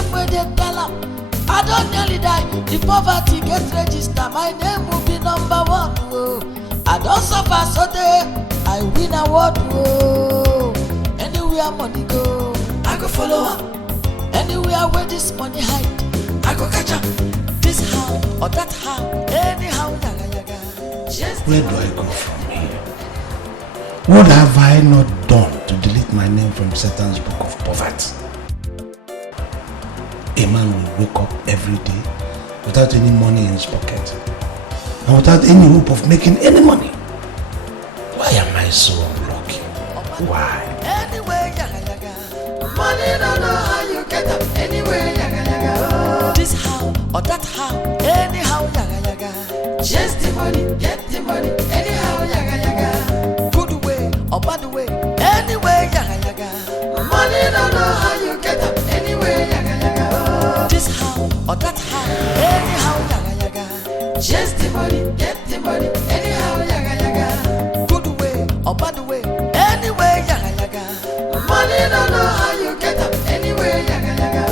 same way they tell am. I don't nearly die. The poverty gets registered. My name will be number 1. Oh. I don't suffer so day. I win award. Oh. Anywhere money go, I go follow up. Anywhere where this money hide, I go catch up. This how or that how, anyhow yaga yaga. Where do I go from here? What have I not done to delete my name from Satan's book of poverty? A man will wake up every day without any money in his pocket and without any hope of making any money. Why am I so unlucky? Why? Anyway, yaga yaga. Money don't know how you get up. Anyway, yaga yaga. This how or that how, anyhow yaga yaga. Chase the money, get the money. Anyhow yaga yaga. Good way or bad way. Anyway, yaga yaga. Money don't know how you get up. Anyway, yaga yaga. This how or that how, anyhow yaga yaga. Chase the money, get the money. Anyhow yaga yaga. Good way or bad way. Anyway, yaga yaga. Money don't know how you get up. Anyway, yaga yaga.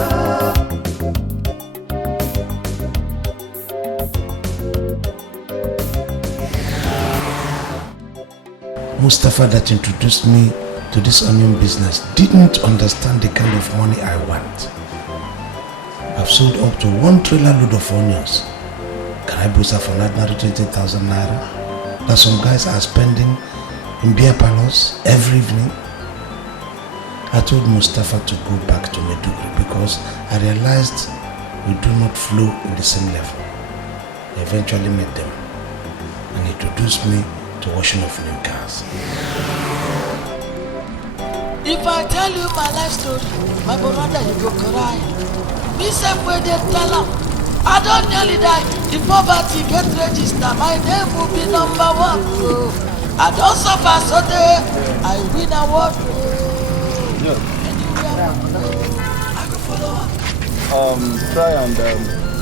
Mustafa that introduced me to this onion business didn't understand the kind of money I want. I've sold up to 1 trailer load of onions. Can I boost her for an ordinary 20,000 naira that some guys are spending in beer parlors every evening? I told Mustafa to go back to Maiduguri because I realized we do not flow in the same level. I eventually met them and introduced me to washing of new cars. If I tell you my life story, my brother, you go cry. Me same way they tell am. I don't nearly die. The poverty get registered. My name will be number 1. Oh. I don't suffer so day. I win award. Yeah. I go follow up. Try and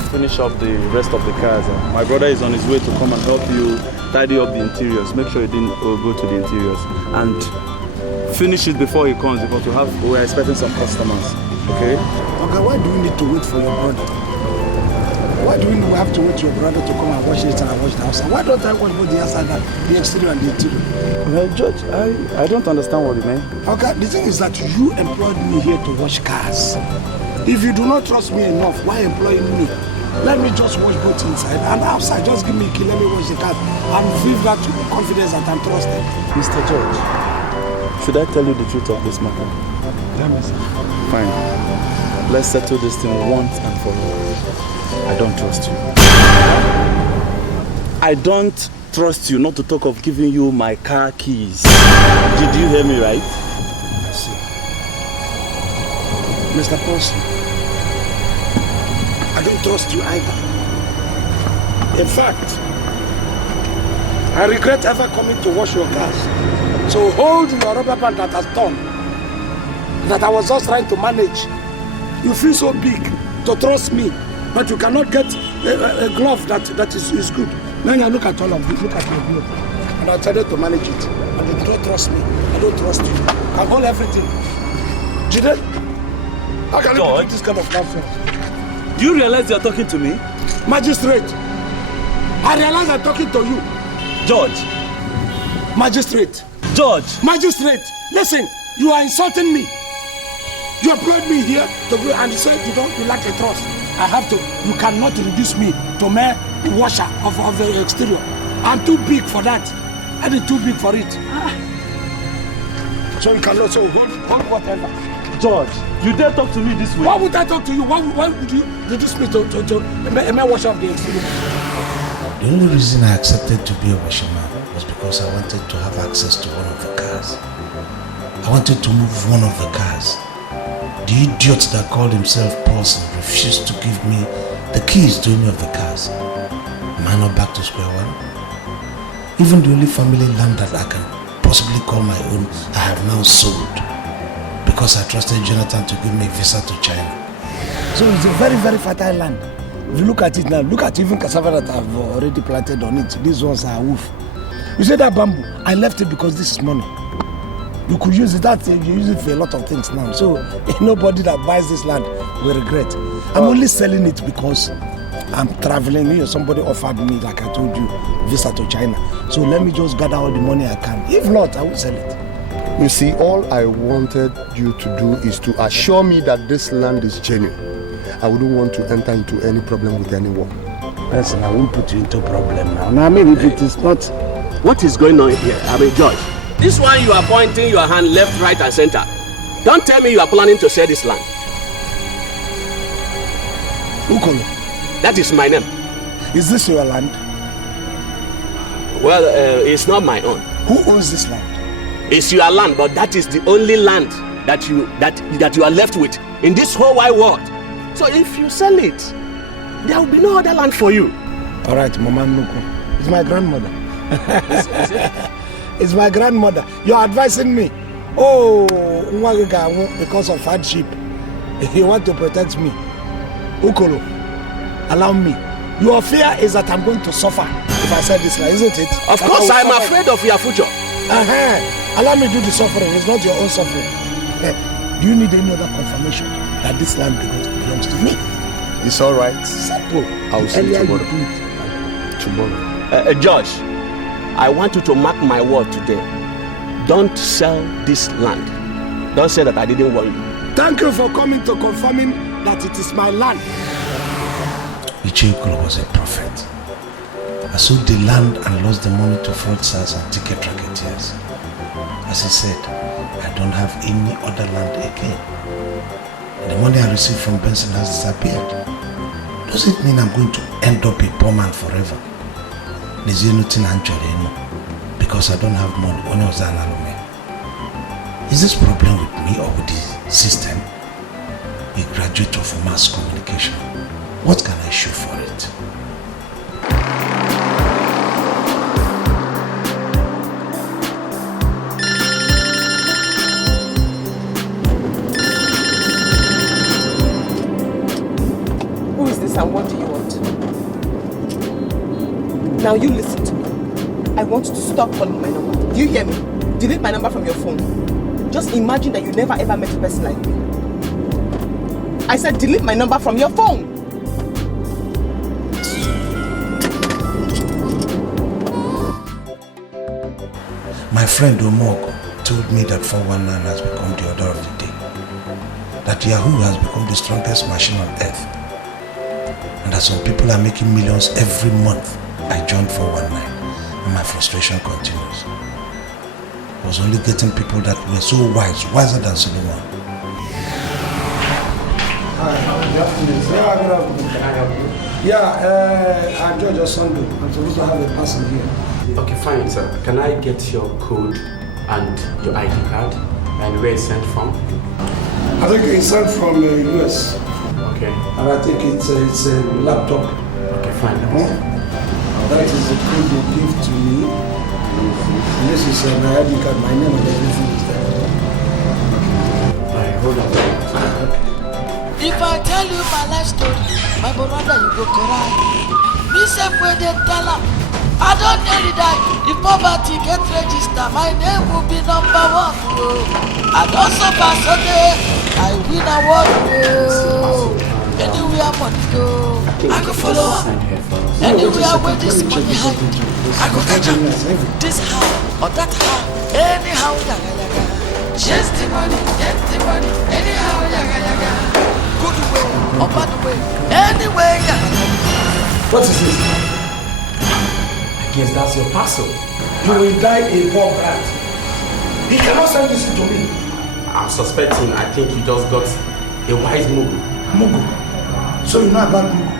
finish up the rest of the cars. My brother is on his way to come and help you tidy up the interiors. Make sure you didn't go to the interiors and finish it before he comes because we're expecting some customers. Okay? Okay, why do we need to wait for your brother? Why do we have to wait for your brother to come and wash it and wash the outside? Why don't I wash both the outside, the exterior and the interior? Well, Judge, I don't understand what you mean. Okay, the thing is that you employed me here to wash cars. If you do not trust me enough, why employing me? Let me just wash both inside and outside. Just give me a key, let me wash the car and feel that confidence that I'm trusted. Mr. George, should I tell you the truth of this matter? Tell me, sir. Fine. Let's settle this thing once and for all. I don't trust you. I don't trust you, not to talk of giving you my car keys. Did you hear me right? I see. Mr. Paulson, I don't trust you either. In fact, I regret ever coming to wash your cars. So hold your rubber band that has torn, that I was just trying to manage. You feel so big to trust me, but you cannot get a glove that is good. Now you look at all of this, look at your glove. And I tried to manage it. And you don't trust me, I don't trust you. I hold everything. Jide, how can you do this kind of nonsense? Do you realize you're talking to me? Magistrate, I realize I'm talking to you. George. Magistrate. George. Magistrate, listen, you are insulting me. You employed me here to go and you say you lack a trust. I have to. You cannot reduce me to mere washer of the exterior. I'm too big for that. I am too big for it. So you cannot say hold whatever. George, you dare talk to me this way? Why would I talk to you? Why would you reduce me to a mere washer of the exterior? The only reason I accepted to be a washerman was because I wanted to have access to one of the cars. I wanted to move one of the cars. The idiot that called himself Paulson refused to give me the keys to any of the cars. Am I not back to square one? Even the only family land that I can possibly call my own, I have now sold because I trusted Jonathan to give me a visa to China. So it's a very, very fertile land. If you look at it now, look at even cassava that I've already planted on it. These ones are wolf. You see that bamboo? I left it because this is money. You could use it. You use it for a lot of things now. So nobody that buys this land will regret. I'm only selling it because I'm traveling. Somebody offered me, like I told you, visa to China. So let me just gather all the money I can. If not, I will sell it. You see, all I wanted you to do is to assure me that this land is genuine. I wouldn't want to enter into any problem with anyone. Listen, I won't put you into problem now. Now, I mean, if it is not... What is going on here? I mean, George, this one you are pointing your hand left, right, and center. Don't tell me you are planning to sell this land. Ukolo. That is my name. Is this your land? Well, it's not my own. Who owns this land? It's your land, but that is the only land that you are left with in this whole wide world. So if you sell it, there will be no other land for you. All right, Mama Nuku. It's my grandmother. Is it? It's my grandmother. You're advising me. Oh, because of hardship. You want to protect me. Ukolo, allow me. Your fear is that I'm going to suffer if I sell this land, isn't it? Of course, I'm afraid of your future. Allow me to do the suffering. It's not your own suffering. Do you need any other confirmation that this land belongs to me? It's all right. Simple. I'll see you tomorrow. George, I want you to mark my word today. Don't sell this land. Don't say that I didn't warn you. Thank you for coming to confirming that it is my land. Ugezu was a prophet. I sold the land and lost the money to fraudsters and ticket racketeers. As he said, I don't have any other land again. And the money I received from Benson has disappeared. Does it mean I'm going to end up a poor man forever? Because I don't have money. Is this problem with me or with the system? A graduate of mass communication. What can I show for it? And what do you want? Now you listen to me. I want you to stop calling my number. Do you hear me? Delete my number from your phone. Just imagine that you never ever met a person like me. I said delete my number from your phone. My friend Owoh told me that 419 has become the order of the day. That Yahoo has become the strongest machine on earth. And that some people are making millions every month. I joined 419 and my frustration continues. I was only getting people that were so wise, wiser than Solomon. Hi, good afternoon. Yeah, good afternoon. Yeah, I'm George Osando. I'm supposed to have a person here. Okay, fine, sir. Can I get your code and your ID card and where it's sent from? I think it's sent from the US. Okay. And I think it's a laptop. Okay, fine. That is the code you give to me. And this is my ID card, my name and everything is there. Alright, hold on. Okay. If I tell you my life story, my brother, you go cry. Me say where they tell her, I don't nearly die. If poverty get registered, my name will be number 1. I don't suffer Sunday, I win award. Anywhere money go, I go follow up. Anywhere where this money hide, I go catch up. This how or that how, anyhow yaga yaga. Chase the money, get the money, anyhow yaga yaga. Good way or bad way, anyway yaga yaga. What is this? I guess that's your parcel. You will die a poor brat. He cannot send this to me. I'm suspecting, I think you just got a wise move. Mugu. So you know about Mugu.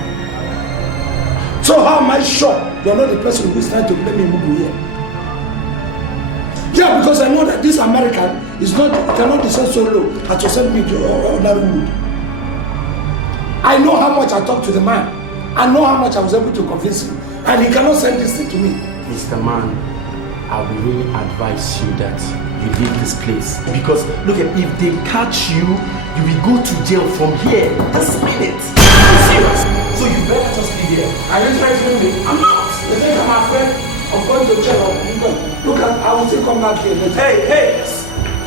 So how am I sure you're not the person who is trying to blame me Mugu here? Yeah, because I know that this American cannot descend so low as to send me to NOLLYWOOD. I know how much I talked to the man. I know how much I was able to convince him. And he cannot send this thing to me. Mr. Man, I will really advise you that you leave this place. Because, look, if they catch you, you will go to jail from here this minute. I'm serious. So you better just leave here. Are you threatening me? I'm not. You think I'm afraid of going to jail? Look, I will still come back here later. Hey!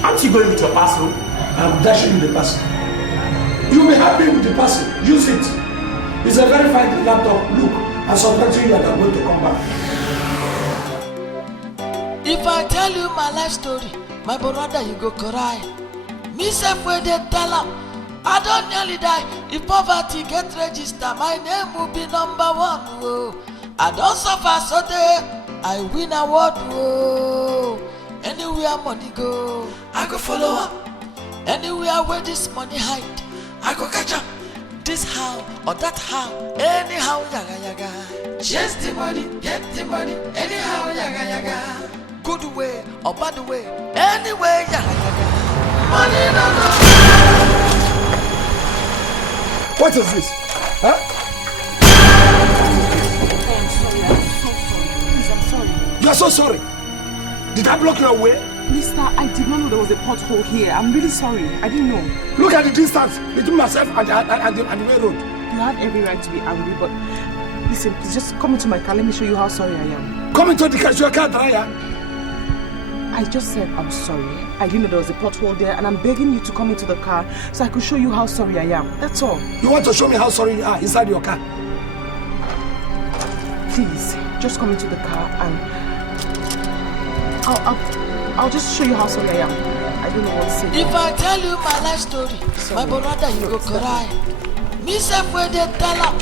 Aren't you going with your parcel? I'm dashing you the parcel. You'll be happy with the parcel. Use it. It's a verified laptop. Look, I'm supporting you that I'm going to come back. If I tell you my life story, my brother, you go cry. Me self where they tell him, I don't nearly die. If poverty get registered, my name will be number 1. Whoa. I don't suffer so day, I win award. Whoa. Anywhere money go, I go follow up. Anywhere where this money hide, I go catch up. This how or that how, anyhow yaga yaga. Chase the money, get the money, anyhow yaga yaga. Good way or bad way, anyway yaga yaga. Money no no. What is this? Huh? I'm sorry. Please, I'm sorry. You are so sorry. Did I block your way? Mister, I did not know there was a pothole here. I'm really sorry. I didn't know. Look at the distance between myself and the main road. You have every right to be angry, but listen, please just come into my car. Let me show you how sorry I am. Come into the car, your car dryer. I just said I'm sorry. I didn't know there was a pothole there, and I'm begging you to come into the car so I could show you how sorry I am. That's all. You want to show me how sorry you are inside your car? Please, just come into the car and I'll just show you how sorry I am. I don't know what to say. If I tell you my life story, my brother, you go cry. Me self where they tell him,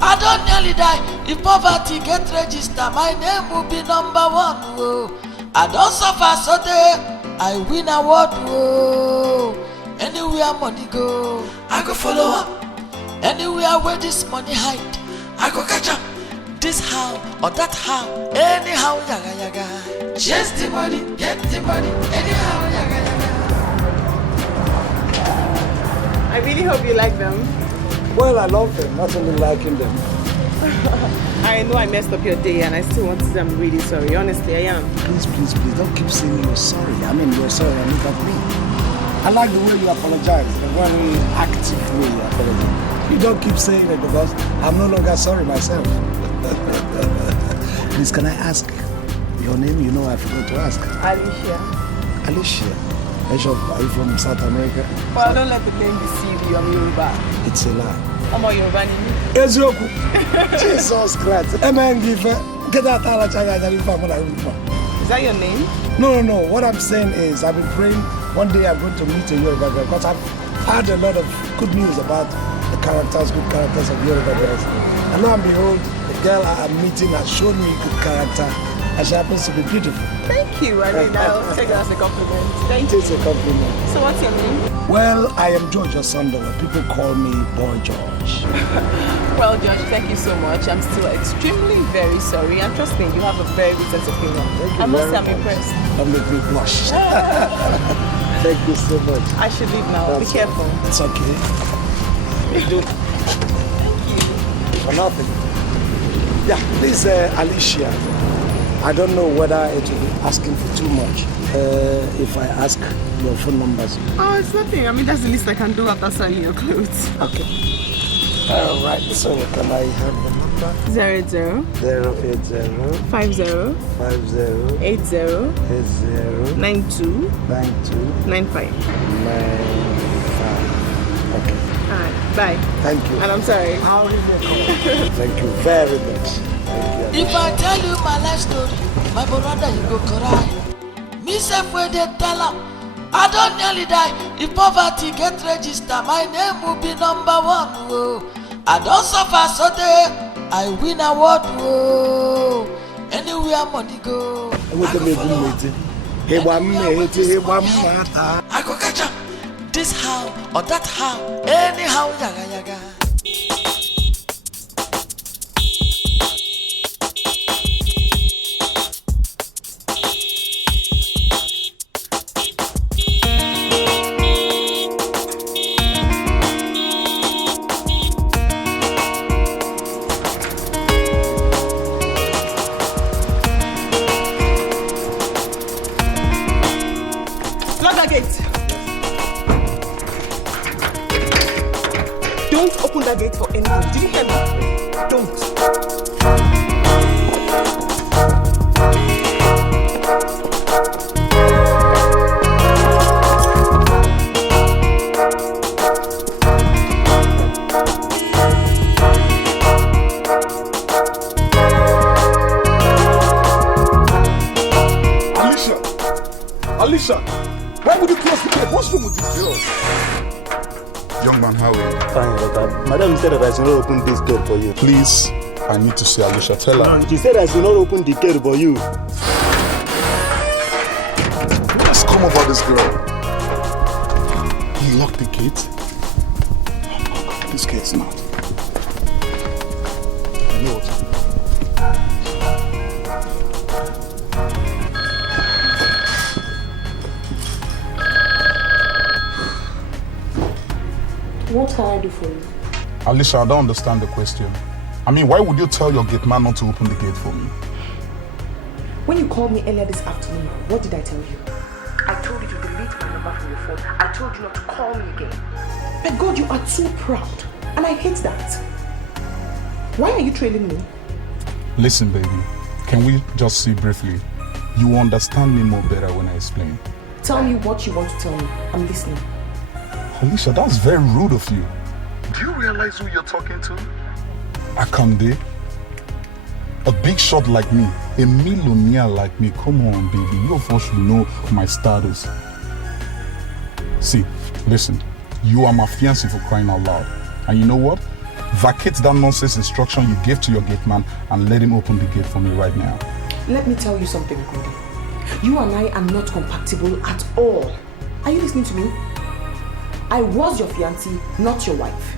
I don't nearly die. If poverty get registered, my name will be number 1. Whoa. I don't suffer so day, I win award. Whoa. Anywhere money go, I go follow up. Anywhere where this money hide, I go catch up. This how or that how, anyhow yaga yaga. Chase the money, get the money, anyhow yaga yaga. I really hope you like them. Well, I love them, not only liking them. I know I messed up your day and I still want to say I'm really sorry. Honestly, I am. Please, don't keep saying you're sorry. I mean, you're sorry and look at me. I like the way you apologize, the very active way you apologize. You don't keep saying it because I'm no longer sorry myself. Please, can I ask your name? You know I forgot to ask. Alicia. Alicia. Are you from South America? Well, don't let the name deceive you. I'm Yoruba. It's a lie. I'm a Yoruba. Ezoku. Jesus Christ. Is that your name? No. What I'm saying is I've been praying one day I'm going to meet a Yoruba girl because I've heard a lot of good news about the good characters of Yoruba girls. And lo and behold, the girl I'm meeting has shown me good character and she happens to be beautiful. Thank you. I mean, I'll take that as a compliment. Thank you. It's a compliment. So what's your name? Well, I am George Osondo. People call me Boy George. Well, George, thank you so much. I'm still extremely very sorry. And trust me, you have a very good sense of humor. I must say I'm impressed. Don't make me blush. Thank you so much. I should leave now. That's Be careful. It's okay. Thank you. For nothing. Yeah, this Alicia. I don't know whether it will be asking for too much if I ask your phone numbers. Oh, it's nothing. I mean, that's the least I can do after selling your clothes. Okay. All right. So can I have the number? 00 080 50 50 80 80 92 92 95. 95. Okay. Alright, bye. Thank you. And I'm sorry. I'll leave you a call. Thank you very much. Thank you. If I tell you my life story, my brother, you go cry. Me self where they tell him, I don't nearly die. If poverty get registered, my name will be number 1. Whoa. I don't suffer so day, I win award. Whoa. Anywhere money go, I go catch up. This how or that how, anyhow yaga yaga. Lock that gate. Don't open that gate for anyone. Did you hear me? Don't. okay? Madam said that I should not open this door for you. Please, I need to see Alicia. Tell her. No, she said I should not open the gate for you. Let's come over this girl. He locked the gate. Oh, this gate's not. You know what? What can I do for you? Alicia, I don't understand the question. I mean, why would you tell your gate man not to open the gate for me? When you called me earlier this afternoon, what did I tell you? I told you to delete my number from your phone. I told you not to call me again. But God, you are too proud. And I hate that. Why are you trailing me? Listen, baby. Can we just see briefly? You will understand me more better when I explain. Tell me what you want to tell me. I'm listening. Alicia, that's very rude of you. Do you realize who you're talking to? Akande. A big shot like me, a millionaire like me. Come on, baby. You of course should know my status. See, listen. You are my fiancé for crying out loud. And you know what? Vacate that nonsense instruction you gave to your gate man and let him open the gate for me right now. Let me tell you something, Cody. You and I are not compatible at all. Are you listening to me? I was your fiancé, not your wife.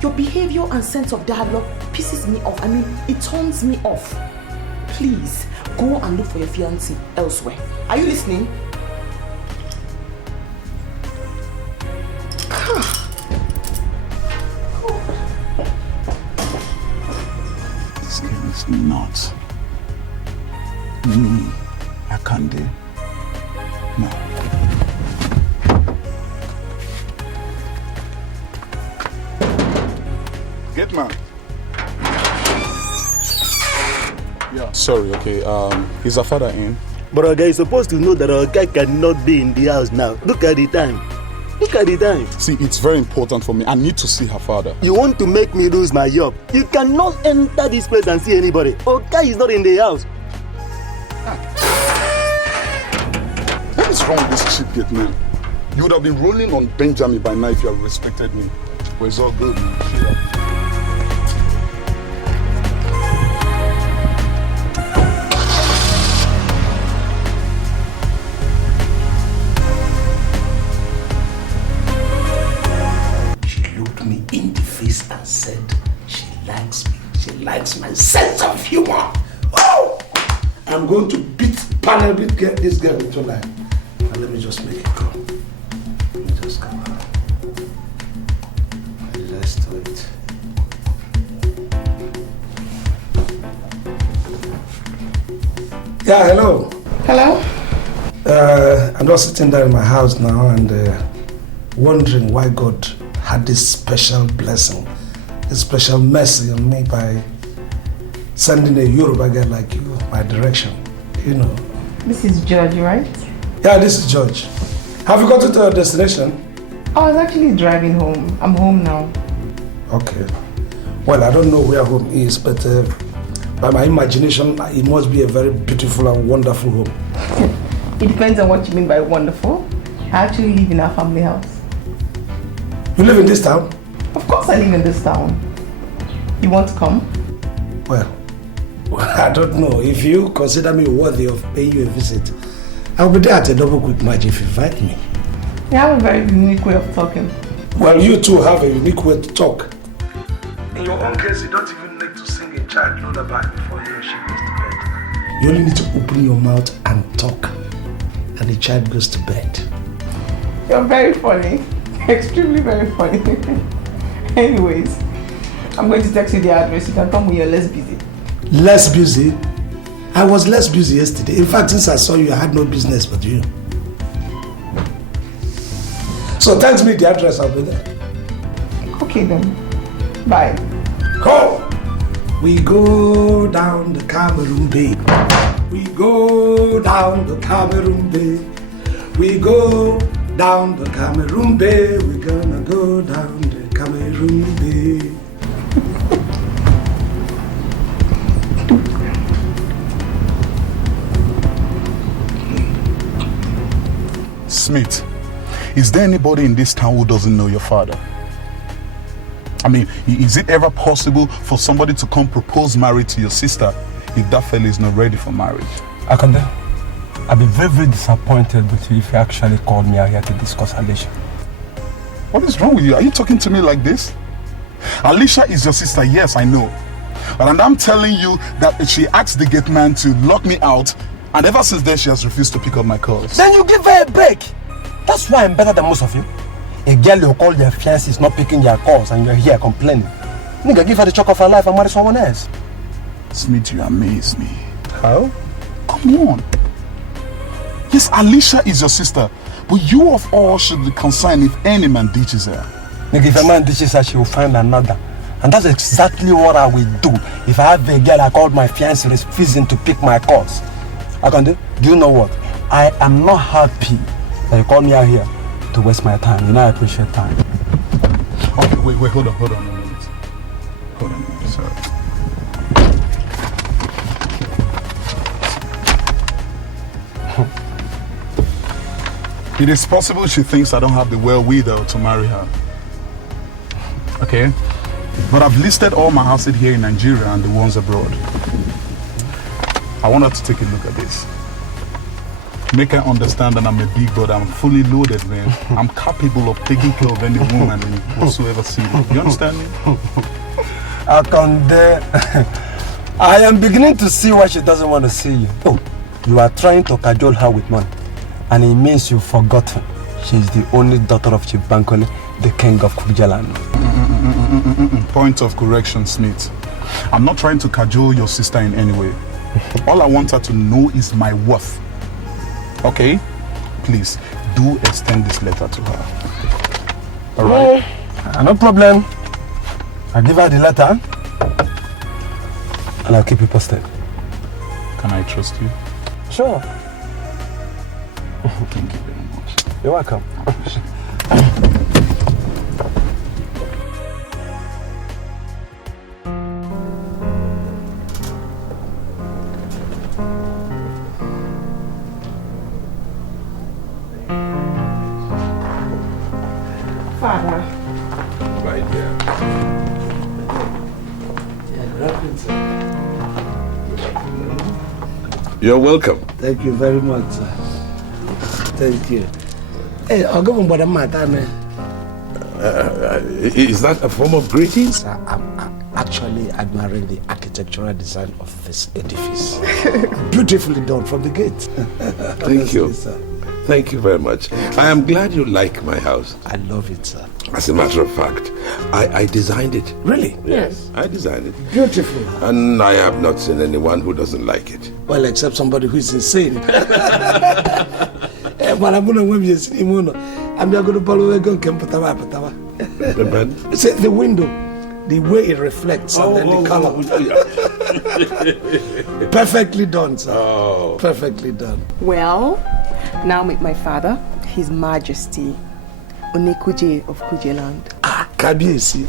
Your behavior and sense of dialogue pisses me off. I mean, it turns me off. Please, go and look for your fiancé elsewhere. Are you listening? This game is not me, Akande. No. Get man. Yeah. Sorry, okay. Is our father in? But our guy is supposed to know that our guy cannot be in the house now. Look at the time. Look at the time. See, it's very important for me. I need to see her father. You want to make me lose my job? You cannot enter this place and see anybody. Our guy is not in the house. What is wrong with this cheap gate, man? You would have been rolling on Benjamin by now if you had respected me. But it's all good, man. And said she likes me. She likes my sense of humor. Oh! I'm going to beat get this girl into life. And let me just make it go. Let me just come on. Let's do it. Yeah, hello. Hello? I'm just sitting there in my house now and wondering why God had this special blessing, this special mercy on me by sending a Yoruba girl like you my direction, you know. This is George, right? Yeah, this is George. Have you gotten to your destination? I was actually driving home. I'm home now. Okay. Well, I don't know where home is, but by my imagination, it must be a very beautiful and wonderful home. It depends on what you mean by wonderful. I actually live in our family house. You live in this town? Of course I live in this town. You want to come? Well, I don't know. If you consider me worthy of paying you a visit, I'll be there at a double quick match if you invite me. You have a very unique way of talking. Well, you too have a unique way to talk. In your own case, you don't even need to sing a child lullaby before he or she goes to bed. You only need to open your mouth and talk, and the child goes to bed. You're very funny. Extremely very funny. Anyways, I'm going to text you the address. You can come when you're less busy. Less busy? I was less busy yesterday. In fact, since I saw you, I had no business but you. So text me the address, I'll be there. Okay then. Bye. Go! We go down the Cameroon Bay. We go down the Cameroon Bay. We go down the Cameroon Bay, we're gonna go down the Cameroon Bay. Smith, is there anybody in this town who doesn't know your father? I mean, is it ever possible for somebody to come propose marriage to your sister if that fella is not ready for marriage? Akande, I'll be very, very disappointed with you if you actually called me out here to discuss Alicia. What is wrong with you? Are you talking to me like this? Alicia is your sister, yes, I know. But I'm telling you that she asked the gate man to lock me out, and ever since then she has refused to pick up my calls. Then you give her a break. That's why I'm better than most of you. A girl you call their fiancé is not picking their calls and you're here complaining. Nigga, give her the choke of her life and marry someone else. Smith, you amaze me. How? Come on. Yes, Alicia is your sister, but you of all should be concerned if any man ditches her. Nigga, if a man ditches her, she will find another. And that's exactly what I will do if I have a girl I called my fiancé refusing to pick my calls. Akande, do you know what? I am not happy that you called me out here to waste my time. You know I appreciate time. Okay, wait, hold on a minute. Hold on a minute, sorry. It is possible she thinks I don't have the wherewithal to marry her. Okay? But I've listed all my houses here in Nigeria and the ones abroad. I want her to take a look at this. Make her understand that I'm a big brother. I'm fully loaded, man. I'm capable of taking care of any woman in whatsoever city. You understand me? Akande, I am beginning to see why she doesn't want to see you. Oh, you are trying to cajole her with money. And it means you've forgotten. She is the only daughter of Chief Bankole, the king of Kujaland. Point of correction, Smith. I'm not trying to cajole your sister in any way. All I want her to know is my worth. Okay? Please, do extend this letter to her. Alright? No problem. I'll give her the letter. And I'll keep you posted. Can I trust you? Sure. Thank you very much. You're welcome. Father. Right there. You're welcome. Thank you very much, sir. Thank you. Hey, I'll go on by the matter, man. Is that a form of greeting? Sir, I'm actually admiring the architectural design of this edifice. Beautifully done from the gate. Thank you. Sir. Thank you very much. I am glad you like my house. I love it, sir. As a matter of fact, I designed it. Really? Yes, I designed it. Beautiful. And I have not seen anyone who doesn't like it. Well, except somebody who is insane. But I'm going to follow Nkem. Say the window, the way it reflects and then the color. Perfectly done, sir. Oh. Perfectly done. Well, now meet my father, His Majesty Onekuje of Kujeland. Ah, Kabiesi.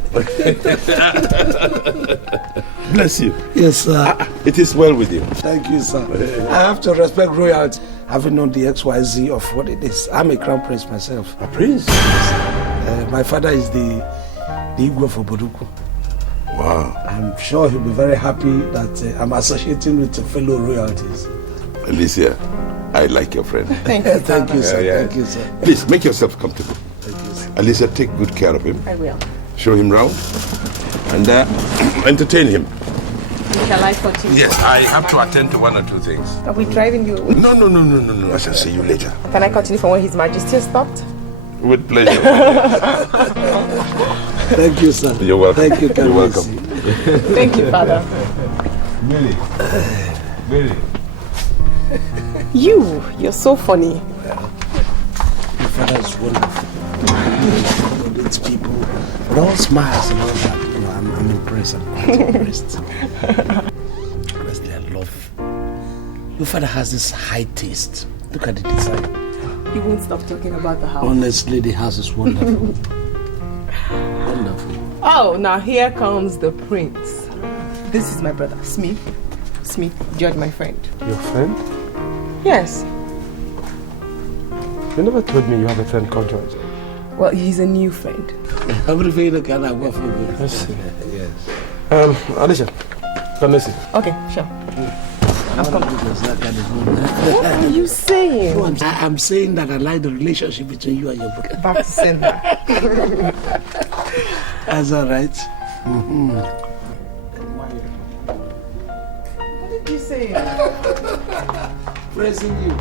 Bless you. Yes, sir. It is well with you. Thank you, sir. I have to respect royalty, having known the XYZ of what it is. I'm a crown prince myself. A prince? My father is the Igwe for Boduku. Wow. I'm sure he'll be very happy that I'm associating with fellow royalties. Alicia, I like your friend. Thank you, Thank you, sir. Yeah. Thank you, sir. Please, make yourself comfortable. Thank you, sir. Alicia, take good care of him. I will. Show him round. And entertain him. Shall I continue? Yes, I have to attend to one or two things. Are we driving you? No. I shall see you later. Can I continue from where His Majesty stopped? With pleasure. Thank you, sir. You're welcome. Thank you, You're welcome. Thank you, Father. Really? Really? You're so funny. Your father is wonderful. It's people, but all smiles and all that. You know, I'm impressed. I'm quite impressed. Honestly, I love. Your father has this high taste. Look at the design. You won't stop talking about the house. Honestly, the house is wonderful. Wonderful. Oh, now here comes the prince. This is my brother, Smith. Smith, George, my friend. Your friend? Yes. You never told me you have a friend called George. Well, he's a new friend. Everything can I work for you. Let's see. Yes. Alicia, come let's see. Okay, sure. What are you saying? No, I'm saying that I like the relationship between you and your brother. Back to sender. That's all right. What did you say? Praising you.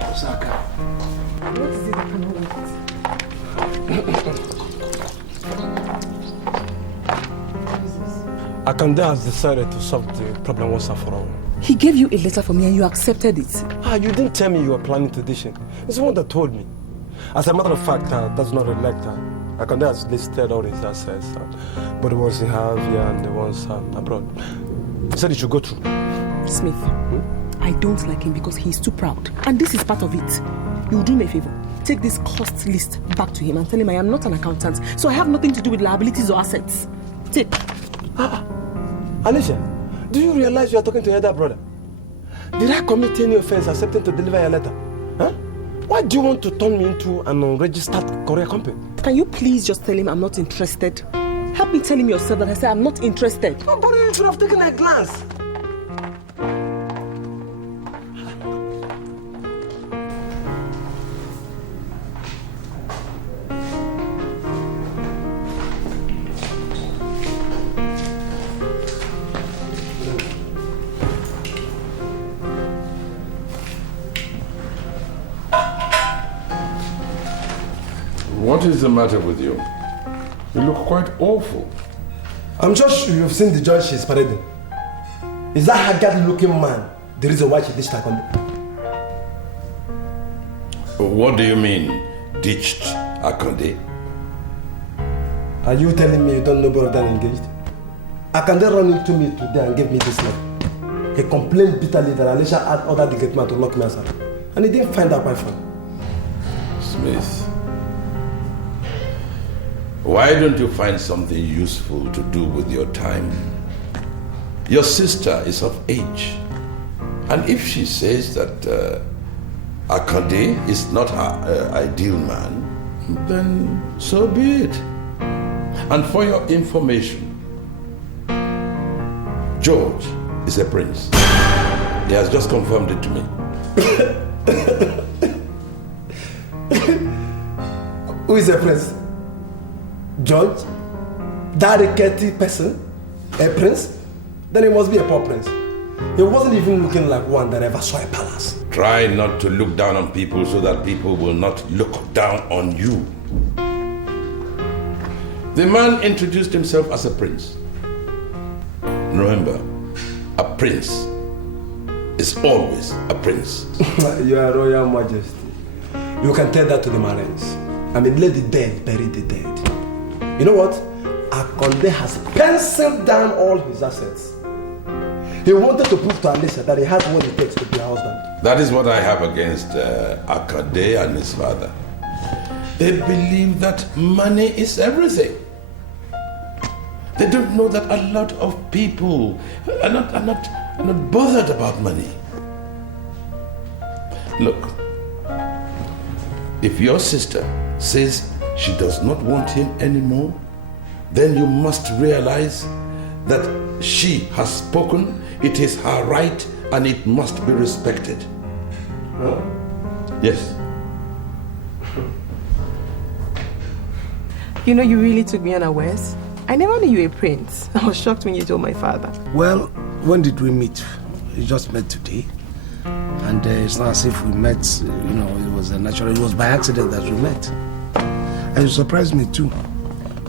Osaka. What is it I cannot wait? Akande has decided to solve the problem once and for all. He gave you a letter for me and you accepted it. You didn't tell me you were planning to dish him. It's someone that told me. As a matter of fact, that's not a letter. Akande has listed all his assets, but the ones he has here and the ones abroad. He said he should go through. Smith, I don't like him because he's too proud. And this is part of it. You'll do me a favor. Take this cost list back to him and tell him I am not an accountant, so I have nothing to do with liabilities or assets. Take. Alicia, do you realize you are talking to your elder brother? Did I commit any offense accepting to deliver your letter? Huh? Why do you want to turn me into an unregistered courier company? Can you please just tell him I'm not interested? Help me tell him yourself that I said I'm not interested. No, but you should have taken a glance. What is the matter with you? You look quite awful. I'm just sure you've seen the joy she's parading. Is that haggard-looking man the reason why she ditched Akande? What do you mean, ditched Akande? Are you telling me you don't know both of them engaged? Akande ran into me today and gave me this letter. He complained bitterly that Alicia had ordered the gate man to lock me outside. And he didn't find out my phone. Smith, why don't you find something useful to do with your time? Your sister is of age. And if she says that Akande is not her ideal man, then so be it. And for your information, George is a prince. He has just confirmed it to me. Who is a prince? George? That rickety person? A prince? Then he must be a poor prince. He wasn't even looking like one that ever saw a palace. Try not to look down on people so that people will not look down on you. The man introduced himself as a prince. Remember, a prince is always a prince. Your Royal Majesty. You can tell that to the Marines. I mean, let the dead bury the dead. You know what? Akande has penciled down all his assets. He wanted to prove to Alicia that he has what it takes to be a husband. That is what I have against Akande and his father. They believe that money is everything. They don't know that a lot of people are not bothered about money. Look, if your sister says she does not want him anymore, then you must realize that she has spoken, it is her right, and it must be respected. Huh? Yes. You know, you really took me unawares. I never knew you were a prince. I was shocked when you told my father. Well, when did we meet? We just met today. And it's not as if we met, it was it was by accident that we met. And you surprised me too.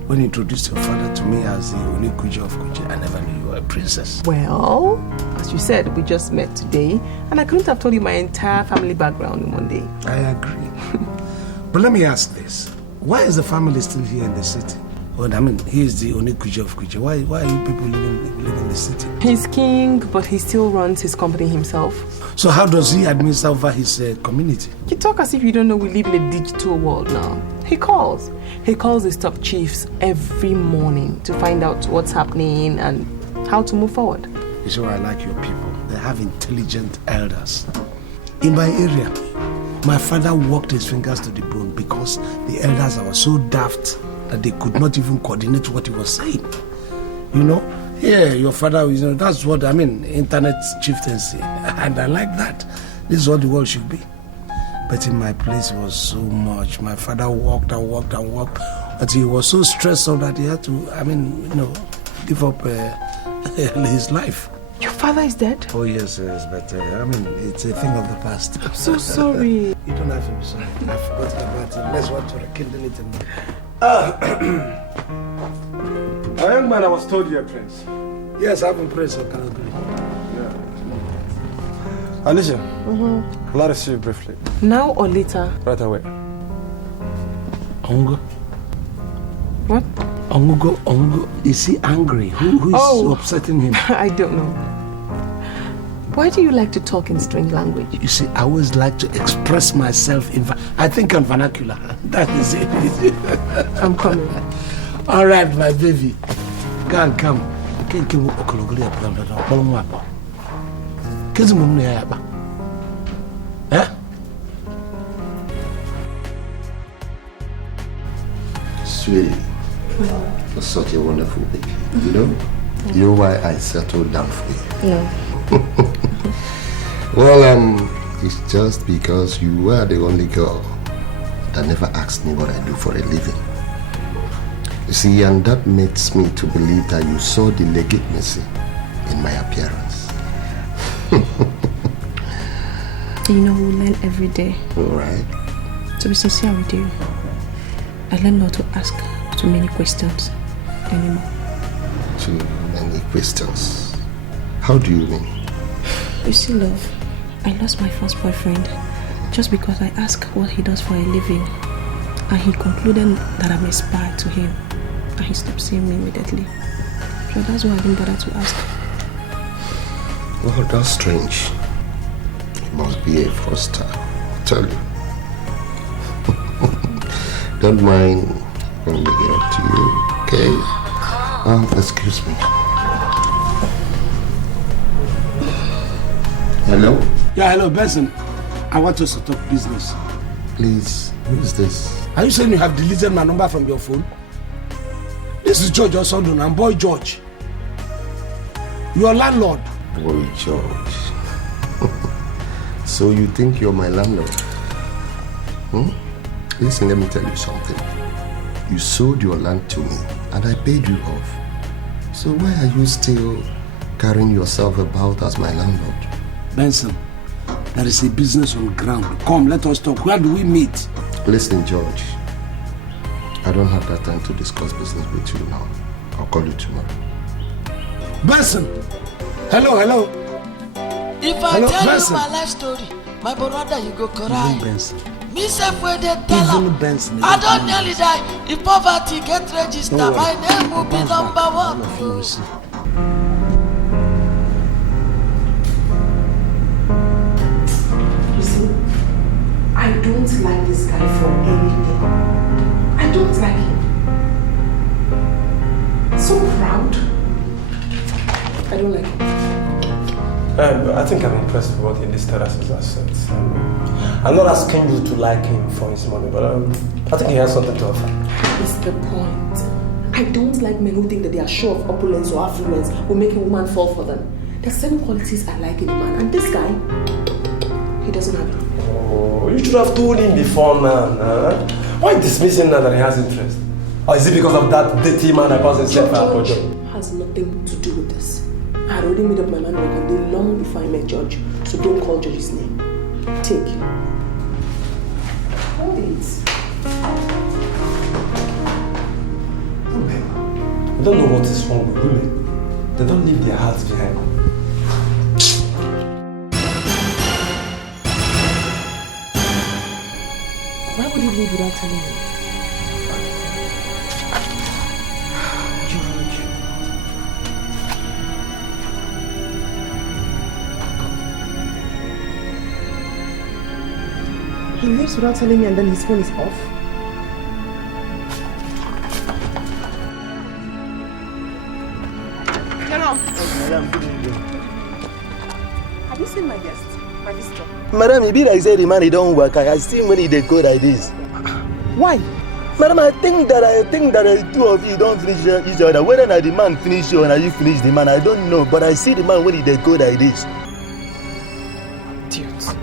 When you introduced your father to me as the only Kuja of Kuja, I never knew you were a princess. Well, as you said, we just met today, and I couldn't have told you my entire family background in one day. I agree. But let me ask this. Why is the family still here in the city? Well, I mean, he is the only Kuja of Kuja. Why are you people living in the city? He's king, but he still runs his company himself. So how does he administer over his community? You talk as if you don't know we live in a digital world now. He calls his top chiefs every morning to find out what's happening and how to move forward. You see why I like your people. They have intelligent elders. In my area, My father worked his fingers to the bone because the elders were so daft that they could not even coordinate what he was saying. You know? Yeah, your father, you know, that's what I mean, internet chieftaincy. And I like that. This is what the world should be. But in my place was so much. My father walked and walked and walked until he was so stressed out that he had to, give up his life. Your father is dead? Oh, yes, but it's a thing of the past. I'm so sorry. You don't have to be sorry. I forgot about it. Let's want to rekindle it in me. A young man, I was told you're a prince. Yes, I've been prince of Calabria. Yeah. Alicia, let us see you briefly. Now or later? Right away. Ongo. What? Ongo. Is he angry? Who is upsetting him? I don't know. Why do you like to talk in strange language? You see, I always like to express myself in... I think I'm vernacular. That is it. I'm coming. All right, my baby. Go and come. Sweetie, you're such a wonderful baby. You know why I settled down for you? No. Well, it's just because you were the only girl that never asked me what I do for a living. You see, and that makes me to believe that you saw the legitimacy in my appearance. You know, we learn every day. All right. To be sincere with you, I learned not to ask too many questions anymore. Too many questions? How do you mean? You see, love, I lost my first boyfriend just because I asked what he does for a living, and he concluded that I'm a spy to him, and he stopped seeing me immediately. So that's why I didn't bother to ask. Well, that's strange. It must be a fraudster, I'll tell you. Don't mind when we get up to you, okay? Excuse me. Hello? Yeah, hello, Benson. I want us to talk business. Please, who is this? Are you saying you have deleted my number from your phone? This is George Osondon. I'm Boy George. Your landlord. Boy George. So you think you're my landlord? Listen, let me tell you something. You sold your land to me and I paid you off. So why are you still carrying yourself about as my landlord? Benson, there is a business on ground. Come, let us talk. Where do we meet? Listen, George. I don't have that time to discuss business with you now. I'll call you tomorrow. Benson! Hello. If I tell Benson. You my life story, my brother, you go cry. Even Benson. Me self where they tell Even Benson. I don't nearly die. If poverty get registered, my name will be number one. You see, I don't like this guy for anything. I don't like him. So proud. I don't like him. I think I'm impressed with what he listed as his assets. I'm not asking you to like him for his money, but I think he has something to offer. It's the point. I don't like men who think that they are sure of opulence or affluence will make a woman fall for them. There's certain qualities I like in a man, and this guy, he doesn't have it. Oh, you should have told him before, man. Why dismissing now that he has interest? Or is it because of that dirty man that calls himself a project? Has nothing to do with this. I had already made up my mind one day long before I met George, so don't call George's name. Take. Hold it. I don't know what is wrong with women. They don't leave their hearts behind. Why would you leave without telling me? George. He leaves without telling me and then his phone is off? Have you seen my guest? my visitor. Madam, he be like say the man he don't work. I see when he dey go like this. Why? Madam, I think that the two of you don't finish each other. Whether the man finish you or you finish the man, I don't know. But I see the man when he dey go like this. Dudes.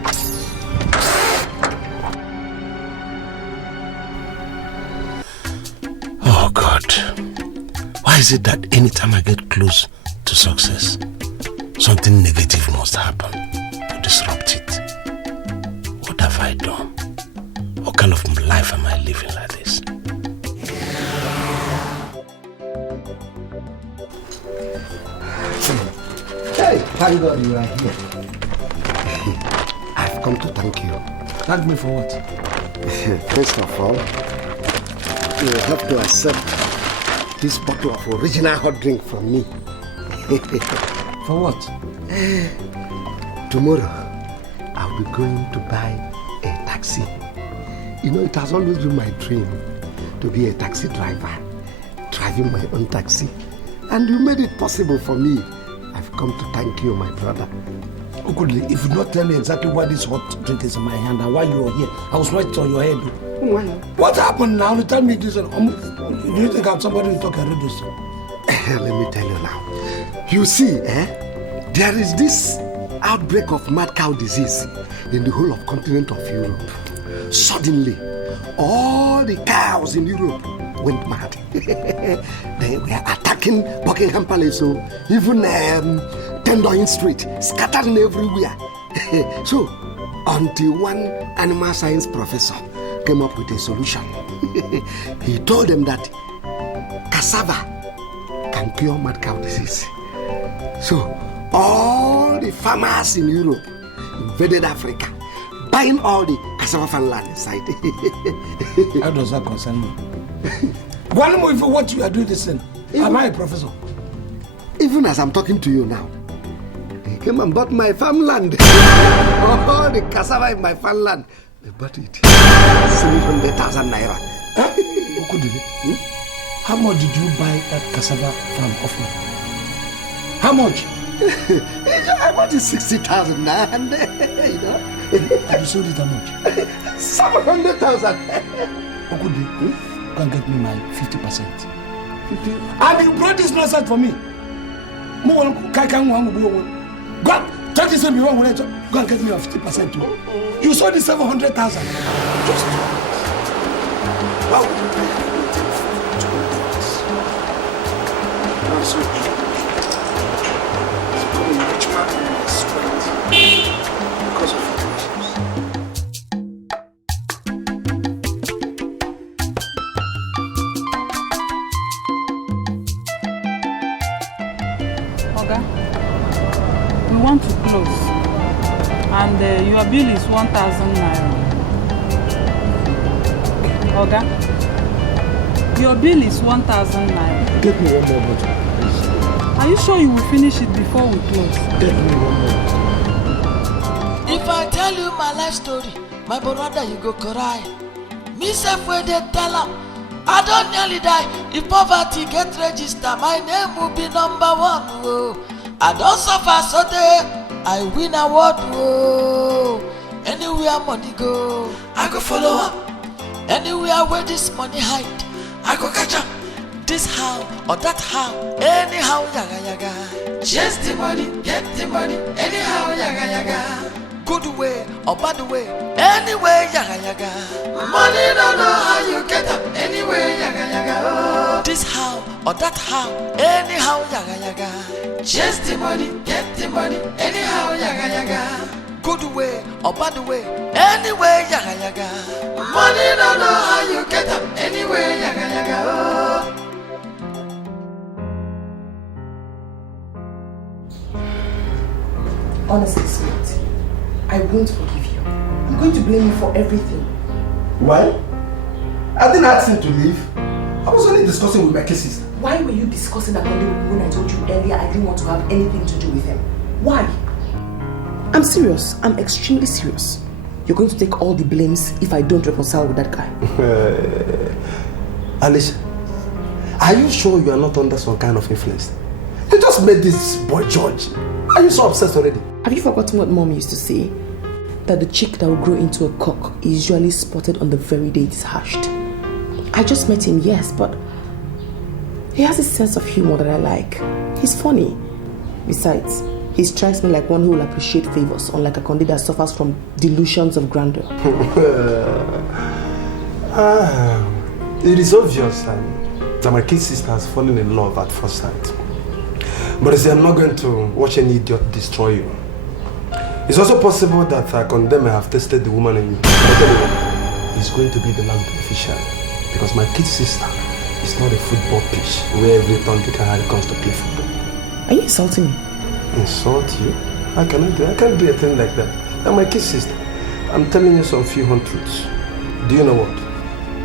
Oh God. Why is it that anytime I get close to success, something negative must happen to disrupt it? What have I done? What kind of life am I living like this? Hey, thank God you are here. I've come to thank you. Thank me for what? First of all, you have to accept this bottle of original hot drink from me. For what? Tomorrow, I'll be going to buy a taxi. You know, it has always been my dream to be a taxi driver, driving my own taxi. And you made it possible for me. I've come to thank you, my brother. Okudli, if you not tell me exactly why this hot drink is in my hand and why you are here, I will sweat it on your head. Why? What happened now? You tell me this. Do you think I'm somebody to talk a radio song? Let me tell you now. You see, there is this outbreak of mad cow disease in the whole of continent of Europe. Suddenly, all the cows in Europe went mad. They were attacking Buckingham Palace, so even Tenderloin Street, scattering everywhere. So, until one animal science professor came up with a solution. He told them that cassava can cure mad cow disease. So, all the farmers in Europe invaded Africa, buying all the cassava farmland inside. How does that concern me? One more for what you are doing this thing. Am I a professor? Even as I'm talking to you now, they came and bought my farmland. All the cassava in my farmland, they bought it. 700,000 naira. How much did you buy that cassava farm off me? How much? I bought it 60,000 naira, and you know. And you sold it how much? 700,000. Okudi, go and get me my 50%. 50? And you brought this nonsense for me. Go and take this in me. Go and get me a 50% too. You sold it 700,000. Just why would you pay anything for 2 months? I'm so it's becoming a rich man in my sweat because of your we want to close, and your bill is 1,000 naira. Oga, your bill is 1,000 naira. Get me one more bottle, please. Are you sure you will finish it before we close? Get me one more. If I tell you my life story, my brother, you go cry. Me self where they tell him, I don't nearly die. If poverty get registered, my name will be number 1. Oh. I don't suffer so day, I win award. Oh. Anywhere money go, I go follow up. Anywhere where this money hide, I go catch up. This how or that how, anyhow yaga yaga. Chase the money, get the money, anyhow yaga yaga. Good way or bad way, anyway yaga yaga. Money don't know how you get up, anyway yaga yaga. Oh. This how or that how, anyhow yaga yaga. Chase the money, get the money, anyhow yaga yaga. Good way or bad way, anyway yaga yaga. Money don't know how you get up, anyway yaga yaga. Oh. Honestly, sweet, I won't forgive you. I'm going to blame you for everything. Why? I didn't ask him to leave. I was only discussing with my cases. Why were you discussing that with me when I told you earlier I didn't want to have anything to do with him? Why? I'm serious. I'm extremely serious. You're going to take all the blames if I don't reconcile with that guy. Alicia, are you sure you are not under some kind of influence? You just made this boy judge. Are you so obsessed already? Have you forgotten what Mom used to say? that the chick that will grow into a cock is usually spotted on the very day it is hatched. I just met him, yes, but he has a sense of humor that I like. He's funny. Besides, he strikes me like one who will appreciate favors, unlike a Akonde that suffers from delusions of grandeur. It is obvious that my kid sister has fallen in love at first sight. But I'm not going to watch any idiot destroy you. It's also possible that Akonde may have tested the woman in you. But anyway, he's going to be the last beneficiary. Because my kid sister is not a football pitch where every Sunday Harry comes to play football. Are you insulting me? Insult you? How can I do? I can't do a thing like that. I'm my kid sister. I'm telling you some few untruths. Do you know what?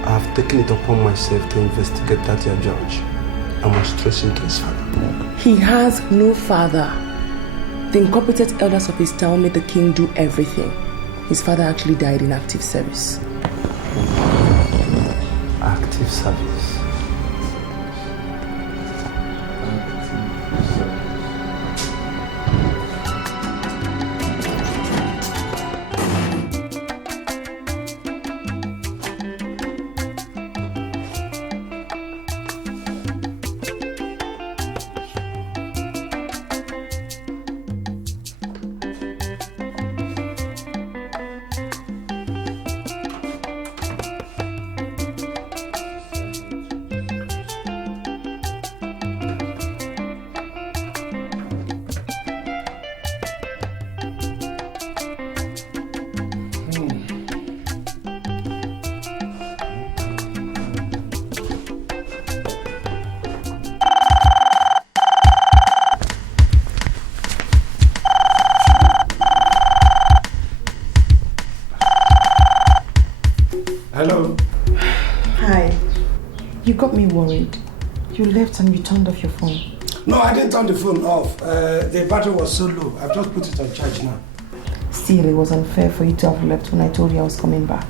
I have taken it upon myself to investigate that your judge. I must trace him to his father. He has no father. The incompetent elders of his town made the king do everything. His father actually died in active service. Active service? Hello. Hi. You got me worried. You left and you turned off your phone. No, I didn't turn the phone off. The battery was so low. I've just put it on charge now. Still, it was unfair for you to have left when I told you I was coming back.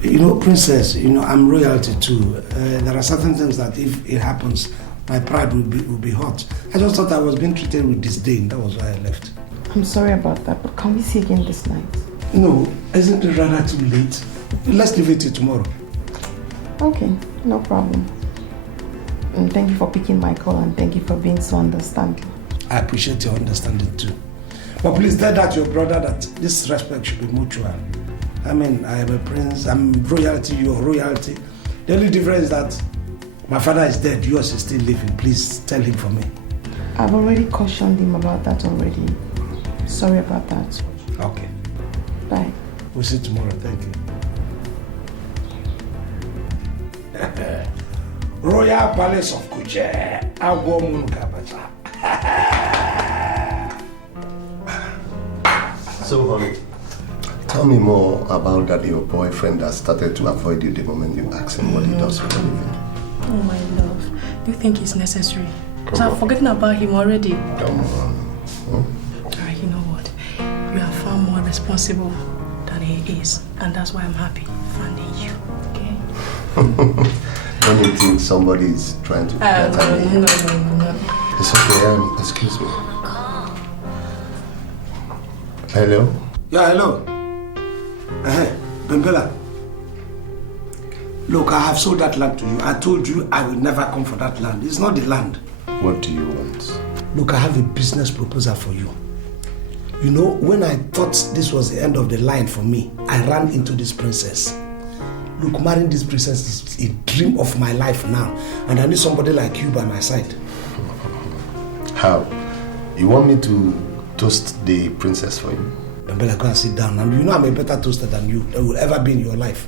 You know, Princess, you know, I'm royalty too. There are certain things that if it happens, my pride will be hurt. I just thought I was being treated with disdain. That was why I left. I'm sorry about that, but can we see again this night? No, isn't it rather too late? Let's leave it till tomorrow. Okay, no problem. And thank you for picking my call and thank you for being so understanding. I appreciate your understanding too. But please tell that to your brother that this respect should be mutual. I mean, I am a prince, I'm royalty, you are royalty. The only difference is that my father is dead, yours is still living. Please tell him for me. I've already cautioned him about that already. Sorry about that. Okay. Bye. We'll see you tomorrow, thank you. Royal Palace of Kuje, Agwomun Kabacha. So, honey, tell me more about that your boyfriend that started to avoid you the moment you ask him what he does for a living. Oh, my love. Do you think it's necessary? Because I've forgotten about him already. Come on. Alright, you know what? You are far more responsible than he is. And that's why I'm happy finding you. Okay? Don't you think somebody is trying to flatter me? No. It's okay, excuse me. Hello? Yeah, hello. Bembela. Look, I have sold that land to you. I told you I will never come for that land. It's not the land. What do you want? Look, I have a business proposal for you. You know, when I thought this was the end of the line for me, I ran into this princess. Look, marrying this princess is a dream of my life now. And I need somebody like you by my side. How? You want me to toast the princess for you? Bembela, go and sit down. And you know I'm a better toaster than you. That will ever be in your life.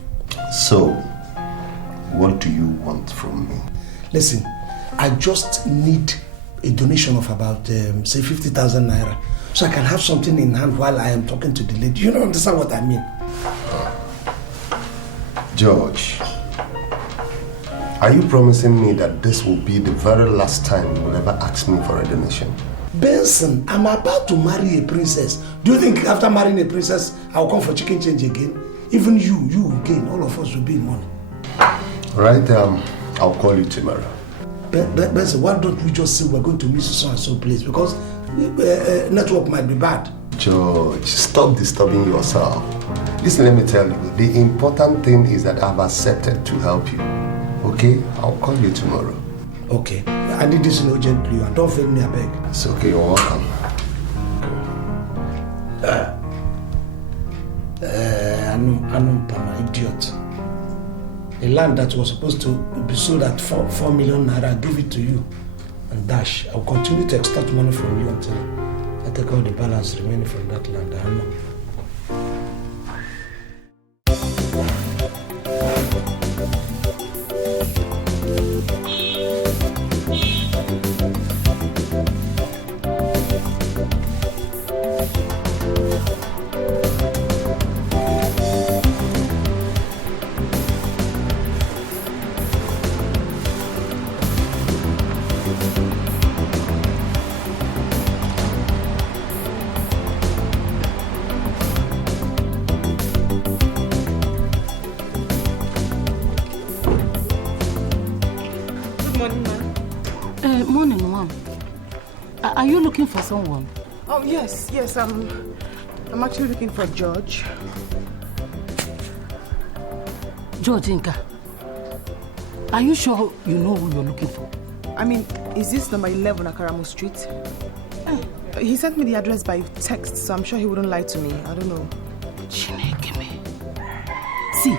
So, what do you want from me? Listen, I just need a donation of about, say, 50,000 naira. So I can have something in hand while I am talking to the lady. You don't understand what I mean? George, are you promising me that this will be the very last time you will ever ask me for a donation? Benson, I'm about to marry a princess. Do you think after marrying a princess, I'll come for chicken change again? Even you again, all of us will be in money. Right, I'll call you tomorrow. Benson, why don't we just say we're going to meet so and so place? Because network might be bad. George, stop disturbing yourself. Listen, let me tell you, the important thing is that I've accepted to help you. Okay? I'll call you tomorrow. Okay. I need this urgently and don't fail me, I beg. It's okay, you're welcome. I'm an idiot. A land that was supposed to be sold at 4 million naira, I give it to you. And dash. I'll continue to extract money from you until I take out the balance remaining from that land. I know. Morning, Mom. Are you looking for someone? Oh, yes. I'm actually looking for George. George Inka. Are you sure you know who you're looking for? I mean, is this number 11 Akaramo Street? He sent me the address by text, so I'm sure he wouldn't lie to me. I don't know. See,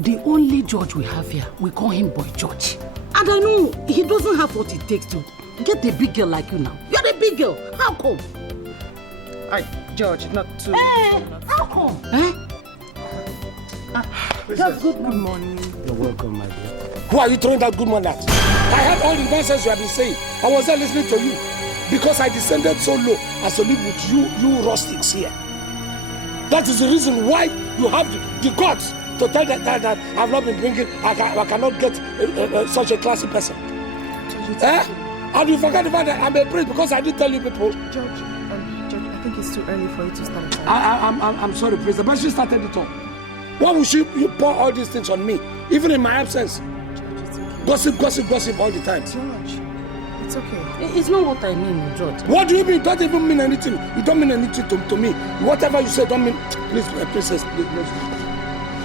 the only George we have here, we call him Boy George. And I know he doesn't have what it takes to get a big girl like you now. You're a big girl. How come? George, not too... how come? That's good morning. You're welcome, my dear. Who are you throwing that good morning at? I heard all the nonsense you have been saying. I was there listening to you. Because I descended so low as to live with you rustics here. That is the reason why you have the guts to tell that I've not been drinking, I cannot get such a classy person. George, and you forget the fact that I'm a priest because I did tell you people. George, I think it's too early for you to start. I'm sorry, priest, but she started it all. Why would you pour all these things on me, even in my absence? George, gossip all the time. George, it's okay. It's not what I mean, George. What do you mean? It doesn't even mean anything. You don't mean anything to me. Whatever you say don't mean... Please, princess, please.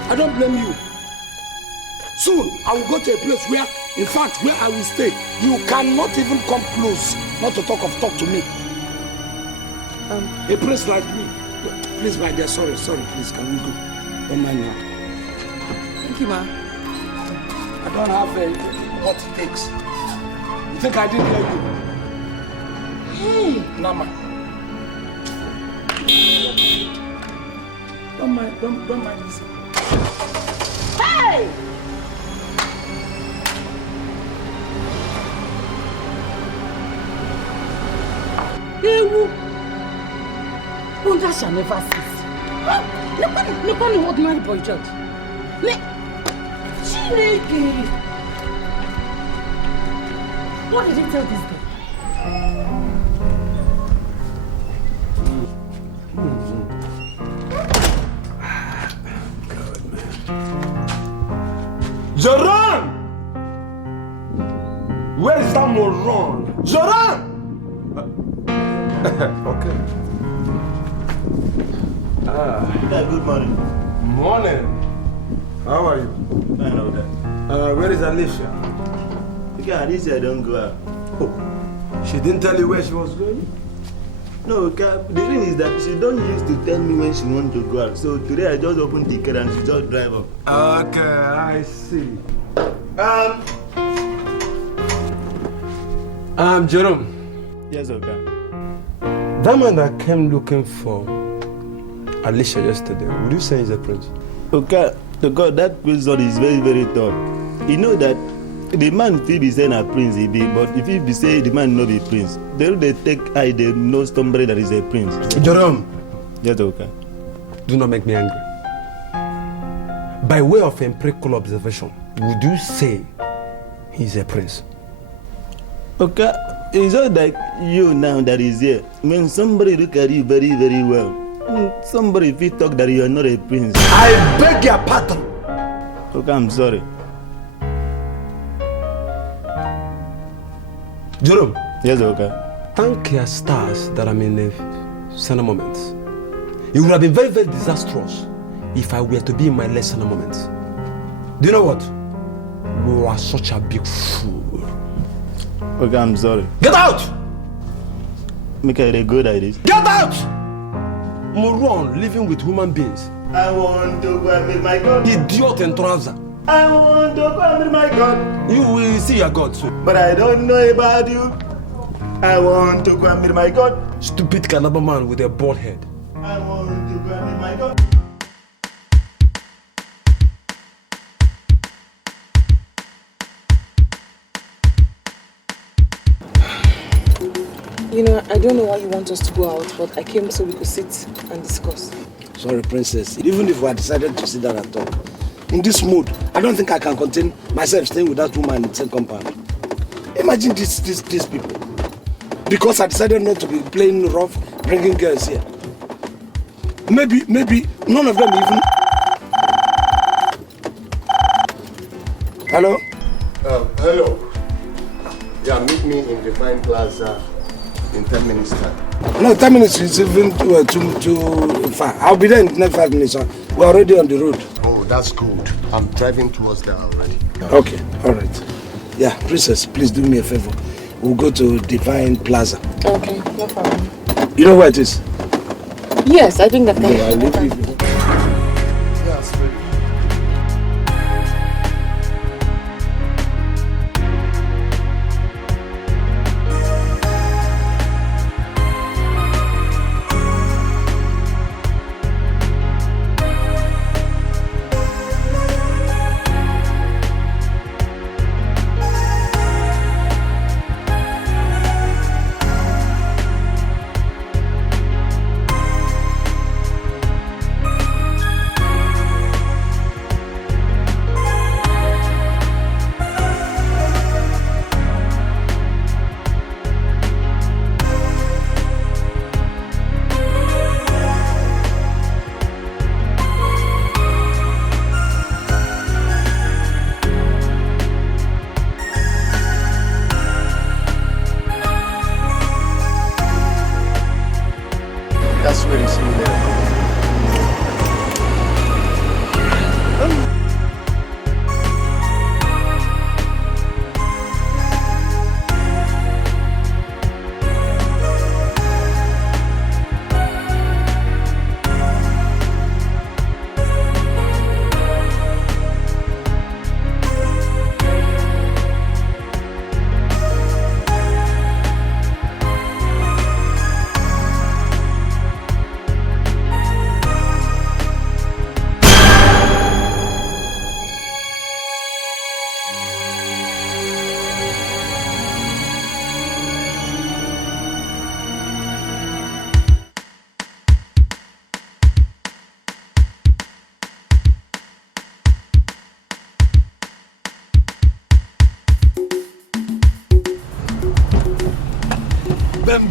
I don't blame you. Soon, I will go to a place where, in fact, where I will stay. You cannot even come close, not to talk to me. A place like me. Please, my dear, sorry, please, can we go? Don't mind me. Thank you, ma. I don't have what it takes. You think I didn't hear you? Hey! Nama. Don't mind this. Hey! Ewu! Wonder shall never cease. Look on the ordinary boy, George. Chineke! What did he tell this guy? Joran! Where is that moron? Joran! Okay. Good morning. Morning. How are you? I know that. Where is Alicia? Yeah, Alicia don't go out. Oh, she didn't tell you where she was going? No, the thing is that she don't used to tell me when she want to go out. So today I just opened the car and she just drive up. Okay, I see. Jerome. Yes, okay. That man that came looking for Alicia yesterday, would you say he's a prince? Okay, God, that person is very, very tough. You know that the man fit be saying a prince he be, but if he be say the man no be prince, they take eye they know somebody that is a prince. Jerome. Yes, okay. Do not make me angry. By way of empirical observation, would you say he's a prince? Okay, it's not like you now that is here. When somebody look at you very, very well, somebody if you talk that you are not a prince. I beg your pardon. Okay, I'm sorry. Jerome. Yes, okay. Thank your stars that I'm in a Sana moments. It would have been very, very disastrous if I were to be in my less Sana moments. Do you know what? You are such a big fool. Okay, I'm sorry. Get out! Make a good idea. Get out! Moron living with human beings. I want to go and meet my God. Idiot and trouser. I want to go and meet my God. You will see your God soon. But I don't know about you. I want to go and meet my God. Stupid Kanaba man with a bald head. I want to go and meet my God. You know, I don't know why you want us to go out, but I came so we could sit and discuss. Sorry, princess. Even if we had decided to sit down and talk, in this mood, I don't think I can contain myself staying with that woman in the same compound. Imagine these people. Because I decided not to be playing rough, bringing girls here. Maybe none of them even. Hello? Hello. Yeah, meet me in Divine Plaza in 10 minutes time. No, 10 minutes is even too far. I'll be there in the next 5 minutes. We're already on the road. Oh, that's good. I'm driving towards there already. Okay, all right. Yeah, princess, please do me a favor. We'll go to Divine Plaza. Okay, no problem. You know where it is? Yes, I think that can. I'll leave you.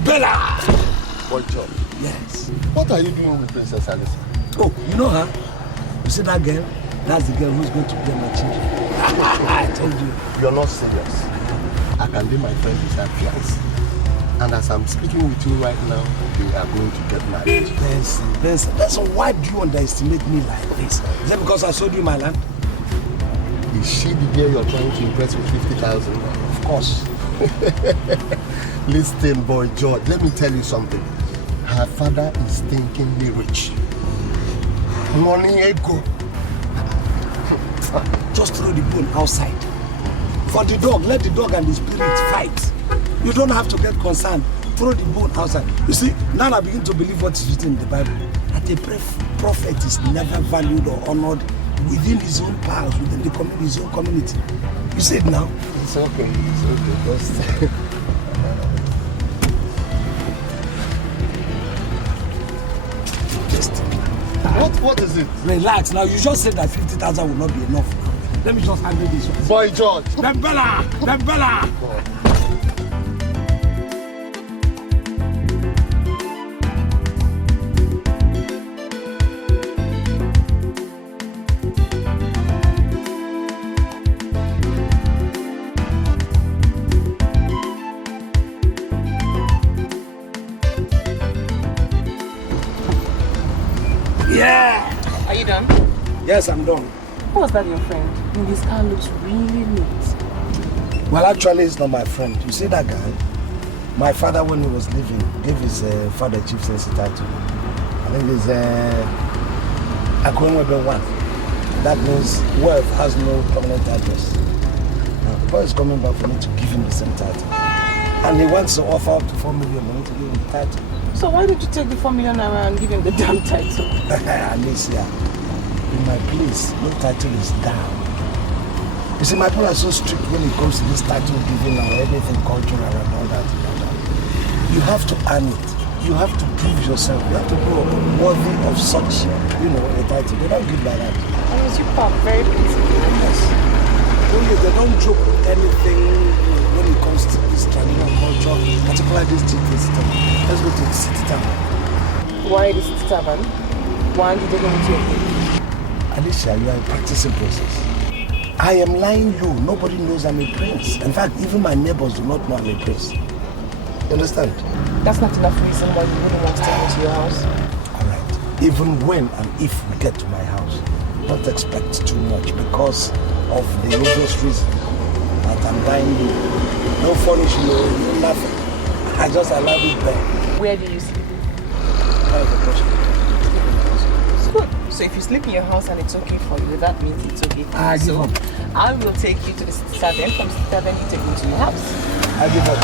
Bella! Boy job. Yes. What are you doing with Princess Alice? Oh, you know her? You see that girl? That's the girl who's going to play my children. I told you. You're not serious. I can be my friend with her fiance. And as I'm speaking with you right now, we are going to get married. Benson, why do you underestimate me like this? Is that because I sold you my land? Is she the girl you're trying to impress with 50,000? Of course. Listen, boy George, let me tell you something. Her father is stinkingly rich. Money ego. Just throw the bone outside. For the dog, let the dog and the spirit fight. You don't have to get concerned. Throw the bone outside. You see, now I begin to believe what is written in the Bible. That a prophet is never valued or honored within his own pals, within the community, his own community. You see it now? It's okay. It's okay. Just... What is it? Relax. Now you just said that 50,000 will not be enough. Let me just handle this one. Boy George. Bella! you done? Yes, I'm done. Who was that your friend? I mean, his car looks really neat. Well, actually, it's not my friend. You see that guy? My father, when he was living, gave his father chieftaincy title. I think it's Akwemwebe 1. That means wealth has no permanent address. Now, the boy is coming back for me to give him the same title. And he wants to offer up to 4 million money to give him the title. So why did you take the 4 million naira and give him the damn title? Alicia, in my place, no title is down. You see, my people are so strict when it comes to this title giving or anything cultural and all that. You have to earn it. You have to prove yourself. You have to be worthy of such, a title. They don't give like that. I was you are very pretty. Yes. Only they don't joke with anything when it comes to this traditional culture, particularly this chicken stuff. Let's go to the city tavern. Why the city tavern? Why did you go to your Alicia, you are a practicing process. I am lying you. Nobody knows I'm a prince. In fact, even my neighbors do not know I'm a prince. You understand? That's not enough reason why you wouldn't want to take me to your house. Alright. Even when and if we get to my house, don't expect too much because of the obvious reason that I'm lying you. No furnish, no nothing. I just allow it there. Where do you sleep? That is the question. Good. So if you sleep in your house and it's okay for you, that means it's okay for you. So I will take you to the city tavern. From the city tavern, you take me to your house. I give up.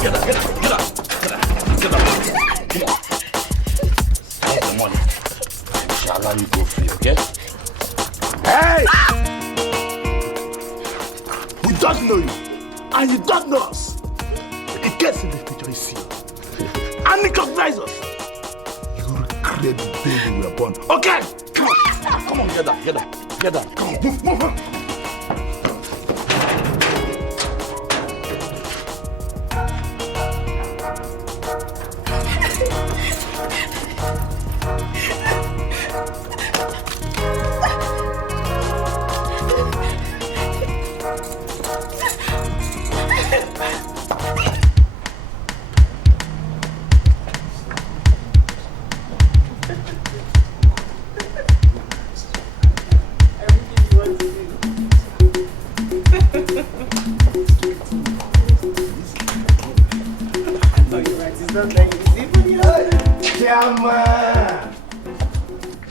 Get up. Come on. Save the money. I shall allow you go free, okay? Hey! We don't know you, and you don't know us. The case in the future is serious. And recognize us. You regret the day you were born. Okay? Come on, get up. Come on, move.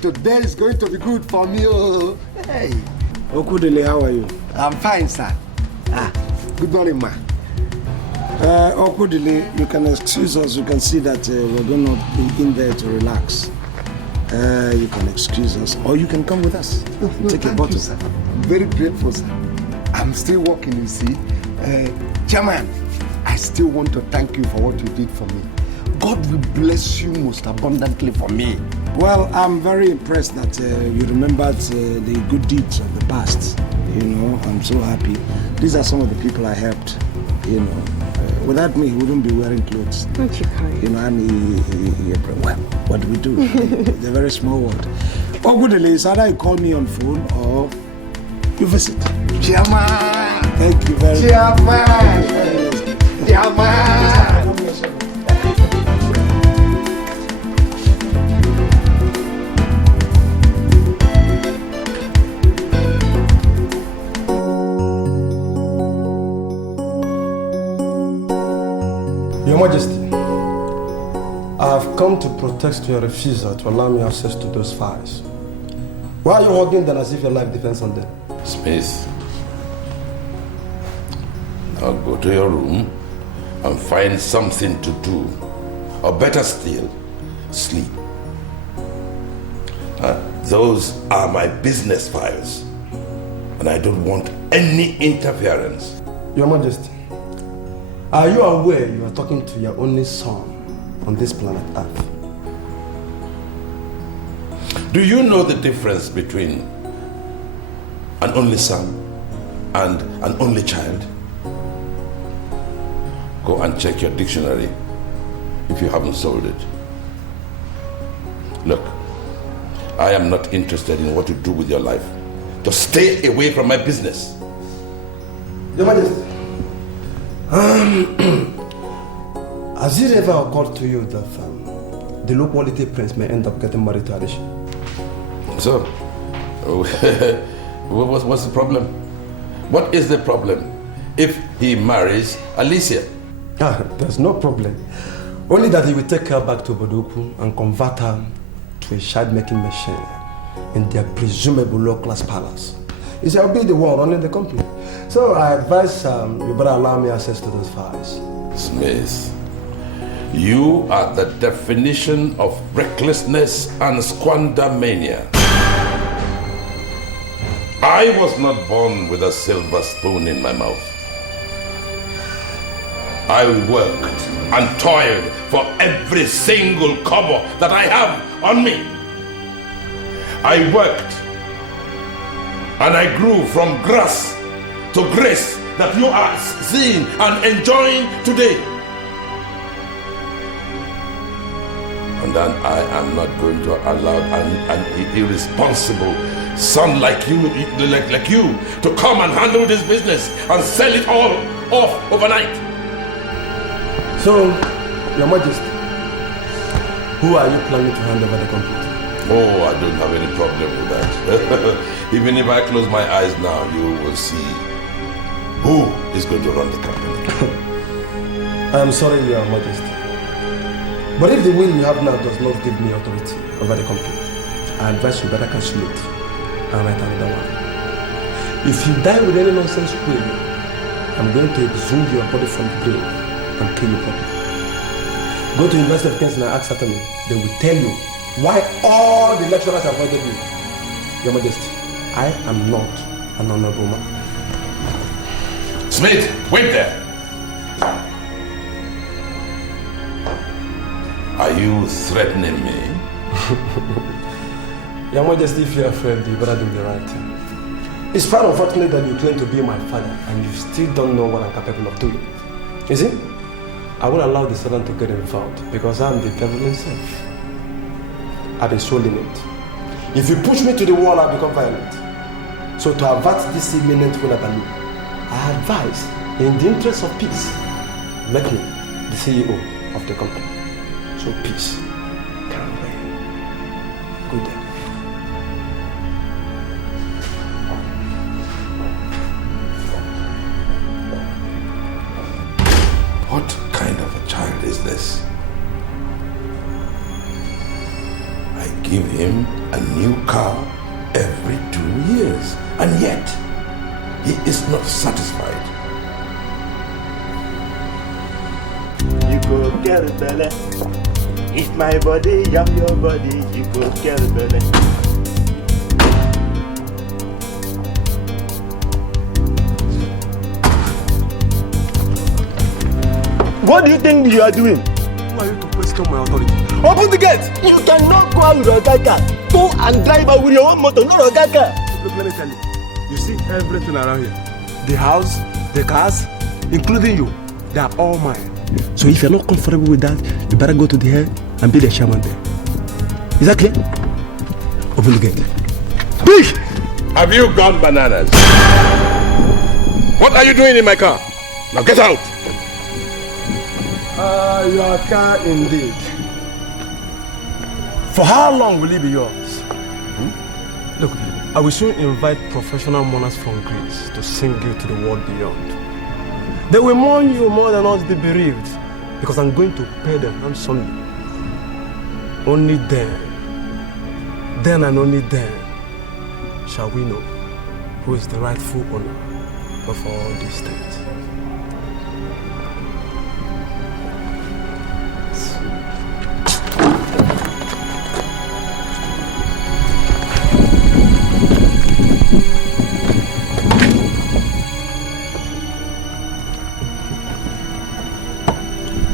Today is going to be good for me. Oh. Hey. Okudele, how are you? I'm fine, sir. Good morning, ma. Okudele, you can excuse us. You can see that we're going to be in there to relax. You can excuse us, or you can come with us. Take a bottle. You, sir. I'm very grateful, sir. I'm still working, you see. Chairman, I still want to thank you for what you did for me. God will bless you most abundantly for me. Well, I'm very impressed that you remembered the good deeds of the past. I'm so happy. These are some of the people I helped. Without me, he wouldn't be wearing clothes. Aren't you kind? Well, what do we do? It's a very small world. Okudele, is either you call me on phone or you visit. Chairman! Thank you very much. Chairman! Your Majesty, I have come to protest your refusal to allow me access to those files. Why are you holding them as if your life depends on them? Smith, now go to your room and find something to do. Or better still, sleep. Those are my business files. And I don't want any interference. Your Majesty, are you aware you are talking to your only son on this planet Earth? Do you know the difference between an only son and an only child? Go and check your dictionary if you haven't solved it. Look, I am not interested in what you do with your life. Just stay away from my business. Your Majesty, Has it ever occurred to you that the low quality prince may end up getting married to Alicia? So, what's the problem? What is the problem if he marries Alicia? There's no problem. Only that he will take her back to Bodoku and convert her to a child-making machine in their presumable low-class palace. You see, I'll be the one running the company. So I advise you better allow me access to those files. Smith, you are the definition of recklessness and squandermania. I was not born with a silver spoon in my mouth. I worked and toiled for every single kobo that I have on me. I worked and I grew from grass to grace that you are seeing and enjoying today. And then I am not going to allow an irresponsible son like you to come and handle this business and sell it all off overnight. So, Your Majesty, who are you planning to hand over the company to? Oh, I don't have any problem with that. Even if I close my eyes now, you will see who is going to run the company. I am sorry, Your Majesty. But if the will you have now does not give me authority over the company, I advise you better cancel it and write another one. If you die with any nonsense will, I'm going to exhume your body from the grave and kill you properly. Go to University of Kings and ask Attorney. They will tell you why all the lecturers avoided you. Your Majesty, I am not an honorable man. Smith, wait there. Are you threatening me? Your Majesty, if you're afraid, you better do the right thing. It's quite unfortunate that you claim to be my father and you still don't know what I'm capable of doing. You see? I won't allow the servant to get involved because I'm the devil himself. I've been so lenient. If you push me to the wall, I'll become violent. So to avert this imminent Winnabaloo, I advise, in the interest of peace, make me the CEO of the company. So peace can reign. Good day. What kind of a child is this? I give him a new car every 2 years, and yet he is not satisfied. You go get it, Bella. It's my body, I'm your body. You go get it, Bella. What do you think you are doing? Who are you to question my authority? Open the gate! You cannot go out with your car. Go and drive out with your own motor, not your car. Look, let me tell you. You see everything around here. The house, the cars, including you, they are all mine. So if you're not comfortable with that, you better go to the head and be the chairman there. Is that clear? Open the gate. Quick! Have you gone bananas? What are you doing in my car? Now get out! Your car indeed. For how long will it be yours? Look, I will soon invite professional mourners from Greece to sing you to the world beyond. They will mourn you more than us the bereaved, because I'm going to pay them handsomely. Only then and only then, shall we know who is the rightful owner of all these things.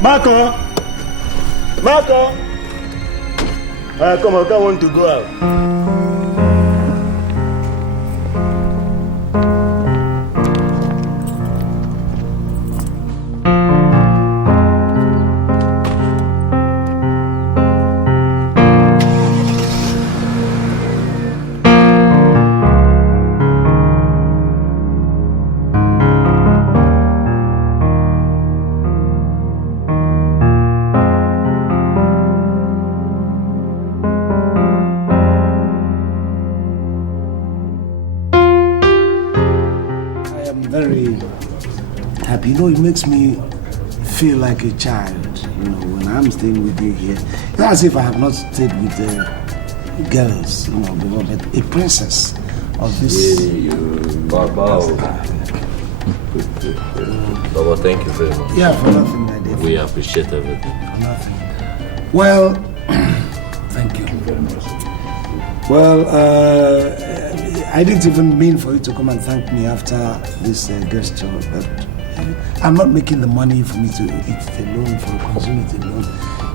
Marco! Marco! Come on, I want to go out. very happy. You know, it makes me feel like a child, you know, when I'm staying with you here. It's as if I have not stayed with girls, you know, before, but a princess of this. Baba, thank you very much. Yeah, for nothing, my dear. We appreciate everything. For nothing. Well, thank you very much. Well, I didn't even mean for you to come and thank me after this gesture, but I'm not making the money for me to eat alone, for consume it alone.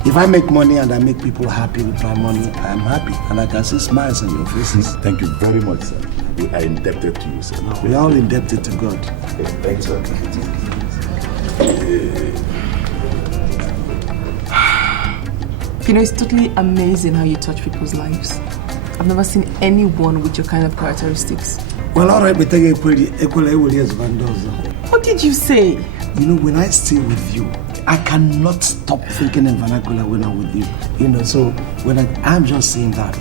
If I make money and I make people happy with my money, I'm happy, and I can see smiles on your faces. Thank you very much, sir. We are indebted to you, sir. We're all indebted to God. Thanks, sir. You know, it's totally amazing how you touch people's lives. I've never seen anyone with your kind of characteristics. Well, all right, but what did you say? You know, when I stay with you, I cannot stop thinking in vernacular when I'm with you. You know, so when I'm just saying that.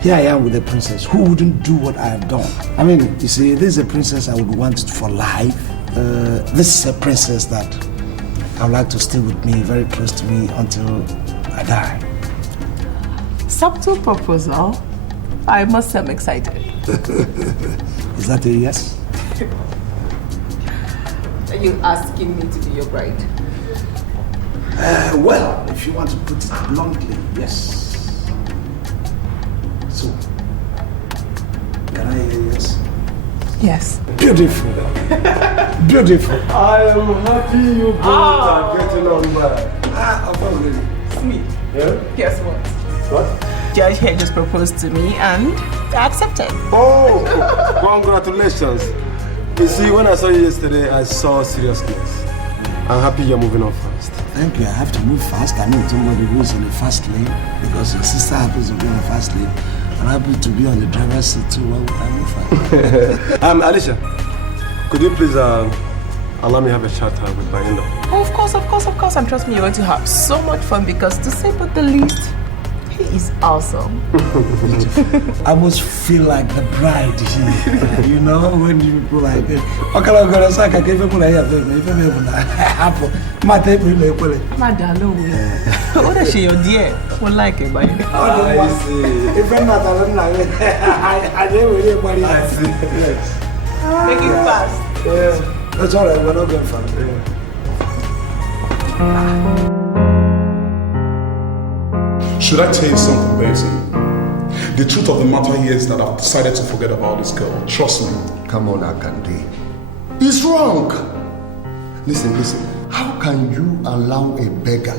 Here I am with a princess who wouldn't do what I have done. I mean, you see, this is a princess I would want for life. This is a princess that I would like to stay with me, very close to me until I die. Subtle proposal. I must say I'm excited. Is that a yes? Are you asking me to be your bride? Well, if you want to put it bluntly, yes. So, can I hear yes? Yes. Beautiful. Beautiful. I am happy you both are getting on well. Sweet. Yeah? Guess what? What? Judge here just proposed to me and I accepted. Oh, congratulations. You see, when I saw you yesterday, I saw seriousness. I'm happy you're moving on fast. Thank you. I have to move fast. I need somebody who's on the fast lane because your sister happens to be on the fast lane. I'm happy to be on the driver's seat too. Well, I move fast. Alicia, could you please allow me have a chat with my in-law? Oh, of course. And trust me, you're going to have so much fun because to say but the least, he is awesome. I almost feel like the bride here. You know, when you people like it. Okay, I'm going to say, I can't even put it Madalo, what is she, your dear? Well, like it, but I see. If I'm not alone, I didn't really want to see. Yes. Make it fast. Yeah. That's all right, we're not going far. Should I tell you something, Basie? The truth of the matter here is that I've decided to forget about this girl. Trust me. Come on, Akande. It's wrong. Listen. How can you allow a beggar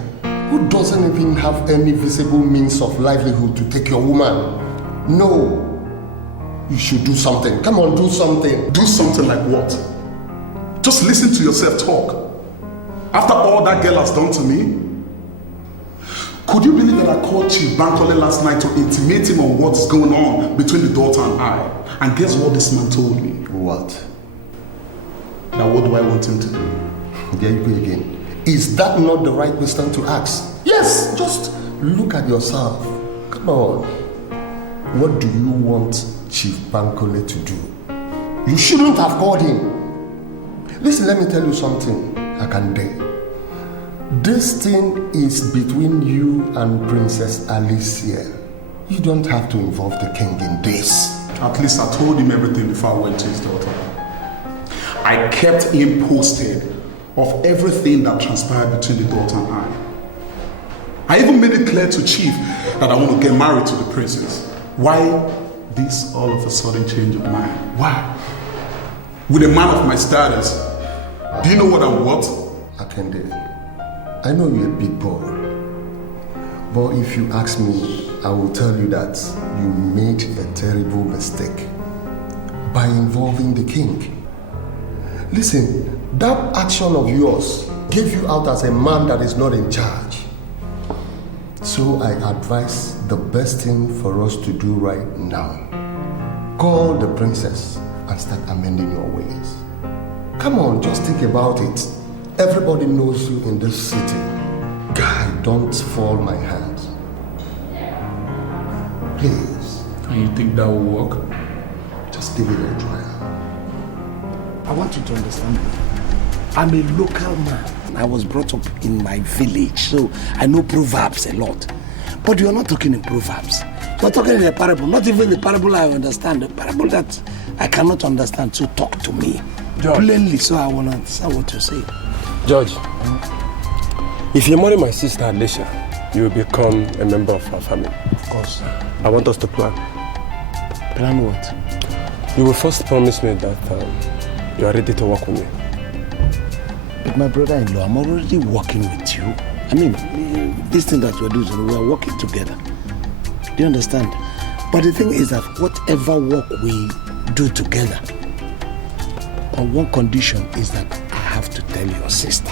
who doesn't even have any visible means of livelihood to take your woman? No. You should do something. Come on, do something. Do something like what? Just listen to yourself talk. After all that girl has done to me, could you believe that I called Chief Bankole last night to intimate him on what's going on between the daughter and I? And guess what this man told me? What? Now what do I want him to do? There you go again. Is that not the right question to ask? Yes, just look at yourself. Come on. What do you want Chief Bankole to do? You shouldn't have called him. Listen, let me tell you something, Akande. This thing is between you and Princess Alicia. You don't have to involve the king in this. At least I told him everything before I went to his daughter. I kept him posted of everything that transpired between the daughter and I even made it clear to Chief that I want to get married to the princess. Why this all of a sudden change of mind? Why? With a man of my status, do you know what I'm worth? Akande, I know you're a big boy, but if you ask me, I will tell you that you made a terrible mistake by involving the king. Listen, that action of yours gave you out as a man that is not in charge. So I advise the best thing for us to do right now. Call the princess and start amending your ways. Come on, just think about it. Everybody knows you in this city. Guy, don't fall my hands. Please. And you think that will work? Just give it a try. I want you to understand me. I'm a local man. I was brought up in my village, so I know proverbs a lot. But you're not talking in proverbs. You're talking in a parable. Not even the parable I understand. The parable that I cannot understand. So talk to me plainly, so I will understand what you say. George, if you marry my sister Alicia, you will become a member of our family. Of course. I want us to plan. Plan what? You will first promise me that you are ready to work with me. But my brother-in-law, I'm already working with you. I mean, this thing that we're doing, we are working together. Do you understand? But the thing is that whatever work we do together, on one condition is that I have to tell your sister.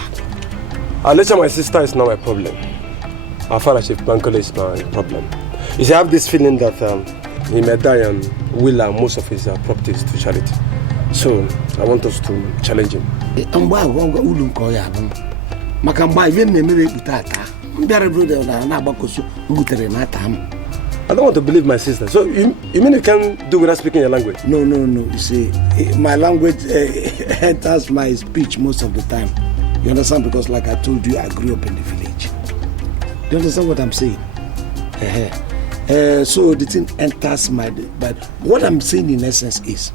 Alicia, my sister, is not my problem. Our father, Chief Bankole, is my problem. You see, I have this feeling that he may die and will most of his properties to charity. So, I want us to challenge him. I don't want to believe my sister. So, you mean you can do without speaking your language? No. You see, my language enters my speech most of the time. You understand? Because like I told you, I grew up in the village. Do you understand what I'm saying? So the thing enters my... But what I'm saying in essence is,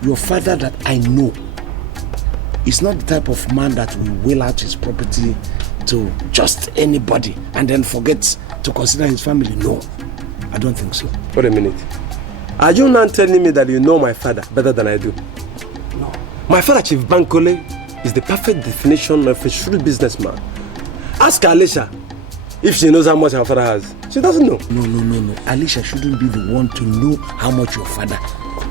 your father that I know is not the type of man that will will out his property to just anybody and then forget to consider his family. No, I don't think so. Wait a minute. Are you not telling me that you know my father better than I do? No. My father, Chief Bankole, is the perfect definition of a shrewd businessman. Ask Alicia if she knows how much her father has. She doesn't know. No. Alicia shouldn't be the one to know how much your father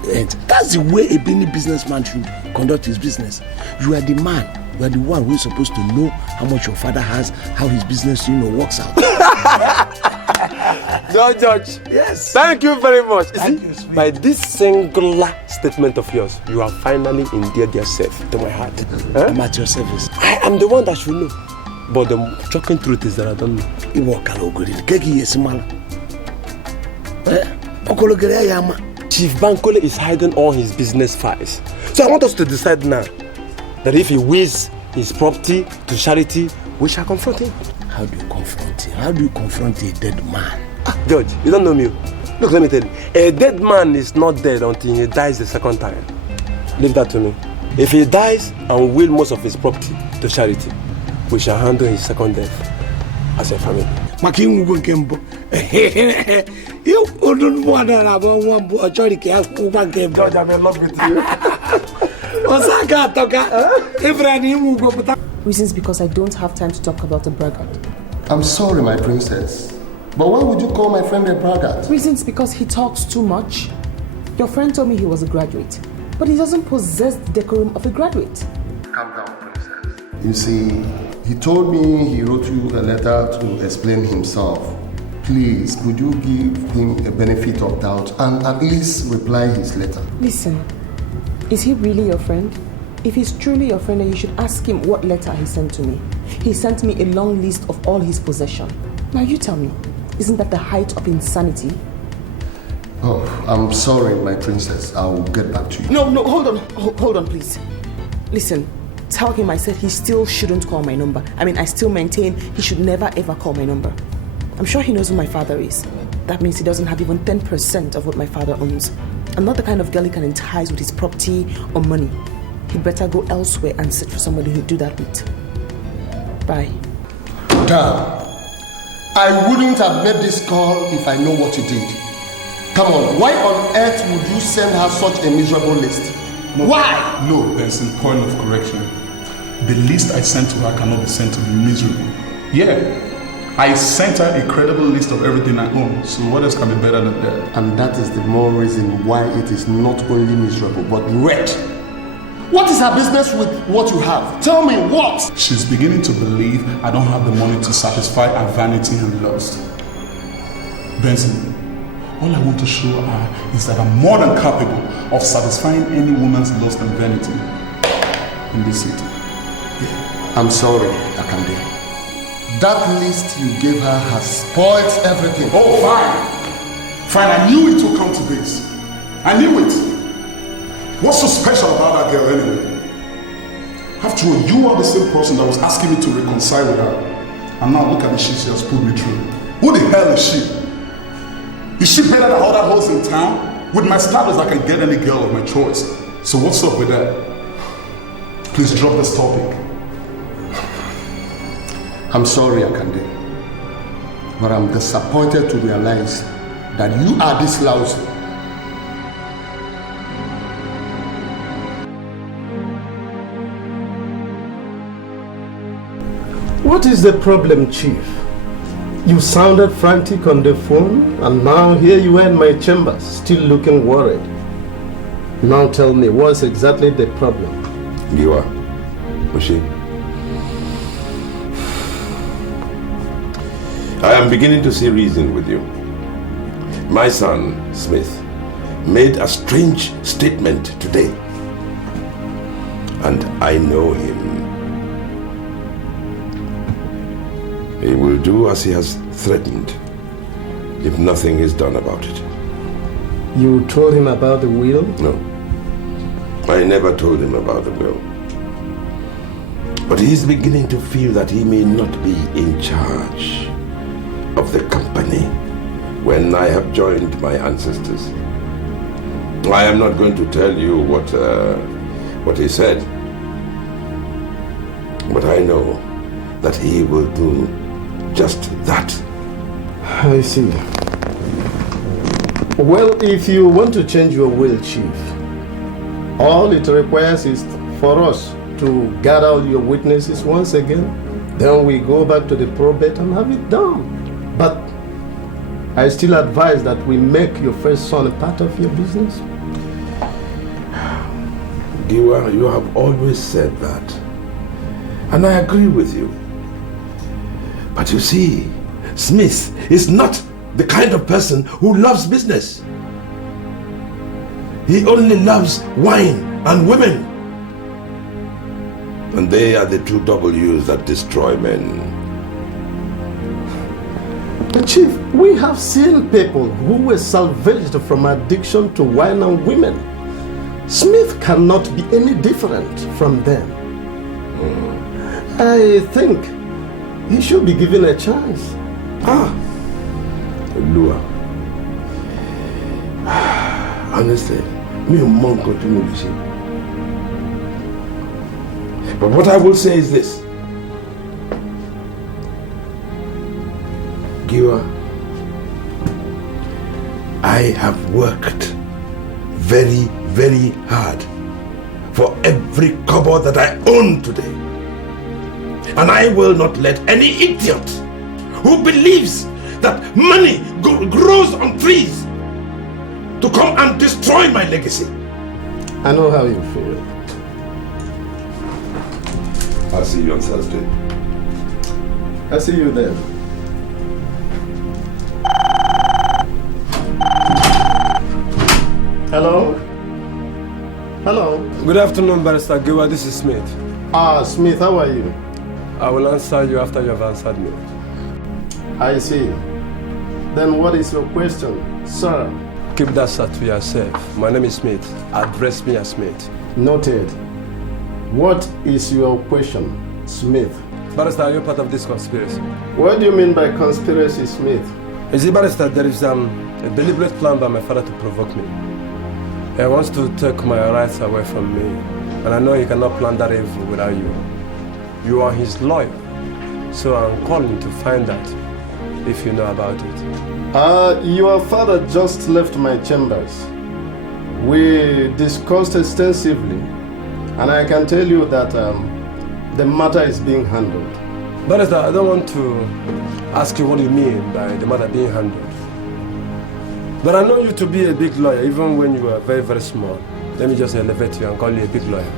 earns. That's the way a businessman should conduct his business. You are the man. You are the one who is supposed to know how much your father has, how his business, works out. George. Yes. Thank you very much. Thank you, by this singular statement of yours, you have finally endeared yourself to my heart. I'm at your service. I am the one that should know. But the shocking truth is that I don't know. Chief Bankole is hiding all his business files. So I want us to decide now that if he wills his property to charity, we shall confront him. How do you confront him? How do you confront a dead man? George, you don't know me. Look, let me tell you. A dead man is not dead until he dies the second time. Leave that to me. If he dies and will most of his property to charity, we shall handle his second death as a family. You wouldn't want to have one charity. George, I'm in love with you. Reasons because I don't have time to talk about a braggart. I'm sorry, my princess. But why would you call my friend a braggart? Reasons because he talks too much. Your friend told me he was a graduate, but he doesn't possess the decorum of a graduate. Calm down, princess. You see, he told me he wrote you a letter to explain himself. Please, could you give him a benefit of doubt and at least reply his letter? Listen, is he really your friend? If he's truly your friend, then you should ask him what letter he sent to me. He sent me a long list of all his possessions. Now you tell me, isn't that the height of insanity? Oh, I'm sorry, my princess. I'll get back to you. No, hold on, please. Listen, tell him I said he still shouldn't call my number. I still maintain he should never ever call my number. I'm sure he knows who my father is. That means he doesn't have even 10% of what my father owns. I'm not the kind of girl he can entice with his property or money. He'd better go elsewhere and search for somebody who'd do that with. Bye. Damn. I wouldn't have made this call if I know what you did. Come on, why on earth would you send her such a miserable list? No, why? No, there's a point of correction. The list I sent to her cannot be sent to be miserable. Yeah. I sent her a credible list of everything I own, so what else can be better than that? And that is the more reason why it is not only miserable, but red. What is her business with what you have? Tell me what? She's beginning to believe I don't have the money to satisfy her vanity and lust. Benson, all I want to show her is that I'm more than capable of satisfying any woman's lust and vanity in this city. Yeah. I'm sorry, Akande. That list you gave her has spoiled everything. Oh, fine. Fine, I knew it would come to this. I knew it. What's so special about that girl anyway? After all, you are the same person that was asking me to reconcile with her. And now look at the shit she has put me through. Who the hell is she? Is she better than other hoes in town? With my status, I can get any girl of my choice. So what's up with that? Please drop this topic. I'm sorry, Akande. But I'm disappointed to realize that you are this lousy. What is the problem, Chief? You sounded frantic on the phone, and now here you are in my chamber, still looking worried. Now tell me, what's exactly the problem? You are. Oshie. I am beginning to see reason with you. My son, Smith, made a strange statement today. And I know him. He will do as he has threatened if nothing is done about it. You told him about the will? No. I never told him about the will. But he is beginning to feel that he may not be in charge of the company when I have joined my ancestors. I am not going to tell you what he said, but I know that he will do just that. I see. Well, if you want to change your will, Chief, all it requires is for us to gather all your witnesses once again. Then we go back to the probate and have it done. But I still advise that we make your first son a part of your business. Giwa, you have always said that. And I agree with you. But you see, Smith is not the kind of person who loves business. He only loves wine and women. And they are the two W's that destroy men. Chief, we have seen people who were salvaged from addiction to wine and women. Smith cannot be any different from them. I think he should be given a chance. Lua. Honestly, me and Mom continue to say. But what I will say is this. Giwa, I have worked very, very hard for every kobo that I own today. And I will not let any idiot who believes that money grows on trees to come and destroy my legacy. I know how you feel. I'll see you on Thursday. I'll see you then. Hello? Hello? Good afternoon, Barrister Giwa. This is Smith. Smith, how are you? I will answer you after you have answered me. I see. Then what is your question, sir? Keep that sir to yourself. My name is Smith. Address me as Smith. Noted. What is your question, Smith? Barrister, are you part of this conspiracy? What do you mean by conspiracy, Smith? You see, Barrister, there is a deliberate plan by my father to provoke me. He wants to take my rights away from me. And I know he cannot plan that evil without you. You are his lawyer. So I'm calling to find out if you know about it. Your father just left my chambers. We discussed extensively. And I can tell you that the matter is being handled. Barrister, I don't want to ask you what you mean by the matter being handled. But I know you to be a big lawyer, even when you were very, very small. Let me just elevate you and call you a big lawyer.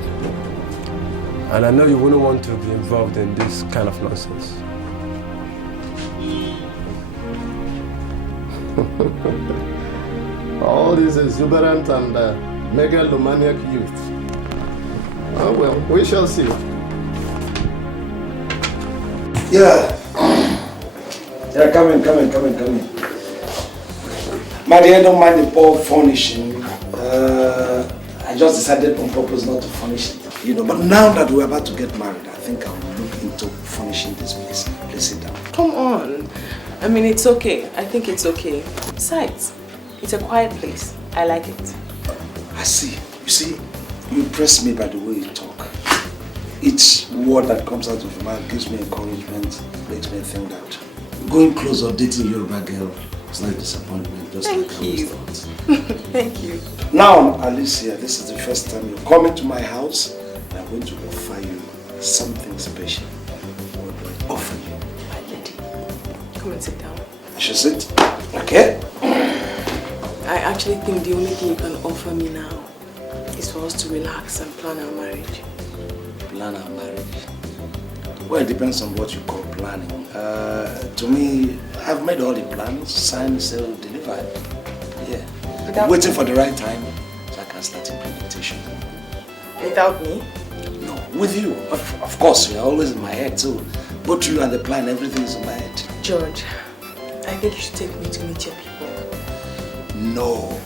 And I know you wouldn't want to be involved in this kind of nonsense. All these exuberant and megalomaniac youth. Oh well, we shall see. Yeah, come in. My dear, don't mind the poor furnishing. I just decided on purpose not to furnish it. You know, but now that we're about to get married, I think I'll look into furnishing this place. Please sit down. Come on. I mean, it's okay. I think it's okay. Besides, it's a quiet place. I like it. I see. You see, you impress me by the way you talk. Each word that comes out of your mouth gives me encouragement, makes me think that going close or dating a Yoruba girl is not a disappointment, just like I always thought. Thank you. Now, Alicia, this is the first time you're coming to my house. I'm going to offer you something special. What do I offer you? My lady, come and sit down. I should sit? Okay. I actually think the only thing you can offer me now is for us to relax and plan our marriage. Plan our marriage? Well, it depends on what you call planning. To me, I've made all the plans, signed, sealed, delivered. Yeah. I'm waiting for the right time so I can start implementation. Without me? No, with you. Of course, you're always in my head too. Both you and the plan, everything is in my head. George, I think you should take me to meet your people. No.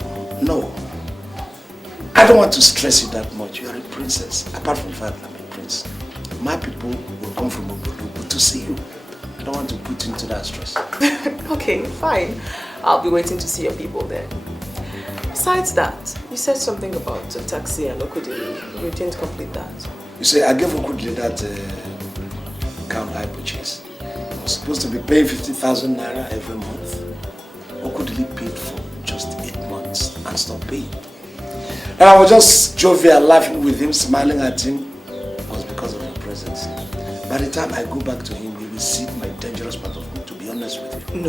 I don't want to stress you that much. You are a princess. Apart from the fact that I'm a prince. My people will come from Owoh to see you. I don't want to put you into that stress. Okay, fine. I'll be waiting to see your people then. Besides that, you said something about a taxi and Okudili. You didn't complete that. You see, I gave Okudili that account I purchased. I was supposed to be paying 50,000 naira every month. Okudili paid for just 8 months and stopped paying. And I was just jovial, laughing with him, smiling at him. It was because of your presence. By the time I go back to him, he will see my dangerous part of me, to be honest with you.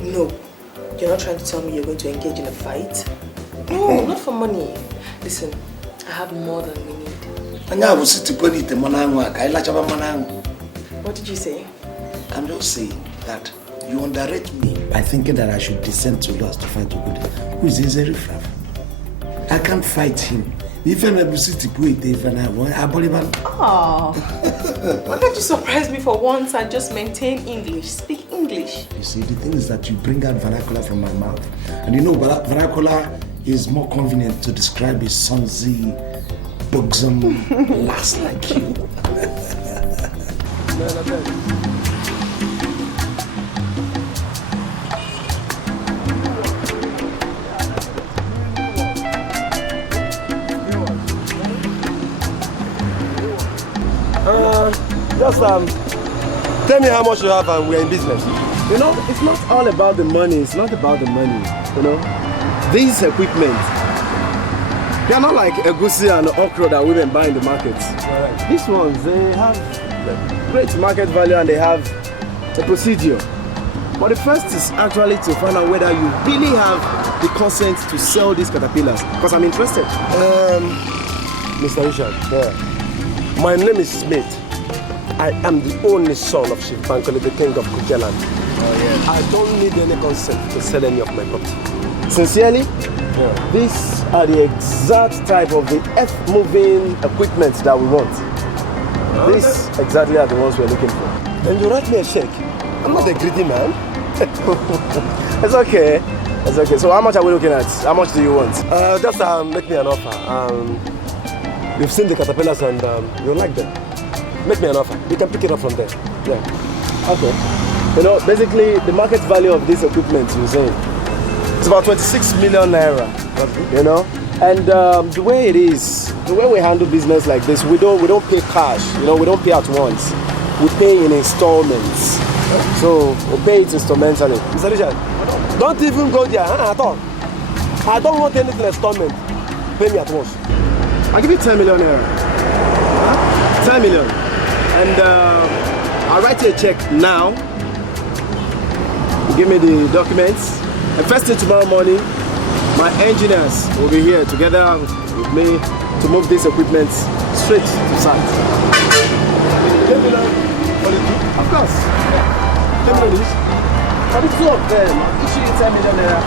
No. You're not trying to tell me you're going to engage in a fight? No, not for money. Listen, I have more than we need. What did you say? I'm just saying that you underrate me by thinking that I should descend to loss to fight Owoh. Who is this riffraff? I can't fight him. If I'm able to put it, Oh, why don't you surprise me for once and just maintain English? Speak English. You see, the thing is that you bring out vernacular from my mouth. And you know, vernacular is more convenient to describe a sonzy, buxom lass like you. Just tell me how much you have and we're in business. You know, it's not all about the money. It's not about the money. You know, these equipment, they are not like Ugezu and okra that women buy in the markets. Right. These ones, they have great market value and they have a procedure. But the first is actually to find out whether you really have the consent to sell these caterpillars. Because I'm interested. Mr. Richard, my name is Smith. I am the only son of Chief Bankole, the king of Kujaland. I don't need any consent to sell any of my property. Sincerely, these are the exact type of the earth-moving equipment that we want. These exactly are the ones we're looking for. And you write me a check. I'm not a greedy man. It's okay. It's okay. So how much are we looking at? How much do you want? Just make me an offer. You've seen the caterpillars and you like them. Make me an offer. You can pick it up from there. Yeah. Okay. You know, basically, the market value of this equipment, you're saying, it's about 26 million naira. You know, and the way it is, the way we handle business like this, we don't pay cash. You know, we don't pay at once. We pay in installments. So we pay it instrumentally. Mr. Richard, don't even go there at all. I don't want anything installment. Pay me at once. I'll give you 10 million naira. 10 million. And I'll write you a check now. You give me the documents. And first thing tomorrow morning, my engineers will be here together with me to move this equipment straight to site. 10 million. Of course. 10 million each. For the two of them, I'll issue you 10 million naira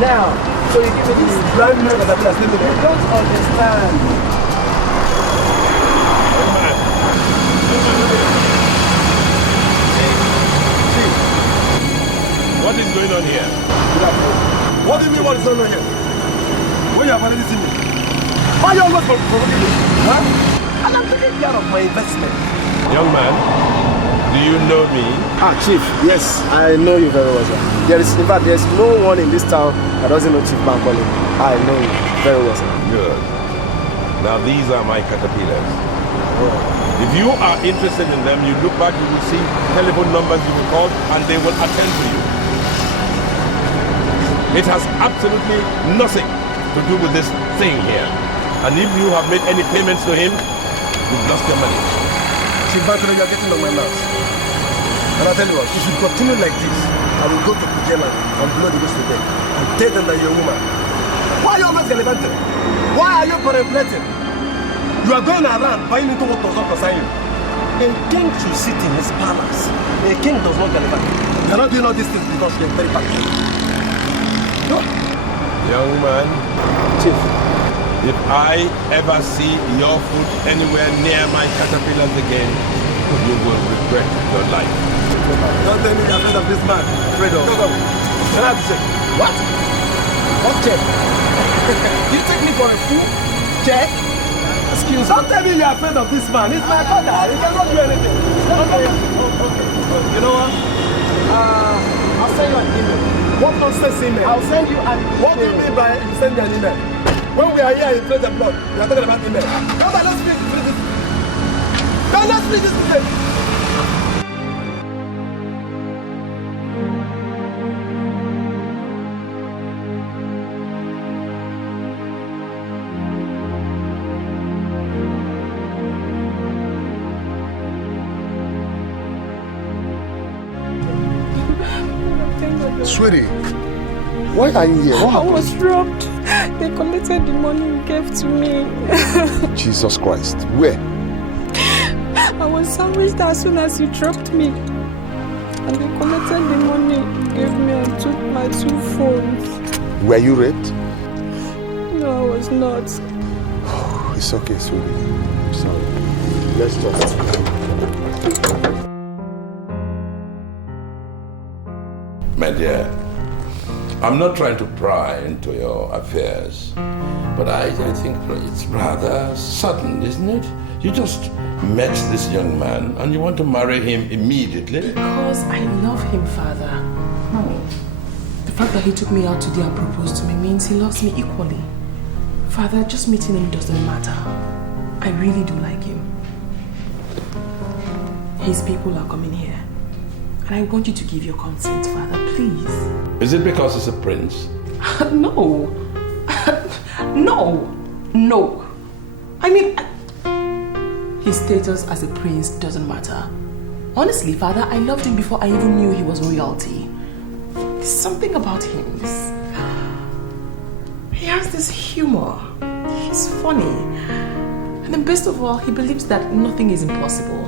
now. So you give me this brand new caterpillar. You don't understand. What is going on here? What do you mean what is going on here? When you have already seen me? Why are you always provoking me? Huh? And I'm taking care of my investment. Young man, do you know me? Chief, yes, I know you very well, sir. In fact, there's no one in this town that doesn't know Chief Bankole. I know you very well, sir. Good. Now these are my caterpillars. If you are interested in them, you look back, you will see telephone numbers you will call and they will attend to you. It has absolutely nothing to do with this thing here. And if you have made any payments to him, you've lost your money. Chief Bankole, you're getting on my nerves. And I'll tell you what, if you continue like this, I will go to Kujela and blow the rest of them and tell them that you're a woman. Why are you always gallivanting? Why are you perambulating? You are going around buying into what does not concern you. A king should sit in his palace. A king does not gallivant. You're not doing all these things because you're very bad. No. Young man, Chief, if I ever see your foot anywhere near my caterpillars again, you will regret your life. Don't tell me you're afraid of this man. Afraid of? No. Can I have the check? What? What check? You take me for a fool? Check? Excuse me. Don't tell me you're afraid of this man. He's my father. He cannot do anything. Okay. You know what? I'll send you an email. What nonsense email? I'll send you an email. What do you mean by you send me an email? When we are here in Flesh and Blood, we are talking about email. Come on, let's split this. Come on, let's split this today. Sweetie, why are you here? What I was robbed. They collected the money you gave to me. Jesus Christ, where? I was sandwiched as soon as you dropped me. And they collected the money you gave me and took my 2 phones. Were you raped? No, I was not. It's okay, sweetie. I'm sorry. Let's just... My dear, I'm not trying to pry into your affairs, but I think it's rather sudden, isn't it? You just met this young man and you want to marry him immediately? Because I love him, Father. No. The fact that he took me out today and proposed to me means he loves me equally. Father, just meeting him doesn't matter. I really do like him. His people are coming here. And I want you to give your consent, Father, please. Is it because he's a prince? No. No. I mean, his status as a prince doesn't matter. Honestly, Father, I loved him before I even knew he was royalty. There's something about him. He has this humor. He's funny. And then best of all, he believes that nothing is impossible.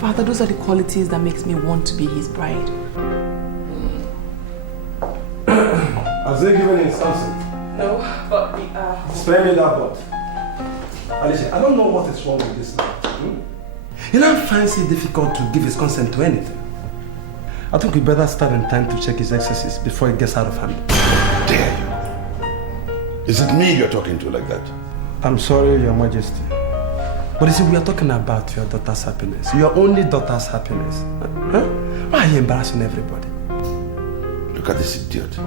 Father, those are the qualities that makes me want to be his bride. Has they given him something? No, but we are... Spare me that bot. Alicia, I don't know what is wrong with this man. He don't fancy difficult to give his consent to anything. I think we better start in time to check his excesses before it gets out of hand. Dare you? Is it me you're talking to like that? I'm sorry, Your Majesty. But you see, we are talking about your daughter's happiness. Your only daughter's happiness. Huh? Why are you embarrassing everybody? Look at this idiot.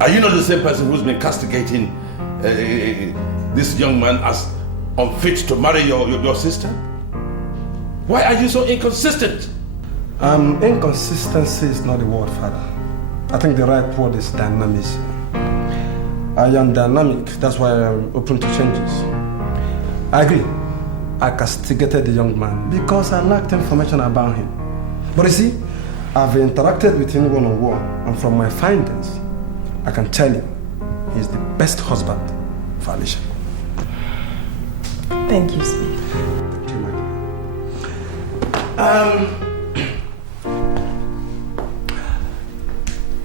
Are you not the same person who's been castigating this young man as unfit to marry your sister? Why are you so inconsistent? Inconsistency is not the word, Father. I think the right word is dynamism. I am dynamic, that's why I am open to changes. I agree. I castigated the young man because I lacked information about him. But you see, I've interacted with him one-on-one, and from my findings, I can tell you he's the best husband for Alicia. Thank you, Smith. Thank you, madam.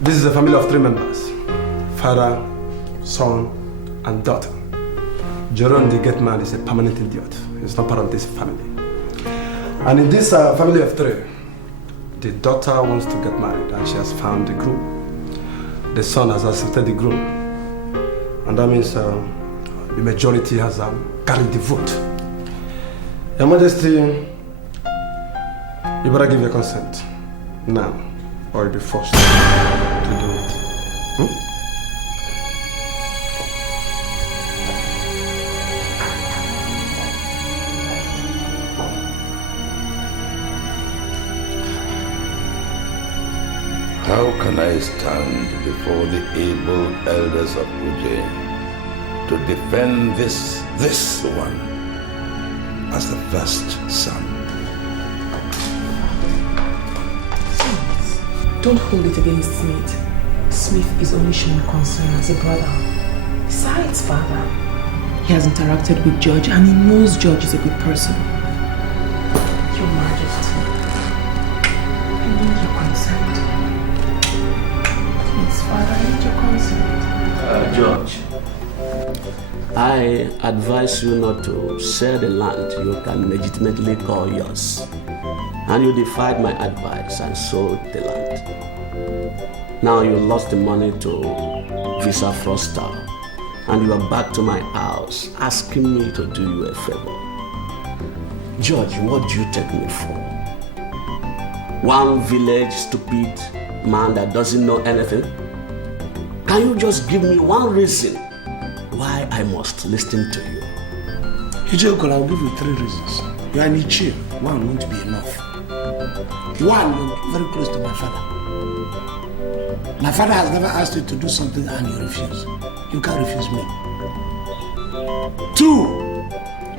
This is a family of 3 members. Father, son, and daughter. Jerome, the gate man, is a permanent idiot. He's not part of this family. And in this family of 3, the daughter wants to get married and she has found the groom. The son has accepted the groom. And that means the majority has carried the vote. Your Majesty, you better give your consent now, or you'll be forced to do it. How can I stand before the able elders of Ugezu to defend this one as the first son? Don't hold it against Smith. Smith is only showing concern as a brother. Besides, father, he has interacted with George and he knows George is a good person. Your Majesty, I need your consent. Please, father, I need your consent. George, I advise you not to sell the land you can legitimately call yours. And you defied my advice and sold the land. Now you lost the money to Visa Froster, and you are back to my house asking me to do you a favor. George, what do you take me for? One village stupid man that doesn't know anything? Can you just give me one reason why I must listen to you? Ugezu, I'll give you 3 reasons. You are Nichi. One won't be enough. One, you're very close to my father. My father has never asked you to do something and you refuse. You can't refuse me. 2,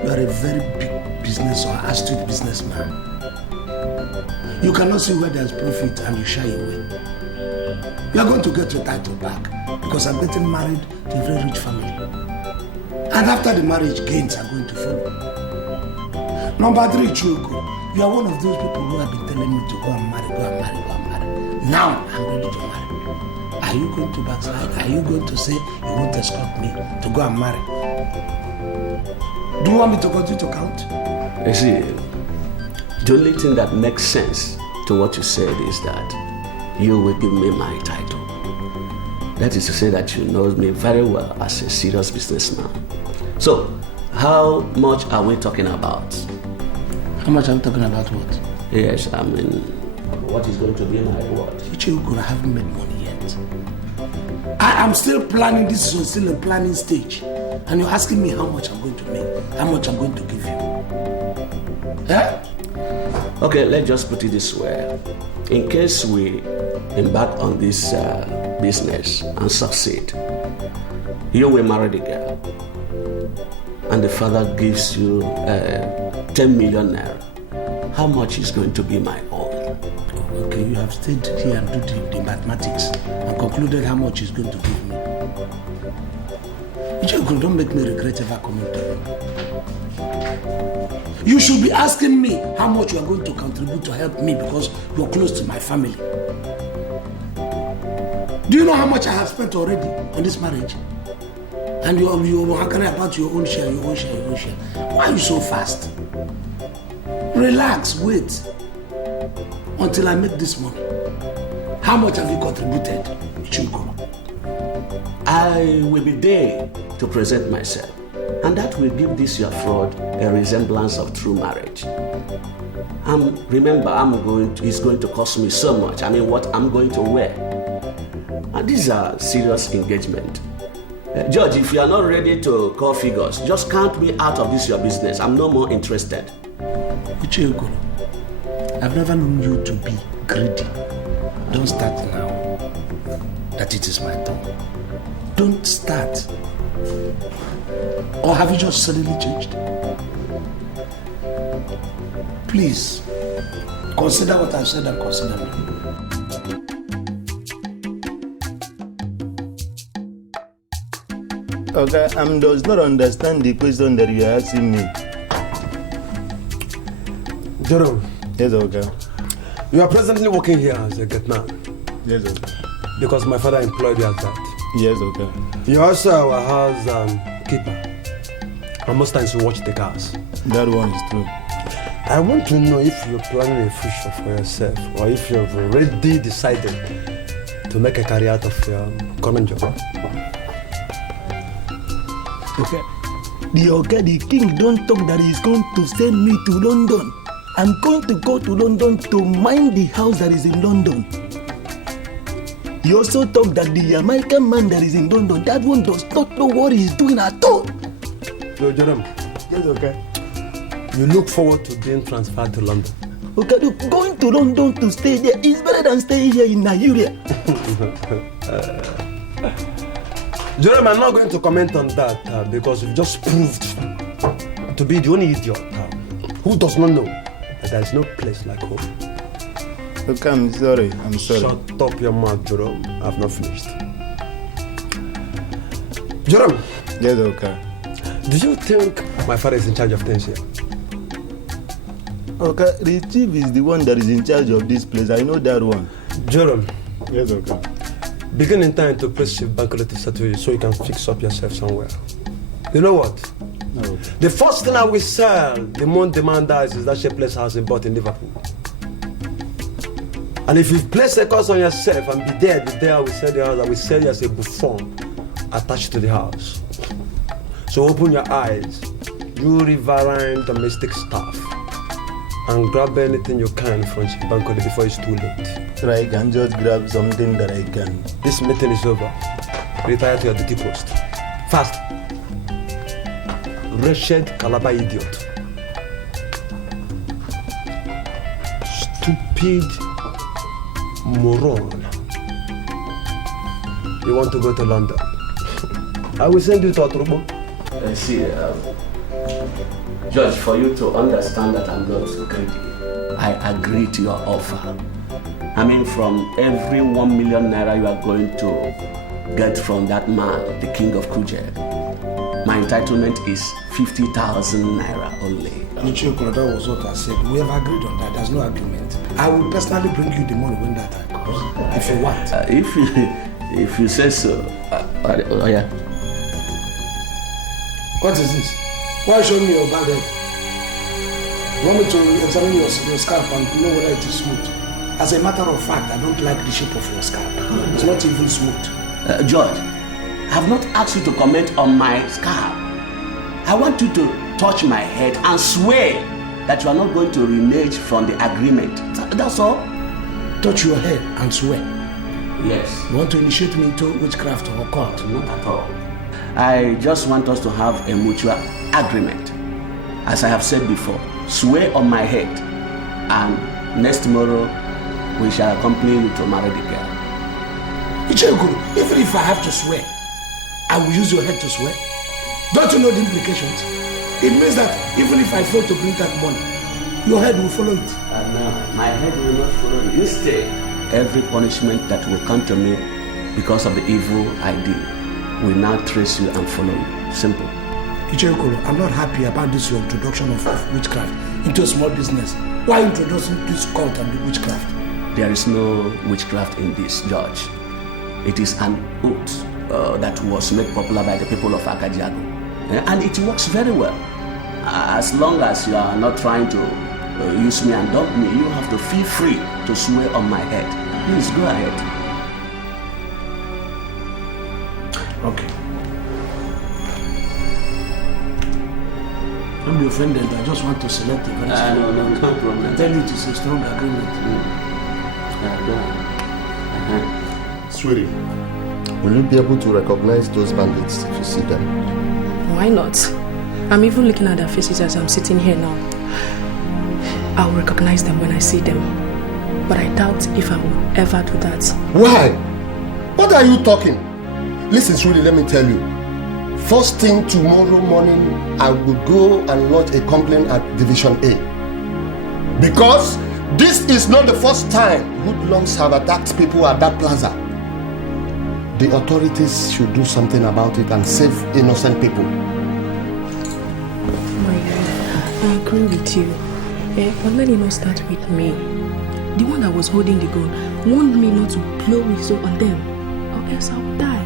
you are a very big business or astute businessman. You cannot see where there's profit and you shy away. You are going to get your title back because I'm getting married to a very rich family. And after the marriage, gains are going to follow. Number 3, Chuko, you are one of those people who have been telling me to go and marry, go and marry, go and marry. Now I'm ready to marry. Are you going to backslide? Are you going to say you won't escort me to go and marry? Do you want me to continue to count? You see, the only thing that makes sense to what you said is that you will give me my title. That is to say that you know me very well as a serious businessman. So, how much are we talking about? How much are we talking about what? Yes, I mean, what is going to be my reward? I haven't made money yet. I am still planning, this is still a planning stage. And you're asking me how much I'm going to make, how much I'm going to give you. Yeah? Okay, let's just put it this way. In case we embark on this business and succeed, you will marry the girl. And the father gives you 10 million naira. How much is going to be my own? Okay, you have stayed here and do the mathematics and concluded how much is going to give me. Don't make me regret ever coming to you. You should be asking me how much you are going to contribute to help me because you are close to my family. Do you know how much I have spent already on this marriage? And you're hankering about your own share, your own share, your own share. Why are you so fast? Relax, wait until I make this money. How much have you contributed? I will be there to present myself, and that will give this your fraud a resemblance of true marriage. Remember, it's going to cost me so much. I mean, what I'm going to wear. And these are serious engagement. George, if you are not ready to call figures, just count me out of this your business. I'm no more interested. Ugezu, I've never known you to be greedy. Don't start now that it is my turn. Don't start. Or have you just suddenly changed? Please, consider what I've said and consider me. Okay, does not understand the question that you are asking me. Jerome. Yes, okay. You are presently working here as a gate man. Yes, okay. Because my father employed you as that. Yes, okay. You also our house keeper. And most times you watch the cars. That one is true. I want to know if you're planning a future for yourself or if you've already decided to make a career out of your current job. Okay. The king don't talk that he's going to send me to London. I'm going to go to London to mind the house that is in London. He also talked that the Jamaican man that is in London, that one does not know what he's doing at all. So, Jerome, yes, okay. You look forward to being transferred to London. Okay, look, going to London to stay there is better than staying here in Nigeria. Jerome, I'm not going to comment on that because you've just proved to be the only idiot who does not know that there is no place like home. Okay, I'm sorry. Shut up your mouth, Jerome. I've not finished. Jerome. Yes, okay. Do you think my father is in charge of things here? Okay, the chief is the one that is in charge of this place. I know that one. Jerome. Yes, okay. Begin in time to press Chief Bankole to settle you so you can fix up yourself somewhere. You know what? No. The first thing I will sell the moment the man dies is that shapeless house he bought in Liverpool. And if you place a curse on yourself and be there the day I will sell the house, I will sell you as a buffon attached to the house. So open your eyes, you riverine domestic staff, and grab anything you can from Chief Bankole before it's too late. So I can just grab something that I can. This meeting is over. Retire to your duty post. Fast. Wretched Calabar idiot. Stupid moron. You want to go to London? I will send you to Otrobo. See, Judge, for you to understand that I'm not greedy, I agree to your offer. I mean, from every 1 million naira you are going to get from that man, the king of Kuje, my entitlement is 50,000 naira only. That was what I said. We have agreed on that. There's no argument. I will personally bring you the money when that time comes, if you want. If you say so. Oh yeah. What is this? Why show me your bad head? You want me to examine your scalp and know whether it is smooth? As a matter of fact, I don't like the shape of your scalp. It's not even smooth. George, I have not asked you to comment on my scalp. I want you to touch my head and swear that you are not going to renege from the agreement. That's all. Touch your head and swear? Yes. You want to initiate me into witchcraft or occult? Not at all. I just want us to have a mutual agreement. As I have said before, swear on my head, and next tomorrow we shall accompany you to marry the girl. Icheguru, even if I have to swear, I will use your head to swear. Don't you know the implications? It means that even if I fail to bring that money, your head will follow it. No, my head will not follow you. Instead, every punishment that will come to me because of the evil I did will now trace you and follow you. Simple. Icheguru, I'm not happy about this your introduction of witchcraft into a small business. Why introducing this cult and the witchcraft? There is no witchcraft in this, George. It is an oath that was made popular by the people of Akajiago. And it works very well. As long as you are not trying to use me and dump me, you have to feel free to swear on my head. Please go ahead. Okay. Don't be offended. I just want to select a very strong no problem. I tell you it is a strong agreement. Sweetie, will you be able to recognize those bandits if you see them? Why not? I'm even looking at their faces as I'm sitting here now. I'll recognize them when I see them. But I doubt if I will ever do that. Why? What are you talking? Listen, Sweetie, let me tell you. First thing tomorrow morning, I will go and lodge a complaint at Division A. Because this is not the first time hoodlums have attacked people at that plaza. The authorities should do something about it and save innocent people. I agree with you. But let it not start with me. The one that was holding the gun warned me not to blow whistle on them, or else I will die.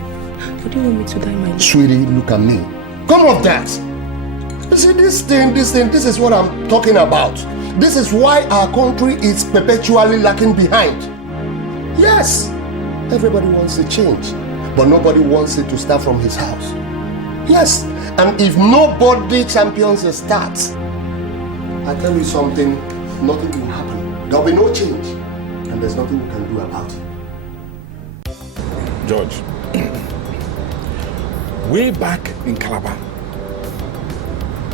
But do you want me to die my life? Sweetie, look at me. Come off that. You see, this is what I'm talking about. This is why our country is perpetually lacking behind. Yes, everybody wants a change, but nobody wants it to start from his house. Yes, And if nobody champions the start, I tell you something, nothing will happen. There will be no change. And there's nothing we can do about it. George, way back in Calabar,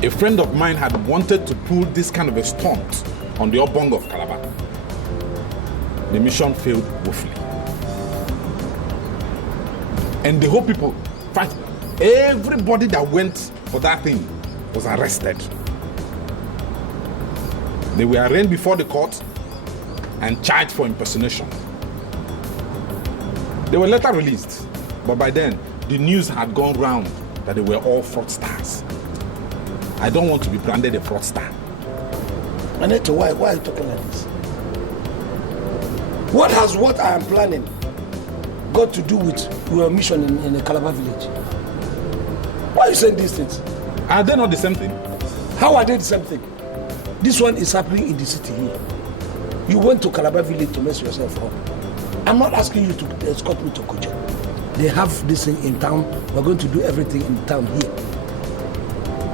a friend of mine had wanted to pull this kind of a stunt on the Obong of Calabar. The mission failed woefully. And the whole people, in fact, everybody that went for that thing was arrested. They were arraigned before the court and charged for impersonation. They were later released, but by then, the news had gone round that they were all fraudsters. I don't want to be branded a fraudster. Maneto, why are you talking like this? What has what I am planning got to do with your mission in the Calabar village? Why are you saying these things? Are they not the same thing? How are they the same thing? This one is happening in the city here. You went to Calabar village to mess yourself up. I'm not asking you to escort me to Kuja. They have this thing in town. We're going to do everything in town here.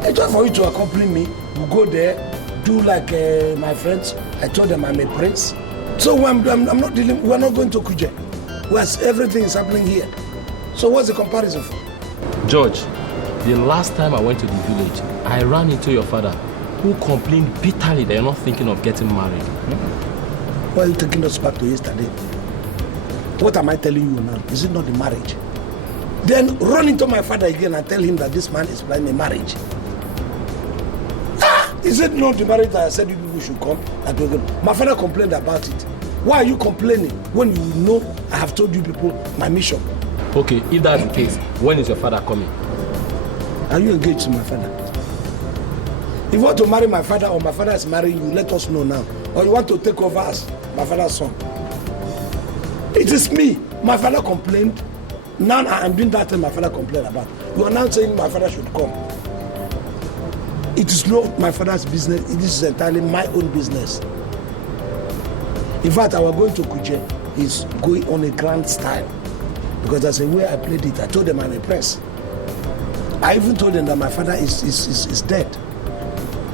And just for you to accompany me, we'll go there, do like my friends. I told them I'm a prince. So I'm not dealing, we're not going to Kuja. Everything is happening here. So what's the comparison for? George, the last time I went to the village, I ran into your father, who complained bitterly that you're not thinking of getting married. Why are you taking us back to yesterday? What am I telling you now? Is it not the marriage? Then run into my father again and tell him that this man is planning a marriage. Is it not the marriage that I said you people should come? My father complained about it. Why are you complaining when you know I have told you people my mission? Okay, if that's the case, when is your father coming? Are you engaged to my father? If you want to marry my father or my father is marrying you, let us know now. Or you want to take over as my father's son? It is me. My father complained. Now I am doing that thing my father complained about. You are now saying my father should come. It is not my father's business. It is entirely my own business. In fact, our going to Kuje is going on a grand style. Because that's the way I played it. I told them I'm a prince. I even told them that my father is dead.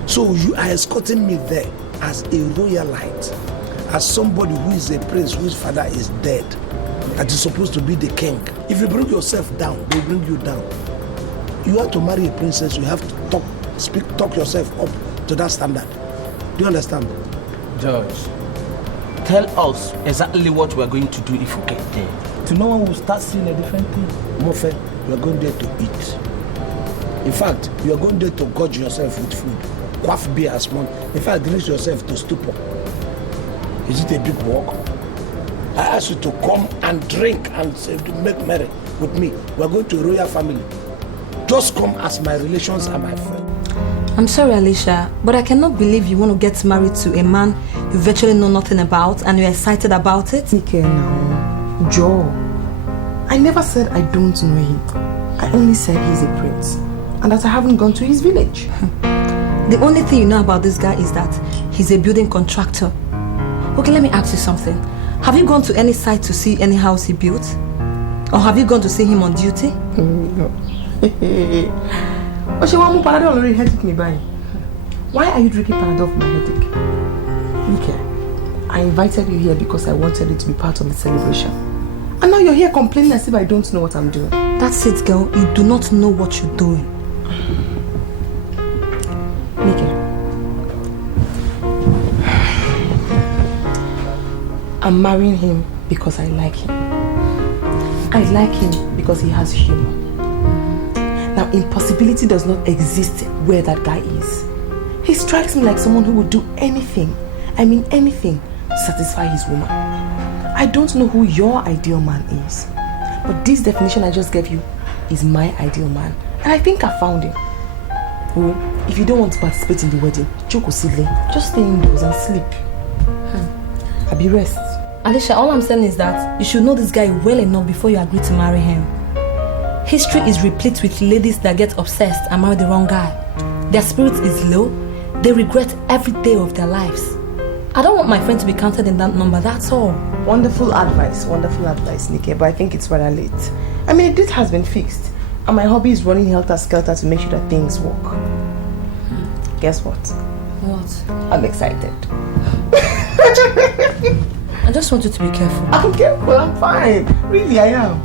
So you are escorting me there as a royalite, as somebody who is a prince whose father is dead, that is supposed to be the king. If you bring yourself down, they bring you down. You have to marry a princess, you have to talk yourself up to that standard. Do you understand? George, tell us exactly what we're going to do if we get there. To know when we'll start seeing a different thing. Mofe, you are going there to eat. In fact, you are going there to gorge yourself with food. Quaff beer as one. In fact, dress yourself to stupor. Is it a big walk? I ask you to come and drink and make merry with me. We are going to a royal family. Just come as my relations and my friends. I'm sorry, Alicia, but I cannot believe you want to get married to a man you virtually know nothing about and you're excited about it. Nkem now. Joe, I never said I don't know him. I only said he's a prince and that I haven't gone to his village. The only thing you know about this guy is that he's a building contractor. Okay, let me ask you something. Have you gone to any site to see any house he built? Or have you gone to see him on duty? No. Panadol already headache me by. Why are you drinking Panadol for my headache? Okay, I invited you here because I wanted you to be part of the celebration. And now you're here complaining as if I don't know what I'm doing. That's it, girl. You do not know what you're doing. I'm marrying him because I like him. I like him because he has humor. Now, impossibility does not exist where that guy is. He strikes me like someone who would do anything, I mean anything, to satisfy his woman. I don't know who your ideal man is, but this definition I just gave you is my ideal man. And I think I found him. Oh, if you don't want to participate in the wedding, just stay indoors and sleep. I'll be rest. Alicia, all I'm saying is that you should know this guy well enough before you agree to marry him. History is replete with ladies that get obsessed and marry the wrong guy. Their spirit is low. They regret every day of their lives. I don't want my friend to be counted in that number, that's all. Wonderful advice, Nike, but I think it's rather late. I mean, a date has been fixed. And my hobby is running helter-skelter to make sure that things work. Guess what? What? I'm excited. I just want you to be careful. I'm careful, I'm fine. Really, I am.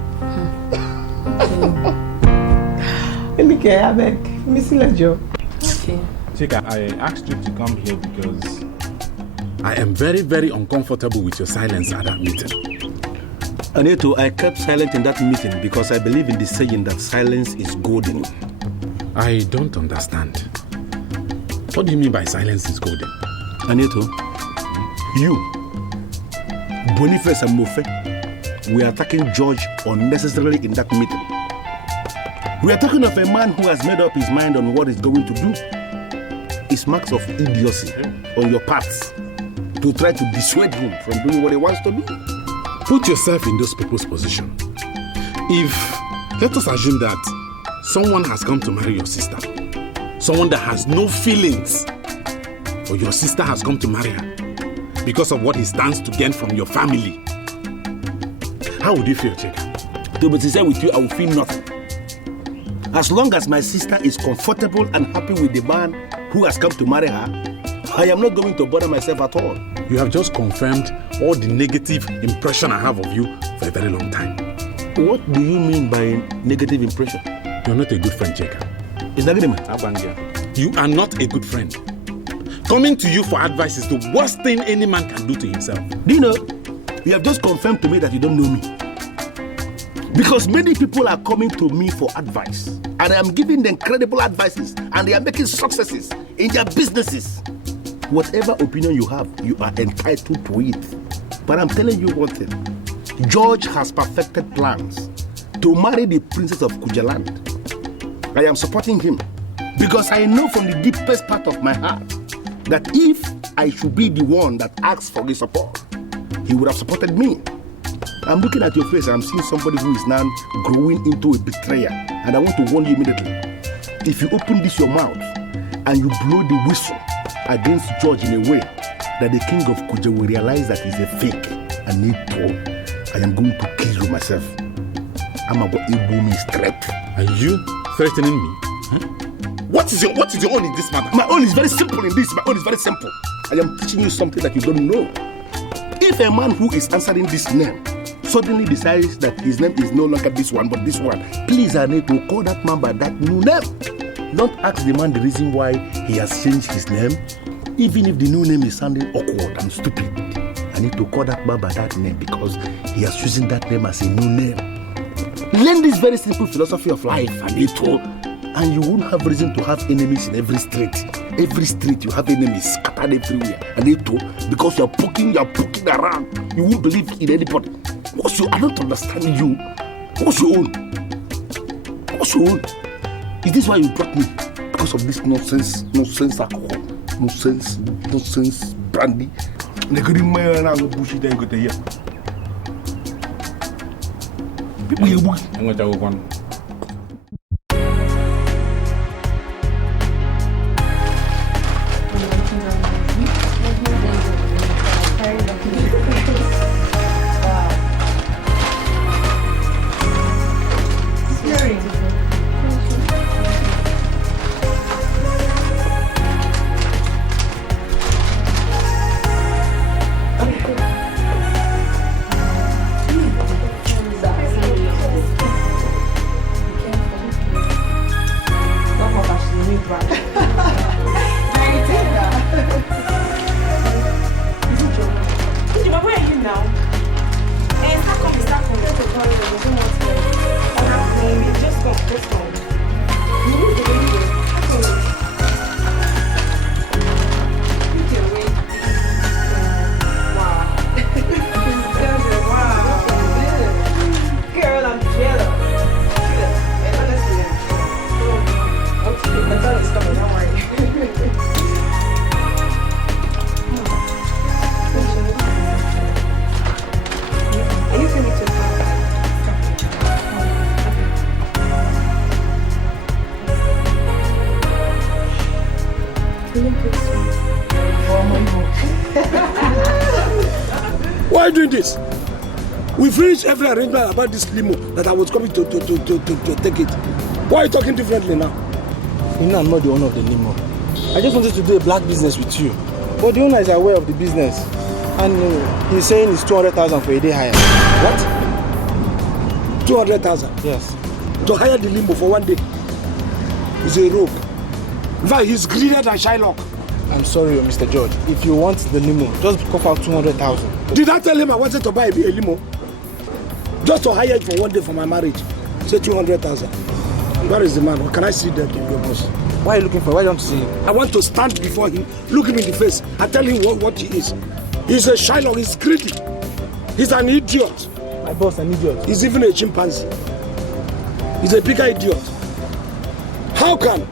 Let me get I beg. Let me see that job. Okay. Chika, I asked you to come here because I am very, very uncomfortable with your silence at that meeting. Aneto, I kept silent in that meeting because I believe in the saying that silence is golden. I don't understand. What do you mean by silence is golden? Aneto, you, Boniface and Mofe, we are attacking George unnecessarily in that meeting. We are talking of a man who has made up his mind on what he's going to do. It's marks of idiocy on your parts to try to dissuade him from doing what he wants to do. Put yourself in those people's position. If, let us assume that someone has come to marry your sister, someone that has no feelings, or your sister has come to marry her because of what he stands to gain from your family, how would you feel, Chika? To be sincere with you, I will feel nothing. As long as my sister is comfortable and happy with the man who has come to marry her, I am not going to bother myself at all. You have just confirmed all the negative impression I have of you for a very long time. What do you mean by negative impression? You're not a good friend, Chika. Is that agreement? You are not a good friend. Coming to you for advice is the worst thing any man can do to himself. Do you know, you have just confirmed to me that you don't know me. Because many people are coming to me for advice, and I am giving them credible advices, and they are making successes in their businesses. Whatever opinion you have, you are entitled to it. But I'm telling you one thing. George has perfected plans to marry the princess of Kujaland. I am supporting him because I know from the deepest part of my heart that if I should be the one that asks for his support, he would have supported me. I'm looking at your face and I'm seeing somebody who is now growing into a betrayer. And I want to warn you immediately. If you open this your mouth and you blow the whistle against George in a way that the king of Kuja will realize that he's a fake and need to, I am going to kill you myself. I'm about to boom me straight. Are you threatening me? Huh? What is your own in this matter? My own is very simple in this. My own is very simple. I am teaching you something that you don't know. If a man who is answering this name suddenly decides that his name is no longer this one but this one, please I need to call that man by that new name. Don't ask the man the reason why he has changed his name. Even if the new name is sounding awkward and stupid, I need to call that man by that name because he has chosen that name as a new name. Learn this very simple philosophy of life, and you won't have reason to have enemies in every street. Every street you have enemies scattered everywhere. Because you are poking around. You won't believe in anybody. I don't understand you. What's your own? Is this why you brought me? Because of this nonsense alcohol, nonsense brandy. Why are you doing this? We finished every arrangement about this limo that I was coming to take it. Why are you talking differently now? You know I'm not the owner of the limo. I just wanted to do a black business with you. But the owner is aware of the business. And he's saying it's 200,000 for a day hire. What? 200,000? Yes. To hire the limo for one day? He's a rogue. In fact, he's greedier than Shylock. I'm sorry, Mr. George. If you want the limo, just cough out 200,000. Did I tell him I wanted to buy a limo? Just to hire it for one day for my marriage. Say 200,000. Where is the man? Or can I see that your boss? Why are you looking for? Why don't you see him? I want to stand before him, look him in the face, and tell him what he is. He's a Shylock, he's greedy. He's an idiot. My boss, an idiot. He's even a chimpanzee. He's a bigger idiot. How come?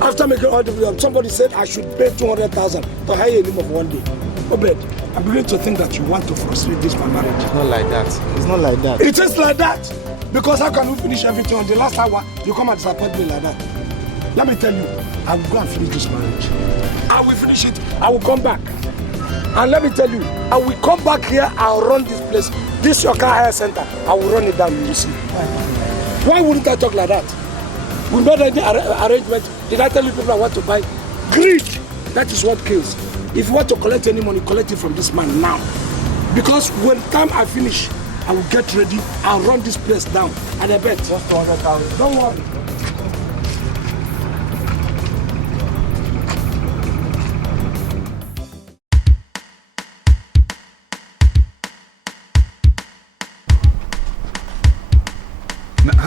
After making all the videos, somebody said I should pay 200,000 to hire a limo for one day. Obed, I'm beginning to think that you want to frustrate this my marriage. It's not like that. It's not like that. It is like that. Because how can we finish everything on the last hour? You come and disappoint me like that. Let me tell you, I will go and finish this marriage. I will finish it. I will come back. And let me tell you, I will come back here. I'll run this place. This your car hire center. I will run it down. You see. Why wouldn't I talk like that? We made any arrangement. Did I tell you people I want to buy? Greed. That is what kills. If you want to collect any money, collect it from this man now. Because when time I finish, I will get ready. I'll run this place down. And I bet. Just 200,000. Don't worry.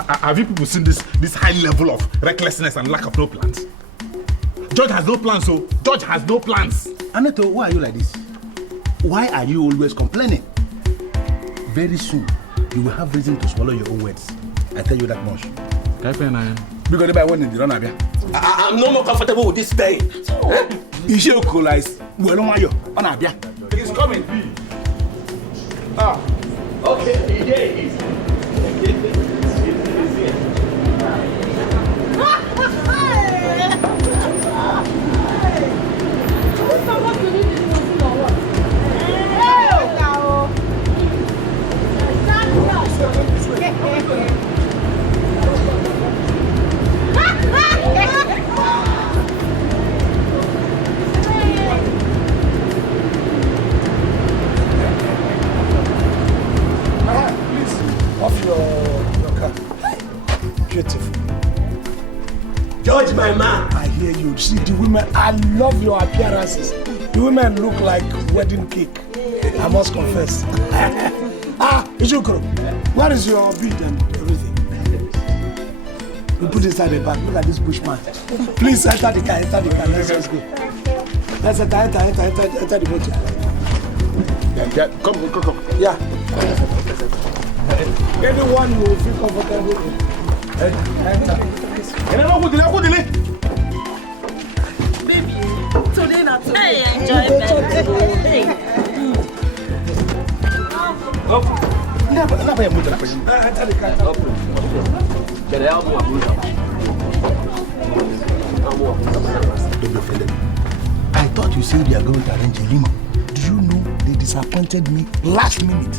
Have you people seen this high level of recklessness and lack of no plans? George has no plans, so George has no plans. Aneto, why are you like this? Why are you always complaining? Very soon, you will have reason to swallow your own words. I tell you that much. Because I'm no more comfortable with this pain. He's coming. Okay, he is. Beautiful. George, my man. I hear you. See the women. I love your appearances. The women look like wedding cake. I must confess. Ijukuro, where is your bead and everything? You put inside the bag. Look at this bushman. Please enter the car. Enter the car. Let's go. Let's enter the motor. Yeah, come. Yeah. Anyone who will feel comfortable. Enter. Baby, today not today. Hey, enjoyment. Hey. I thought you said you are going to arrange a limo. Do you know they disappointed me last minute?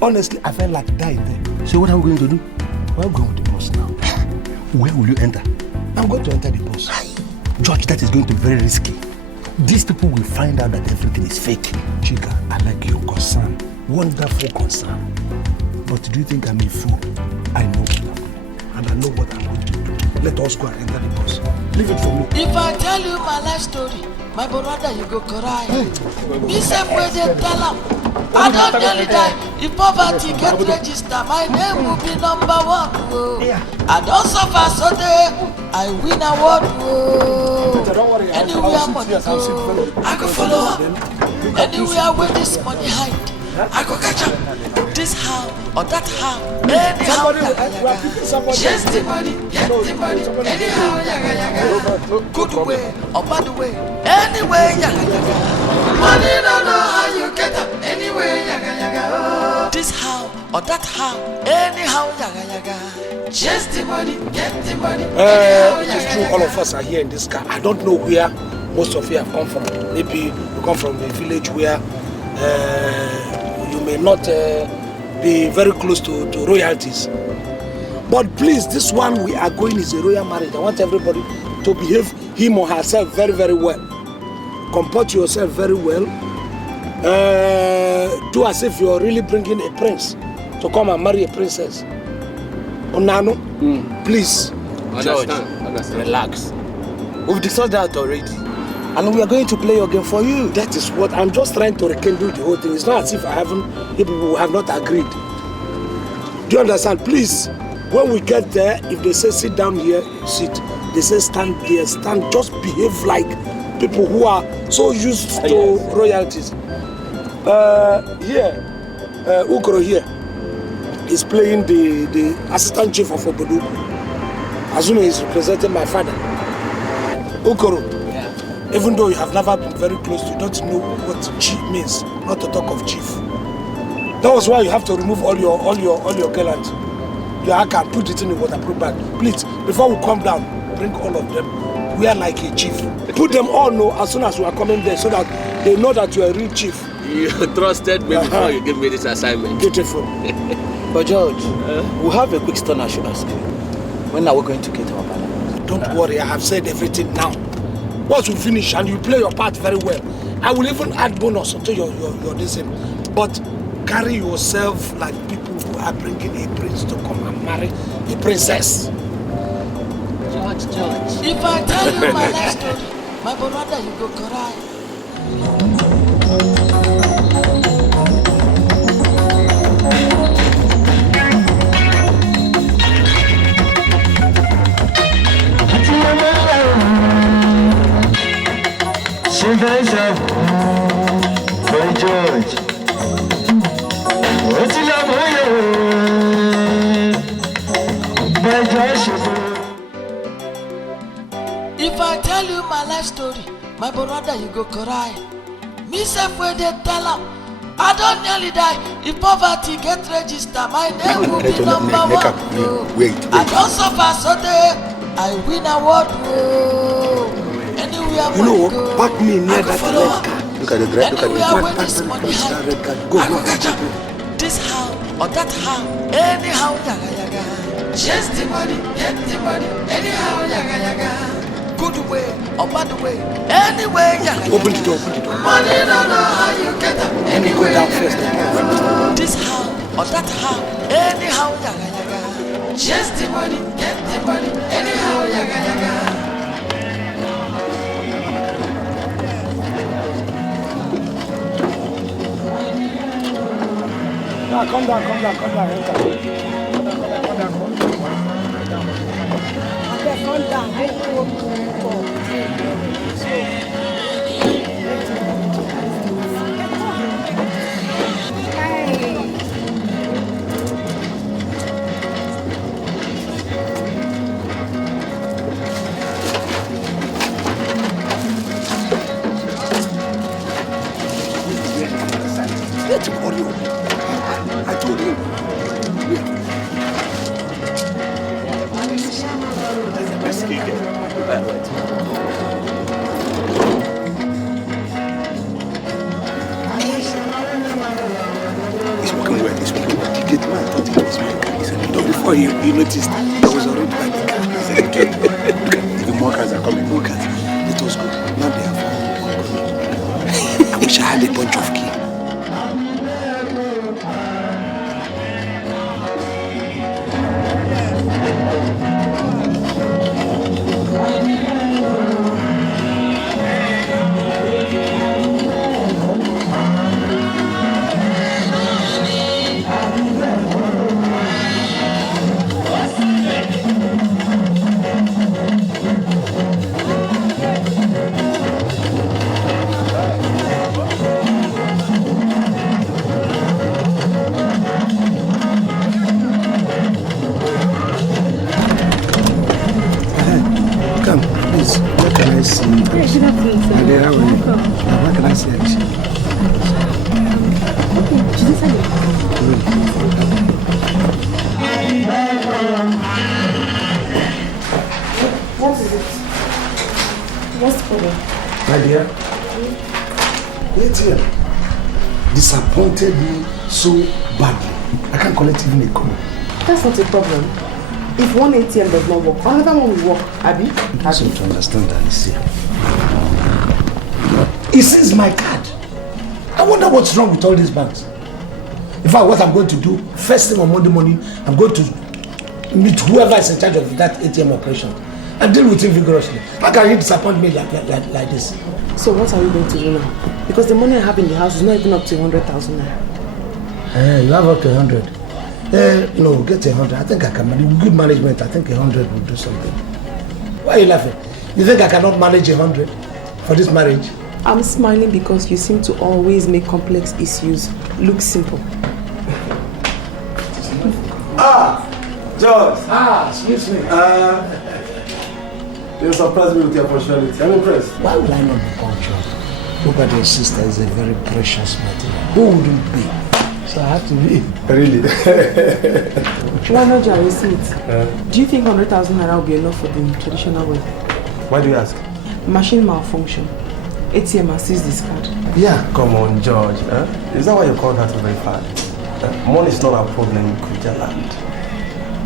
Honestly, I felt like dying there. So what are we going to do? We're going to the bus now. Where will you enter? I'm going to enter the bus. George, that is going to be very risky. These people will find out that everything is fake. Chica, I like your concern. Wonderful concern. But do you think I'm a fool? I know what I'm doing. And I know what I'm going to do. Let us go and enter the bus. Leave it for me. If I tell you my life story, my brother, you go cry. Me same way they tell him. I don't nearly die. If poverty get registered, my name will be number 1. Oh. I don't suffer so day. I win award. Oh. Anywhere money go, I go follow up. Anywhere where this money hide, I go catch up. This how or that how, anyhow. Chase the money, get the money, anyhow. Yaga yaga. Good way or bad way, anyway. Yaga yaga. Money don't know how you get up. Anyway, yaga yaga. This how or that how, anyhow. Yaga yaga. Chase the money, get the money. It is true, all of us are here in this car. I don't know where most of you have come from. Maybe you come from a village where you may not be very close to royalties. But please, this one we are going is a royal marriage. I want everybody to behave him or herself very, very well. Comport yourself very well. Do as if you're really bringing a prince to come and marry a princess. Onano, please. George, relax. We've discussed that already. And we are going to play your game for you. That is what I'm just trying to rekindle the whole thing. It's not as if people have not agreed. Do you understand? Please, when we get there, if they say sit down here, sit. They say stand there, stand. Just behave like people who are so used to royalties. Ukro here is playing the assistant chief of Obodo. Azumi is representing my father. Ukro, even though you have never been very close, you don't know what chief means, not to talk of chief. That was why you have to remove all your gallant. I can put it in the waterproof bag. Please, before we come down, bring all of them. We are like a chief. Put them all know as soon as we are coming there so that they know that you are a real chief. You trusted me before you gave me this assignment. Beautiful. But George, we have a quick stone I should ask you. When are we going to get our banner? Don't worry, I have said everything now. Once we finish and you play your part very well, I will even add bonus to your decision. But carry yourself like people who are bringing a prince to come and marry a princess. George. If I tell you my life story, my brother, you go cry. George. If I tell you my life story, my brother, you go cry. Me self where they tell him, I don't nearly die. If poverty get registered, my name will be number one. Wait. I don't suffer so day, I win award. Anywhere you know what? Back me near that red card. Look at the red card. Go. This how or that how, anyhow, yaga yaga. Chase the money, get the money, anyhow, yaga yaga. Good way or bad way, anyway, yaga yaga. Open the door. Money don't know how you get up. Anyway, down first. This how or that how, anyhow, yaga yaga. Chase the money, get the money, anyhow, yaga yaga. Come down, enter. Come down. Let him hurry up. I told you. He's walking well. The gate man thought he was my car. He said, no, before he noticed, I was already by the car. He said, okay. The more cars are coming, more cars. It was good. Now they have found. I wish I had a bunch of keys. Disappointed me so badly. I can't collect even a call. That's not a problem. If one ATM does not work, another one will work. Abi? You don't seem to understand, Alicia. It says my card. I wonder what's wrong with all these banks. In fact, what I'm going to do, first thing on Monday morning, I'm going to meet whoever is in charge of that ATM operation and deal with him vigorously. How can you disappoint me like this? So what are we going to do now? Because the money I have in the house is not even up to 100,000 naira. You have up to 100. No, get 100. I think I can manage. With good management, I think 100 will do something. Why are you laughing? You think I cannot manage 100 for this marriage? I'm smiling because you seem to always make complex issues look simple. George! Excuse me. You surprised me with your punctuality. I'm impressed. Why would I not be punctual? Look at your sister, is a very precious material. Who wouldn't be? So I have to be. Really? Why not Jerry Smith? Do you think 100,000 naira will be enough for the traditional wedding? Why do you ask? Machine malfunction. ATM has seized this card. Yeah. Come on, George. Is that why you call that very bad? Money is not a problem in Kuja land.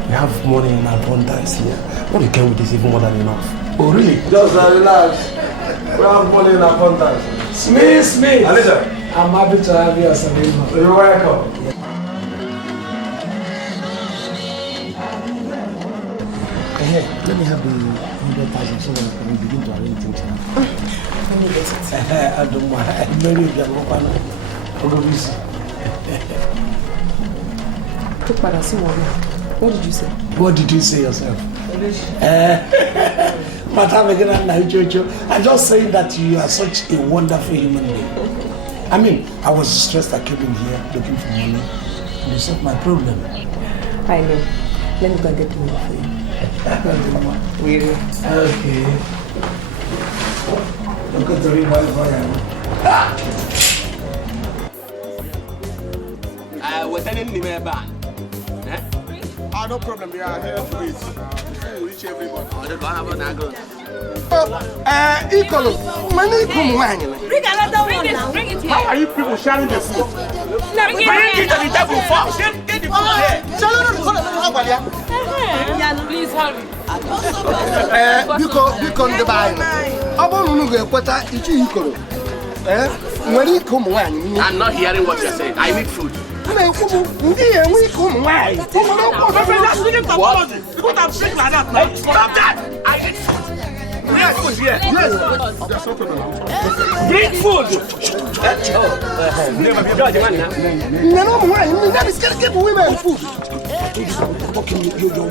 We have money in abundance here. What you get with this even more than enough. Oh, really? Just relax. We have money in abundance. Smith! Alicia. I'm happy to have you as a neighbor. You're welcome. Let me have the 100,000 so that I can begin to arrange things now. Let me get it. I don't mind. I'm very good. I'll go busy. What did you say? What did you say yourself? I'm just saying that you are such a wonderful human being. I mean, I was stressed. I came in here looking for money. And you solved my problem. I know. Let me go and get the money for you. Really? Okay. Look at the real fire. We're telling the man back. No problem. We are here to wait. We'll reach everybody. Ikolo, money come when? Bring another one now. Bring it here. How are you people sharing the food? Bring it to the table first. Get the food there. Please hurry. Biko ndị be anyị. Ọ bụrụ na unu ga-ekweta ichi Ikolo. Nwere ike ụmụ nwaanyị. I'm not hearing what you're saying. I need food. Ndị enwe ike ụmụ nwaanyị. What? You don't have drink like that now. Stop that! I need food. Bring food here. Yes. Bring food. None of nwaanyị. That is give women food.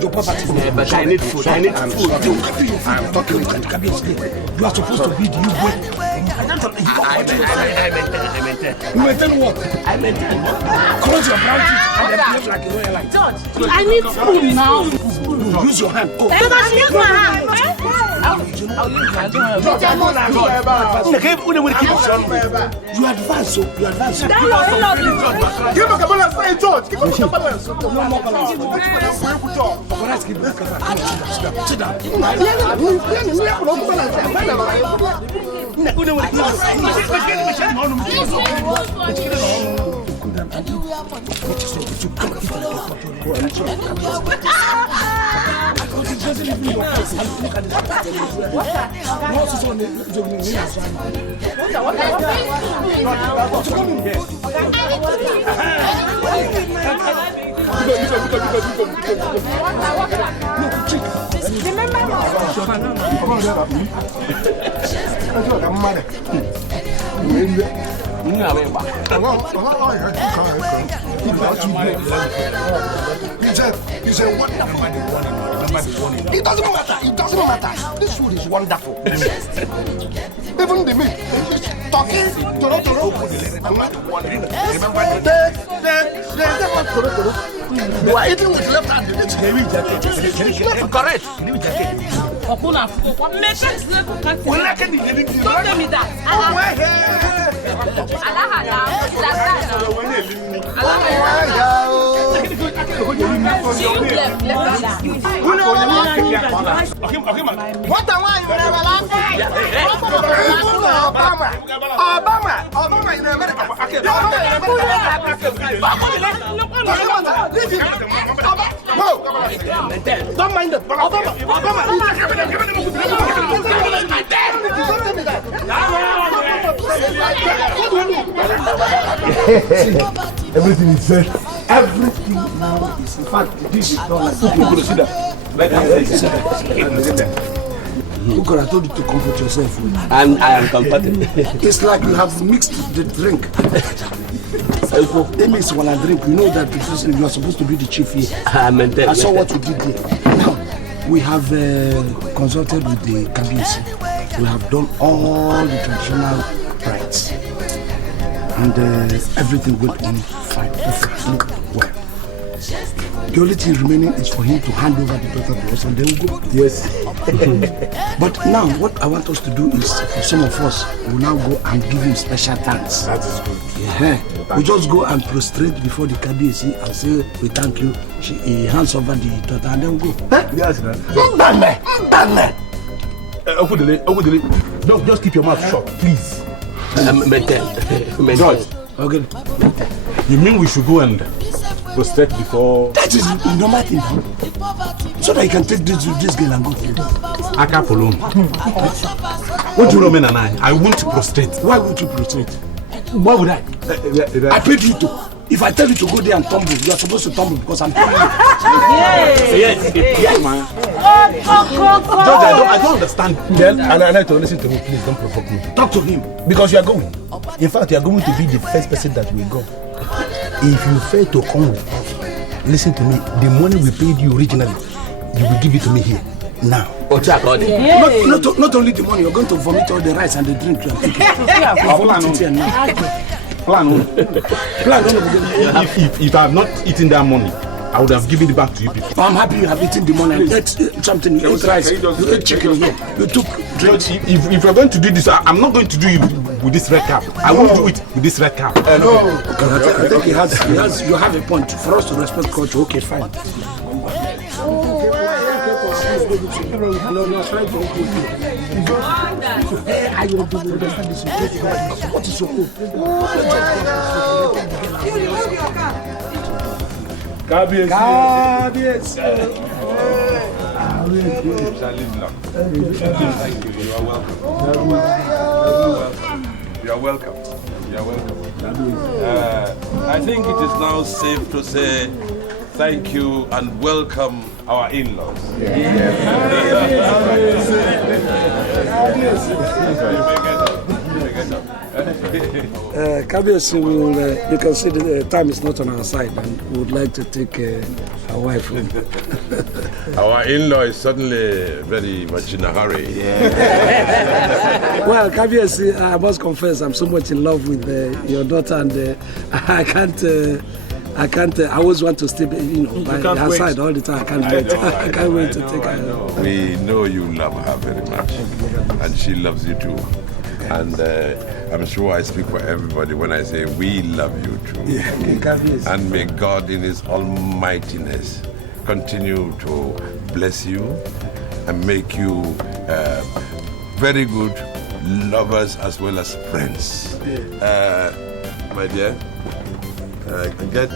Your property. But I need food. I need food. I'm talking with you are supposed to be the you boy. I maintain. You maintain what? I maintain. Close your brown teeth and then behave like a royal light. I need food now. Use your hand. Go. Use my hand. You advance, so you advance. Give a couple of say, George. Give a couple of say. No more balance. Sit down. He's a wonderful man. It doesn't matter. It doesn't matter. This food is wonderful. Even the meat, talking, toro. I'm not one. Remember, you are eating with left hand. Correct. Don't tell me that. What am I? Obama in America. Don't mind them. Everything is set. Everything now is, in fact, this is not like people see that. Look, I told you to comfort yourself. And I am comforted. It's like you have mixed the drink. Amy is when I drink, you know that you are supposed to be the chief here. I saw what you did here. Now, we have consulted with the KBC. We have done all the traditional rites. And everything went on fine, perfectly well. The only thing remaining is for him to hand over the daughter to us and then we'll go. Yes. But now, what I want us to do is, for some of us, we'll now go and give him special thanks. That is good. Yeah. We just go and prostrate before the KBC and say, we thank you. He hands over the daughter and then we'll go. Yes, man. Don't just keep your mouth shut, please. George, okay. You mean we should go and prostrate before? That is the normal thing. So that you can take this girl and go. I can't follow him. What do you know, man, and I won't prostrate. Why would you prostrate? Why would I? I paid you to. If I tell you to go there and tumble, you are supposed to tumble because I'm paying you. Yes, man. George, I don't understand. Then, and I like to listen to me. Please don't provoke me. Talk to him because you are going. In fact, you are going to be the first person that will go. If you fail to come with us, listen to me. The money we paid you originally, you will give it to me here now. Not only the money, you're going to vomit all the rice and the drink. If I have not eaten that money, I would have given it back to you people. I'm happy you have eaten the money. You ate something, you ate rice, you ate chicken here. You took drink. If you're going to do this, I'm not going to do it with this red cap. I won't do it with this red cap. No. I think you have a point. For us to respect culture, okay, fine. What is your hope? KBC. You are welcome. I think it is now safe to say thank you and welcome our in-laws. KBC, you can see the time is not on our side and we would like to take our wife home. Our in-law is certainly very much in a hurry. Well, KBC, I must confess I'm so much in love with your daughter and I can't, I always want to stay by her side all the time. I can't wait. I can't wait to take her. We know you love her very much and she loves you too. And I'm sure I speak for everybody when I say we love you too. Yeah. And may God in His almightiness continue to bless you and make you very good lovers as well as friends. My dear, get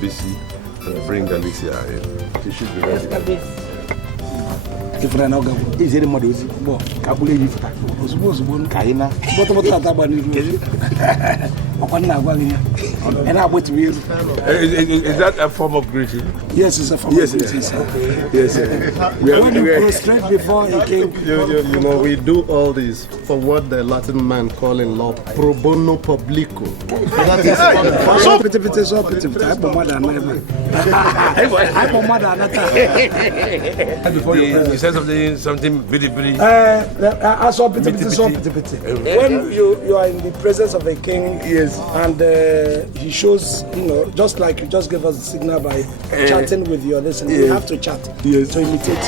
busy and bring Alicia in. She should be ready. If I know is any more is more Kabule was Kaina, but what about and I wait to you. Is that a form of greeting? Yes, it's a form of greeting. Yes. When you prostrate before he came. You know, we do all this for what the Latin man call in law pro bono publico. That is so pretty. I'm more than before you said something very. I saw pretty. When you are in the presence of a king, yes, and he shows, just like you just gave us a signal by chatting with your listener, you have to chat to imitate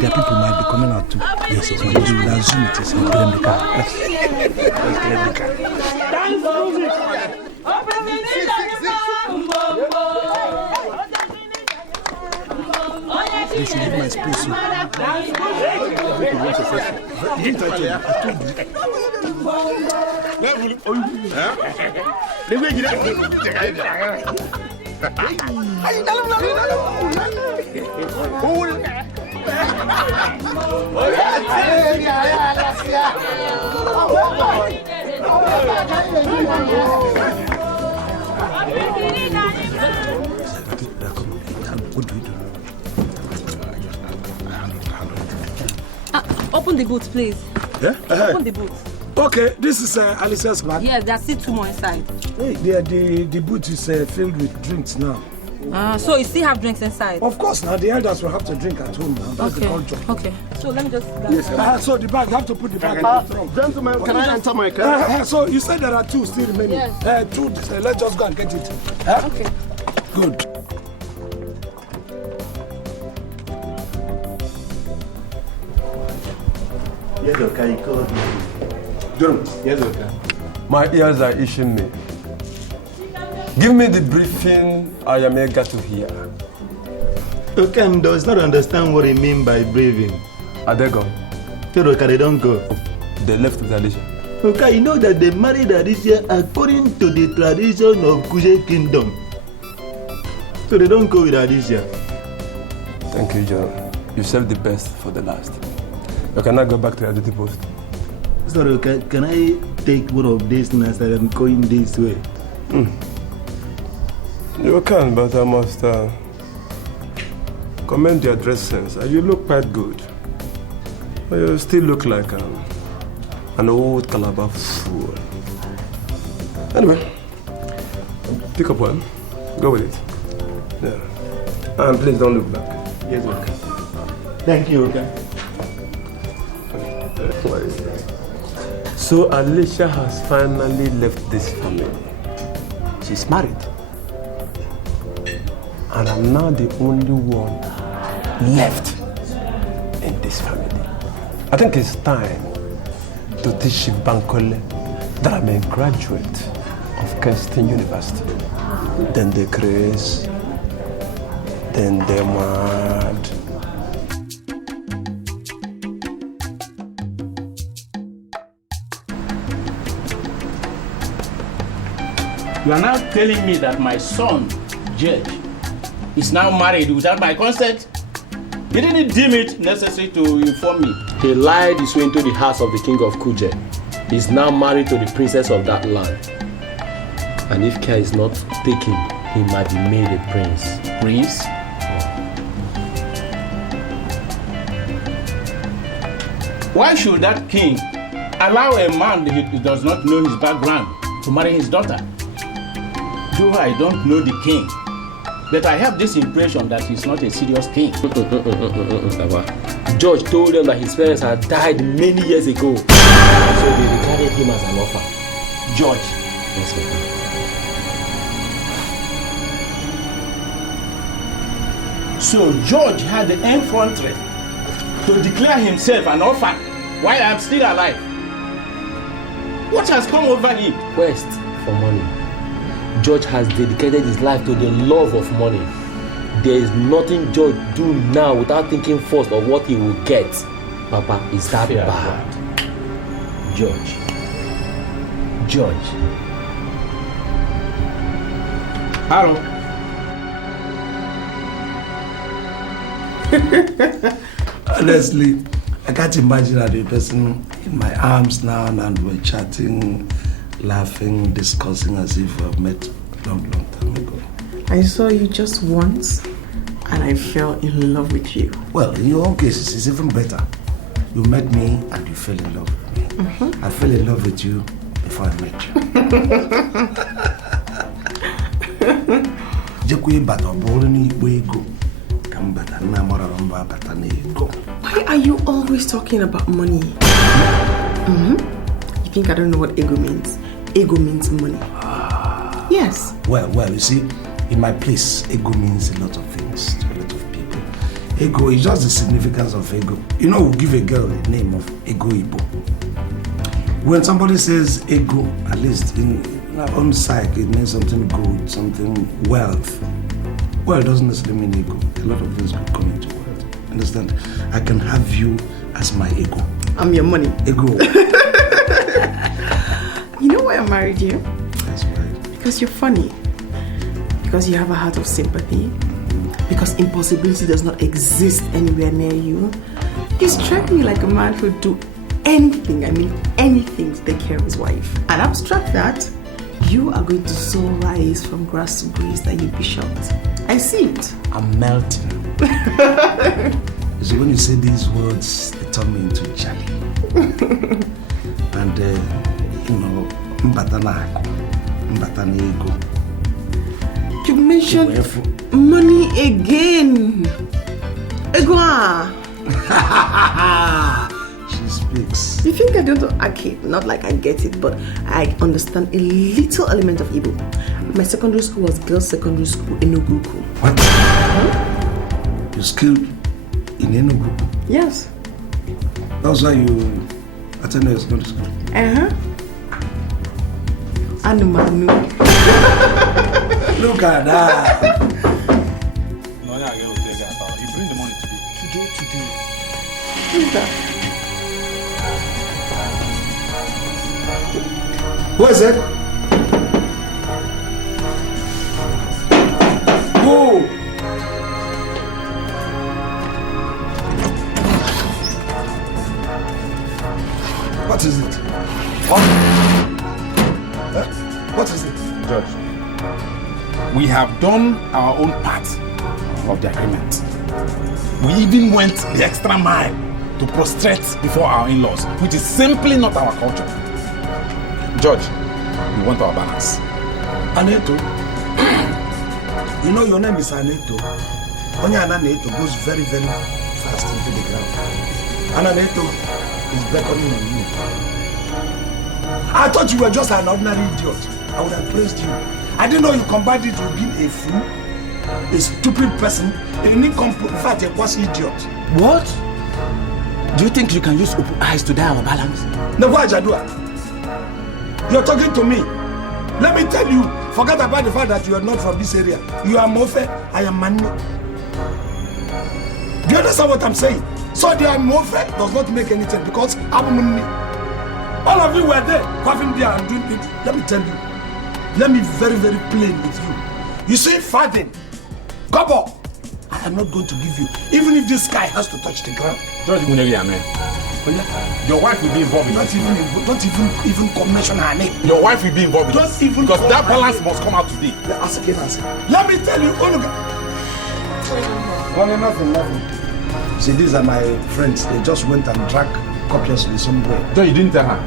Their people might be coming out too. Yes, so we will assume it is and get them the car. Let's get them the car. They should leave my space. Open the boot, please. Yeah? Open the boot. Okay, this is Alicia's bag. Yes, there's still 2 more inside. Hey, the boot is filled with drinks now. So you still have drinks inside? Of course, now the elders will have to drink at home now. That's the culture. Okay. So let me just... Yes, so the bag, you have to put the bag in the trunk. Gentlemen, can I enter my car? So you said there are 2 still remaining. Yes. 2, let's just go and get it. Okay. Good. Yes, okay, you called me. Jerome. Yes, okay. My ears are itching me. Give me the briefing I am eager to hear. Nkem does not understand what he means by breathing. Are they gone? Okay, they don't go. They left with Alicia. Okay, you know that they married Alicia according to the tradition of Kuje Kingdom. So they don't go with Alicia. Thank you, John. You saved the best for the last. You cannot go back to your duty post. Sorry, can I take one of these things that I'm going this way? You can, but I must commend your dress sense. You look quite good. But you still look like an old Calabar fool. Anyway, pick up one. Go with it. Yeah. And please don't look back. Yes, okay. Thank you, okay. So Alicia has finally left this family. She's married. And I'm now the only one left in this family. I think it's time to teach Bankole that I'm a graduate of Kingston University. Then they craze, then they're mad. You are now telling me that my son, Judge, is now married without my consent? He didn't deem it necessary to inform me. He lied his way into the house of the king of Kuje. He is now married to the princess of that land. And if care is not taken, he might be made a prince. Prince? Why should that king allow a man who does not know his background to marry his daughter? Though I don't know the king, but I have this impression that he's not a serious king. George told them that his parents had died many years ago, so they regarded him as an orphan. George? Yes, So George had the effrontery to declare himself an orphan while I'm still alive. What has come over him? Quest for money. George has dedicated his life to the love of money. There is nothing George do now without thinking first of what he will get. Papa, is that bad? George. Hello. Honestly, I can't imagine that the person in my arms now and we're chatting, laughing, discussing as if we've met a long time ago. I saw you just once and I fell in love with you. Well, in your own case, it's even better. You met me and you fell in love with me. I fell in love with you before I met you. Why are you always talking about money? You think I don't know what ego means? Ego means money. Yes. Well, you see, in my place, ego means a lot of things to a lot of people. Ego is just the significance of ego. You know, we'll give a girl the name of Ego Ibo. When somebody says ego, at least in our own psyche, it means something good, something wealth. Well, it doesn't necessarily mean ego. A lot of things could come into wealth. Understand? I can have you as my ego. I'm your money. Ego. You know why I married you? That's why. Because you're funny. Because you have a heart of sympathy. Because impossibility does not exist anywhere near you. You strike me like a man who would do anything, I mean anything, to take care of his wife. And abstract that, you are going to so rise from grass to grace that you'd be shocked. I see it. I'm melting. So when you say these words, they turn me into jelly. And you know, mbatana ego. You mentioned money again. Ego. She speaks. You think I don't? Okay, not like I get it, but I understand a little element of Igbo. My secondary school was girls' secondary school in Ugezu. What? Huh? You skilled in Enugu? Yes. That's why you attended your secondary school? Anumanu. Look at that. You bring the money today. Today. Who is that? Who is it? Who? What is it? What is it? Judge, we have done our own part of the agreement. We even went the extra mile to prostrate before our in-laws, which is simply not our culture. Judge, we want our balance. Aneto. You know your name is Aneto. Only Aneto goes very, very fast into the ground. And Aneto is beckoning on you. I thought you were just an ordinary idiot. I would have praised you. I didn't know you combined it with being a fool, a stupid person, a in fact, a quasi-idiot. What? Do you think you can use open eyes to die our balance? No, why, Jadua? You're talking to me. Let me tell you, forget about the fact that you are not from this area. You are Mofe, I am Manu. Do you understand what I'm saying? So the Mofe does not make anything because I'm Muni. All of you were there, having beer and doing it. Let me tell you. Let me very, very plain with you. You see, Fadin, Gobo, I am not going to give you, even if this guy has to touch the ground. Judge Muneli, amen. Your wife will be involved in not even mention her name. Your wife will be involved in Don't even because that balance must come out today. Let me tell you, nothing. See, these are my friends. They just went and drank copiously somewhere. Judge, you didn't tell her?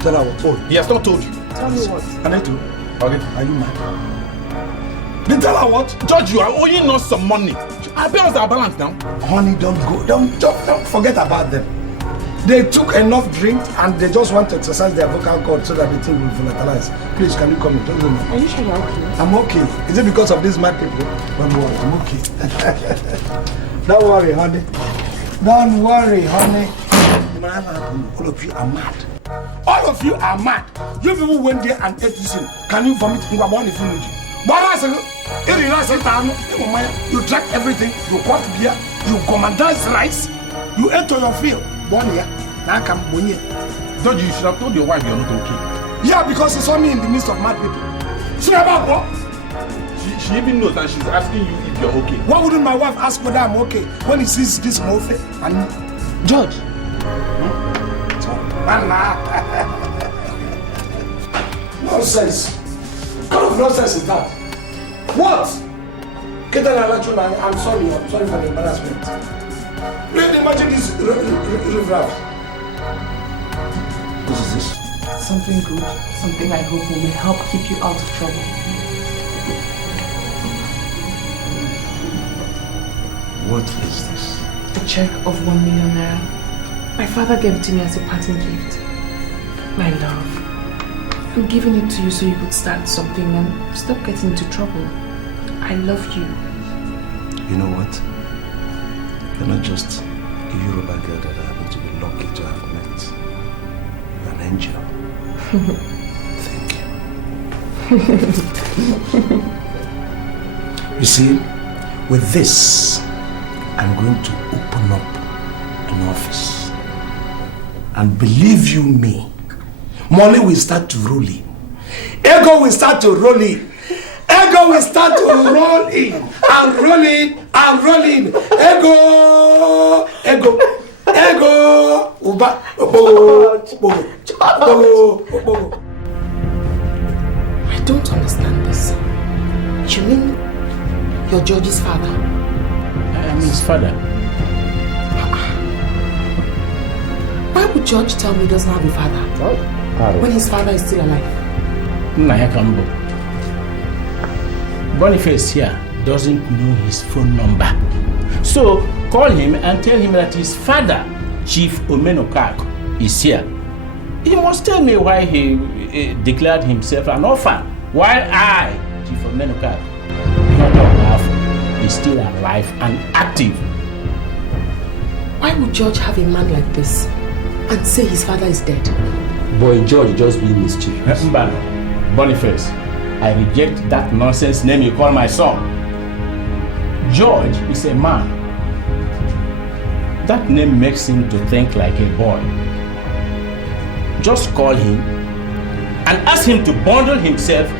Tell her what? He has not told you. Tell me what? Aneto, okay. Are you mad? Did tell her what? Judge, you are owing us some money. Our bills are balanced now. Honey, don't forget about them. They took enough drink and they just want to exercise their vocal cord so that the thing will volatilize. Please, can you come in? Are you sure you're okay? I'm okay. Is it because of these mad people? Don't worry, I'm okay. Don't worry, honey. Don't worry, honey. All of you are mad. All of you are mad. You people went there and ate this thing. Can you vomit? You drank everything. You quaffed beer. You commandized rice. You ate to your field. Don't you should have told your wife you're not okay. Yeah, because she saw me in the midst of mad people. She even knows that she's asking you if you're okay. Why wouldn't my wife ask whether I'm okay when he sees this mofe? And George. Nonsense. What kind of nonsense is that? What? I'm sorry for the embarrassment. Please imagine this riffraff. What is this? Something good. Something I hope will help keep you out of trouble. What is this? A check of 1 million naira. My father gave it to me as a parting gift. My love, I'm giving it to you so you could start something and stop getting into trouble. I love you. You know what? You're not just a Yoruba girl that I happen to be lucky to have met. You're an angel. Thank you. You see, with this, I'm going to open up an office. And believe you me, money will start to roll in. Ego will start to roll in. Ego will start to roll in. And roll in. And roll in. Ego. Ego. Ego. Uba. I don't understand this. You mean you're George's father? I am his father. Why would George tell me he doesn't have a father? When his father is still alive? Nayakambo. Boniface here doesn't know his phone number. So call him and tell him that his father, Chief Omenokak, is here. He must tell me why he declared himself an orphan, while I, Chief Omenokak, is still alive and active. Why would George have a man like this and say his father is dead? Boy, George just being mischievous. Boniface, I reject that nonsense name you call my son. George is a man. That name makes him to think like a boy. Just call him and ask him to bundle himself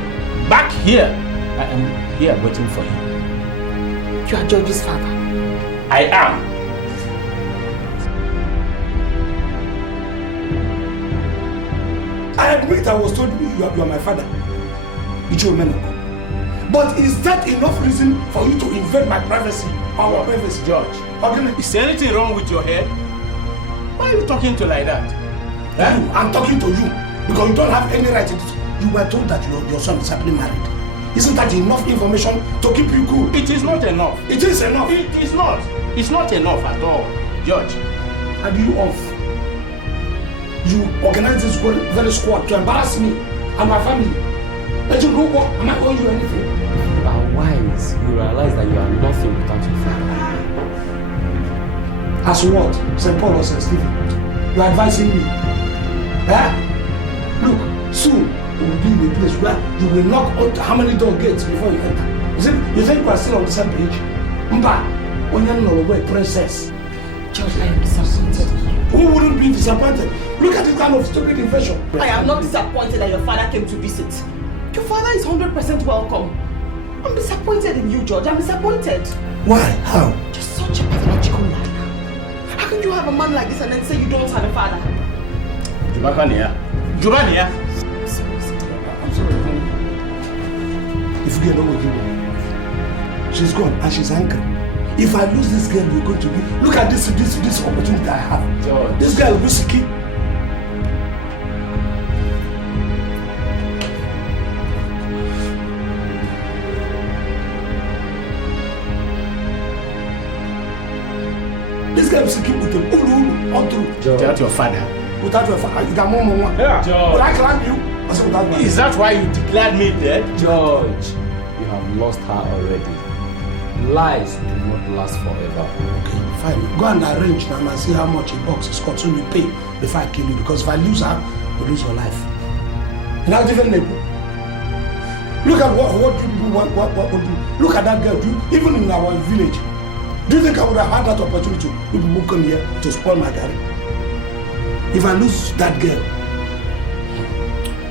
back here. I am here waiting for him. You are George's father? I am. I admit I was told you are my father. But is that enough reason for you to invade my privacy? Our privacy, George. Is anything wrong with your head? Why are you talking to like that? I'm talking to you because you don't have any right to this. You were told that your son is happily married. Isn't that enough information to keep you cool? It is not enough. It is enough. It is not. It's not enough at all, George. And you off. You organize this very squad to embarrass me and my family. Let you go what? Am I owing you anything? You are wise. You realize that you are nothing without your father. As what? St. Paul or St. Stephen? You are advising me. Look, soon we will be in a place where you will knock on how many door gates before you enter. You think we are still on the same page? Mba, Onyan princess. George, I am disappointed. Who wouldn't be disappointed? Look at this kind of stupid invasion. I am not disappointed that your father came to visit. Your father is 100% welcome. I'm disappointed in you, George. I'm disappointed. Why? How? Just such a pathological liar. How can you have a man like this and then say you don't have a father? Jubania. I'm sorry. If you get over you, she's gone and she's angry. If I lose this girl, we're going to be. Look at this opportunity I have. George. This girl will be sick. This guy will keep with him. All through. Without your father. Without your father. You got more. Yeah. Will I clap you? I said without my Is that why you declared me dead? George, you have lost her already. Lies do not last forever. Okay, fine. Go and arrange now and see how much a box is cost so you pay before I kill you. Because if I lose her, you lose your life. And how different neighbor. Look at what you do, what do. Look at that girl, even in our village. Do you think I would have had that opportunity? People who come here to spoil my garden. If I lose that girl,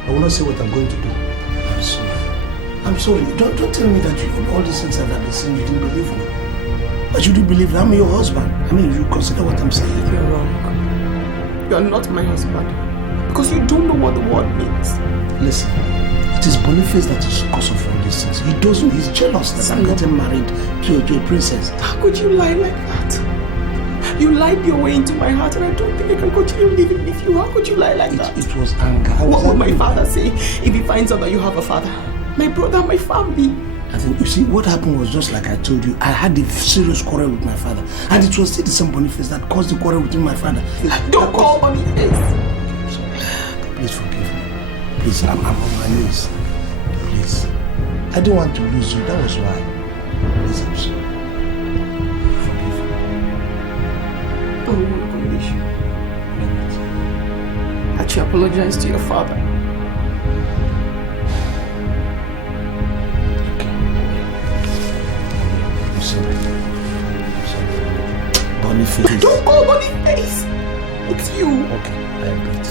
I will not say what I'm going to do. I'm sorry. I'm sorry. Don't tell me that all these things that I've been saying, you didn't believe me. But you do believe that I'm your husband. I mean, you consider what I'm saying. You're wrong. You're not my husband. Because you don't know what the word means. Listen, it is Boniface that is the cause of all these things. He's jealous that I'm getting married to a princess. How could you lie like that? You lied your way into my heart and I don't think I can continue living with you. How could you lie like that? It was anger. What would my father say if he finds out that you have a father? My brother, my family. I think, you see, what happened was just like I told you. I had a serious quarrel with my father. And it was still the same Boniface that caused the quarrel with my father. Don't call Boniface. Please forgive me. Please, I'm on my knees. Please. I didn't want to lose you. That was why. Please, I'm sorry. On one condition. That you apologize to your father. I'm sorry. Boniface. Don't call Boniface. It's you. Okay, I admit.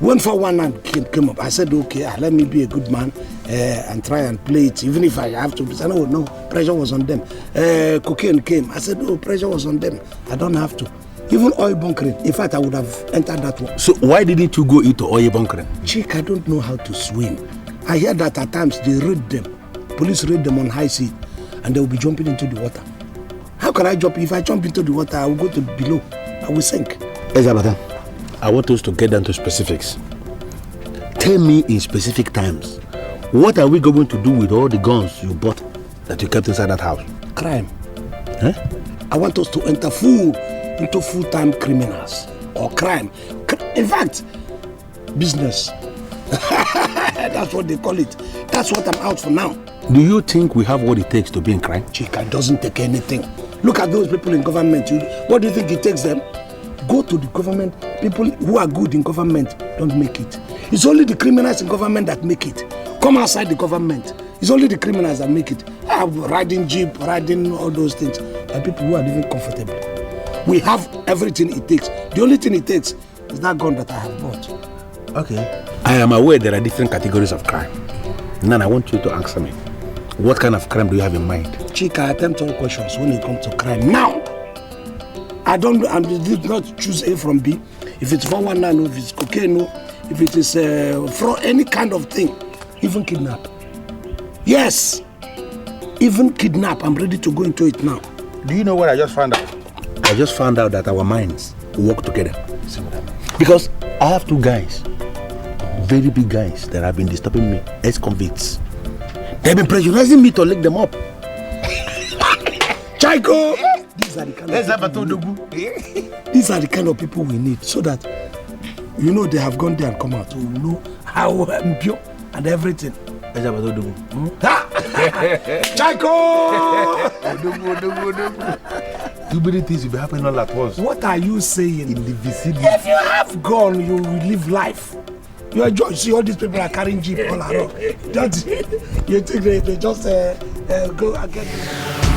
When 419 came up, I said, okay, let me be a good man and try and play it, even if I have to. I said, oh, no, pressure was on them. Cocaine came. I said, oh, pressure was on them. I don't have to. Even oil bunkering. In fact, I would have entered that one. So why didn't you go into oil bunkering? Chick, I don't know how to swim. I hear that at times they raid them. Police raid them on high sea and they will be jumping into the water. How can I jump? If I jump into the water, I will go to below. I will sink. Ezabatan, I want us to get down to specifics. Tell me in specific times, what are we going to do with all the guns you bought that you kept inside that house? Crime. Huh? I want us to enter into full-time criminals or crime. In fact, business. That's what they call it. That's what I'm out for now. Do you think we have what it takes to be in crime? Chica, it doesn't take anything. Look at those people in government. What do you think it takes them? Go to the government. People who are good in government don't make it. It's only the criminals in government that make it. Come outside the government. It's only the criminals that make it. Riding jeep, riding all those things. And people who are living comfortably. We have everything it takes. The only thing it takes is that gun that I have bought. Okay. I am aware there are different categories of crime. Now I want you to answer me. What kind of crime do you have in mind? Chica, I attempt all questions when it comes to crime. Now! I did not choose A from B. If it's 419, if it's cocaine, if it is fraud, any kind of thing. Even kidnap. Yes! Even kidnap. I'm ready to go into it now. Do you know what I just found out? I just found out that our minds work together. See what I mean? Because I have two guys, very big guys, that have been disturbing me, ex-convicts. They've been pressurizing me to lick them up. Chaiko! These are the kind of people we need, so that they have gone there and come out. We know how pure and everything. Chaiko! Too many things will be happening all at once. What are you saying? In the vicinity. If you have gone, you will live life. You enjoy. See, all these people are carrying jeep all around. You think they just go and get it.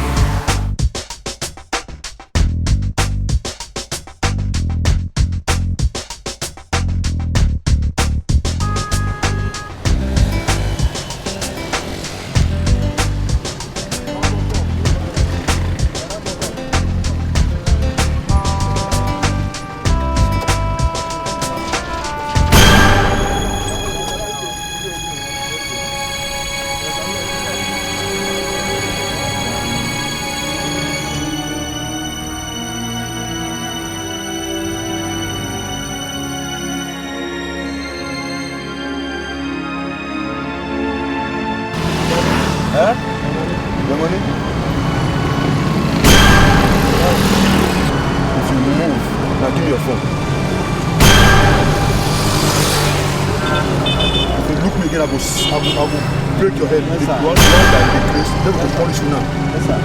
again, I will break your head. Yes, sir. You want that in the case, let me punish you now. Yes, sir.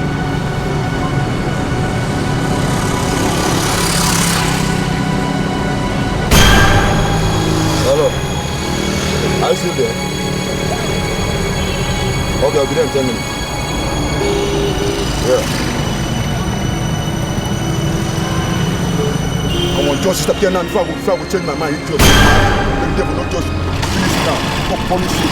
Hello. Are you still there? Okay, I'll be there in 10 minutes. Yeah. Come on, just stop here now before I will change my mind. Just, the devil not just finish it now. Fuck policy.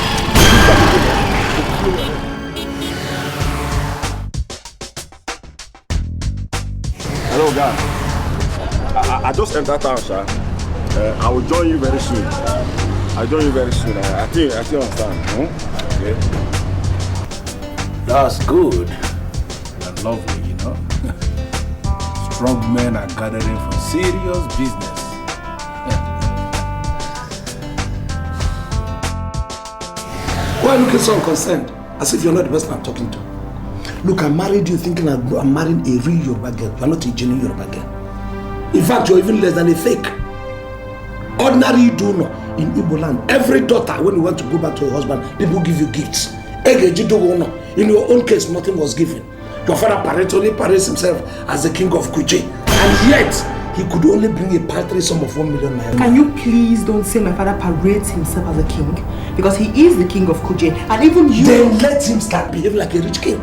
Hello, guys. I just entered town, sir. I will join you very soon. I'll join you very soon. I think understand. Okay. That's good and lovely, you know. Strong men are gathering for serious business. Why are you looking so unconcerned? As if you're not the person I'm talking to. Look, I married you thinking I'm marrying a real Yoruba girl. You're not a genuine Yoruba girl. In fact, you're even less than a fake. Ordinary donor in Igbo land. Every daughter, when you want to go back to your husband, people give you gifts. In your own case, nothing was given. Your father only parades himself as the king of Kuje. And yet, he could only bring a paltry sum of 1 million naira. Can you please don't say my father parades himself as a king? Because he is the king of Kuje. And even you... Then let him start behaving like a rich king.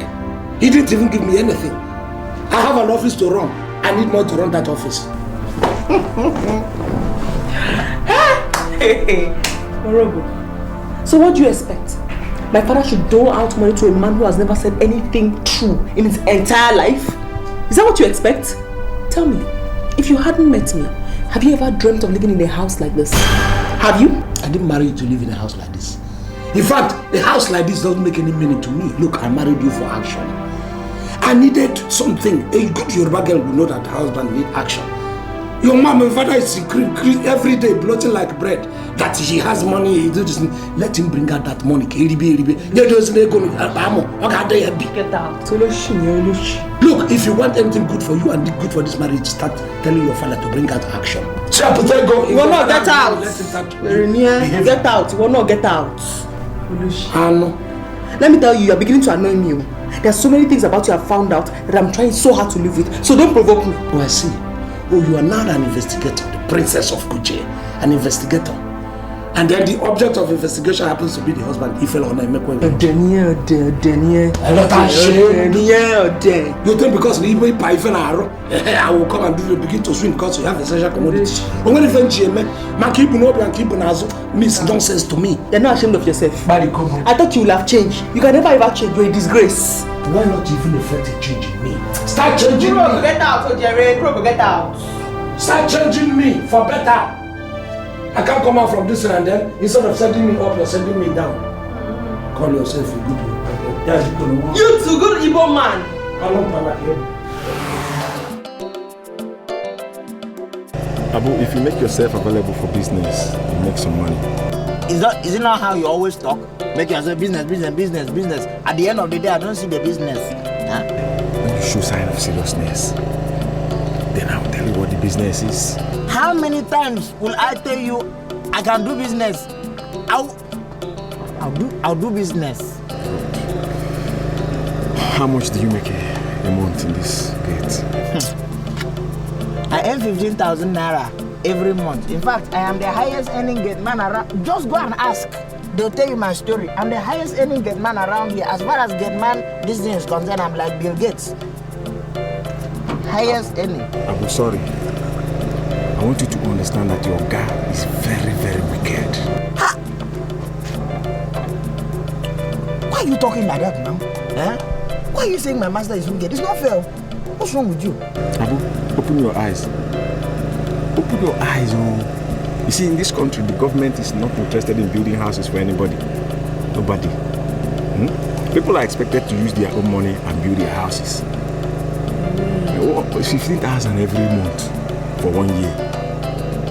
He didn't even give me anything. I have an office to run. I need more to run that office. Horrible. So what do you expect? My father should dole out money to a man who has never said anything true in his entire life? Is that what you expect? Tell me, if you hadn't met me, have you ever dreamt of living in a house like this? Have you? I didn't marry you to live in a house like this. In fact, a house like this doesn't make any meaning to me. Look, I married you for action. I needed something. A good Yoruba girl will know that her husband needs action. Your mom and father is every day bloating like bread. That he has money, he does this. Let him bring out that money. Get out. Look, if you want anything good for you and good for this marriage, start telling your father to bring out action. You will not get out. Get out. You will not get out. Let me tell you, you are beginning to annoy me. There are so many things about you I've found out that I'm trying so hard to live with. So don't provoke me. Oh, I see. Oh, you are now an investigator, the princess of Kuje, an investigator. And then the object of investigation happens to be the husband. He fell on a meko. You think because I will come and begin to swim because you have essential commodity. Means nonsense to me. You're not ashamed of yourself. I thought you would have changed. You can never ever change. You're a disgrace. Why not even effect a change in me? Start changing me. Get out, Jerry. Get out. Start changing me for better. I can't come out from this and then instead of sending me up, you're sending me down. Call yourself a good one. You too good Igbo man. Abu, if you make yourself available for business, you make some money. Is it not how you always talk? Make yourself business. At the end of the day, I don't see the business. Huh? When you show sign of seriousness, then I'll tell you what the business is. How many times will I tell you I can do business? I'll do business. How much do you make a month in this gate? I earn 15,000 naira every month. In fact, I am the highest earning gate man around. Just go and ask. They'll tell you my story. I'm the highest earning gate man around here. As far as gate man this thing is concerned, I'm like Bill Gates. Highest earning. I'm sorry. I want you to understand that your guy is very, very wicked. Ha! Why are you talking like that now? Eh? Why are you saying my master is wicked? It's not fair. What's wrong with you? Abu, open your eyes. Open your eyes. Oh. You see, in this country, the government is not interested in building houses for anybody. Nobody. People are expected to use their own money and build their houses. 15,000 every month for 1 year.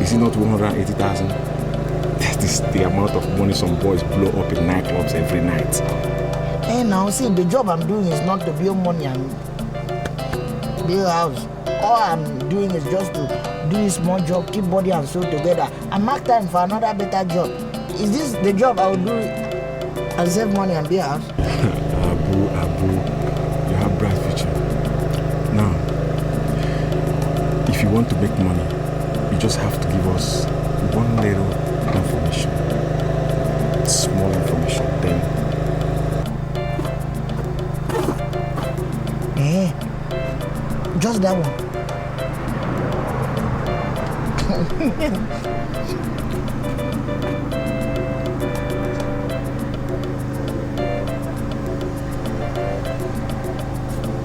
Is it not 180,000? That is the amount of money some boys blow up in nightclubs every night. Hey, now see, the job I'm doing is not to build money and build a house. All I'm doing is just to do a small job, keep body and soul together, and mark time for another better job. Is this the job I will do I'll save money and be out. Abu, you have bright future. Now, if you want to make money, you just have to give us one little information. Small information, then. Just that one.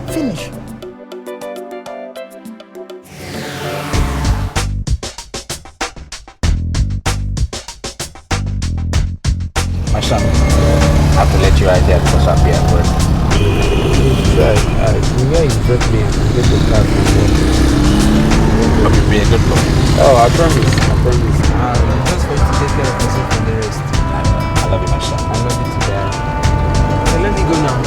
Finish. My son, I have to let you right there because I'll be at work. Where you drop me and get the car from work. Hope you be a good boy. Oh, I promise. Just for you to take care of yourself and the rest. I love you, my son. I love you too, Dad. So let me go now.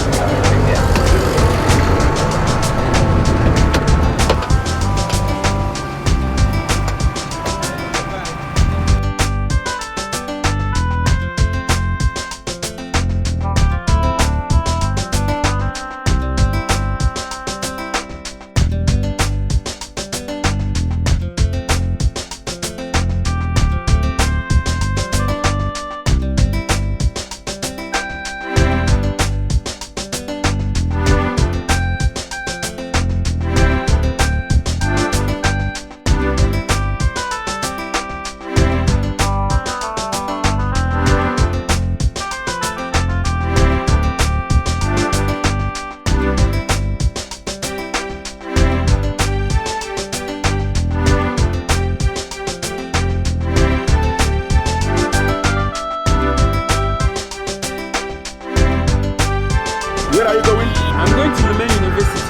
Where are you going? I'm going to remain university.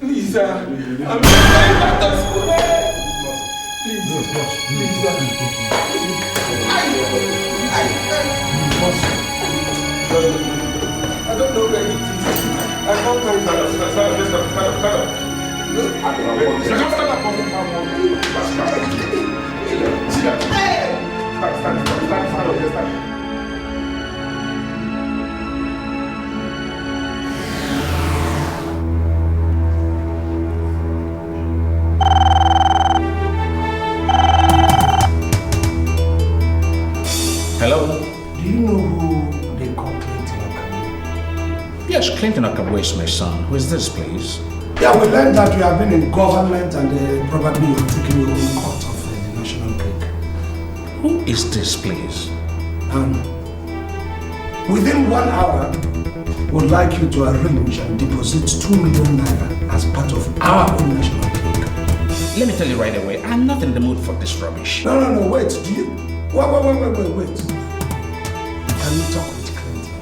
Please, sir. I'm going back to school. Please, sir. I don't know where it is. I can't find it. Stand up. Hello? Do you know who they call Clinton Okabu? Yes, Clinton Okabu is my son. Who is this, please? Yeah, we learned that you have been in government and probably you're taking your own cut of the national cake. Who is this, please? Within 1 hour, would like you to arrange and deposit 2 million naira as part of our own national cake. Let me tell you right away, I'm not in the mood for this rubbish. No, wait. Do you? Wait. Can you talk with Clinton?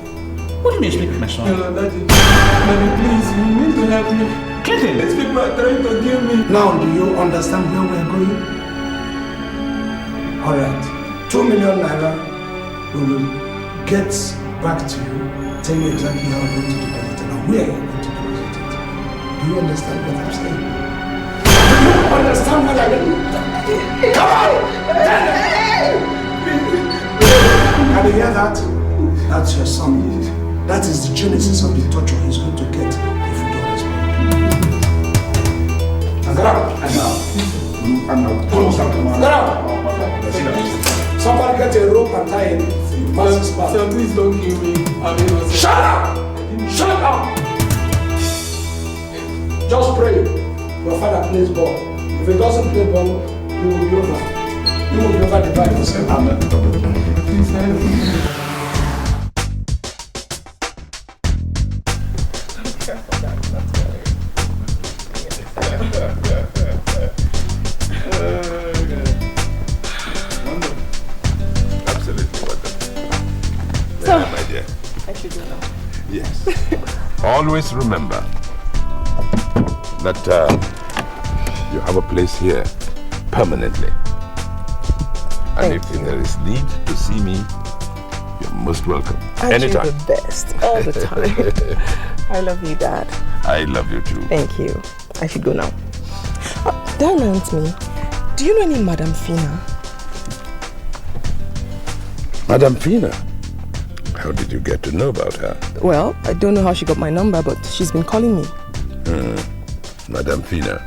What do you mean speak with my son? No, Daddy, please, you need to help me. Clinton! These people are trying to kill me. Now, do you understand where we're going? Alright. 2 million naira. We will get back to you, tell you exactly how we're going to deposit it and where you're going to deposit it. Do you understand what I'm saying? Do you understand what I mean? Come on! Can you hear that? That's your son. That is the genesis of the torture he's going to get if you don't respond. Get up! Somebody get a rope and tie him. Sir, please don't kill me. Shut up! Shut up! Just pray. Your father plays ball. If he doesn't play ball, you will be over. You will be over the Bible. Please help me. Absolutely wonderful. So, Yeah, my dear. I should go now. Yes. Always remember that you have a place here permanently. And if there is need to see me, you're most welcome. Anytime. You're the best, all the time. I love you, Dad. I love you too. Thank you. I should go now. That reminds me, do you know any Madam Fina? Madam Fina? How did you get to know about her? Well, I don't know how she got my number, but she's been calling me. Madam Fina.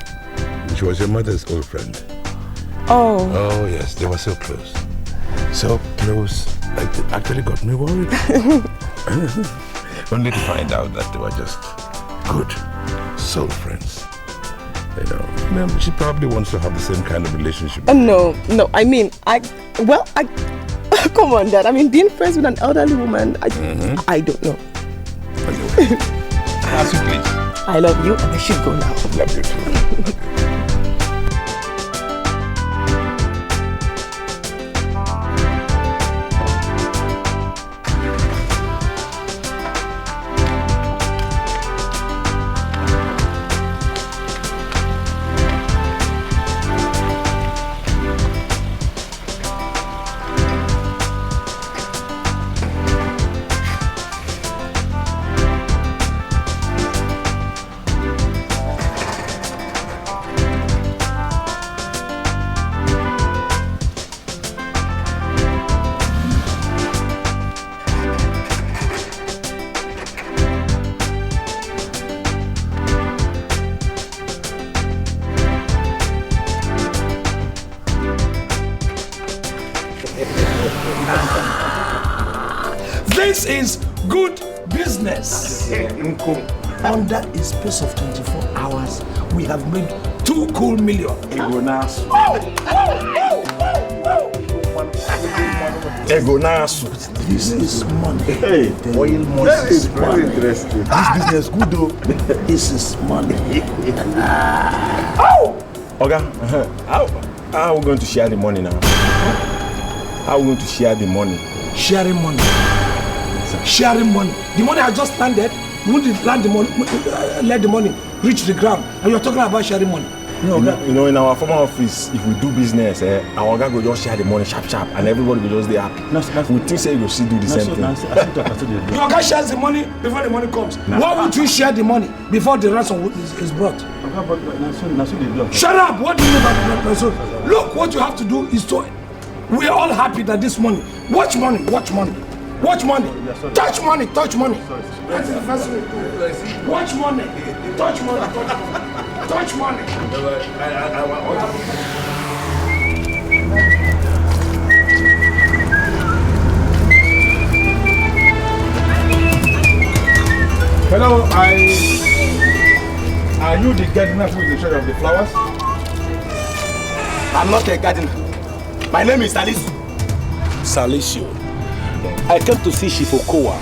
She was your mother's old friend. Oh. Oh, yes, they were so close. So close, it actually got me worried. Only to find out that they were just good soul friends. You know, she probably wants to have the same kind of relationship. No, I mean, come on, Dad. I mean, being friends with an elderly woman, I don't know. Anyway, as you please. I love you, and I should go now. Love you too. This is good business. Under a space of 24 hours, we have made 2 cool million. This is money. Hey, oil money. Very interesting. This business good though. This is money. Okay, how are we going to share the money now? How are we going to share the money? Sharing money. Sharing money. The money I just landed, we want to land the money, let the money reach the ground. And you're talking about sharing money. No, you know, in our former office, if we do business, our guy will just share the money sharp, and everybody will just be happy. We think say you still do the same thing. Your guy shares the money before the money comes. Why would you share the money before the ransom is brought? Shut up! What do you mean by ransom? Look, what you have to do is to... We are all happy that this money... Watch money, watch money. Watch money. Touch money, touch money. That's the first way. Watch money. Touch money, touch money. Touch money. Hello, are you the gardener who is in charge of the flowers? I'm not a gardener. My name is Salisu. Salisu. I came to see Chief Okowa.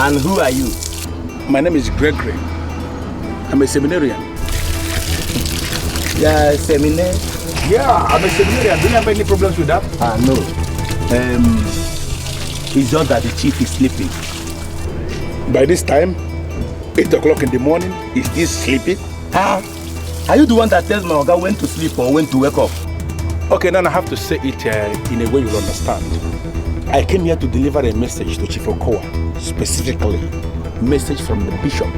And who are you? My name is Gregory. I'm a seminarian. Yeah, seminarian? Yeah, I'm a seminarian. Do you have any problems with that? No. It's just that the chief is sleeping. By this time, 8 o'clock in the morning, is he sleeping? Are you the one that tells my Oga when to sleep or when to wake up? Okay, then I have to say it in a way you'll understand. I came here to deliver a message to Chief Okowa, specifically, message from the bishop.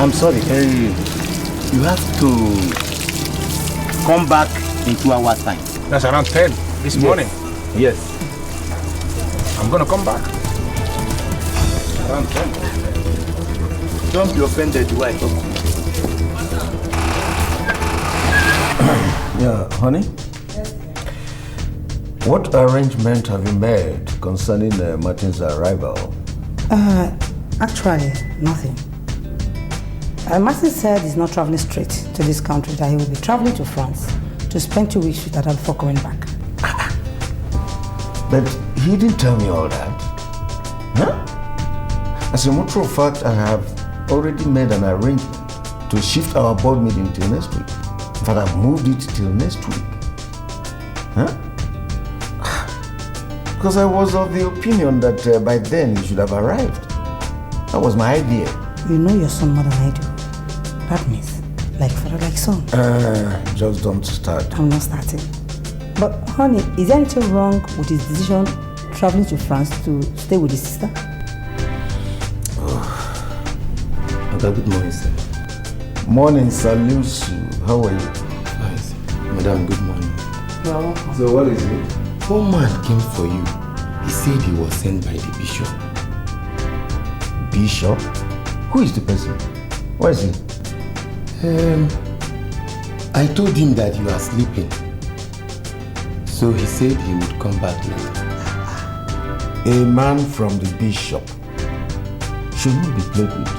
I'm sorry, you have to come back in 2 hours time. That's around 10 this morning. Yes. I'm gonna come back. Around 10. Don't be offended the way I talk. Yeah, honey? What arrangement have you made concerning Martin's arrival? Actually, nothing. Martin said he's not traveling straight to this country, that he will be traveling to France to spend 2 weeks with Adele before coming back. But he didn't tell me all that. Huh? As a matter of fact, I have already made an arrangement to shift our board meeting till next week. In fact, I've moved it till next week. Huh? Because I was of the opinion that by then you should have arrived. That was my idea. You know your son more than I do. partners, like father, like son. Just don't start. I'm not starting. But honey, is there anything wrong with his decision traveling to France to stay with his sister? Good morning, sir. Morning, Salusu. How are you? Fine, sir. Madam, good morning. Well, so what is it? One man came for you. He said he was sent by the bishop. Bishop? Who is the person? Where is he? I told him that you are sleeping. So he said he would come back later. A man from the bishop should not be played with.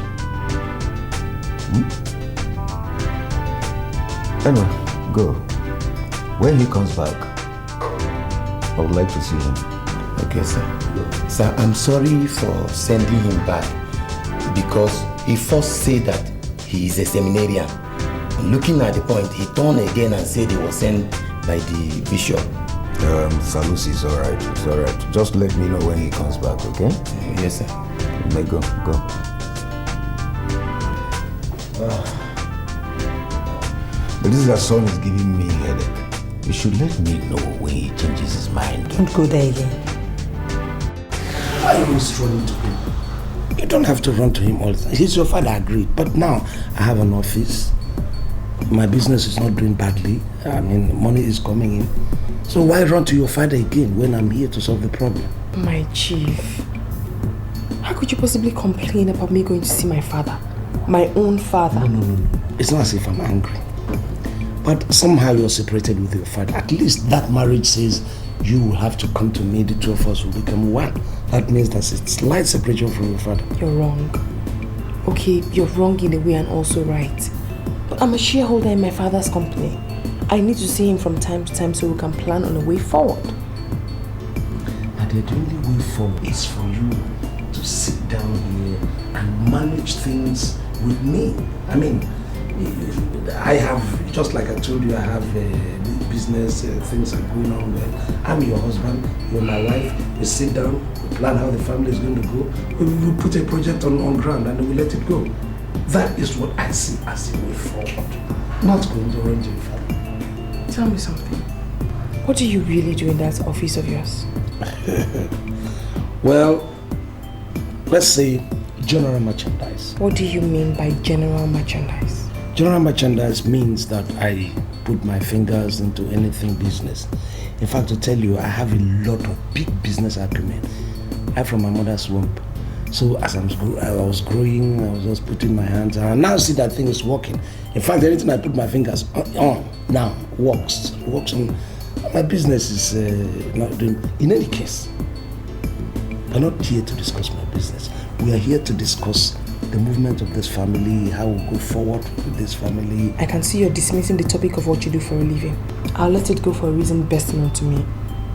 Anyway, go. When he comes back, I would like to see him. Okay, sir. Sir, I'm sorry for sending him back because he first said that he is a seminarian. Looking at the point, he turned again and said he was sent by the bishop. Salusi is alright. It's alright. Just let me know when he comes back, okay? Yes, sir. You may go. But this your son is giving me a headache. You should let me know when he changes his mind. Don't go there again. Why are you always running to him? You don't have to run to him all the time. He's your father, agreed. But now I have an office. My business is not doing badly. I mean, money is coming in. So why run to your father again when I'm here to solve the problem? My chief, how could you possibly complain about me going to see my father? My own father? No. It's not as if I'm angry. But somehow you're separated with your father. At least that marriage says you will have to come to me, the two of us will become one. That means that's a slight separation from your father. You're wrong. Okay, you're wrong in a way and also right. But I'm a shareholder in my father's company. I need to see him from time to time so we can plan on a way forward. And the only way forward is for you to sit down here and manage things with me. I mean, I have, just like I told you, I have business, things are going on well. I'm your husband, you're my wife. We sit down, we plan how the family is going to go. We put a project on ground and we let it go. That is what I see as the way forward. Not going to run to your father. Tell me something. What do you really do in that office of yours? Well, let's say general merchandise. What do you mean by general merchandise? General merchandise means that I put my fingers into anything business. In fact, to tell you, I have a lot of big business acumen. I'm from my mother's womb. So as I was growing, I was just putting my hands on. I now see that thing is working. In fact, anything I put my fingers on now works. On my business is not doing. In any case, we're not here to discuss my business. We are here to discuss the movement of this family, how we go forward with this family. I can see you're dismissing the topic of what you do for a living. I'll let it go for a reason best known to me.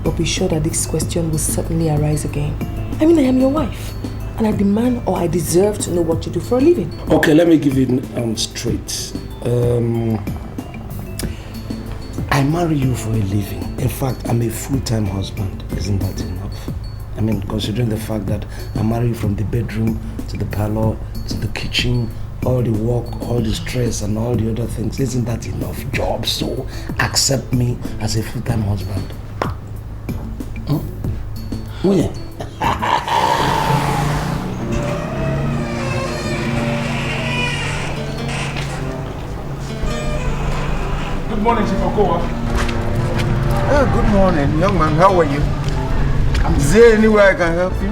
But be sure that this question will certainly arise again. I mean, I am your wife. And I demand or I deserve to know what you do for a living. Okay, let me give you straight. I marry you for a living. In fact, I'm a full-time husband. Isn't that enough? I mean, considering the fact that I marry you from the bedroom to the parlor to the kitchen, all the work, all the stress and all the other things, isn't that enough job? So accept me as a full-time husband. Oh yeah. Good morning, Chief Owoh. Good morning, young man. How are you? Is there anywhere I can help you?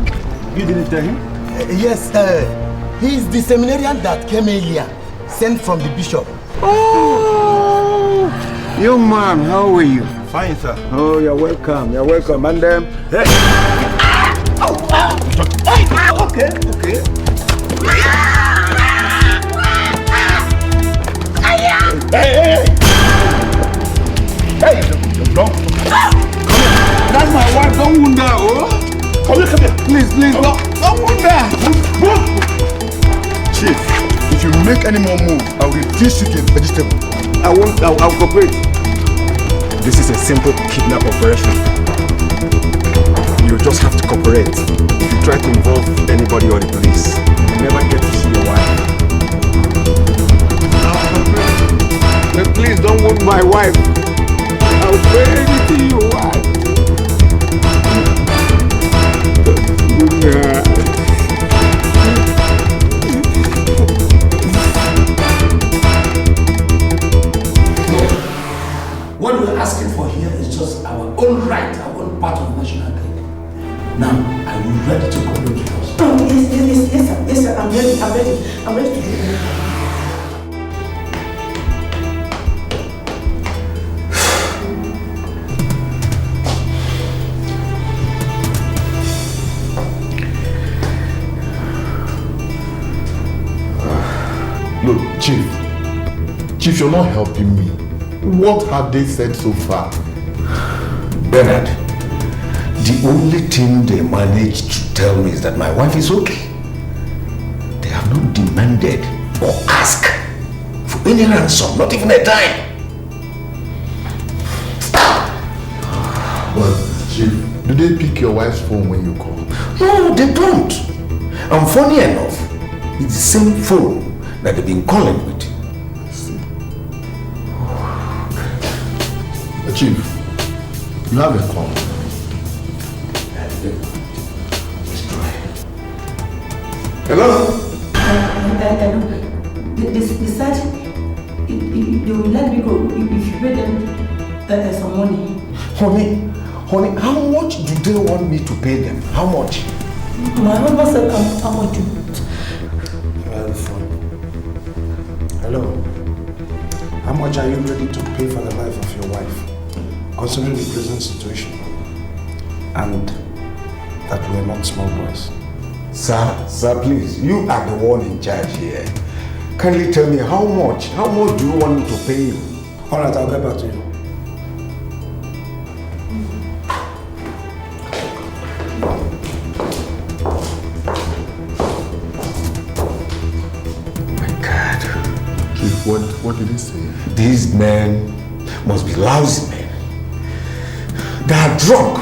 You didn't tell him? Yes, he's the seminarian that came earlier, sent from the bishop. Oh, young man, how are you? Fine, sir. Oh, you're welcome. You're welcome. And hey. Okay. Hey, don't. Come here. That's my wife. Don't wound her, oh. Come here. Please, don't wound her. Chief, if you make any more move, I'll reduce you to a vegetable. I'll cooperate. This is a simple kidnap operation. You just have to cooperate. If you try to involve anybody or the police, you never get to see your wife. Please don't wound my wife. I'll pay anything you want. What we're asking for here is just our own right, our own part of national cake. Now, are you ready to go with us? Oh, yes, sir. I'm ready to do it. Look, Chief, you're not helping me. What have they said so far? Bernard, the only thing they managed to tell me is that my wife is okay. They have not demanded or asked for any ransom, not even a dime. Well, Chief, do they pick your wife's phone when you call? No, they don't. And funny enough, it's the same phone that they've been calling with. Chief, you have a call. Hello? They said they will let me go if you pay them some money. Honey, how much do they want me to pay them? How much? My husband said how much. Hello. How much are you ready to pay for the life of your wife, considering the present situation? And that we're not small boys. Sir, please, you are the one in charge here. Kindly tell me how much do you want me to pay you? Alright, I'll get back to you. What did he say? These men must be lousy men. They are drunk.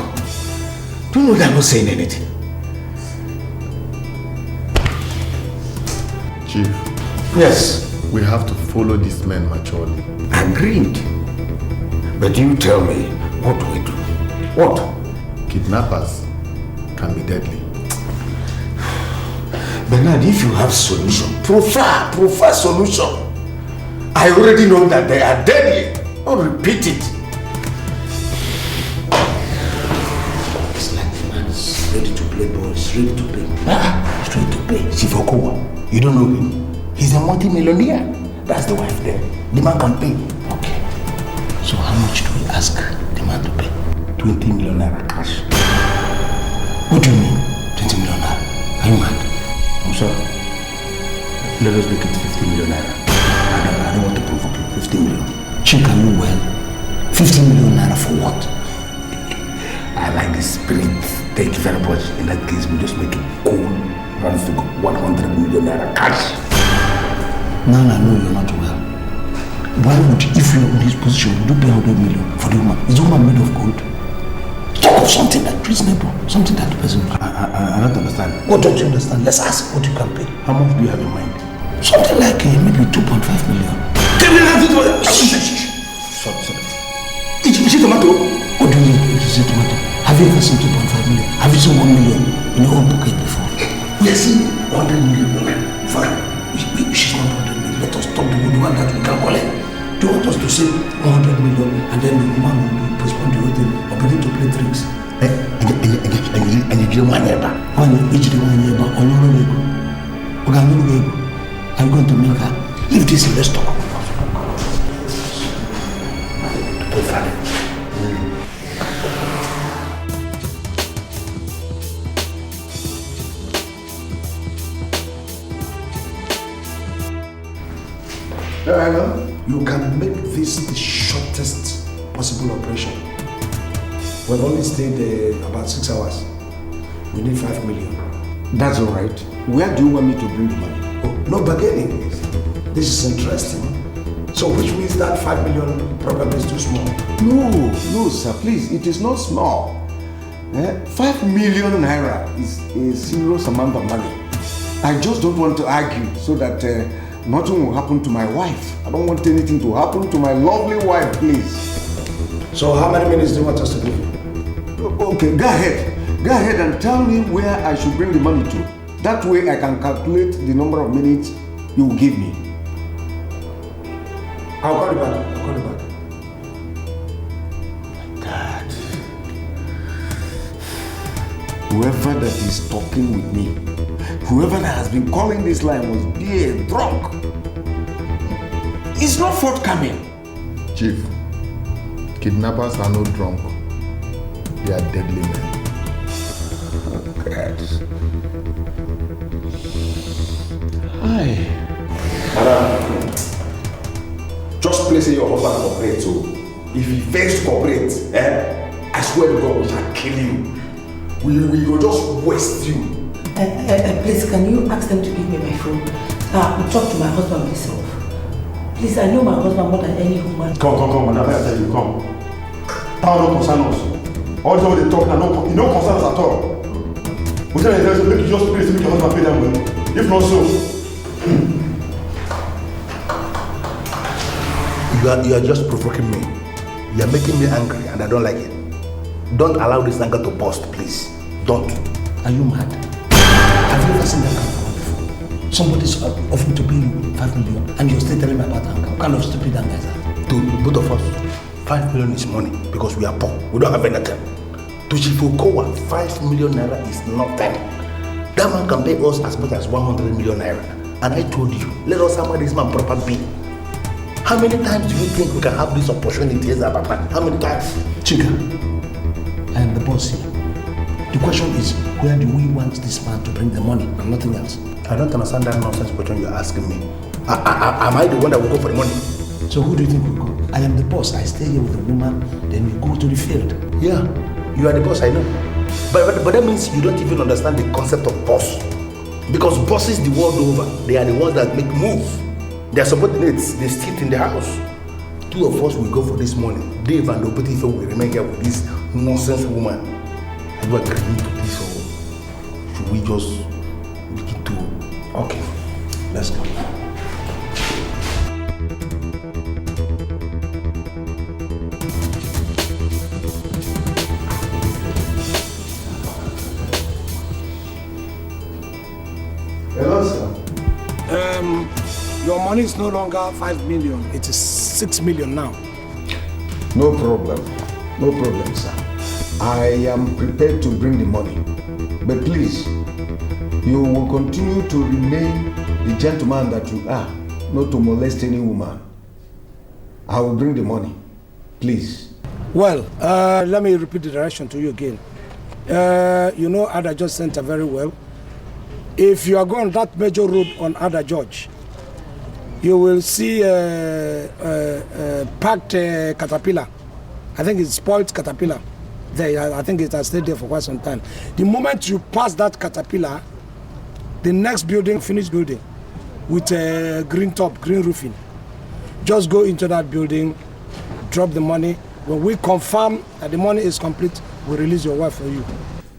Do you know they are not saying anything? Chief. Yes. We have to follow these men maturely. Agreed. But you tell me, what do we do? What? Kidnappers can be deadly. Bernard, if you have solution, prefer solution. I already know that they are deadly. I'll repeat it. It's like the man is ready to play ball. He's ready to play. He's ready to play. Owoh, you don't know him? He's a multi-millionaire. That's the wife there. The man can pay. Okay. So how much do we ask the man to pay? 20 million naira cash. What do you mean? 20 million naira? Are you mad? I'm sorry. Let us make it 50 million naira. I don't want to provoke you. 50 million. Chief, are you well? 50 million naira for what? I like the spirit. Thank you very much. In that case, we just make it cool. Run figure 100 million naira cash. Now I know you're not well. Why would, if you're in this position, would you pay 100 million for the woman? Is the woman made of gold? Talk of something that's reasonable. Something that the person... I don't understand. What don't you understand? Let's ask what you can pay. How much do you have in mind? Something like maybe 2.5 million. Sorry. Is it tomato? What do you mean? Is it tomato? Have you ever seen 2.5 million? Have you seen 1 million in your own pocket before? We have seen 100 million. Fine. She's not 100 million. Let us talk to the one that we can collect. Do you want us to say 100 million and then the woman will postpone the whole thing or begin to play tricks? And you do one neighbor. Are you going to make her leave this in the stock? You can make this the shortest possible operation. We've only stayed about 6 hours. We need 5 million. That's all right. Where do you want me to bring the money? Oh, no bargaining. This is interesting. So which means that 5 million probably is too small. No, sir, please. It is not small. 5 million naira is a serious amount of money. I just don't want to argue so that nothing will happen to my wife. I don't want anything to happen to my lovely wife, please. So how many minutes do you want us to give you? Okay, go ahead. Go ahead and tell me where I should bring the money to. That way I can calculate the number of minutes you will give me. I'll call you back. I'll call you back. God. Whoever that is talking with me, whoever that has been calling this line must be a drunk. It's not forthcoming. Chief, kidnappers are not drunk. They are deadly men. Oh, God. Hi. Madam, just please say your husband cooperate too. If he fails to cooperate, I swear to God we shall kill you. We will just waste you. Please, can you ask them to give me my phone? I'll talk to my husband myself. Please, I know my husband more than any woman. Come, madam, I tell you, come. Power don't concern us. All the way they talk now, it don't concern us at all. We tell you, make you just please make your husband pay them well. If not so. You are just provoking me. You are making me angry and I don't like it. Don't allow this anger to burst, please. Don't. Are you mad? Have you ever seen that kind of woman before? Somebody's offering to pay you 5 million and you're still telling me about anger. What kind of stupid anger is that? To both of us, 5 million is money because we are poor. We don't have anything. To Chief Okowa, 5 million naira is nothing. That man can pay us as much as 100 million naira. And I told you, let us hammer this man proper bill. How many times do you think we can have this opportunity as a papa? How many times? Chica, I am the boss here. The question is, where do we want this man to bring the money and nothing else? I don't understand that nonsense question you're asking me. Am I the one that will go for the money? So who do you think will go? I am the boss. I stay here with the woman, then we go to the field. Yeah, you are the boss, I know. But that means you don't even understand the concept of boss. Because bosses the world over, they are the ones that make moves. They are subordinates, they sit in the house. Two of us will go for this money. Dave and Opetife will remain here with this nonsense woman. Are you agreeing to this or should we just begin to... Okay, let's go. Hello, sir. Your money is no longer 5 million. It is 6 million now. No problem. No problem, sir. I am prepared to bring the money. But please, you will continue to remain the gentleman that you are, not to molest any woman. I will bring the money. Please. Well, let me repeat the direction to you again. You know Ada George Center very well. If you are going that major road on Ada George, you will see a parked caterpillar. I think it's spoiled caterpillar. There, I think it has stayed there for quite some time. The moment you pass that caterpillar, the next building, finished building, with a green top, green roofing, just go into that building, drop the money. When we confirm that the money is complete, we'll release your wife for you.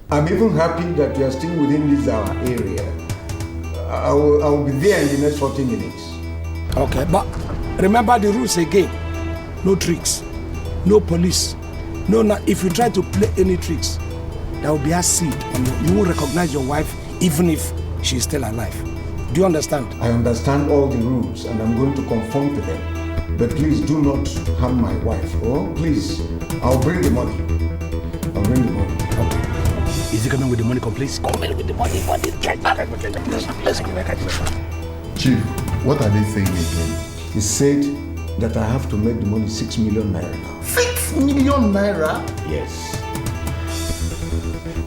I'm even happy that you are still within this area. I will be there in the next 40 minutes. Okay, but remember the rules again. No tricks, no police, no. If you try to play any tricks, there will be a seed on you. You won't recognize your wife even if she is still alive. Do you understand? I understand all the rules and I'm going to conform to them. But please do not harm my wife. Oh, please. I'll bring the money. I'll bring the money. Okay. Is he coming with the money, please? Come with the money. Let's go. Chief, what are they saying again? He said that I have to make the money 6 million naira now. 6 million naira? Yes.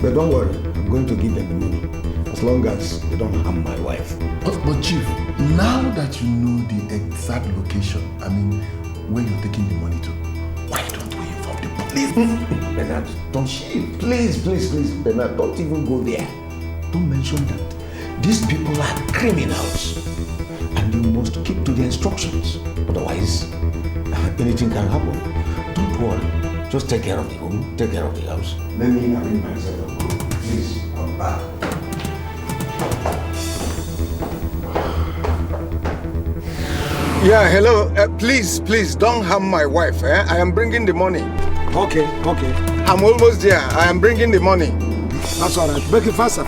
But don't worry, I'm going to give them the money. As long as they don't harm my wife. But Chief, now that you know the exact location, I mean, where you're taking the money to, why don't we inform the police? Bernard, don't please, Bernard, don't even go there. Don't mention that. These people are criminals. And you must keep to the instructions. Otherwise, anything can happen. Don't worry. Just take care of the home, take care of the house. Let me arrange myself. Please, come back. Yeah, hello. Please, don't harm my wife. I am bringing the money. Okay. I'm almost there. I am bringing the money. That's all right. Make it faster.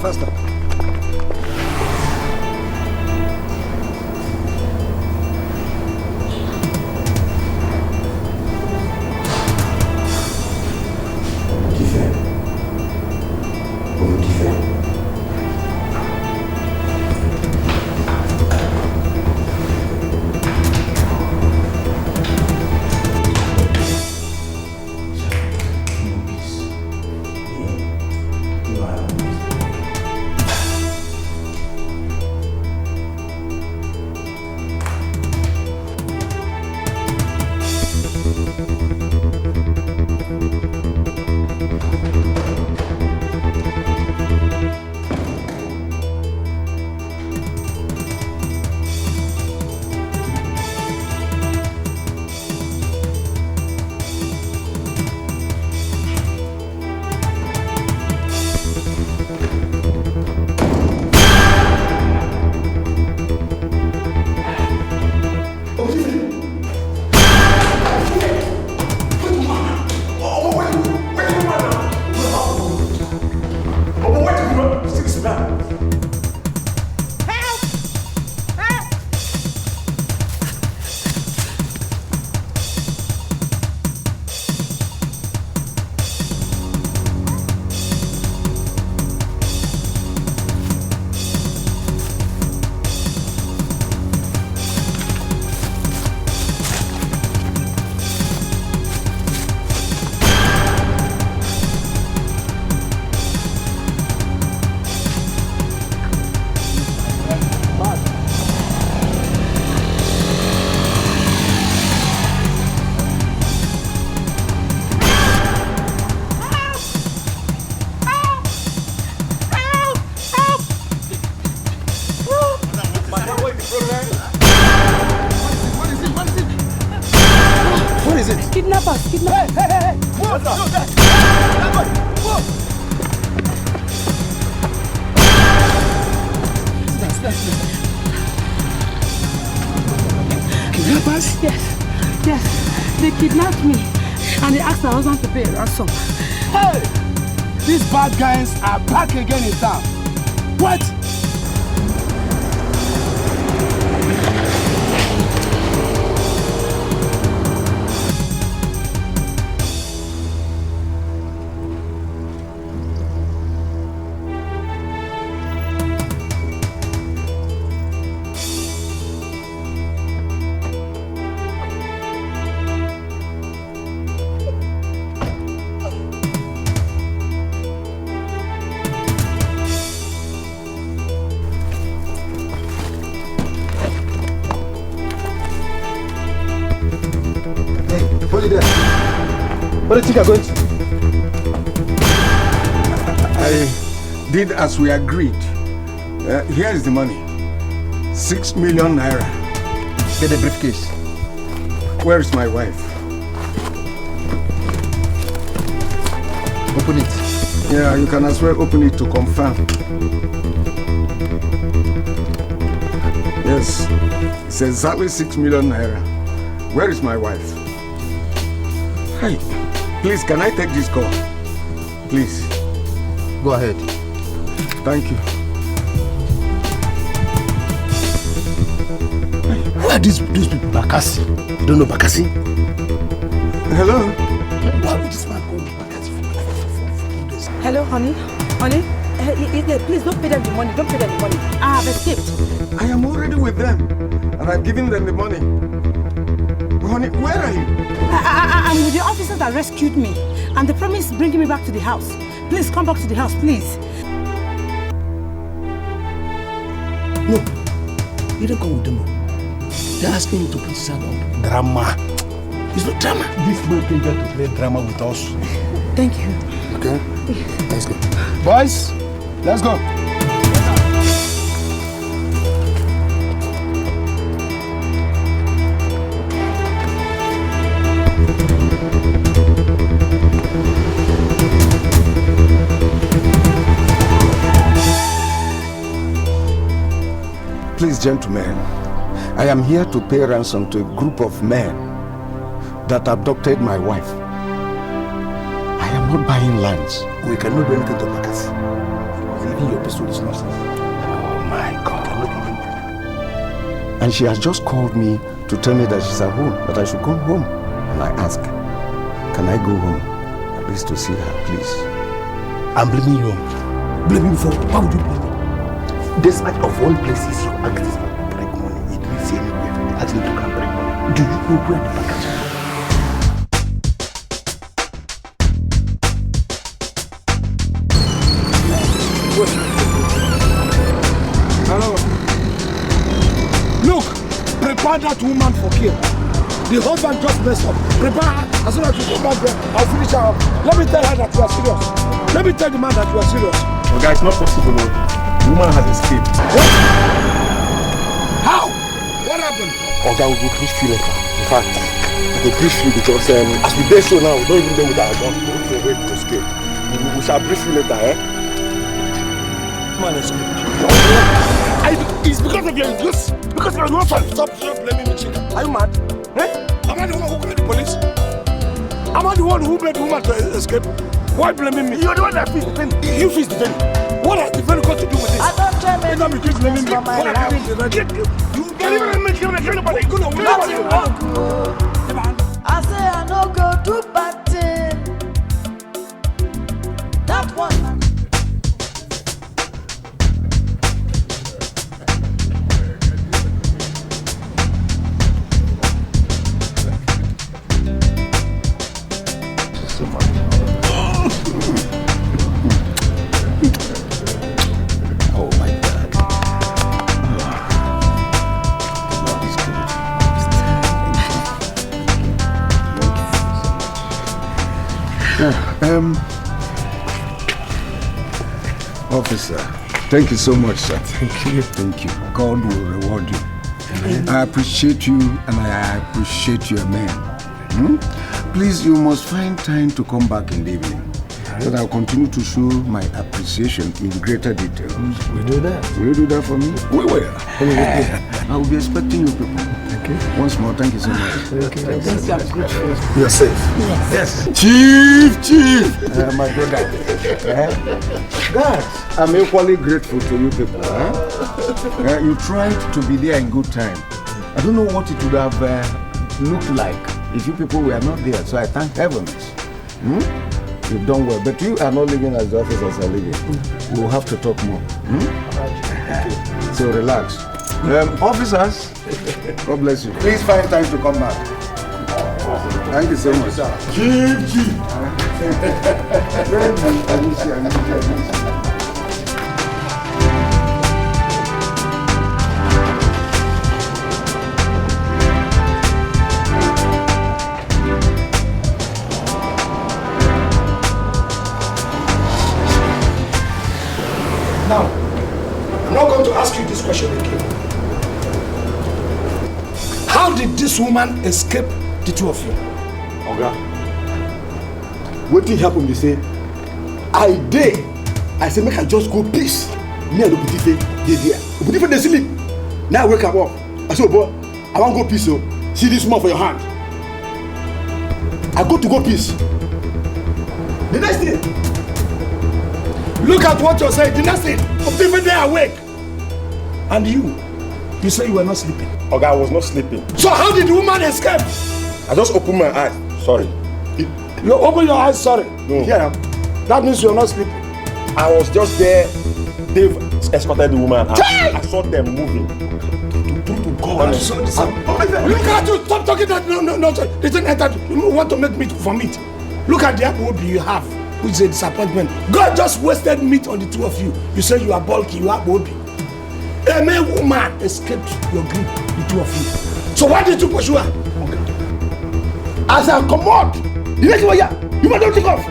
Kidnappers! Hey! What's up? Kidnappers? Yes. They kidnapped me and they asked my husband to pay a ransom. Hey! These bad guys are back again in town. What? What do you think I'm going to? I did as we agreed. Here is the money. 6 million naira. Get the briefcase. Where is my wife? Open it. Yeah, you can as well open it to confirm. Yes, it's exactly 6 million naira. Where is my wife? Hey, please, can I take this call? Please. Go ahead. Thank you. Who are these people? Bakassi? You don't know Bakassi? Hello? Why would this man go to Bakassi for Hello, honey. Please don't pay them the money. I have escaped. I am already with them. And I've given them the money. Honey, where are you? I'm with the officers that rescued me. And they promised bringing me back to the house. Please come back to the house, please. No, you don't come with them. They're asking you to put this out on drama. It's not drama. This man came here to play drama with us. Thank you. Okay? Let's go. Boys, let's go. Please, gentlemen, I am here to pay ransom to a group of men that abducted my wife. I am not buying lands. We cannot do anything to Bakasi. Even your pistol is nonsense. Oh my God. And she has just called me to tell me that she's at home, that I should come home. And I ask, can I go home? At least to see her, please. I'm blaming you. Blaming me for what? Why would you blame me? Despite of all places you ask this man to bring money, it didn't see anywhere. Actually, to come bring money. Do you know where the Bakasi is? Hello. Look, prepare that woman for kill. The husband just messed up. Prepare her. As soon as you come back there, I'll finish her up. Let me tell her that you are serious. Let me tell the man that you are serious. Okay, it's not possible. The woman has escaped. What? How? What happened? Okay, we will brief you later. In fact, we will brief you because as we did so now, we don't even know with our gun. We don't know where to escape. We shall brief you later, eh? Man escaped. It's because of your excuse. Because you're not trying to stop blaming me, chicken. Are you mad? Eh? Am I the one who called the police? Am I the one who made the woman to escape? Why blaming me? You're the one that feeds the penny. You feed the penny. What has the penny got to do with this? I don't try many things blaming me. What I have the right. You can't even make anybody go to I say I no go do bad thing. That one. Officer, thank you so much, sir. Thank you. Thank you. God will reward you. I appreciate you and I appreciate your men. Please, you must find time to come back in the evening. So that I'll continue to show my appreciation in greater detail. We do that. Will you do that for me? We will. I will be expecting you people. Okay. Once more, thank you so much. Okay. You're safe. Yes. Chief! My brother. God, I'm equally grateful to you people. You tried to be there in good time. I don't know what it would have looked like if you people were not there, so I thank heavens. You've done well, but you are not living as the officers are living. We'll have to talk more. So relax. Officers, God bless you. Please find time to come back. Thank you so much. Chief. Now, I'm not going to ask you this question again. How did this woman escape the two of you? Oga, what did happen? They say, I say, make I just go peace. Me and Obutife, they there. Obutife, they sleep. Now I wake up. I say, boy, I want to go peace. So, see this small for your hand. I go peace. The next day, look at what you're saying. The next day, Obutife, they are awake. And you say you were not sleeping. Okay, I was not sleeping. So how did the woman escape? I just opened my eyes. Sorry. You open your eyes, sorry? No. Yeah. That means you're not sleeping. I was just there. They've escorted the woman. I saw them moving. God, look at you. Stop talking that. No. They didn't enter. You want to make meat for meat. Look at the apple you have, which is a disappointment. God just wasted meat on the two of you. You say you are bulky, you are bobby. A male woman escaped your grip, the two of you. So why did you pursue her? As I come out, you make it you might not take off.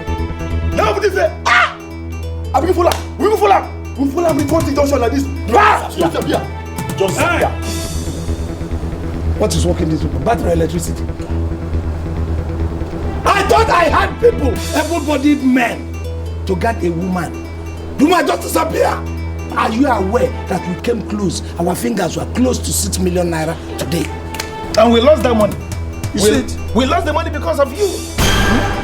Now everybody say, I'm going to follow. We follow with 40 junction like this. Just here. What is working this people? Battery electricity. I thought I had people, able-bodied men, to get a woman. You might just disappear. Are you aware that we came close? Our fingers were close to 6 million naira today. And we lost that money. We lost the money because of you.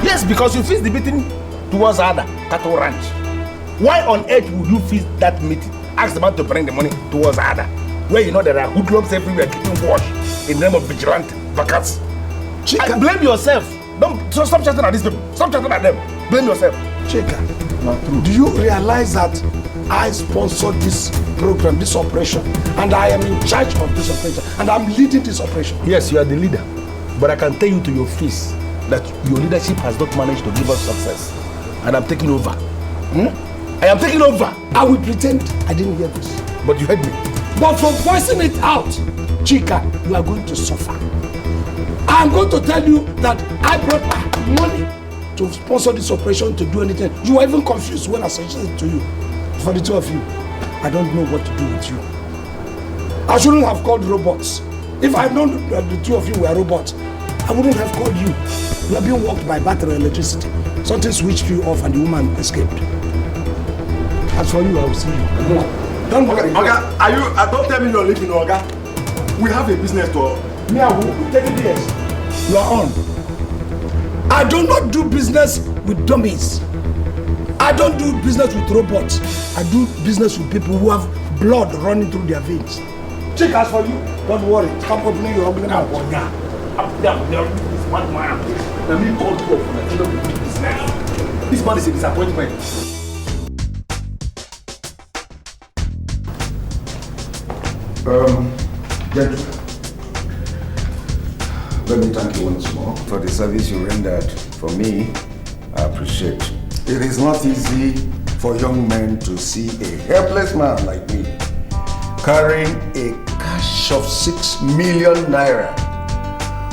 Yes, because you fixed the meeting towards Ada cattle ranch. Why on earth would you fix that meeting? Ask the man to bring the money towards Ada, where you know there are hoodlums everywhere keeping watch in the name of vigilante vacancy. And blame yourself. Stop chatting at these people. Stop chatting at them. Blame yourself. Chika, do you realize that I sponsored this program, this operation, and I am in charge of this operation, and I'm leading this operation? Yes, you are the leader, but I can tell you to your face that your leadership has not managed to give us success, and I'm taking over. I am taking over. I will pretend I didn't hear this. But you heard me. But for voicing it out, Chika, you are going to suffer. I'm going to tell you that I brought my money to sponsor this operation, to do anything. You were even confused when I suggested it to you. For the two of you, I don't know what to do with you. I shouldn't have called robots. If I had known that the two of you were robots, I wouldn't have called you. You are being walked by battery electricity. Something switched you off and the woman escaped. As for you, I will see you. Don't worry. Oga, don't tell me you're leaving, Oga. We have a business to... Me, I will take it yes. You are on. I do not do business with dummies. I don't do business with robots. I do business with people who have blood running through their veins. Check as for you. Don't worry. Stop opening your ugly mouth. This man is a disappointment. Gentlemen, let me thank you once more for the service you rendered. For me, I appreciate. It is not easy for young men to see a helpless man like me carrying a cash of 6 million naira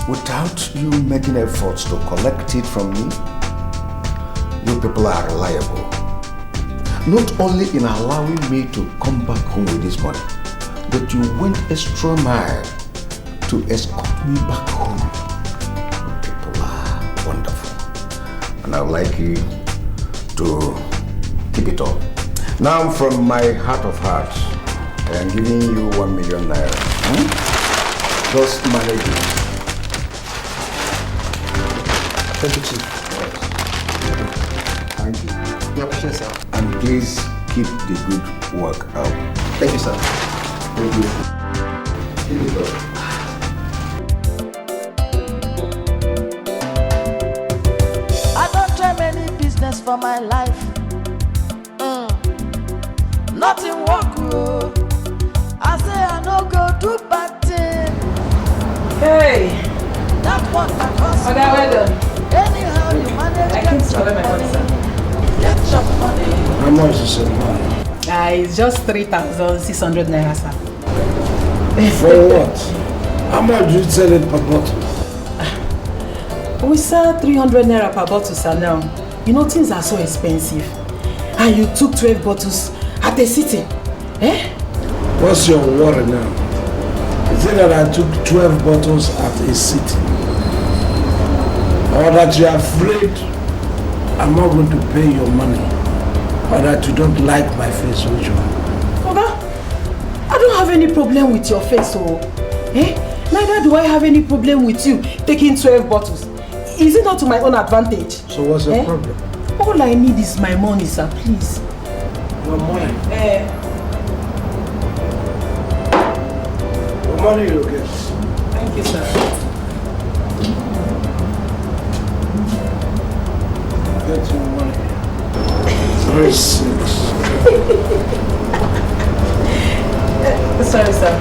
without you making efforts to collect it from me. You people are reliable. Not only in allowing me to come back home with this money, but you went extra mile to escort me back home. You people are wonderful. And I would like you to keep it up. Now, from my heart of hearts, I am giving you 1 million naira. Just manage it. Thank you, Chief. Thank you. Yeah, sure, sir. And please keep the good work up. Thank you, sir. Thank you. Keep it up. I don't try many business for my life. Nothing work. I say I no go do bad thing. Hey. That one that cost. Okay, well done. Anyhow you manage. I can't swallow my money, sir. Get your money. How much is it, money? It's just 3,600 naira, sir. For what? How much do you sell it per bottle? We sell 300 naira per bottle, sir, now. You know, things are so expensive. And you took 12 bottles at a sitting. Eh? What's your worry now? Is it that I took 12 bottles at a sitting? Or that you're afraid I'm not going to pay your money? Or that you don't like my face, which one? Oga, I don't have any problem with your face, so... Eh? Neither do I have any problem with you taking 12 bottles. Is it not to my own advantage? So what's the problem? All I need is my money, sir, please. Your money? Your money you get. Thank you, sir. Get your money. 36. Sorry, sir.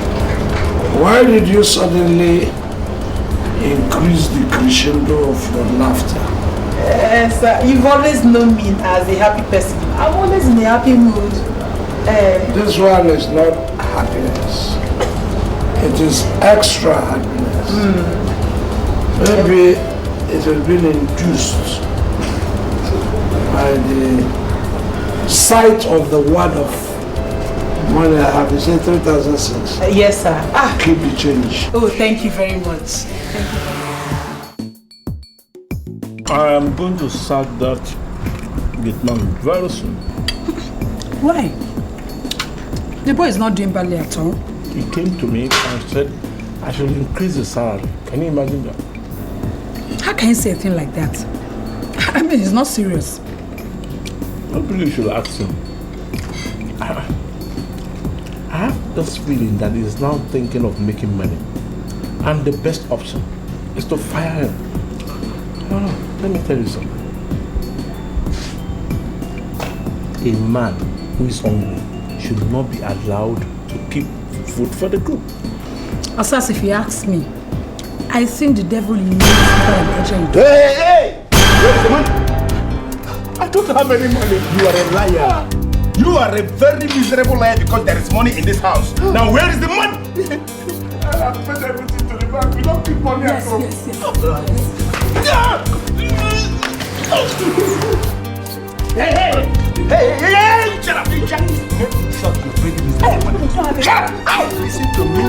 Why did you suddenly increase the crescendo of your laughter? Sir, you've always known me as a happy person. I'm always in a happy mood. This one is not happiness. It is extra happiness. Maybe it has been induced by the sight of the word of money I have. You say 3,006. Yes, sir. Keep the change. Oh, thank you very much. I am going to sack that Vietnam very soon. Why? The boy is not doing badly at all. He came to me and said I should increase the salary. Can you imagine that? How can you say a thing like that? I mean, it's not serious. Maybe you should ask him. I have this feeling that he's now thinking of making money. And the best option is to fire him. Oh, let me tell you something. A man who is hungry should not be allowed to keep food for the group. As if you ask me, I think the devil lives more than agent. Hey! Where is the money? I don't have any money. You are a liar. You are a very miserable liar because there is money in this house. Now where is the money? I have paid everything to the bank. We don't keep money at home. Yes. Hey! Shut up! Shut your very miserable money. Shut up! Listen to me.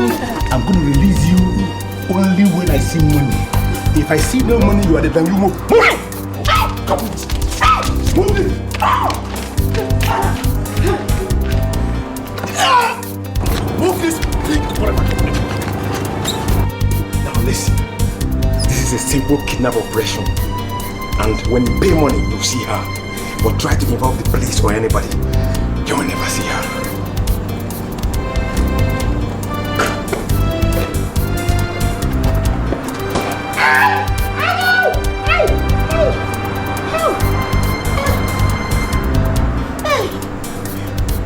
I'm going to release you only when I see money. If I see no money, you are the time you move. Come on. Move it. Move this thing. Now listen. This is a simple kidnap operation. And when you pay money, you'll see her. But try to involve the police or anybody. You will never see her.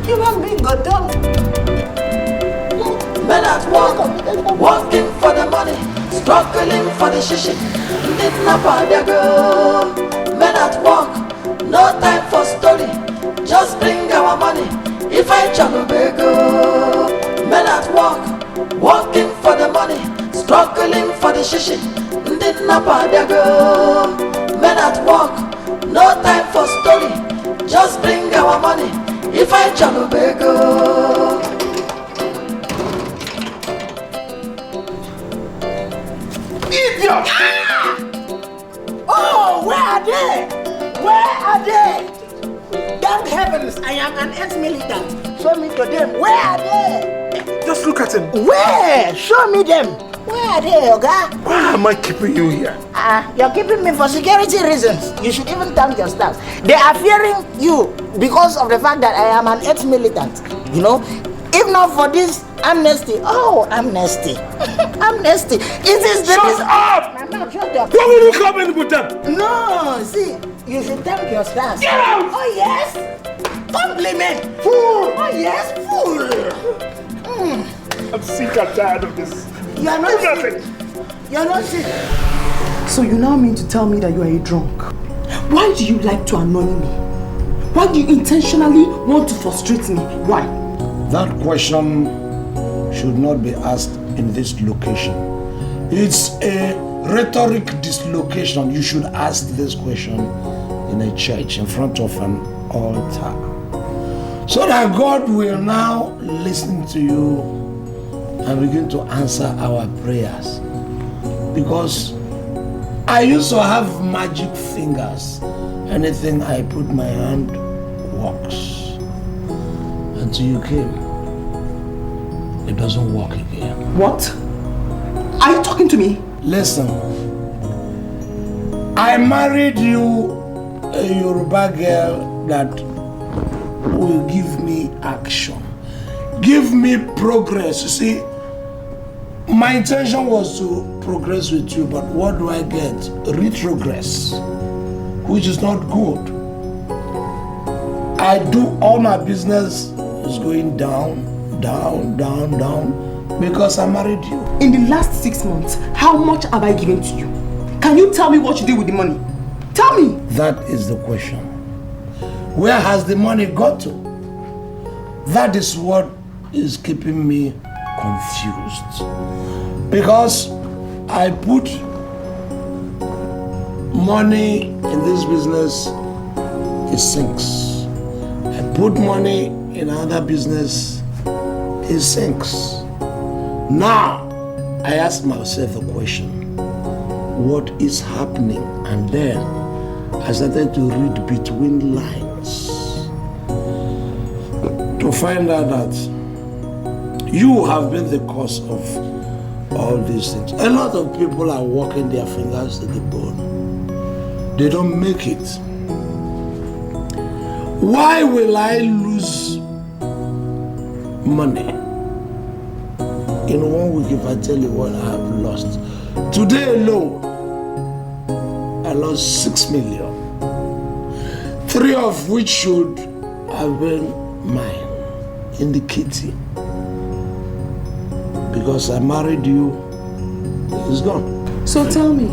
Human being got done. Men at work, working for the money, struggling for the shishi. Didn't up their girl. Men at work, no time for story. Just bring our money. If I channel go. Men at work, working for the money, struggling for the shishi. Didn't up their girl. Men at work, no time for story. Just bring our money. If I channel go. Idiot! Oh, where are they? Where are they? Thank heavens, I am an ex-militant. Show me to them. Where are they? Just look at him. Where? Show me them. Where are they, Oga? Why am I keeping you here? You're keeping me for security reasons. You should even thank your staff. They are fearing you because of the fact that I am an ex-militant. You know, if not for this amnesty, amnesty. Amnesty. It is the Shut up! My mouth, shut up. Why will you come in with them? No, see, you should thank your staff. Get out! Oh yes, compliment. Fool. Oh yes, fool. I'm sick and tired of this. You are not sick. You are not sick. So you now mean to tell me that you are a drunk? Why do you like to annoy me? Why do you intentionally want to frustrate me? Why? That question should not be asked in this location. It's a rhetoric dislocation. You should ask this question in a church in front of an altar, so that God will now listen to you and begin to answer our prayers. Because I used to have magic fingers. Anything I put my hand works. Until you came, it doesn't work again. What? Are you talking to me? Listen, I married you, a Yoruba girl that will give me action, give me progress. You see, my intention was to progress with you, but what do I get? Retrogress, which is not good. I do all my business is going down, because I married you. In the last 6 months, how much have I given to you? Can you tell me what you did with the money? Tell me! That is the question. Where has the money got to? That is what is keeping me confused. Because I put money in this business, it sinks. I put money in another business, it sinks. Now, I ask myself a question. What is happening? And then I started to read between lines to find out that You have been the cause of all these things. A lot of people are working their fingers to the bone. They don't make it. Why will I lose money in 1 week if I tell you what I have lost? Today alone, I lost 6 million. 3 of which should have been mine in the kitty. Because I married you, it's gone. So tell me,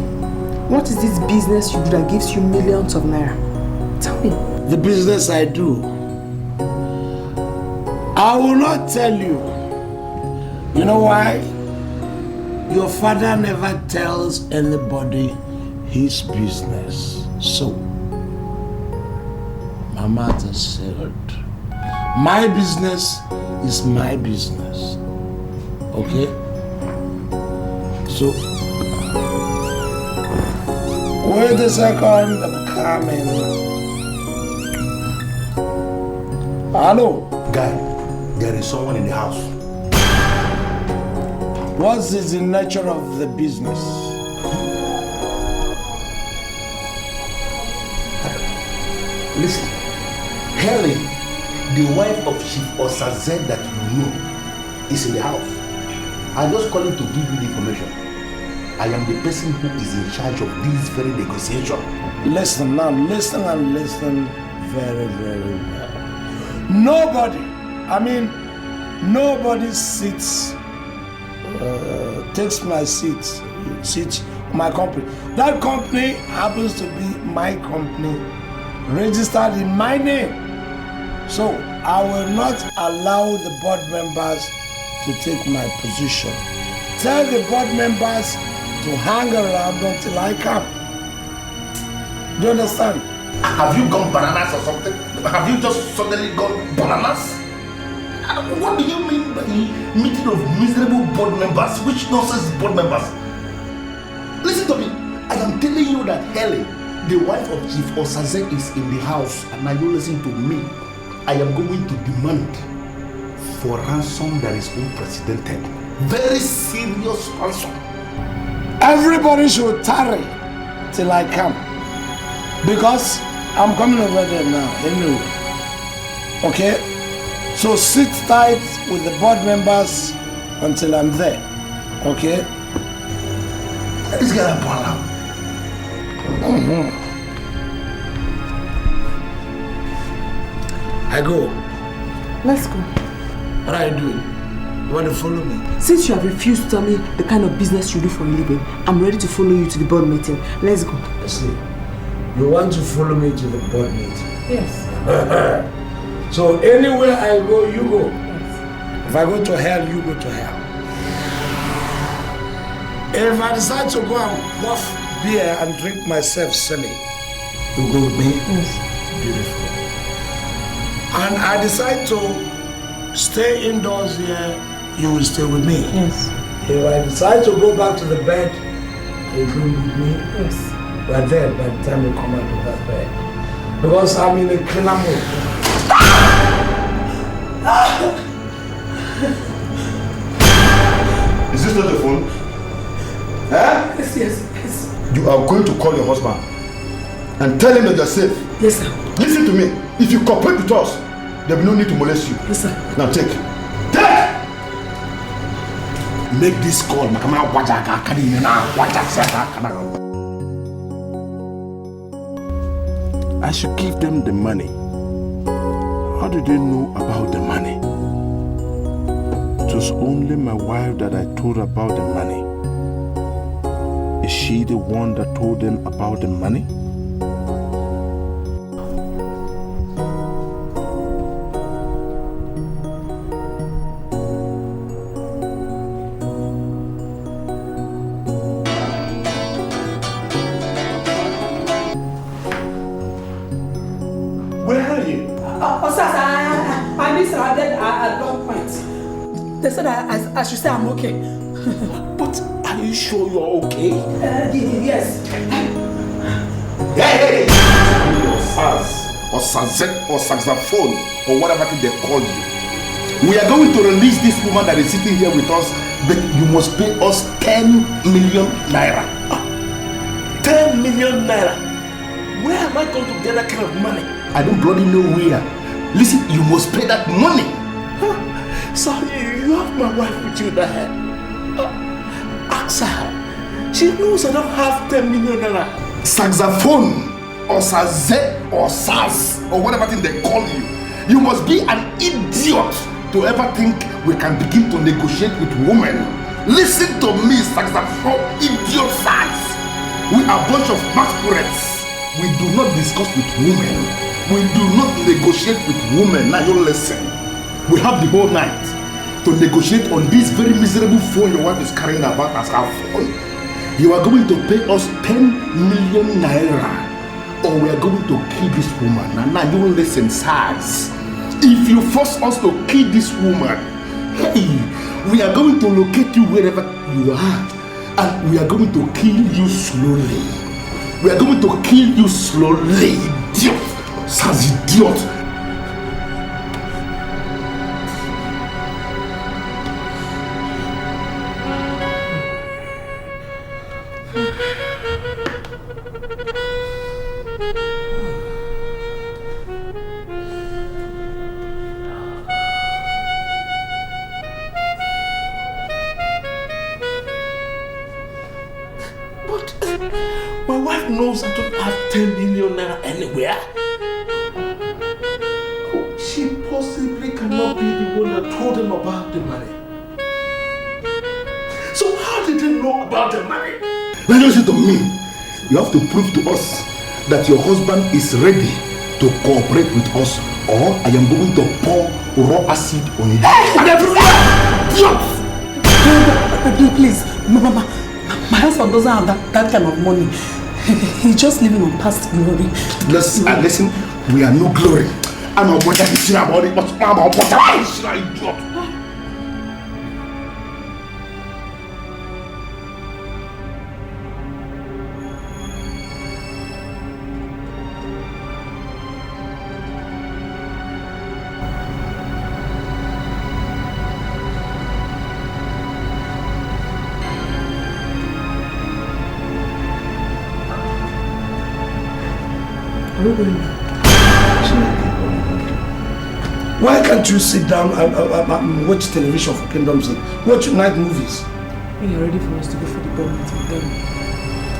what is this business you do that gives you millions of naira? Tell me. The business I do, I will not tell you. You know why? Your father never tells anybody his business. So, my mouth is sealed. My business is my business. Okay? So, wait a second, I'm coming. Hello? Guy, there is someone in the house. What is the nature of the business? Listen, Helen, the wife of Chief Osazed that you know, is in the house. I'm just calling to give you the information. I am the person who is in charge of this very negotiation. Listen now, listen and listen very, very well. Nobody sits, takes my seat my company. That company happens to be my company, registered in my name. So I will not allow the board members to take my position. Tell the board members to hang around until I come. Do you understand? Have you gone bananas or something? Have you just suddenly gone bananas? What do you mean by meeting of miserable board members? Which nonsense board members? Listen to me. I am telling you that Helen, the wife of Chief Osaze, is in the house, and now you listen to me. I am going to demand for ransom that is unprecedented. Very serious ransom. Everybody should tarry till I come. Because I'm coming over there now, anyway. Okay? So sit tight with the board members until I'm there. Okay? Let's get a ball out. I go. Let's go. What are you doing? You want to follow me? Since you have refused to tell me the kind of business you do for a living, I'm ready to follow you to the board meeting. Let's go. See, you want to follow me to the board meeting? Yes. So anywhere I go, you go. Yes. If I go to hell, you go to hell. If I decide to go and quaff beer and drink myself silly, you go with me? Yes. Beautiful. And I decide to stay indoors here, you will stay with me. Yes. If I decide to go back to the bed, you go with me. Yes. We're there by the time you come out of that bed. Because I'm in a cleaner mood. Is this not the phone? Huh? Yes, yes. You are going to call your husband and tell him that you're safe. Yes, sir. Listen to me. If you cooperate with us, there will be no need to molest you. Yes, sir. Now take. Make this call. I should give them the money. How did they know about the money? It was only my wife that I told about the money. Is she the one that told them about the money? They said I should say I'm okay. But are you sure you're okay? Yes. Hey! Or Sazet or saxophone or whatever they call you. We are going to release this woman that is sitting here with us, but you must pay us 10 million naira. 10 million naira? Where am I going to get that kind of money? I don't bloody know where. Listen, you must pay that money. So you have my wife with you there. Ask her. She knows I don't have 10 million naira. Saxophone or Saze or Saz or whatever thing they call you. You must be an idiot to ever think we can begin to negotiate with women. Listen to me, Saxophone, idiot Saz. We are a bunch of masquerades. We do not discuss with women. We do not negotiate with women. Now you listen. We have the whole night to negotiate on this very miserable phone your wife is carrying about as her phone. You are going to pay us 10 million naira, or we are going to kill this woman. Now you will listen, SARS. If you force us to kill this woman, hey, we are going to locate you wherever you are, and we are going to kill you slowly. We are going to kill you slowly, idiot. SARS, idiot. My wife knows I don't have 10 million naira anywhere. She possibly cannot be the one that told them about the money. So how did they know about the money? Now listen to me. You have to prove to us that your husband is ready to cooperate with us, or I am going to pour raw acid on you. Please, Mama. My husband doesn't have that kind of money. He's just living on past glory. Listen, we are no glory. I'm a boy that is about it, but I'm a boy that is idiot. Why can't you sit down and watch television for Kingdom's Sake? Watch night movies. When you're ready for us to go for the board meeting, then...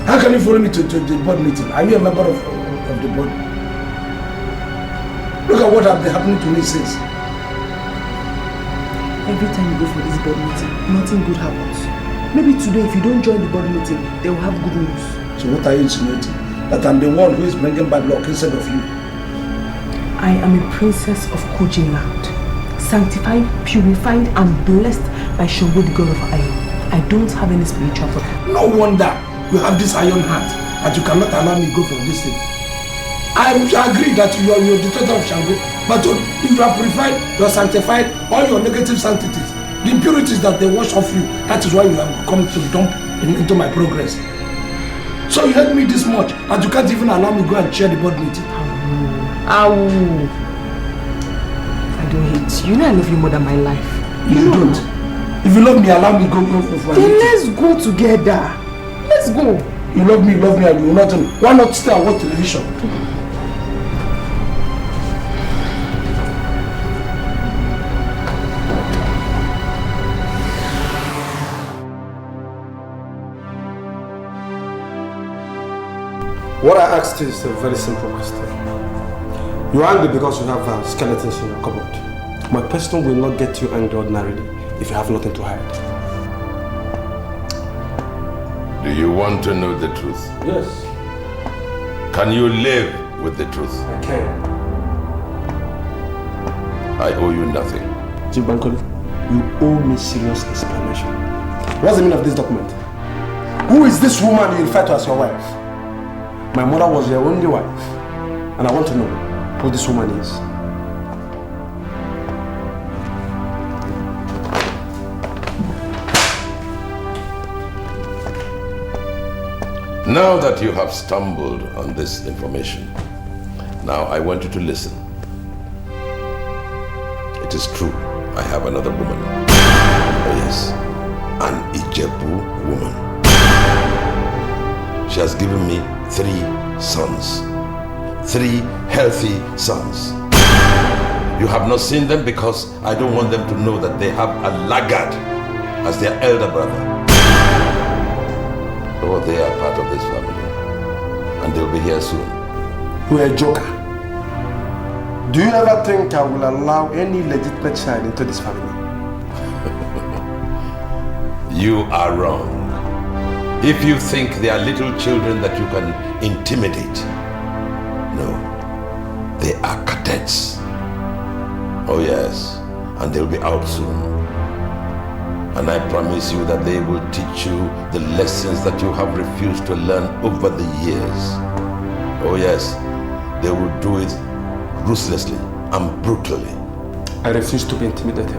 How can you follow me to the board meeting? Are you a member of the board? Look at what has been happening to me since. Every time you go for this board meeting, nothing good happens. Maybe today, if you don't join the board meeting, they will have good news. So what are you insinuating? That I'm the one who is bringing bad luck instead of you? I am a princess of Kujin land, sanctified, purified, and blessed by Shango, the god of iron. I don't have any spiritual problem. No wonder you have this iron heart that you cannot allow me go for this thing. I agree that you are the daughter of Shango, but if you are purified, you are sanctified, all your negative sanctities, the impurities that they wash off you, that is why you have come to dump into my progress. So you hate me this much that you can't even allow me go and chair the board meeting. Ow. I don't hate you. You know I love you more than my life. You don't. If you love me, allow me go for then let's go together. Let's go. You love me, and you will not. Why not stay and watch television? What I asked is a very simple question. You're angry because you have skeletons in your cupboard. My question will not get you angry ordinarily if you have nothing to hide. Do you want to know the truth? Yes. Can you live with the truth? I can. I owe you nothing. Chief Bankole, you owe me serious explanation. What's the meaning of this document? Who is this woman you refer to as your wife? My mother was your only wife, and I want to know who this woman is. Now that you have stumbled on this information, now I want you to listen. It is true. I have another woman. Oh yes, an Ijebu woman. She has given me 3 sons. 3 healthy sons. You have not seen them because I don't want them to know that they have a laggard as their elder brother. Oh, they are part of this family. And they'll be here soon. You're a joker. Do you ever think I will allow any legitimate child into this family? You are wrong. If you think they are little children that you can intimidate, no. They are cadets. Oh yes, and they'll be out soon. And I promise you that they will teach you the lessons that you have refused to learn over the years. Oh yes, they will do it ruthlessly and brutally. I refuse to be intimidated.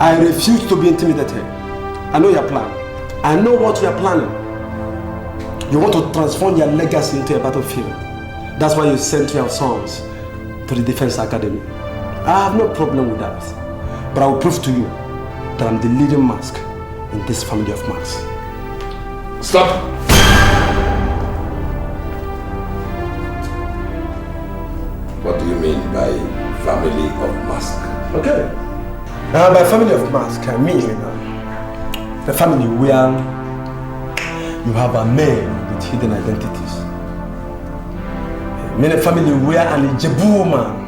I refuse to be intimidated. I know your plan. I know what you are planning. You want to transform your legacy into a battlefield. That's why you sent your sons to the Defense Academy. I have no problem with that. But I will prove to you that I'm the leading mask in this family of masks. Stop! What do you mean by family of mask? Okay. Now by family of mask, I mean the family where you have a man with hidden identities. I mean a family where an Ijebu woman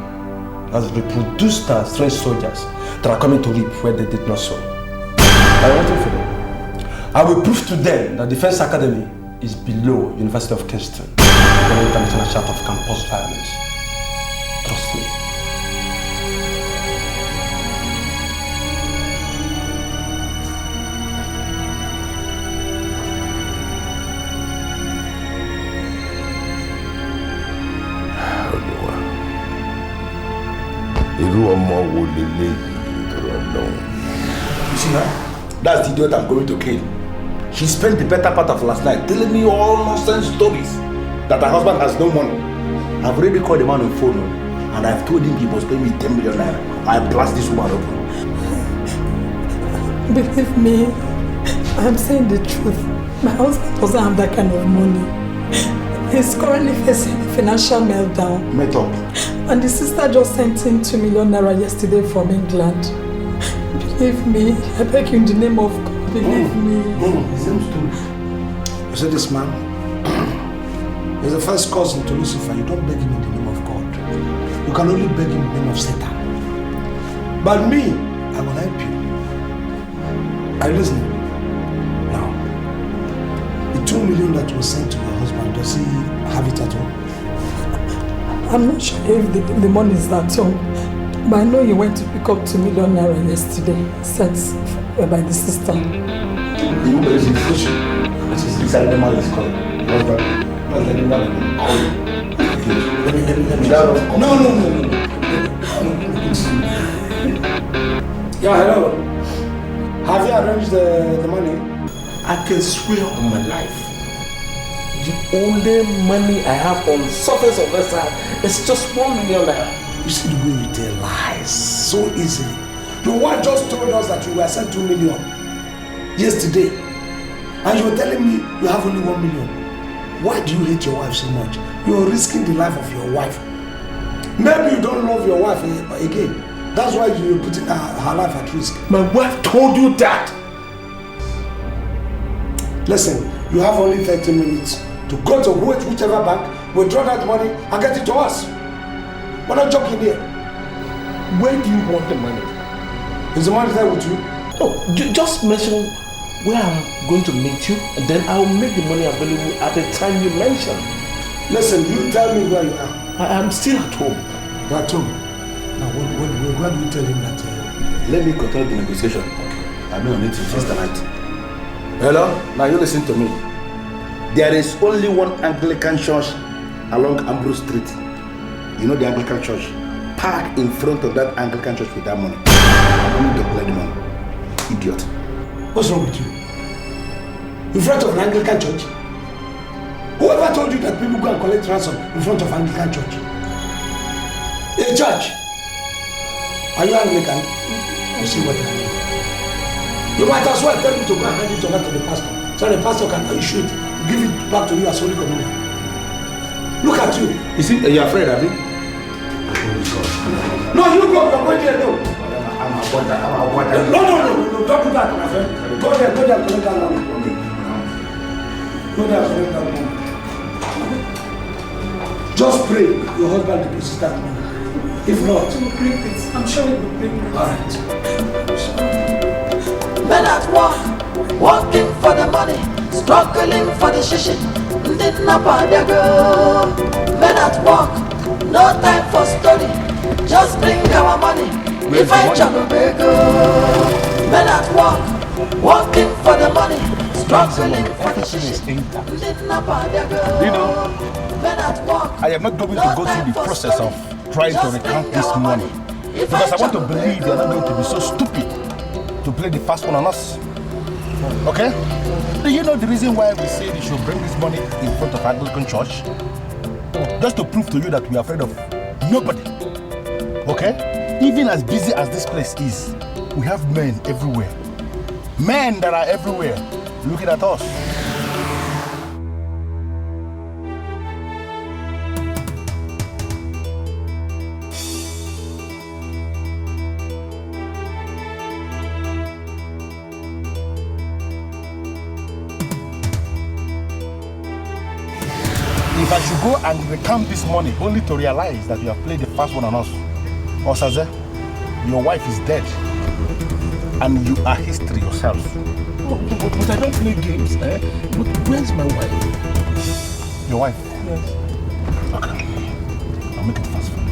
has reproduced strange soldiers that are coming to reap where they did not sow. I want to for them. I will prove to them that Defense Academy is below University of Kingston, the international chart of campus violence. Trust me. You see her? That's the idiot I'm going to kill. She spent the better part of last night telling me all nonsense stories that her husband has no money. I've already called the man on the phone and I've told him he must pay me 10 million naira. I blast this woman open. Believe me, I'm saying the truth. My husband doesn't have that kind of money. He's currently facing a financial meltdown. Met up. And the sister just sent him 2 million naira yesterday from England. Believe me, I beg you in the name of God, believe me. You see this man? He's the first cousin to Lucifer. You don't beg him in the name of God. You can only beg him in the name of Satan. But me, I will help you. Are you listening? Now, the 2 million that was sent to your husband, does he have it at all? I'm not sure if the money is at home, but I know he went to pick up 2 million naira yesterday, sent by the sister. The woman is in fusion. This is this animal is called husband. Not the animal is called. Let me No. Yeah, hello. Have you arranged the money? I can swear on my life. The only money I have on surface of this side is just 1 million naira. You see the way you tell lies so easily. Your wife just told us that you were sent 2 million yesterday. And you were telling me you have only 1 million. Why do you hate your wife so much? You are risking the life of your wife. Maybe you don't love your wife again. That's why you're putting her life at risk. My wife told you that. Listen, you have only 30 minutes to go to whichever bank, withdraw that money and get it to us. We're not joking here. Where do you want the money? Is the money there with you? Oh, just mention where I'm going to meet you, and then I'll make the money available at the time you mention. Listen, you tell me where you are. I am still at home. You're at home? Now, when do you tell him that? Let me control the negotiation. I don't need to fix the night. Hello? Now you listen to me. There is only one Anglican church along Ambrose Street. You know the Anglican church? Park in front of that Anglican church with that money. I'm going to collect the money. Idiot. What's wrong with you? In front of an Anglican church? Whoever told you that people go and collect ransom in front of Anglican church? A church? Are you Anglican? You see what I mean? You might as well tell him to go and hand it over to the pastor. So the pastor can issue it, give it back to you as Holy Communion. Look at you. You see, you're afraid of it? No, you go. You're going there, no. No, don't do that, my friend. Go there, collect that money. Go there, collect that money. Just pray your husband deposits that money. If not, I'm sure it will bring it. All right. Men at work, working for the money, struggling for the shishi. Didn't they go? Men at work, no time for story. Just bring our money. If I juggle go. Men at work, working for the money, struggling for the shishi. Didn't they go? You know, Men at work, I am not going to go through the process of trying to recount this money because I want to believe they are not going to be so stupid to play the fast one on us. Okay? Do you know the reason why we say they should bring this money in front of Anglican Church? Just to prove to you that we are afraid of nobody. Okay? Even as busy as this place is, we have men everywhere. Men that are everywhere looking at us. If I should go and recount this money only to realize that you have played the first one on us, Osaze, your wife is dead and you are history yourself. But I don't play games, eh? But where's my wife? Your wife? Yes. Okay. I'll make it fast for you.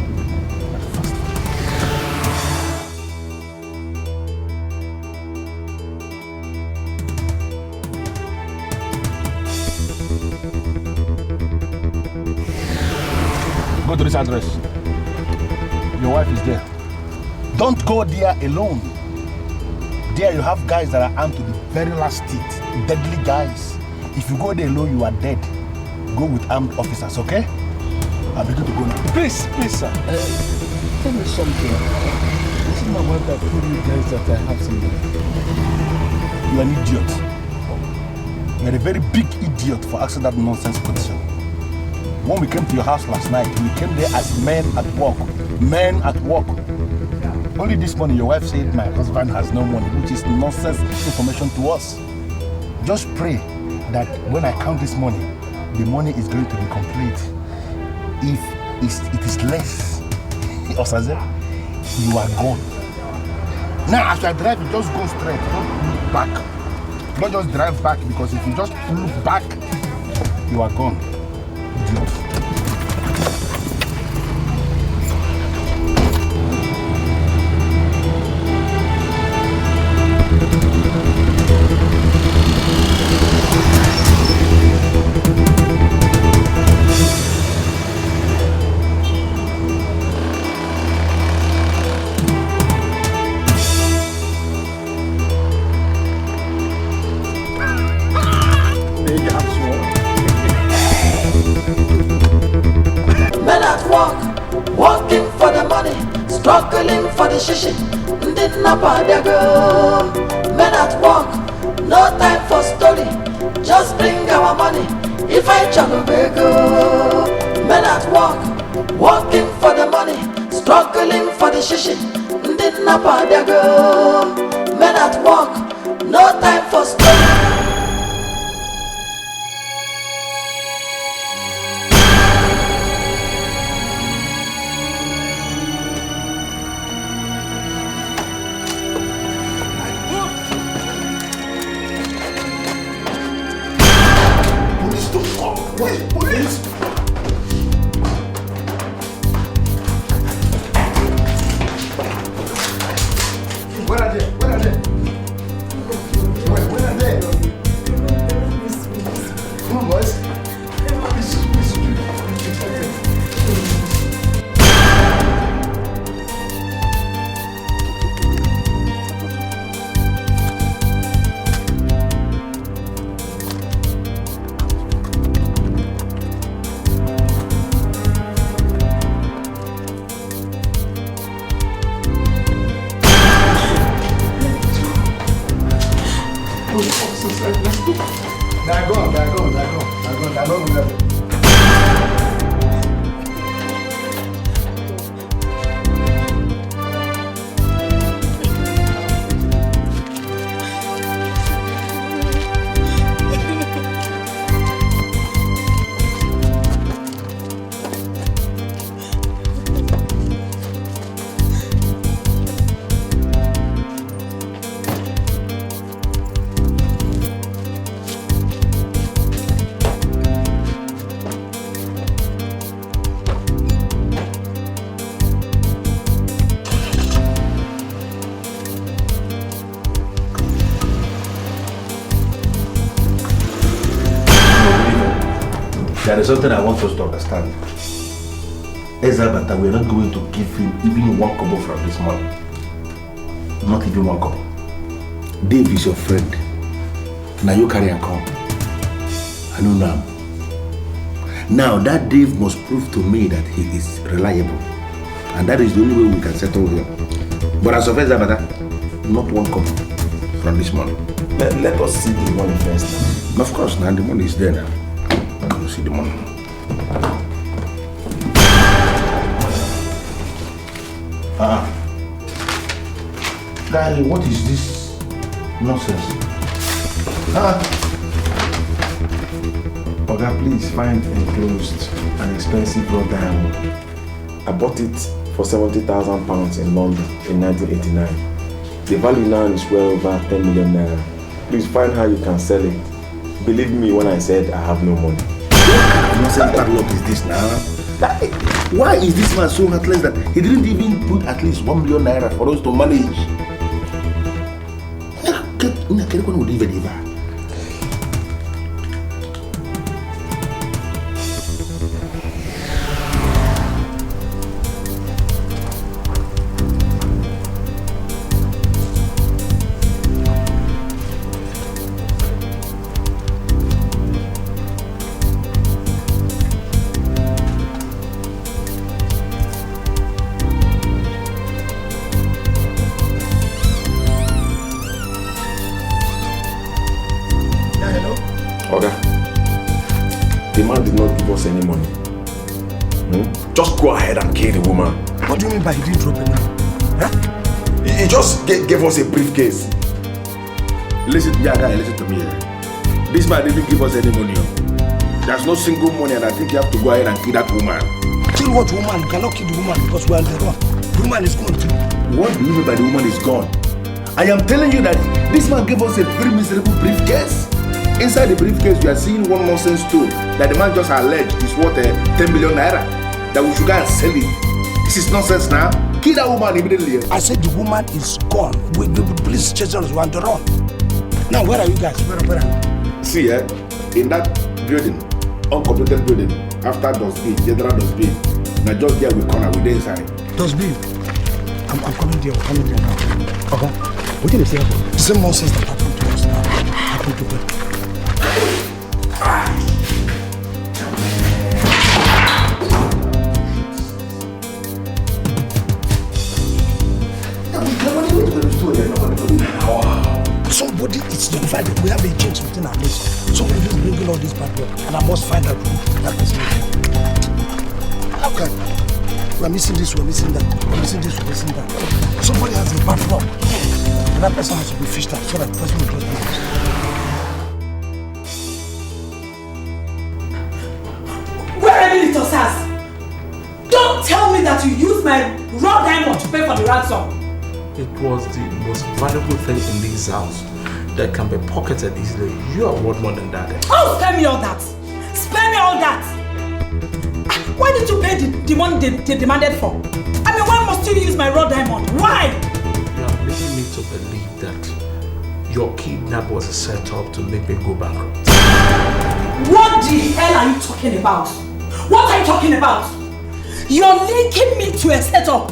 Go to this address. Your wife is there. Don't go there alone. There you have guys that are armed to the very last teeth. Deadly guys. If you go there alone, you are dead. Go with armed officers, okay? I'll be good to go now. Please, sir. Tell me something. This is my wife that told you guys that I have something. You are an idiot. You are a very big idiot for asking that nonsense question. When we came to your house last night, we came there as men at work. Men at work. Only this morning, your wife said my husband has no money, which is nonsense information to us. Just pray that when I count this money, the money is going to be complete. If it is less, Osaze, you are gone. Now, as I drive, you just go straight. Don't look back. Don't just drive back, because if you just look back, you are gone. Idiot. Men at work, working for the money, struggling for the shishi. Didn't they go? Men at work, no time for story. Just bring our money. If I juggle go. Men at work, working for the money, struggling for the shishi. Didn't they go? Men at work, no time for story. Police! Where are they? Where are they? Where are they? Let's go. They're gone. They're not there. There is something I want us to understand. Ezabata, we are not going to give him even 1 kobo from this money. Not even 1 kobo. Dave is your friend. Now you carry and come. I know now. Now that Dave must prove to me that he is reliable. And that is the only way we can settle here. But as of Ezabata, not 1 kobo from this money. Let us see the money first. Of course, now the money is there now. See the money. Guy, what is this nonsense? Oga, please find enclosed an expensive raw diamond. I bought it for £70,000 in London in 1989. The value now is well over 10 million naira. Please find how you can sell it. Believe me when I said I have no money. Nonsense bad luck is this now? Why is this man so heartless that he didn't even put at least 1 million naira for us to manage? Any money. Just go ahead and kill the woman. What do you mean by he didn't drop it now? Huh? He just gave us a briefcase. Listen to me. This man didn't give us any money. There's no single money, and I think you have to go ahead and kill that woman. Kill what woman? You cannot kill the woman because we are on the run. The woman is gone too. What do you mean by the woman is gone? I am telling you that this man gave us a very miserable briefcase. Inside the briefcase, we are seeing one nonsense stone that the man just alleged is worth 10 million naira. That we should go and sell it. This is nonsense now. Kill that woman immediately. I said the woman is gone. We police chasing us, we are on the run. Now, where are you guys? Where are you? See, in that building, uncompleted building, after Dustbin, General Dustbin, now just there we corner, we're inside. Dustbin? I'm coming there now. Okay. What did you say about the same nonsense that happened to us now? Happened to them. Somebody is notified. We have a change within our midst. Somebody is bringing all this bad luck, and I must find out who that person is. How can we are missing this, we are missing that, we are missing this, we are missing that. Somebody has a bad luck, and that person has to be fished out so that the person will just be. Don't tell me that you used my raw diamond to pay for the ransom. It was the most valuable thing in this house that can be pocketed easily. You are worth more than that. Oh, spare me all that! Spare me all that! Why did you pay the money they demanded for? I mean, why must you use my raw diamond? Why? You are making me to believe that your kidnap was a setup to make me go bankrupt. What the hell are you talking about? What are you talking about? You're linking me to a setup.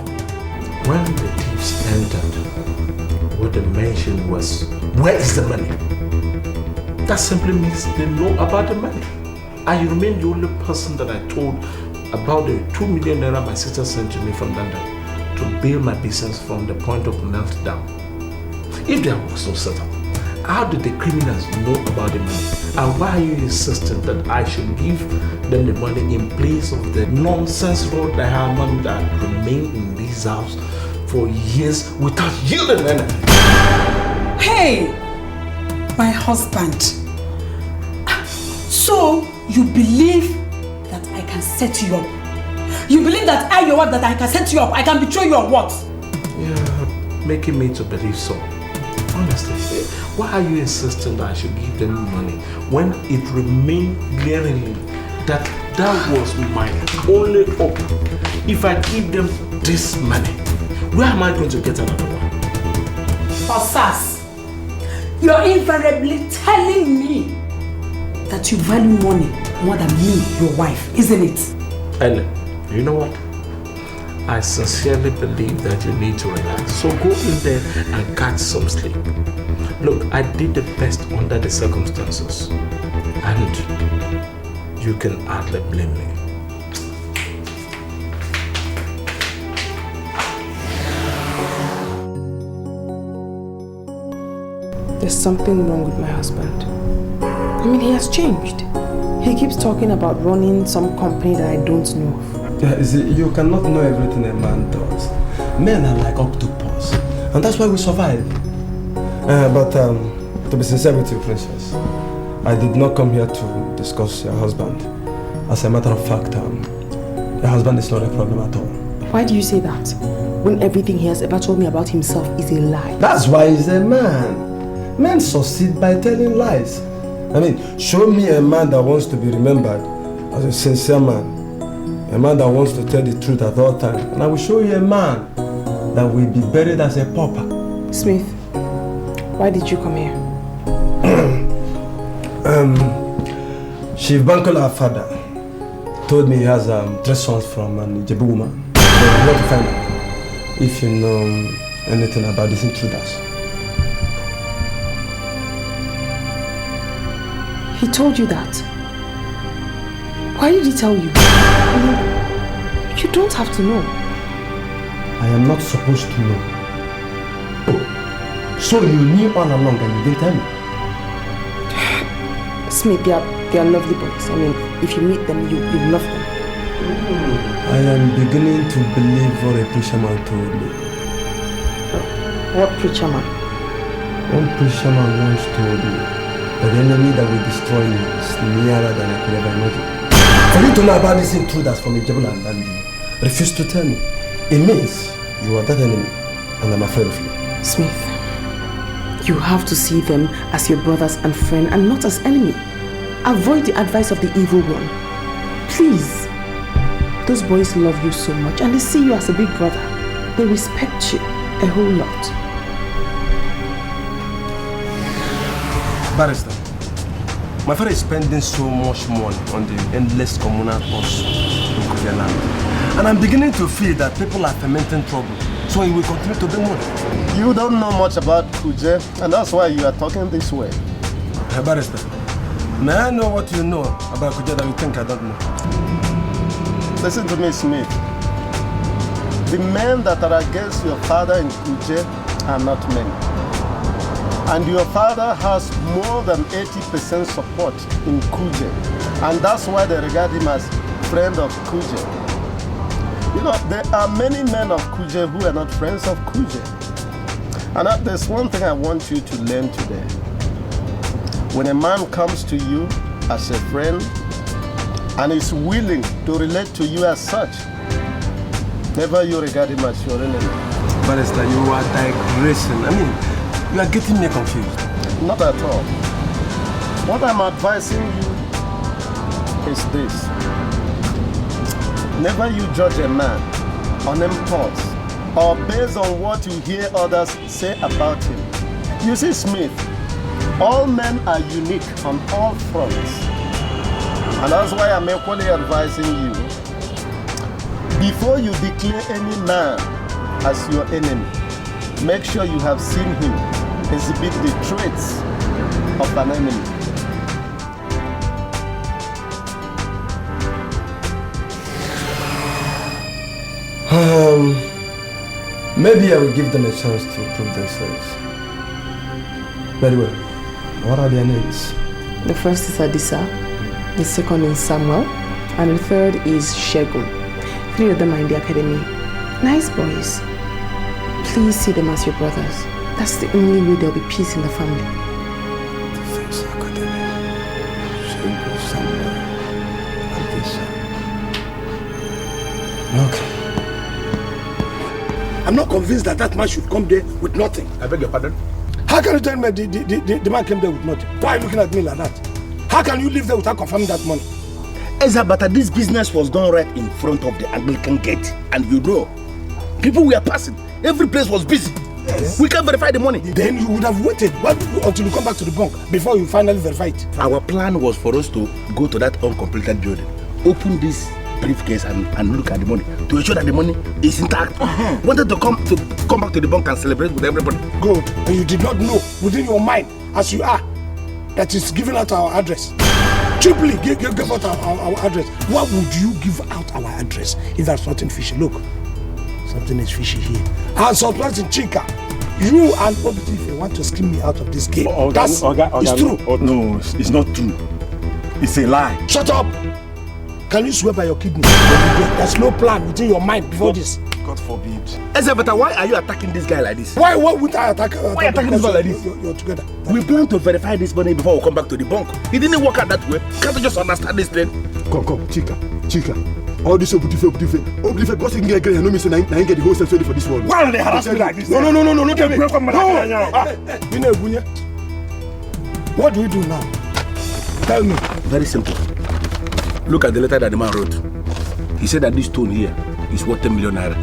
When the thieves entered, what they mentioned was, where is the money? That simply means they know about the money. And you remain the only person that I told about the 2 million naira my sister sent to me from London to build my business from the point of meltdown. If there was no setup, how do the criminals know about the money? And why are you insisting that I should give them the money in place of the nonsense road diamond that remained in this house for years without yielding anything? Hey, my husband. So you believe that I can set you up? You believe that I, your wife, that I can set you up? I can betray you or what? Yeah, making me to believe so. Honestly, why are you insisting that I should give them money when it remained glaringly that that was my only hope? If I give them this money, where am I going to get another one? Osas, you're invariably telling me that you value money more than me, your wife, isn't it? Ellen, you know what? I sincerely believe that you need to relax. So go in there and catch some sleep. Look, I did the best under the circumstances. And you can hardly blame me. There's something wrong with my husband. I mean, he has changed. He keeps talking about running some company that I don't know of. Yeah, you cannot know everything a man does. Men are like octopus, and that's why we survive. But to be sincere with you, Princess, I did not come here to discuss your husband. As a matter of fact, your husband is not a problem at all. Why do you say that? When everything he has ever told me about himself is a lie. That's why he's a man. Men succeed by telling lies. I mean, show me a man that wants to be remembered as a sincere man. A man that wants to tell the truth at all times. And I will show you a man that will be buried as a pauper. Smith, why did you come here? Chief Bankola, our father, told me he has 3 sons from an Ijebu woman. So I want to find out if you know anything about these intruders. He told you that? Why did he tell you? You don't have to know. I am not supposed to know. Oh, so you knew all along and you didn't tell me? Smith, they are lovely boys. I mean, if you meet them, you love them. I am beginning to believe what a preacher man told me. What preacher man? One preacher man once told me that the enemy that will destroy me is nearer than I could ever imagine. For you to know about these intruders from Ijebu and you refuse to tell me, it means you are that enemy and I'm afraid of you. Smith, you have to see them as your brothers and friend and not as enemy. Avoid the advice of the evil one. Please. Those boys love you so much and they see you as a big brother. They respect you a whole lot. Barrister, my father is spending so much money on the endless communal costs in Kuje land. And I'm beginning to feel that people are fermenting trouble. So he will continue to bring money. You don't know much about Kuje, and that's why you are talking this way. Hey, Barrister, may I know what you know about Kuje that you think I don't know? Listen to me, Smith. The men that are against your father in Kuje are not many. And your father has more than 80% support in Kuje. And that's why they regard him as friend of Kuje. You know, there are many men of Kuje who are not friends of Kuje. And there's one thing I want you to learn today. When a man comes to you as a friend and is willing to relate to you as such, never you regard him as your enemy. Barrister, you are digressing. I mean, you are getting me confused. Not at all. What I'm advising you is this. Never you judge a man on impulse or based on what you hear others say about him. You see, Smith, all men are unique on all fronts. And that's why I'm equally advising you, before you declare any man as your enemy, make sure you have seen him exhibit the traits of an enemy. Maybe I will give them a chance to prove themselves. Very well. What are their names? The first is Adisa, the second is Samuel, and the third is Shegun. 3 of them are in the academy. Nice boys. Please see them as your brothers. That's the only way there'll be peace in the family. The first academy. Shegun, Samuel, Adisa. Okay. I'm not convinced that that man should come there with nothing. I beg your pardon? How can you tell me the man came there with nothing? Why are you looking at me like that? How can you live there without confirming that money? Ezabata, this business was done right in front of the Anglican gate. And you know, people were passing. Every place was busy. Yes. We can't verify the money. Then you would have waited until you come back to the bank before you finally verify it. Our plan was for us to go to that uncompleted building, open this briefcase and look at the money to ensure that the money is intact. Wanted to come back to the bank and celebrate with everybody. Good. And you did not know within your mind, as you are, that it's giving out our address. Cheaply give out our address. Why would you give out our address if there's nothing fishy? Look, something is fishy here. And surprising Chika, you and Obitife want to skim me out of this game. It's true. No, it's not true. It's a lie. Shut up! Can you swear by your kidney? There's no plan within your mind before this. God forbid. Ezabata, why are you attacking this guy like this? Why would I attack? Why are you attacking this guy like this? You're together. We plan to verify this money before we come back to the bank. It didn't work out that way. Can't you just understand this thing? Come, Chika. All this Obitife, because you can get no means I get the whole story for this world. Why are they harassing me like this? No, look at me. No. What do we do now? Tell me. Very simple. Look at the letter that the man wrote. He said that this stone here is worth 10 million naira.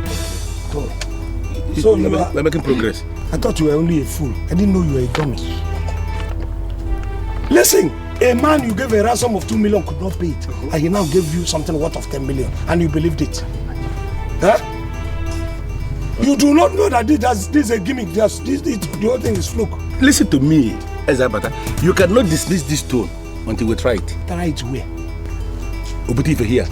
Oh. So we're making progress. I thought you were only a fool. I didn't know you were a dummy. Listen, a man you gave a ransom of 2 million could not pay it. And he now gave you something worth of 10 million. And you believed it. Huh? You do not know that this is a gimmick. The whole thing is fluke. Listen to me, Ezabata. You cannot dismiss this stone until we try it. Try it where? Obitife here.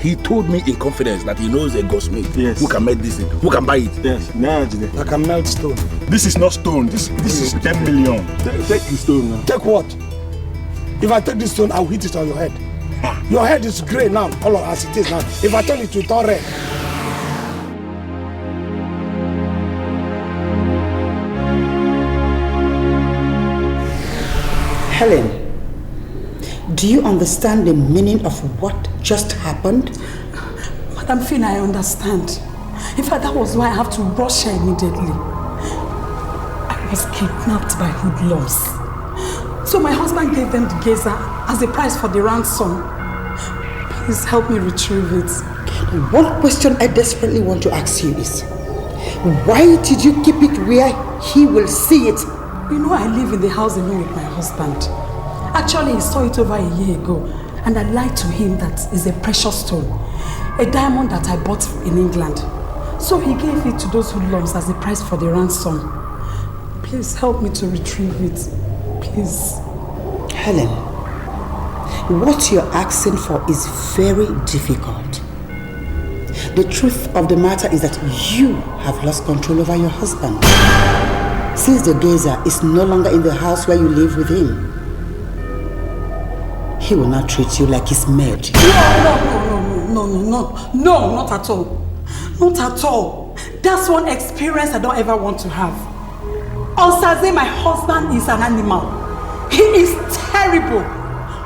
He told me in confidence that he knows a goldsmith who can make this thing, who can buy it. Yes, I can melt stone. This is not stone. This is 10 million. Take the stone now. Take what? If I take this stone, I'll hit it on your head. Your head is grey now, all as it is now. If I turn it to turn red. Helen, do you understand the meaning of what just happened? Madam Finn, I understand. In fact, that was why I have to rush her immediately. I was kidnapped by hoodlums. So my husband gave them the gazer as a price for the ransom. Please help me retrieve it. One question I desperately want to ask you is, why did you keep it where he will see it? You know I live in the house alone with my husband. Actually, he saw it over a year ago, and I lied to him that it's a precious stone, a diamond that I bought in England. So he gave it to those hoodlums as a price for the ransom. Please help me to retrieve it. Please. Helen, what you're asking for is very difficult. The truth of the matter is that you have lost control over your husband. Since the gazer is no longer in the house where you live with him, he will not treat you like his maid. No, not at all. Not at all. That's one experience I don't ever want to have. Osaze, my husband, is an animal. He is terrible.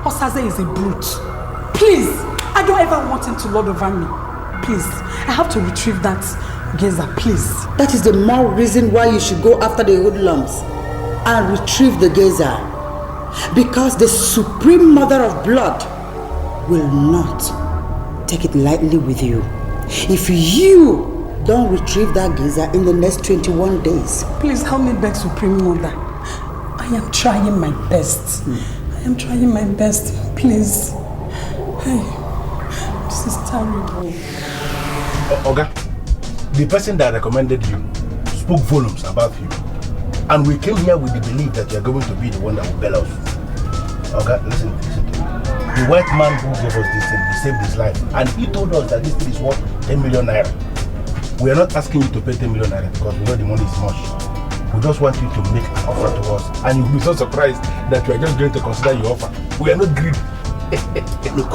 Osaze is a brute. Please, I don't ever want him to lord over me. Please, I have to retrieve that gazer, please. That is the more reason why you should go after the hoodlums and retrieve the gazer. Because the Supreme Mother of Blood will not take it lightly with you. If you don't retrieve that gazer in the next 21 days. Please help me beg Supreme Mother. I am trying my best. I am trying my best. Please. Hey, this is terrible. Oga, the person that recommended you spoke volumes about you. And we came here with the belief that you are going to be the one that will bail us. Okay, listen to me. The white man who gave us this thing, he saved his life. And he told us that this thing is worth 10 million naira. We are not asking you to pay 10 million naira because we know the money is much. We just want you to make an offer to us, and you'll be so surprised that we are just going to consider your offer. We are not greedy. Look,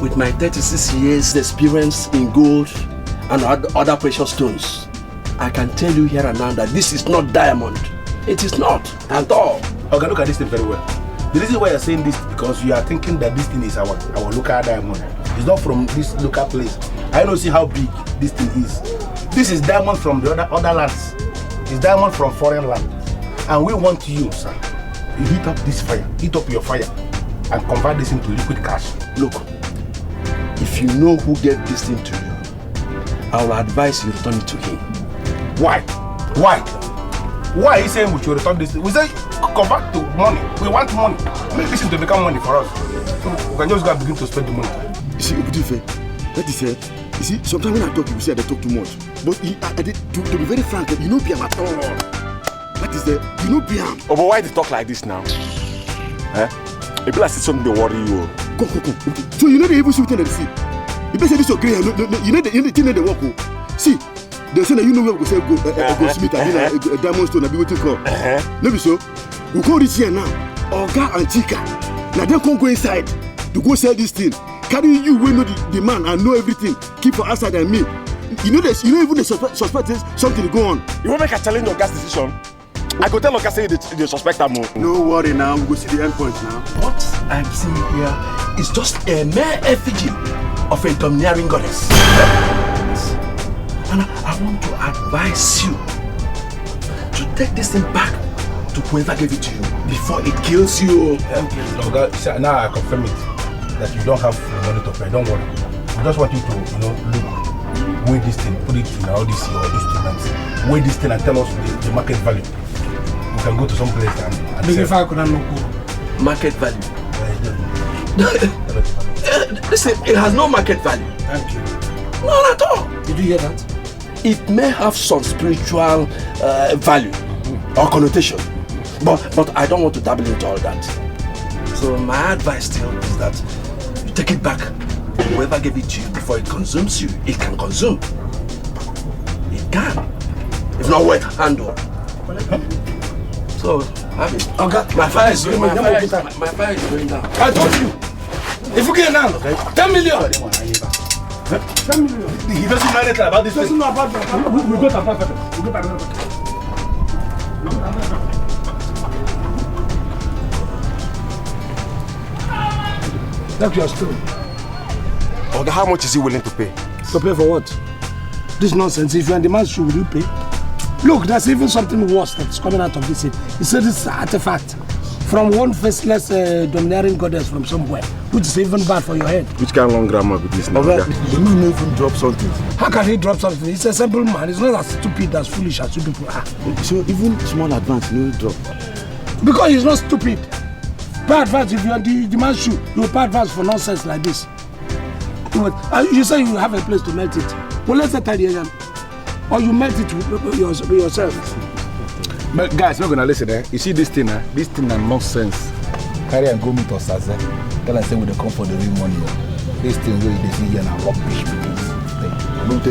with my 36 years experience in gold and other precious stones, I can tell you here and now that this is not diamond. It is not at all. Okay, look at this thing very well. The reason why you're saying this is because you are thinking that this thing is our local diamond. It's not from this local place. I don't see how big this thing is. This is diamond from the other lands. It's diamond from foreign land. And we want you, sir, you heat up this fire, heat up your fire, and convert this into liquid cash. Look, if you know who gave this thing to you, I will advise you return it to him. Why? Why? Why are you saying we should return this thing? We say convert to money. We want money. Make this thing to become money for us. So we can just go and begin to spend the money. You see, Obudife, that is it. You see, sometimes when I talk, you say I talk too much. But to be very frank, you know Biam at all. That is the, you know Biam. Oh, but why they talk like this now? Eh? If I see something they worry you. Come. So you know the evil shooting at the sea. You better say this your grey, no, you know the thing that they walk. See, they say that you know where we say go Smith, I mean a diamond stone, I be waiting for. Maybe so. We go this here now. Oga and Chika. Now they can't go inside to go sell this thing. Carry you will know the man and know everything. Keep for outside and me. You know this. You know even the suspect is something to go on. You won't make a challenge Oga's decision. I go tell Oga say the suspect am. No worry now. We go see the end point now. What I'm seeing here is just a mere effigy of a domineering goddess. And I want to advise you to take this thing back to whoever gave it to you before it kills you. Oga, now I confirm it. That you don't have the money to pay, don't worry. We just want you to, look, weigh this thing, put it in all these your instruments, weigh this thing and tell us the market value. We can go to some place and sell. Market value? Listen, it has no market value. Thank you. None at all. Did you hear that? It may have some spiritual value or connotation, but I don't want to dabble into all that. So my advice still is that you take it back. Whoever gave it to you before it consumes you, it can consume. It can. If not worth handle. So have it. Okay. My fire is going down. My fire is going down. I told you. If you get now, 10 million. 10 million. He doesn't know anything about this. He doesn't know about that. We got a perfect. We got a perfect. That's your story. Oga, how much is he willing to pay? To pay for what? This nonsense. If you're in the man's shoe, will you pay? Look, there's even something worse that's coming out of this. He said this artifact from one faceless domineering goddess from somewhere, which is even bad for your head. Which kind of long grammar with this now? The man even drop something. How can he drop something? He's a simple man. He's not as stupid, as foolish as you people are. So even small advance, no drop. Because he's not stupid. Pay advance if you're in the man's shoe. You will pay advance for nonsense like this. You say you have a place to melt it. Well, let's tell you again. Or you melt it yourself. But guys, we're gonna listen. You see this thing? This thing has nonsense. Carry and go meet us as tell and say we come for the real money. This thing where they see here now rubbish. Don't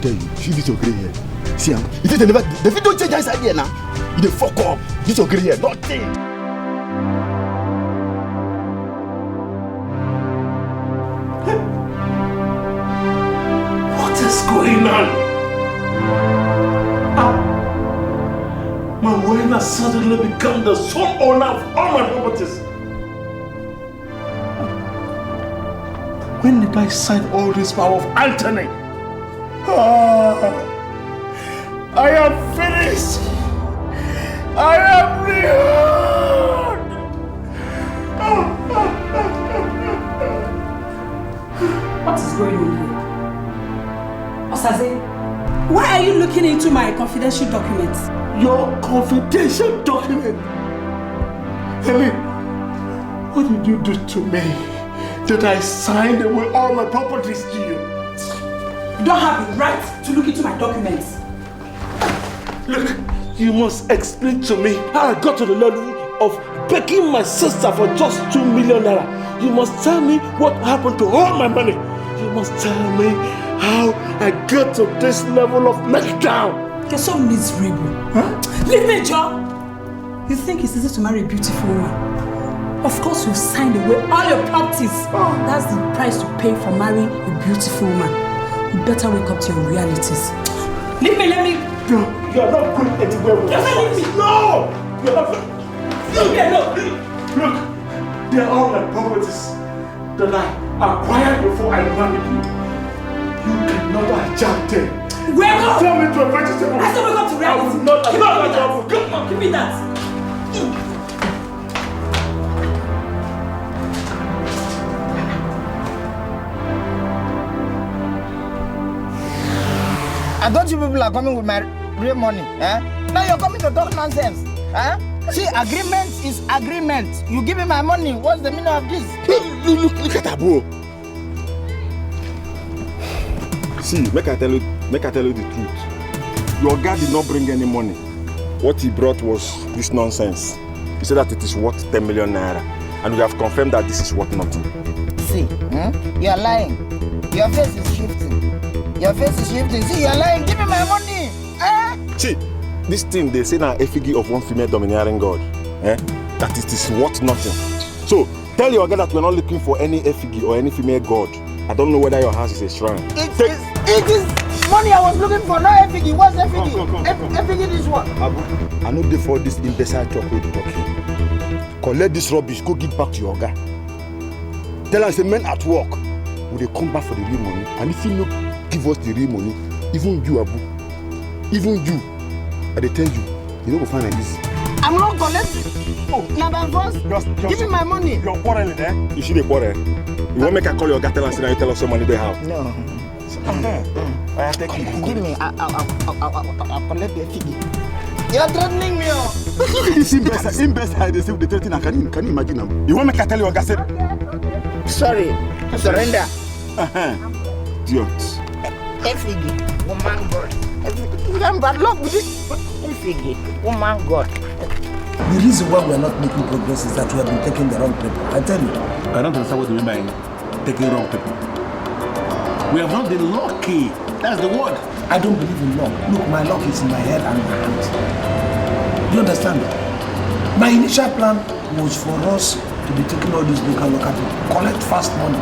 tell you. See this okay here. See, if you never, if you don't change this idea now, you fuck up. This okay here, nothing. What is going on? My wife has suddenly become the sole owner of all my properties. When did I sign all this power of Anthony? I am finished. I am ruined. What is going on here? Osaze, why are you looking into my confidential documents? Your confidential document? Helen, what did you do to me that I signed away all my properties to you? You don't have the right to look into my documents. Look, you must explain to me how I got to the level of begging my sister for just 2 million naira. You must tell me what happened to all my money. You must tell me how I got to this level of meltdown. You're so miserable. Huh? Leave me, Joe! You think it's easy to marry a beautiful woman? Of course you've signed away all your properties. That's the price to pay for marrying a beautiful woman. You better wake up to your realities. Leave me, let me... You're not going anywhere with us. No! You're not... Leave me alone! Look, they're all my properties that I acquired before I married you. You cannot hijack them. Wake up! Turn me to a vegetable. I said wake up to reality. I will not give me that. I thought you people are coming with my real money. Eh? Now you're coming to talk nonsense. Eh? See, agreement is agreement. You give me my money. What's the meaning of this? Look at Abu. See, make I tell you the truth. Your guy did not bring any money. What he brought was this nonsense. He said that it is worth 10 million naira. And we have confirmed that this is worth nothing. See, you're lying. Your face is shifting. Your face is shifting. See, you're lying. Give me my money. Eh? See, this thing they say now effigy of one female domineering god. That it is worth nothing. So, tell your guy that we're not looking for any effigy or any female god. I don't know whether your house is a shrine. It is money I was looking for, not effigy. What's effigy? Effigy is what? Abu, I know they for this imbecile talk with talking. Collect this rubbish, go give back to your guy. Tell us the men at work, will they come back for the real money? And if you no give us the real money, even you, Abu, even you, I they tell you, you don't go find like this. I'm not collecting. Now by force, give me my money. You're quarreling, eh? You see the quarrel. You won't make a call your guy tell us and you tell us some money they have. No. I take it. Give me. I'll collect the figure. You're threatening me. Look at this imbecile. They say they threaten. Can you imagine them? You won't make a tell your guy say. Sorry. Surrender. Idiots. Effigy, woman God. You can bad luck with it. Effigy, woman God. The reason why we are not making progress is that we have been taking the wrong people. I tell you. I don't understand what you mean by taking wrong people. We have not been lucky. That's the word. I don't believe in luck. Look, my luck is in my head and my hands. Do you understand? My initial plan was for us to be taking all these local people, collect fast money.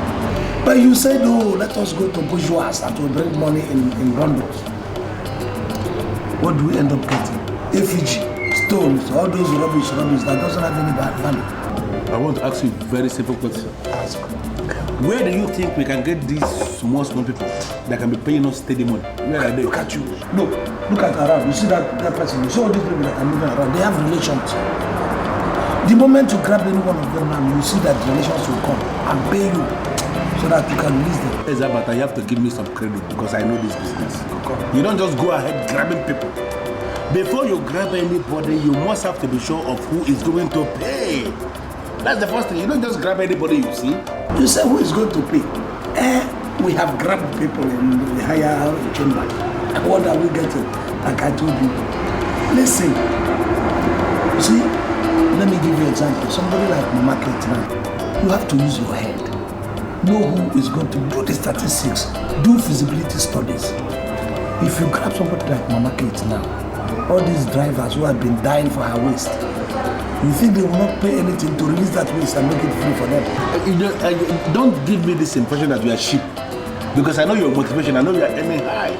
But you said, oh, let us go to bourgeois and to bring money in bundles. What do we end up getting? Effigy, stones, all those rubbish that doesn't have any bad value. I want to ask you a very simple question. Ask. Where do you think we can get these small people that can be paying us steady money? Where are they? Look at you. Look at around. You see that person. You see all these people that are moving around. They have relations. The moment you grab any one of them now, you see that relations will come and pay you so that you can release them. Yes, but you have to give me some credit because I know this business. You don't just go ahead grabbing people. Before you grab anybody, you must have to be sure of who is going to pay. That's the first thing. You don't just grab anybody you see. You say who is going to pay? We have grabbed people in the higher chamber. What are we getting? Like I told you. Listen. You see, let me give you an example. Somebody like Mama Kate now, you have to use your head. Know who is going to do the statistics, do feasibility studies. If you grab somebody like Mama Kate now, all these drivers who have been dying for her waste, you think they will not pay anything to release that waste and make it free for them? Don't give me this impression that you are cheap. Because I know your motivation, I know you are aiming high.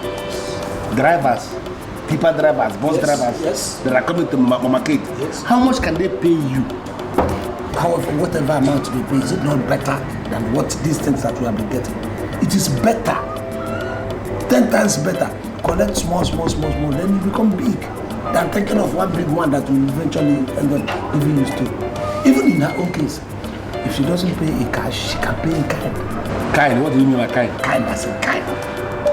Drivers, people drivers, bus drivers, that are coming to Mama Kate. Yes. How much can they pay you? However, whatever amount they pay, is it not better than what these things that we have been getting? It is better. 10 times better. Collect small, then you become big. Than taking off one big one that will eventually end up giving you to. Even in her own case, if she doesn't pay in cash, she can pay in kind. Kind? What do you mean by kind? Kind, I said kind.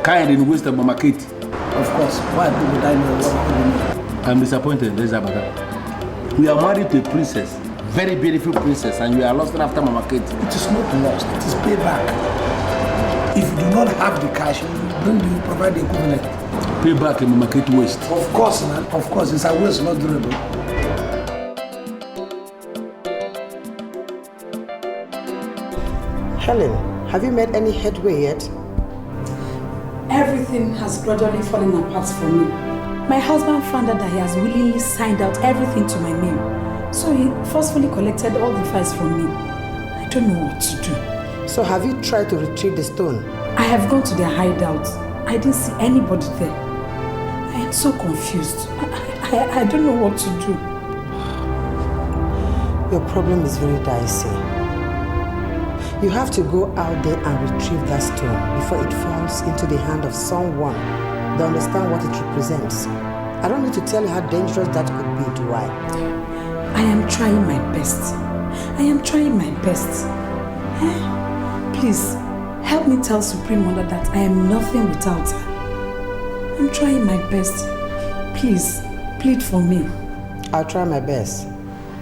Kind in waste of Mama Kate? Of course. Why people die now? I'm disappointed, Elizabeth. We are married to a princess, very beautiful princess, and we are lost after Mama Kate. It is not lost, it is payback. If you do not have the cash, you provide the equivalent. Payback in Mama Kate waste. Of course, man. Of course, it's a waste, not durable. Helen, have you made any headway yet? Everything has gradually fallen apart for me. My husband found out that he has willingly signed out everything to my name. So he forcefully collected all the files from me. I don't know what to do. So have you tried to retrieve the stone? I have gone to their hideout. I didn't see anybody there. I am so confused. I don't know what to do. Your problem is very dicey. You have to go out there and retrieve that stone before it falls into the hand of someone that understands what it represents. I don't need to tell you how dangerous that could be, do I? I am trying my best. I am trying my best. Please, help me tell Supreme Mother that I am nothing without her. I'm trying my best. Please, plead for me. I'll try my best.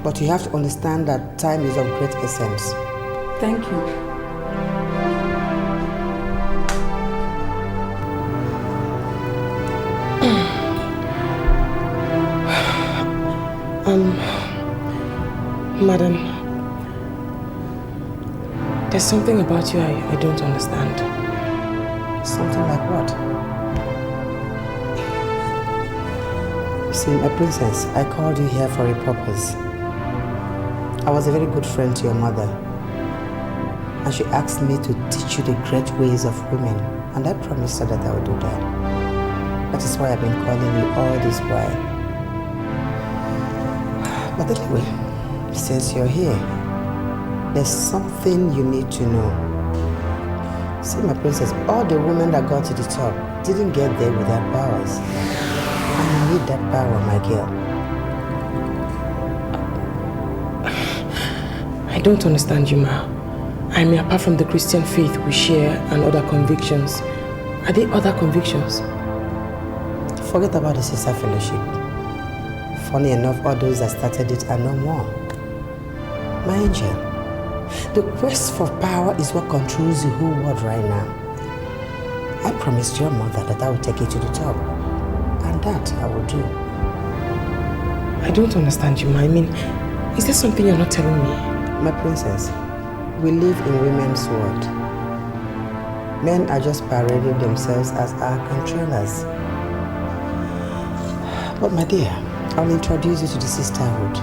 But you have to understand that time is of great essence. Thank you. Madam, there's something about you I don't understand. Something like what? See, my princess, I called you here for a purpose. I was a very good friend to your mother, and she asked me to teach you the great ways of women, and I promised her that I would do that. That is why I've been calling you all this while. But anyway, since you're here, there's something you need to know. See, my princess, all the women that got to the top didn't get there without powers. And you need that power, my girl. I don't understand you, Ma. I mean, apart from the Christian faith we share and other convictions, are there other convictions? Forget about the sister fellowship. Funny enough, all those that started it are no more. My angel, the quest for power is what controls the whole world right now. I promised your mother that I would take you to the top. And that I will do. I don't understand you, Ma. I mean, is there something you're not telling me? My princess, we live in women's world. Men are just parading themselves as our controllers. But my dear, I'll introduce you to the sisterhood,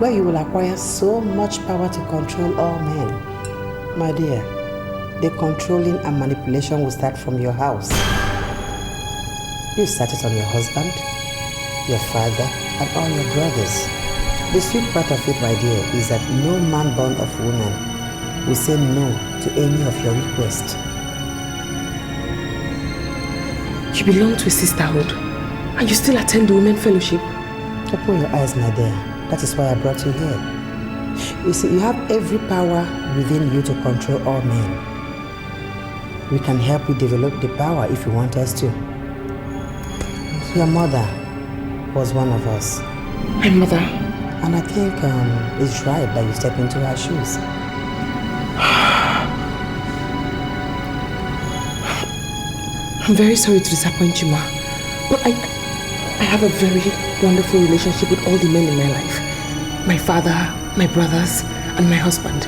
where you will acquire so much power to control all men. My dear, the controlling and manipulation will start from your house. You start it on your husband, your father, and all your brothers. The sweet part of it, my dear, is that no man born of woman will say no to any of your requests. You belong to a sisterhood, and you still attend the women fellowship? Open your eyes, my dear. That is why I brought you here. You see, you have every power within you to control all men. We can help you develop the power if you want us to. Your mother was one of us. My mother? And I think it's right that you step into her shoes. I'm very sorry to disappoint you, Ma. But I have a very wonderful relationship with all the men in my life. My father, my brothers, and my husband.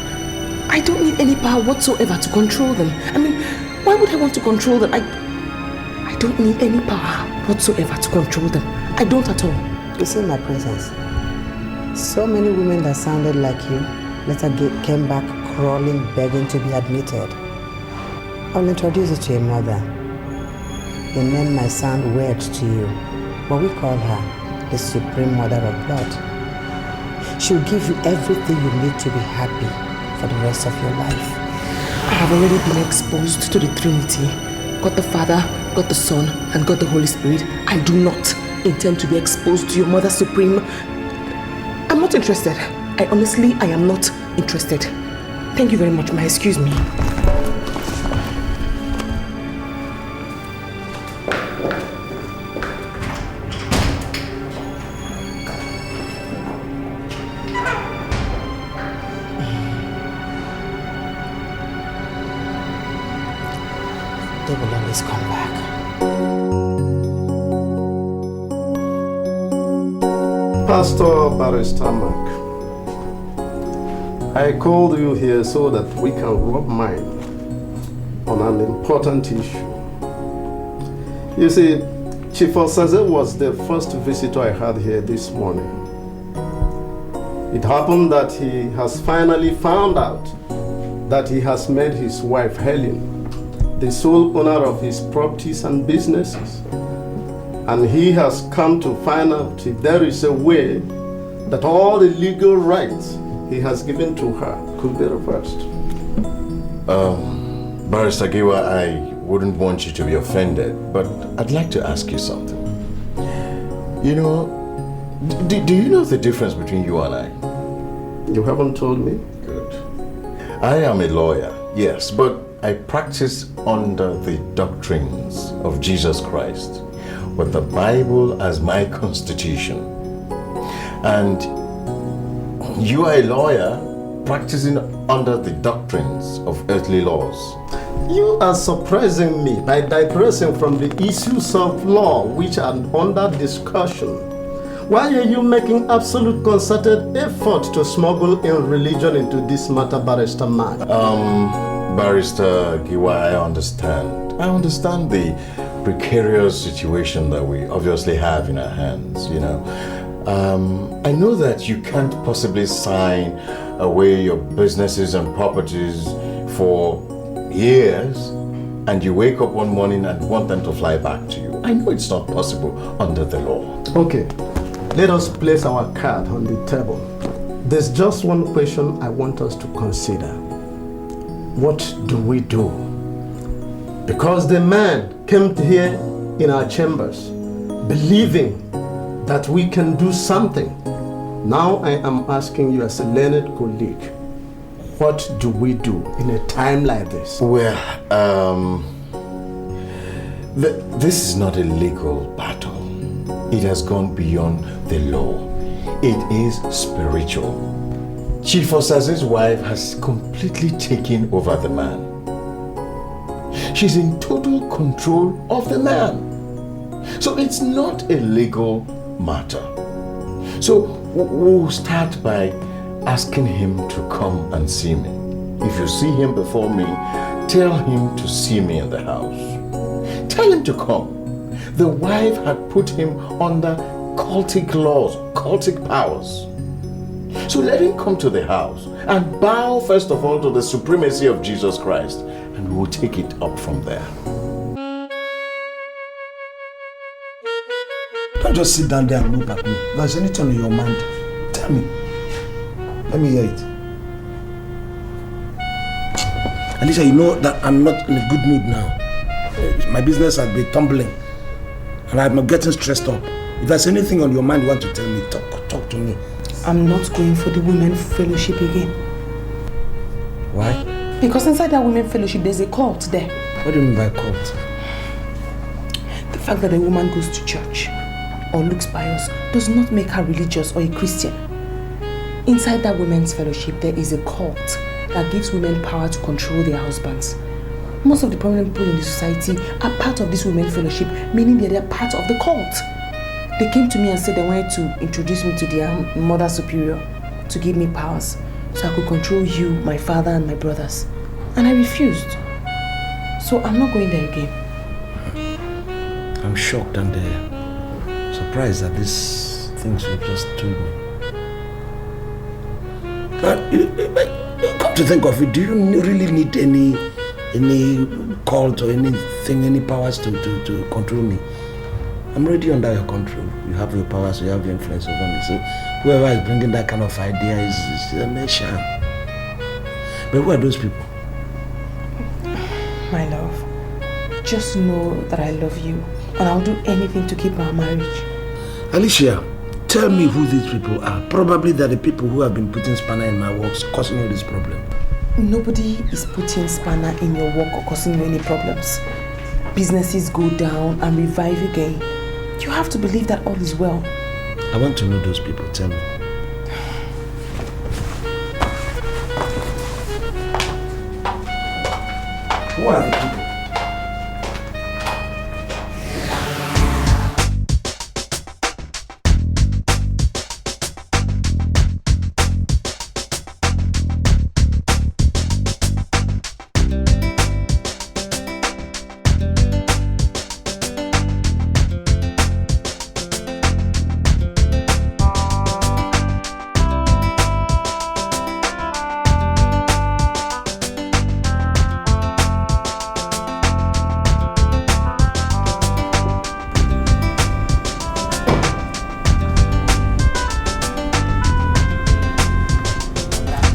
I don't need any power whatsoever to control them. I mean, why would I want to control them? I don't need any power whatsoever to control them. I don't at all. You see, my princess, so many women that sounded like you later came back crawling, begging to be admitted. I'll introduce you to your mother. The name might sound weird to you, but we call her the Supreme Mother of Blood. She'll give you everything you need to be happy for the rest of your life. I have already been exposed to the Trinity. God the Father, God the Son, and God the Holy Spirit. I do not intend to be exposed to your Mother Supreme. I'm not interested. I am not interested. Thank you very much, Ma. Excuse me. They will always come back. Pastor Barrister Mark, I called you here so that we can rub mind on an important issue. You see, Chief Osaze was the first visitor I had here this morning. It happened that he has finally found out that he has made his wife Helen the sole owner of his properties and businesses. And he has come to find out if there is a way that all the legal rights he has given to her could be reversed. Barrister Giwa, I wouldn't want you to be offended, but I'd like to ask you something. You know, do you know the difference between you and I? You haven't told me? Good. I am a lawyer, yes, but I practice under the doctrines of Jesus Christ, with the Bible as my constitution. And you are a lawyer practicing under the doctrines of earthly laws. You are surprising me by digressing from the issues of law which are under discussion. Why are you making absolute concerted effort to smuggle in religion into this matter, Barrister Mark? Barrister Giwa, I understand. I understand the precarious situation that we obviously have in our hands, you know. I know that you can't possibly sign away your businesses and properties for years and you wake up one morning and want them to fly back to you. I know it's not possible under the law. Okay, let us place our card on the table. There's just one question I want us to consider. What do we do? Because the man came here in our chambers believing that we can do something. Now I am asking you as a learned colleague, what do we do in a time like this? Well, this is not a legal battle. It has gone beyond the law. It is spiritual. Chief Osaze's wife has completely taken over the man. She's in total control of the man. So it's not a legal matter. So we'll start by asking him to come and see me. If you see him before me, tell him to see me in the house. Tell him to come. The wife had put him under cultic laws, cultic powers. So let him come to the house and bow first of all to the supremacy of Jesus Christ, and we'll take it up from there. Don't just sit down there and look at me. If there's anything on your mind, tell me. Let me hear it. Alicia, you know that I'm not in a good mood now. My business has been tumbling and I'm getting stressed up. If there's anything on your mind you want to tell me, talk to me. I'm not going for the women fellowship again. Why? Because inside that women fellowship there's a cult there. What do you mean by cult? The fact that a woman goes to church or looks pious does not make her religious or a Christian. Inside that women's fellowship there is a cult that gives women power to control their husbands. Most of the prominent people in the society are part of this women fellowship, meaning that they are part of the cult. They came to me and said they wanted to introduce me to their mother superior to give me powers so I could control you, my father and my brothers. And I refused. So I'm not going there again. I'm shocked and surprised at these things you just told me. Come to think of it, do you really need any cult or anything, any powers to control me? I'm already under your control. You have your powers, you have your influence over me. So whoever is bringing that kind of idea is a sham. But who are those people? My love, just know that I love you and I'll do anything to keep our marriage. Alicia, tell me who these people are. Probably they're the people who have been putting spanner in my works, causing all this problem. Nobody is putting spanner in your work or causing you any problems. Businesses go down and revive again. You have to believe that all is well. I want to know those people. Tell me. Who are the people?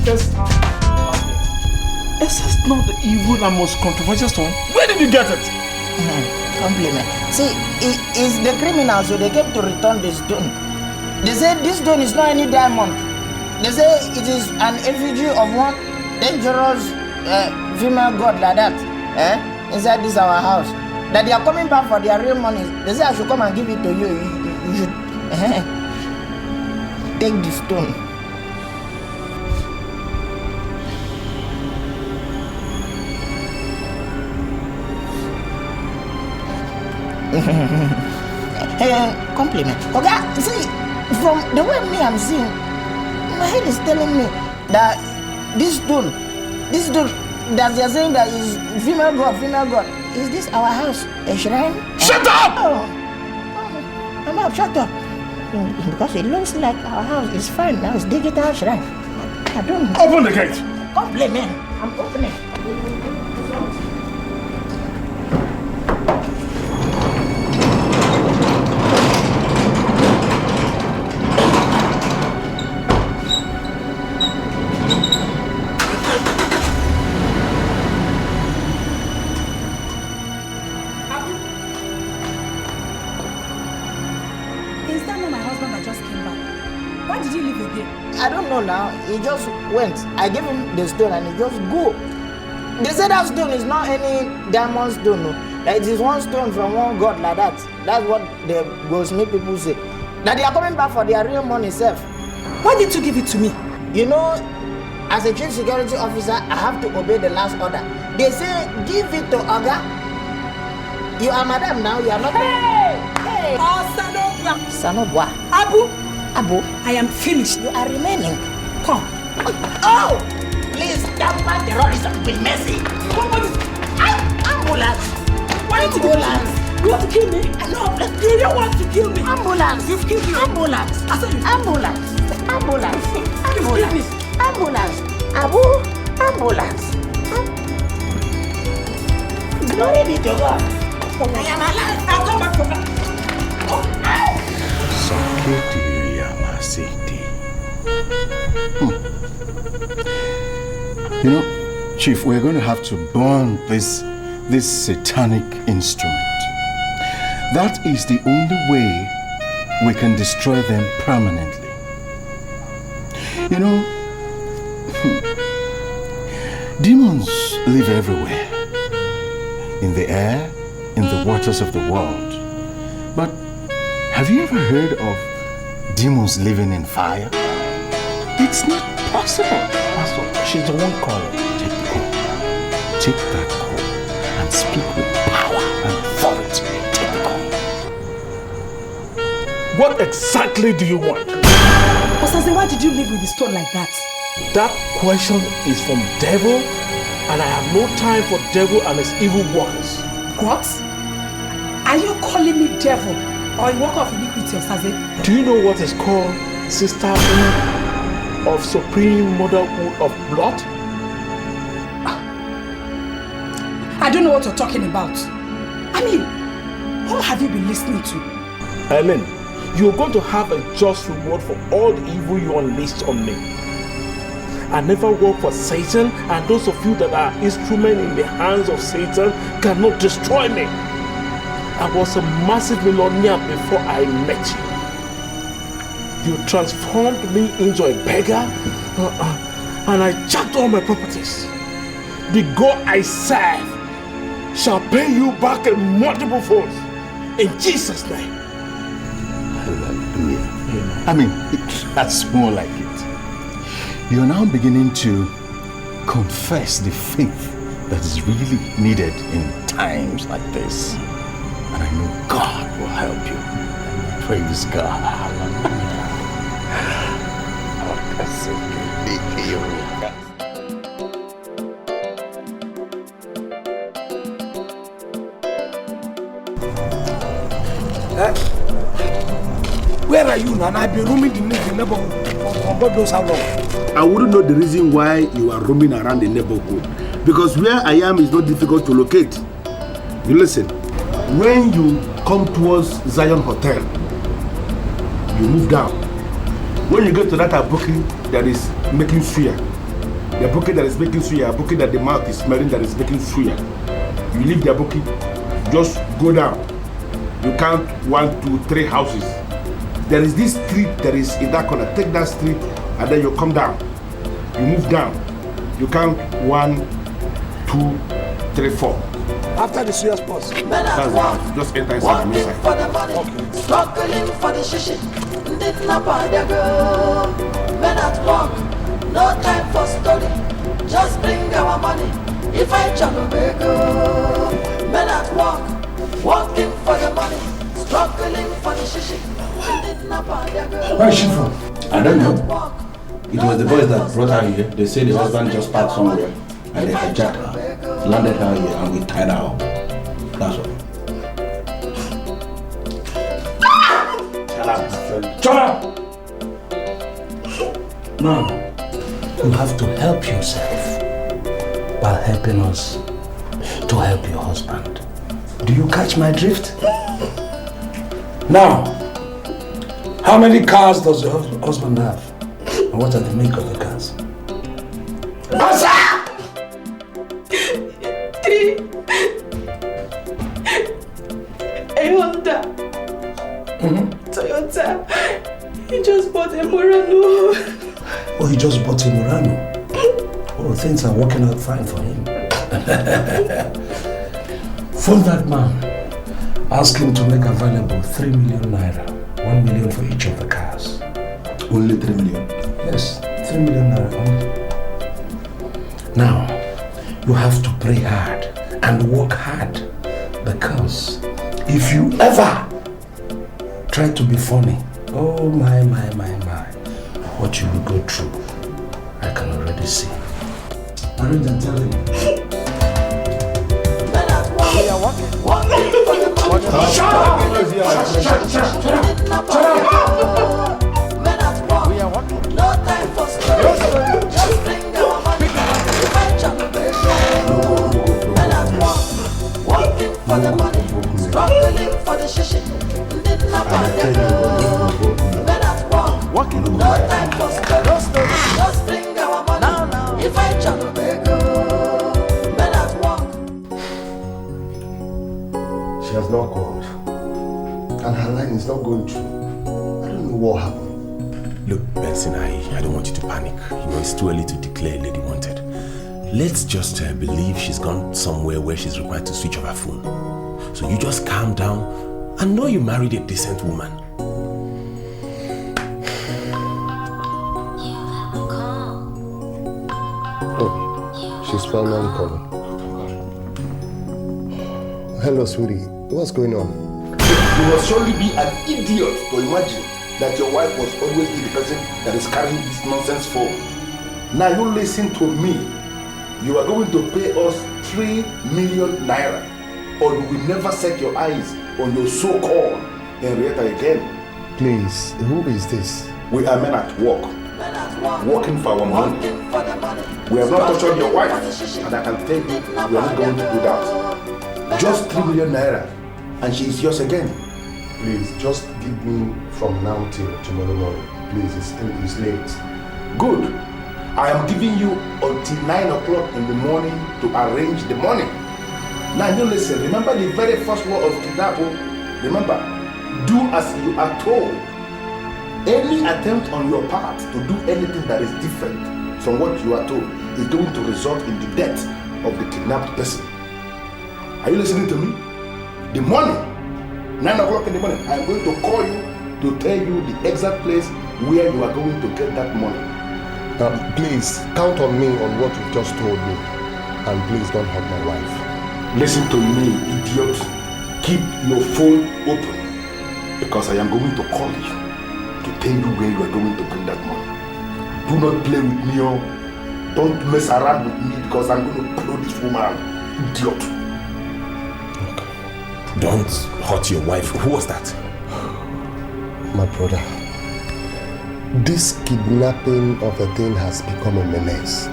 Is this not the evil and most controversial stone? Where did you get it? Compliment. See, it's the criminals, so they came to return this stone. They say this stone is not any diamond. They say it is an effigy of one dangerous female god like that. Inside this our house. That they are coming back for their real money. They say I should come and give it to you. You should take the stone. Compliment. Okay, see, from the way I'm seeing, my head is telling me that this stone that they're saying that is female god. Is this our house a shrine? Shut up! I'm up, shut up. Because it looks like our house is fine now, it's digital shrine. I don't know. Open the gate! Compliment. I'm opening. Now he just went. I gave him the stone and he just go. They said that stone is not any diamond stone, no. Like it is one stone from one god like that. That's what the goldsmith people say. That they are coming back for their real money self. Why did you give it to me? You know, as a chief security officer, I have to obey the last order. They say give it to Oga. You are madam now. You are not. Hey! Oh, Sanobwa. Abu, I am finished. You are remaining. Come. Oh! Please, tamper terrorism with mercy. Ambulance. Why did you want to kill me? No, you don't want to kill me. Ambulance. You've killed me. Ambulance. I said you. Ambulance. Abu, ambulance. Glory be to God. I am alive. I'll come back from that. You know, Chief, we're going to have to burn this satanic instrument. That is the only way we can destroy them permanently. You know, demons live everywhere. In the air, in the waters of the world. But have you ever heard of demons living in fire? It's not possible. Pastor, she's the one calling. Take that call and speak with power and authority. Take the call. What exactly do you want? Osaze, why did you live with the stone like that? That question is from devil, and I have no time for devil and his evil workers. What? Are you calling me devil or a worker of iniquity, Osaze? Do you know what is called sisterhood of supreme motherhood of blood? I don't know what you're talking about. I mean, who have you been listening to? Ellen, you're going to have a just reward for all the evil you unleashed on me. I never worked for Satan, and those of you that are instruments in the hands of Satan cannot destroy me. I was a massive millionaire before I met you. You transformed me into a beggar, and I jacked all my properties. The God I serve shall pay you back in multiple folds. In Jesus' name. Hallelujah. I mean, that's more like it. You're now beginning to confess the faith that is really needed in times like this. And I know God will help you. Praise God. Where are you now? I've been roaming the neighborhood for God knows how long. I wouldn't know the reason why you are roaming around the neighborhood. Because where I am is not difficult to locate. You listen, when you come towards Zion Hotel, you move down. When you get to that aboki that is making suya, The bouquet that is making suya, a bouquet that the mouth is smelling that is making suya. You leave the bouquet, just go down. You count 1, 2, 3 houses. There is this street that is in that corner. Take that street and then you come down. You move down. You count 1, 2, 3, 4. After the suya spots. That's the house. Just enter inside and inside. For the money, struggling for the shishi. Did not buy the girl. Men at work, no time for study. Just bring our money. If I channel big girl. Men at work, working for the money, struggling for the shishi. Did not buy the girl. Where is she from? I don't know. It was the boys that brought her here. They say the husband just parked somewhere and they hijacked her, landed her here, and we tied her up. That's all. Shut up, my friend. Shut up! Now, you have to help yourself while helping us to help your husband. Do you catch my drift? Now, how many cars does your husband have? And what are the make of the cars? Answer! 3. A Honda. Toyota. He just bought a Murano. Oh, he just bought a Murano. Oh, things are working out fine for him. Phone that man. Ask him to make available 3 million naira. 1 million for each of the cars. Only 3 million? Yes, 3 million naira only. Now, you have to pray hard and work hard, because if you ever try to be funny, oh my, what you will go through, I can already see. Arrange and tell him. Shut up! We are working. No time for study. Just bring our money. If I channel men at work, working for the money, struggling for the shishi. Did not buy the girl. Men at work, no time for study. Just bring our money. If I channel men at work. She has not called. And her line is not going through. I don't know what happened. Look, Benson, I don't want you to panic. You know, it's too early to declare Lady Wanted. Let's just believe she's gone somewhere where she's required to switch off her phone. So you just calm down and know you married a decent woman. Oh, she's finally calling. Hello, sweetie. What's going on? You must surely be an idiot to imagine that your wife was always the person that is carrying this nonsense phone. Now you listen to me. You are going to pay us 3 million naira, or you will never set your eyes on your so-called Henrietta again. Please, who is this? We are men at work, working for our money. We have not tortured your wife, and I can tell you, we are not going to do that. Just 3 million naira, and she is yours again. Please, just give me from now till tomorrow morning. Please, it's late. Good. I am giving you until 9 o'clock in the morning to arrange the money. Now you listen, remember the very first word of kidnapping? Remember, do as you are told. Any attempt on your part to do anything that is different from what you are told is going to result in the death of the kidnapped person. Are you listening to me? The money, 9 o'clock in the morning, I am going to call you to tell you the exact place where you are going to get that money. Please, count on me on what you've just told me. And please don't hurt my wife. Listen to me, idiot. Keep your phone open, because I am going to call you to tell you where you are going to bring that money. Do not play with me, or don't mess around with me, because I'm going to blow this woman, idiot. Don't hurt your wife. Who was that? My brother. This kidnapping of the thing has become a menace.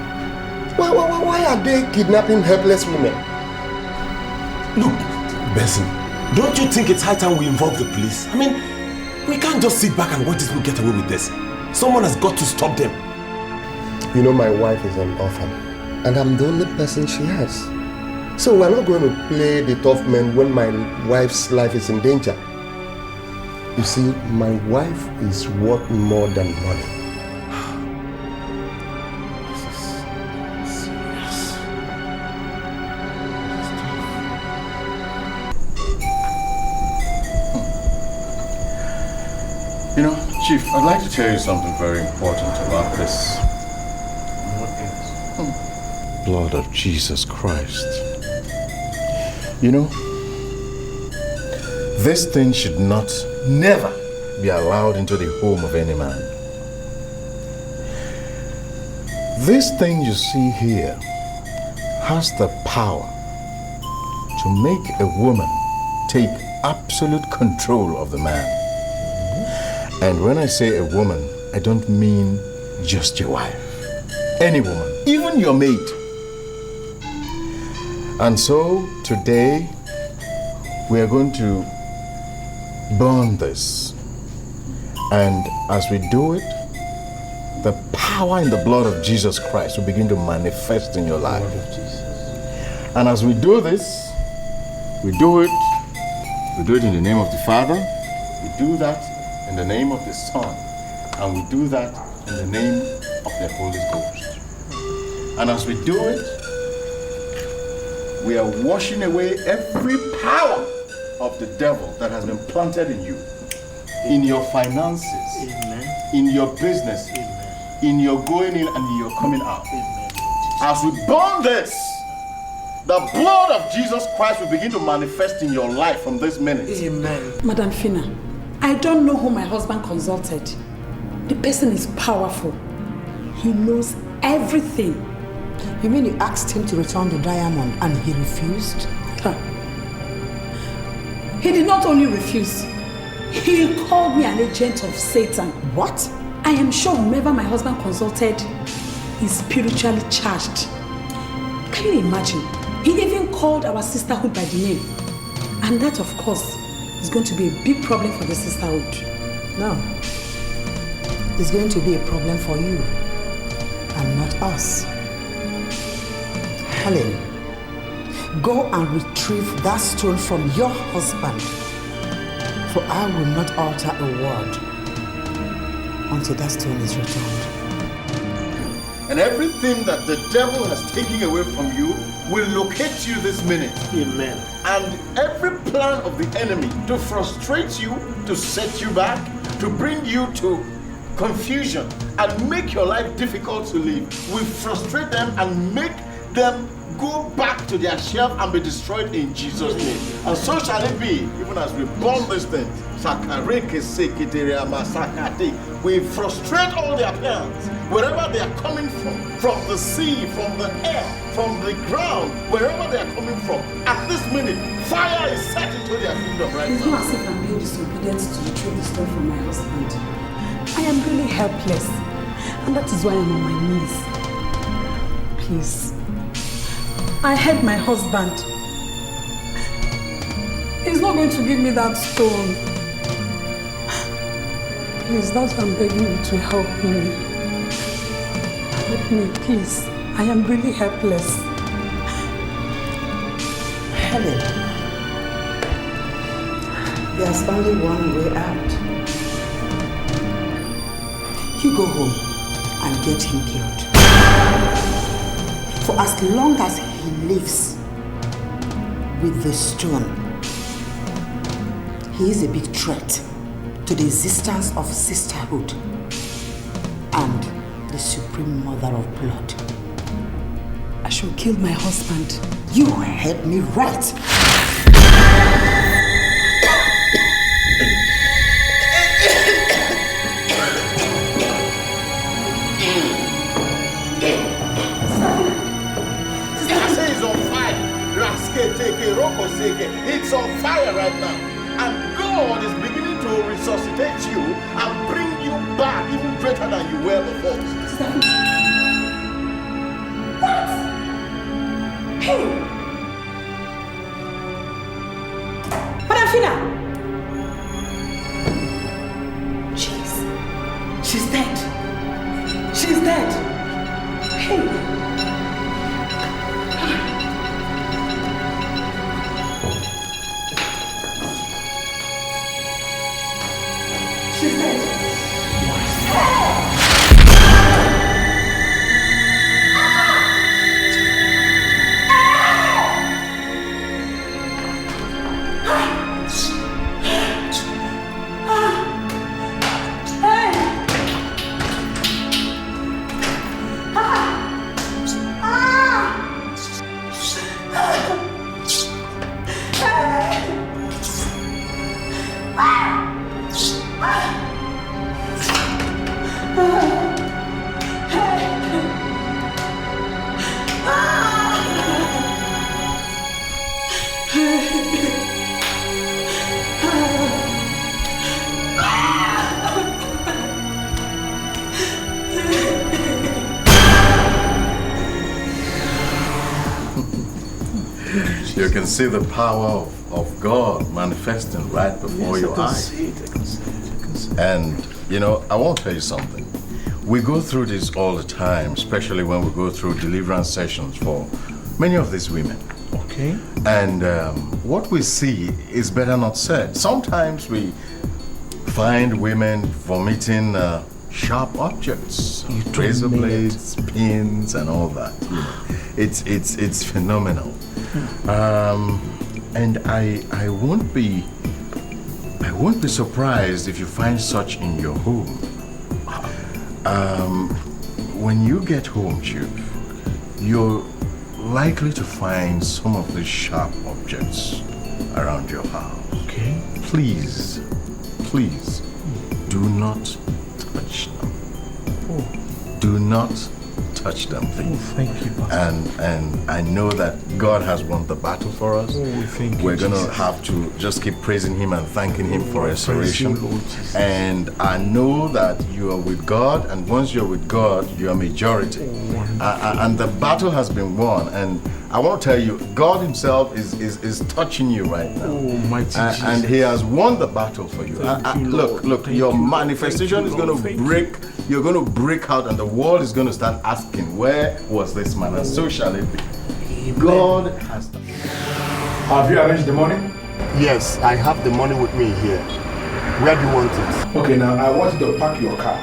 Why are they kidnapping helpless women? Look, Benson, don't you think it's high time we involve the police? I mean, we can't just sit back and watch these people get away with this. Someone has got to stop them. You know, my wife is an orphan, and I'm the only person she has. So we're not going to play the tough man when my wife's life is in danger. You see, my wife is worth more than money. This is serious. You know, Chief, I'd like to tell you something very important about this. What is? Blood of Jesus Christ. You know, this thing should never be allowed into the home of any man. This thing you see here has the power to make a woman take absolute control of the man. And when I say a woman, I don't mean just your wife. Any woman, even your maid. And so today, we are going to burn this. And as we do it, the power in the blood of Jesus Christ will begin to manifest in your life. And as we do this, we do it in the name of the Father, we do that in the name of the Son, and we do that in the name of the Holy Ghost. And as we do it, we are washing away every power of the devil that has been planted in you, in your finances, Amen. In your business, Amen. In your going in and in your coming out. Amen. As we burn this, the blood of Jesus Christ will begin to manifest in your life from this minute. Amen. Madam Fina, I don't know who my husband consulted. The person is powerful. He knows everything. You mean you asked him to return the diamond and he refused? Huh. He did not only refuse, he called me an agent of Satan. What? I am sure whomever my husband consulted is spiritually charged. Can you imagine? He even called our sisterhood by the name. And that, of course, is going to be a big problem for the sisterhood. No. It's going to be a problem for you and not us. Helen, go and retrieve that stone from your husband, for I will not utter a word until that stone is returned. And everything that the devil has taken away from you will locate you this minute. Amen. And every plan of the enemy to frustrate you, to set you back, to bring you to confusion and make your life difficult to live, will frustrate them and make them go back to their shelf and be destroyed in Jesus' name. And so shall it be, even as we burn this thing. We frustrate all their plans, wherever they are coming from the sea, from the air, from the ground, wherever they are coming from. At this minute, fire is set into their kingdom right It's now. not as if I'm being disobedient to retrieve the stone from my husband. I am really helpless, and that is why I'm on my knees. Please. I hate my husband. He's not going to give me that stone. Please, that's why I'm begging you to help me. Help me, please. I am really helpless. Helen, there's only one way out. You go home and get him killed. For as long as he lives with the stone, he is a big threat to the existence of sisterhood and the supreme mother of blood. I should kill my husband. You heard me right. It's on fire right now. And God is beginning to resuscitate you and bring you back even greater than you were before. What? Hey! Madam Fina! She's dead. She's dead. She's dead. You can see the power of God manifesting right before your eyes. And, you know, I want to tell you something. We go through this all the time, especially when we go through deliverance sessions for many of these women. Okay. And what we see is better not said. Sometimes we find women vomiting sharp objects, razor blades, pins, and all that. You know, it's phenomenal. And I won't be surprised if you find such in your home. When you get home, Chief, you're likely to find some of these sharp objects around your house. Okay. Please, do not touch them. Oh. Do not touch them, please. Oh, thank you, Pastor. And I know that God has won the battle for us. Oh, thank you, We're going to Jesus. have to just keep praising Him and thanking Him for restoration. Praise you, Lord Jesus. And I know that you are with God, and once you're with God, you're a majority. And the battle has been won. And I want to tell you, God Himself is touching you right now. Oh, mighty Jesus. And He has won the battle for you. Look, your manifestation is going to break. You're going to break out, and the world is going to start asking, where was this man? And so shall it be. God has done. Have you arranged the money? Yes, I have the money with me here. Where do you want it? Okay, now I want you to park your car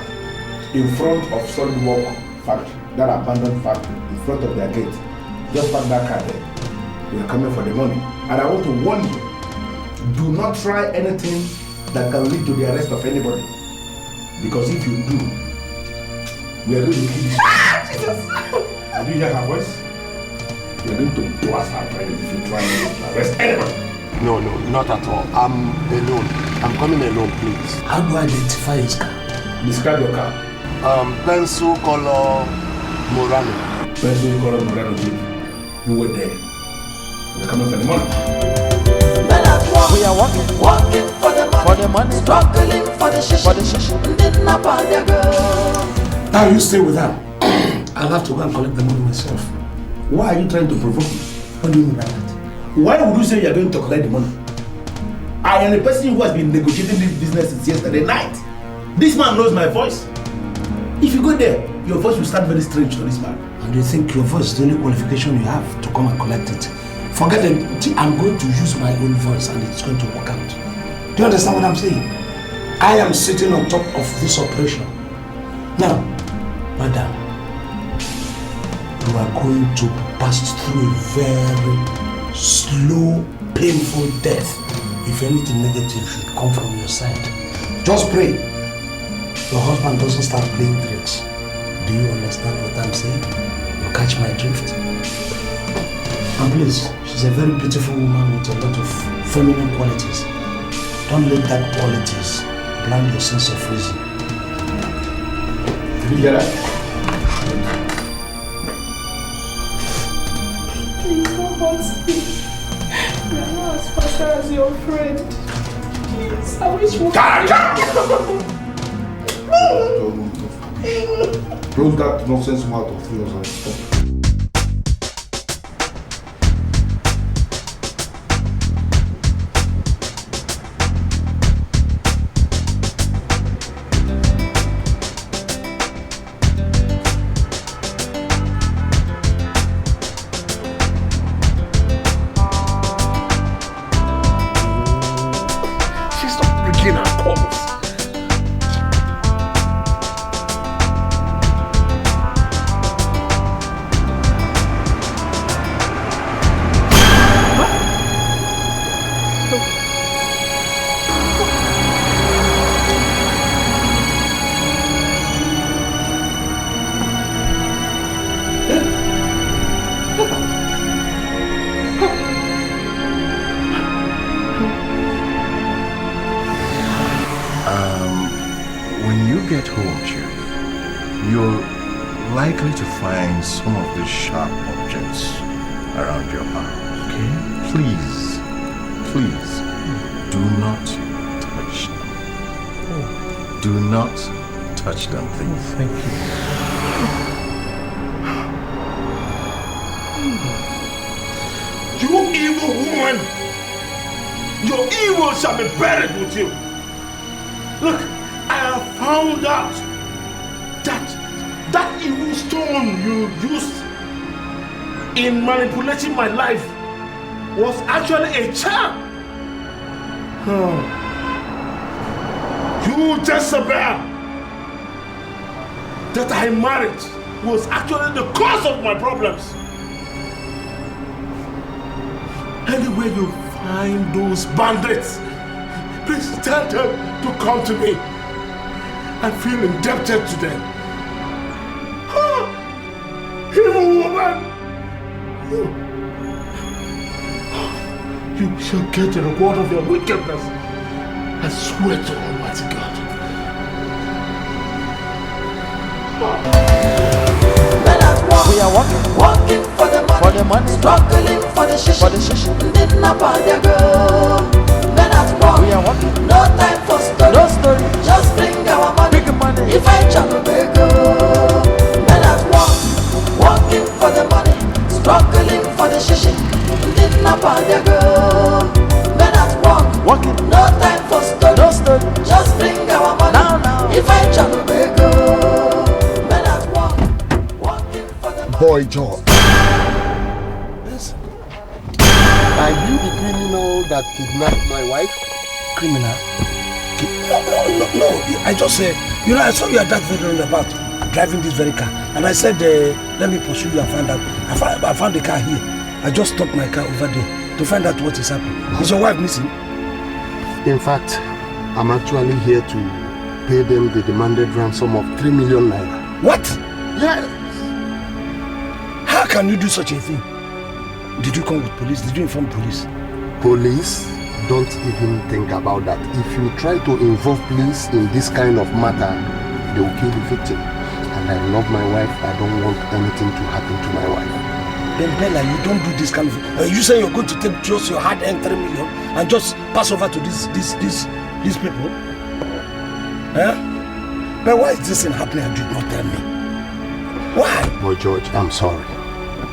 in front of Solid Work Factory, that abandoned factory, in front of their gate. Just park that car there. We are coming for the money. And I want to warn you, do not try anything that can lead to the arrest of anybody. Because if you do, we are going to kill you. Did you hear her voice? We are going to blast her brain if you try to arrest anybody. No, not at all. I'm alone. I'm coming alone, please. How do I identify his car? Describe your car. Pencil color Morano. Pencil color Morano, Chief. You were there. We're coming for the money. We are working for the money, struggling for the shishi, didn't about the girl. Now you stay with her. I'll have to go and collect the money myself. Why are you trying to provoke me? What do you mean by that? Why would you say you are going to collect the money? I am the person who has been negotiating this business since yesterday night. This man knows my voice. If you go there, your voice will sound very strange to this man. And you think your voice is the only qualification you have to come and collect it? Forget it. I'm going to use my own voice and it's going to work out. Do you understand what I'm saying? I am sitting on top of this operation. Now, madam, you are going to pass through a very slow, painful death if anything negative should come from your side. Just pray your husband doesn't start playing tricks. Do you understand what I'm saying? You catch my drift? And please, she's a very beautiful woman with a lot of feminine qualities. Don't let that qualities blind your sense of reason. Did you hear that? Please don't hurt me. You are not as fast as your friend. Please, I wish you Close that nonsense mouth of yours and stop. you get home, Chief, you're likely to find some of the sharp objects around your house. Okay? Please, do not touch them. Do not touch them, please. Thank you. You evil woman! Your evil shall be buried with you. Look, I have found out that evil stone you used in manipulating my life was actually a charm. You Jezebel that I married was actually the cause of my problems. Anywhere you find those bandits, please tell them to come to me. I feel indebted to them. Evil woman! You shall get the reward of your wickedness. I swear to Almighty God. We are working for the money, struggling for the shish, didn't about their girl. Men at work, we are working, no time for story, just bring our money, if I travel big girl. Men at work, working for the money, struggling for the shish, didn't about their girl. Men at work, working, no time for story, just bring our money, if I travel big girl. Men at work, working for the money. Boy George. Are you the criminal that kidnapped my wife? Criminal? No. I just said, I saw you at that very roundabout driving this very car, and I said, let me pursue you and find out. I found the car here. I just stopped my car over there to find out what is happening. Is your wife missing? In fact, I'm actually here to pay them the demanded ransom of 3 million naira. What? Yes. How can you do such a thing? Did you come with police? Did you inform police? Police? Don't even think about that. If you try to involve police in this kind of matter, they will kill the victim. And I love my wife. I don't want anything to happen to my wife. Then Bella, you don't do this kind of... you say you're going to take just your hard-earned 3 million and just pass over to these people? Huh? But why is this thing happening and you did not tell me? Why? Boy George, I'm sorry.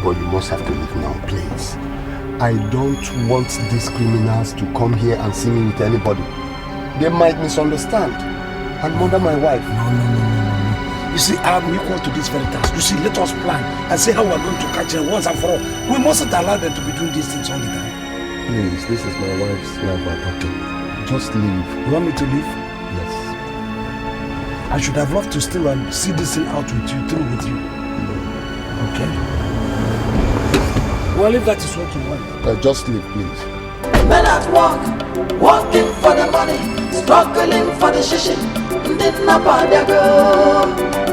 But you must have to leave now, please. I don't want these criminals to come here and see me with anybody. They might misunderstand and murder my wife. No. You see, I'm equal to this very task. You see, let us plan and see how we're going to catch them once and for all. We mustn't allow them to be doing these things all the time. Please, this is my wife's life we're talking. Just leave. You want me to leave? Yes. I should have loved to still see this thing out with you, through with you. Okay? Well, if that is what you want. Just leave, please. Men at work, working for the money, struggling for the shishi, didn't about their girl.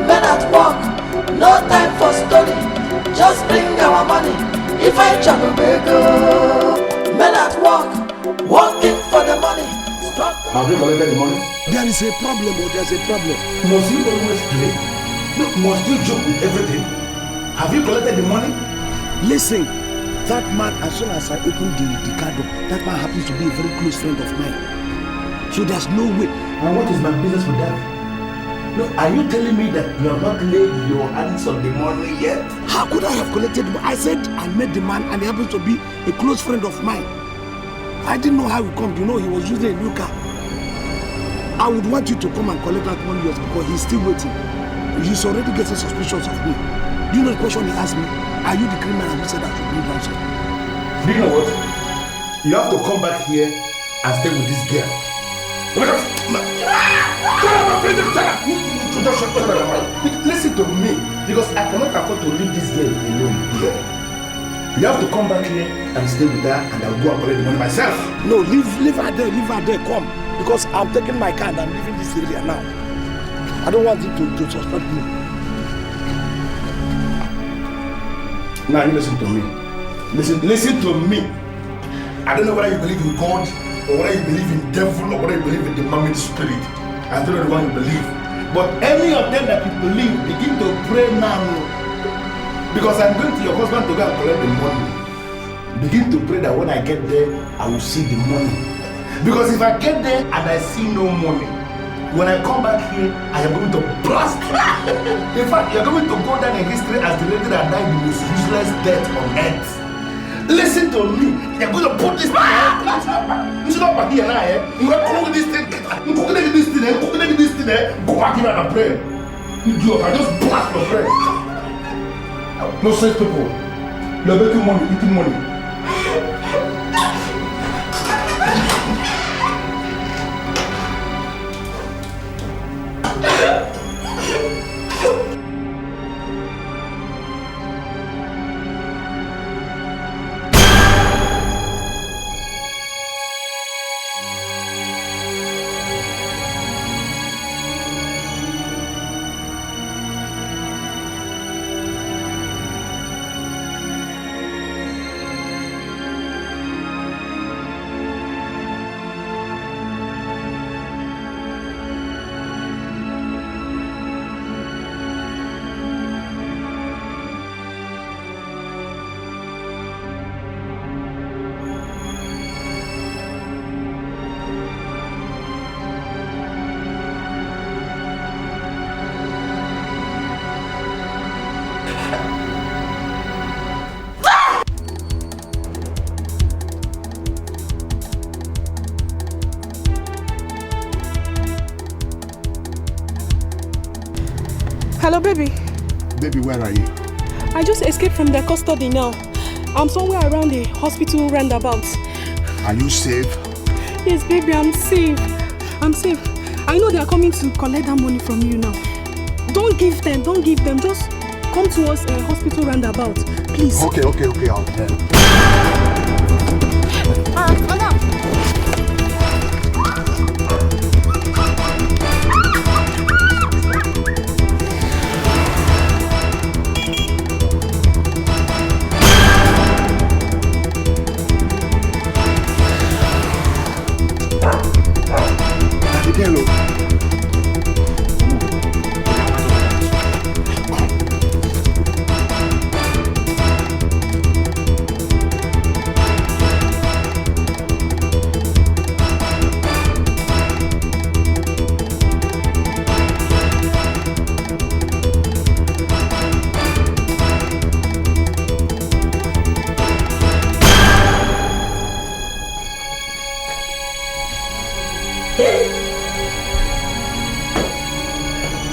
Men at work, no time for story, just bring our money, if I travel big girl. Men at work, working for the money, struggling. Have you collected the money? There is a problem, there's a problem. Must you always play? Look, must you joke with everything? Have you collected the money? Listen, that man, as soon as I opened the car door, that man happens to be a very close friend of mine. So there's no way. And what is my business with that? No, are you telling me that you have not laid your hands on the money yet? How could I have collected the money? I said I met the man and he happens to be a close friend of mine. I didn't know how he come. You know, he was using a new car. I would want you to come and collect that money because he's still waiting. He's already getting suspicious of me. Do you know the question he asked me? Are you the criminal who said I should bring ransom? Do you know what? You have to come back here and stay with this girl. Listen to me, because I cannot afford to leave this girl alone here. You have to come back here and stay with her, and I'll go and collect the money myself. No, leave her there, come. Because I'm taking my car and I'm leaving this area now. I don't want him to suspect me. Now you listen to me. Listen to me. I don't know whether you believe in God, or whether you believe in devil, or whether you believe in the mammon spirit. I don't know the one you believe. But any of them that you believe, begin to pray now. Because I'm going to your husband to go and collect the money. Begin to pray that when I get there, I will see the money. Because if I get there and I see no money, when I come back here, I am going to blast. In fact, you're going to go down in history as the lady that died the most useless death on earth. Listen to me. You're going to put this thing. You should not be here now. You're going to cook this thing. You're cooking this thing. You're cooking this thing. Go back here and pray. You can just blast your prayer. No sense, people. You're making money, eating money. Hello, baby. Baby, where are you? I just escaped from their custody now. I'm somewhere around the hospital roundabout. Are you safe? Yes, baby, I'm safe. I'm safe. I know they are coming to collect that money from you now. Don't give them. Just come to us hospital roundabout, please. Okay, I'll tell. Madam. Hello.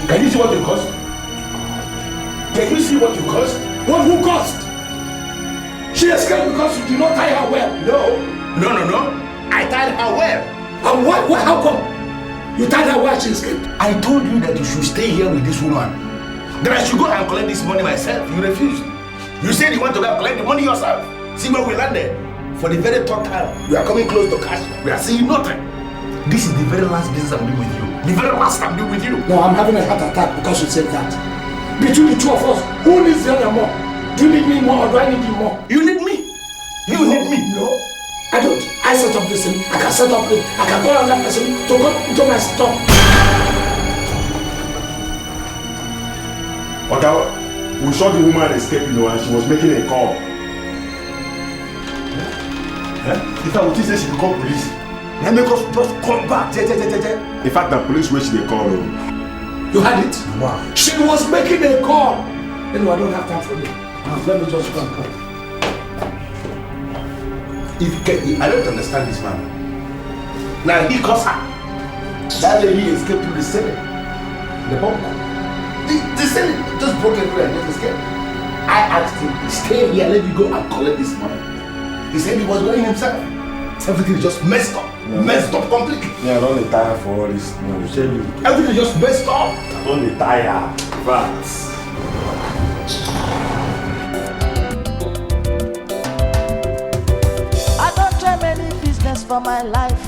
Can you see what you cost? Can you see what you cost? What who cost? She escaped because you did not tie her well. No. I tied her well. And what? How come? You tied her well, she escaped. I told you that you should stay here with this woman. That I should go and collect this money myself. You refused. You said you want to go and collect the money yourself. See where we landed. For the very third time, we are coming close to cash. We are seeing nothing. This is the very last business I'm doing with you. The very last I'm doing with you. No, I'm having a heart attack because you said that. Between the two of us, who needs the other more? Do you need me more or do I need you more? You need me. You need me. No, I don't. I set up this thing. I can set up it. I can call another person to come into my store. Okay, we saw the woman escape, and she was making a call. If I would say she will call police, then make us just come back. In fact, the police wish they called her. You had it? Wow. She was making a call. Anyway, I don't have time for you. Let me just go and come. I don't understand this man. Now he calls her. That lady escaped through the ceiling. The bunker. The ceiling just broke through and just escaped. I asked him, stay here, let me go and collect this money. He said he was going himself. Everything is just messed up. Yeah. Messed up completely. Yeah, don't retire for all this. No, everything is just messed up. Don't retire. Facts. I don't try many business for my life.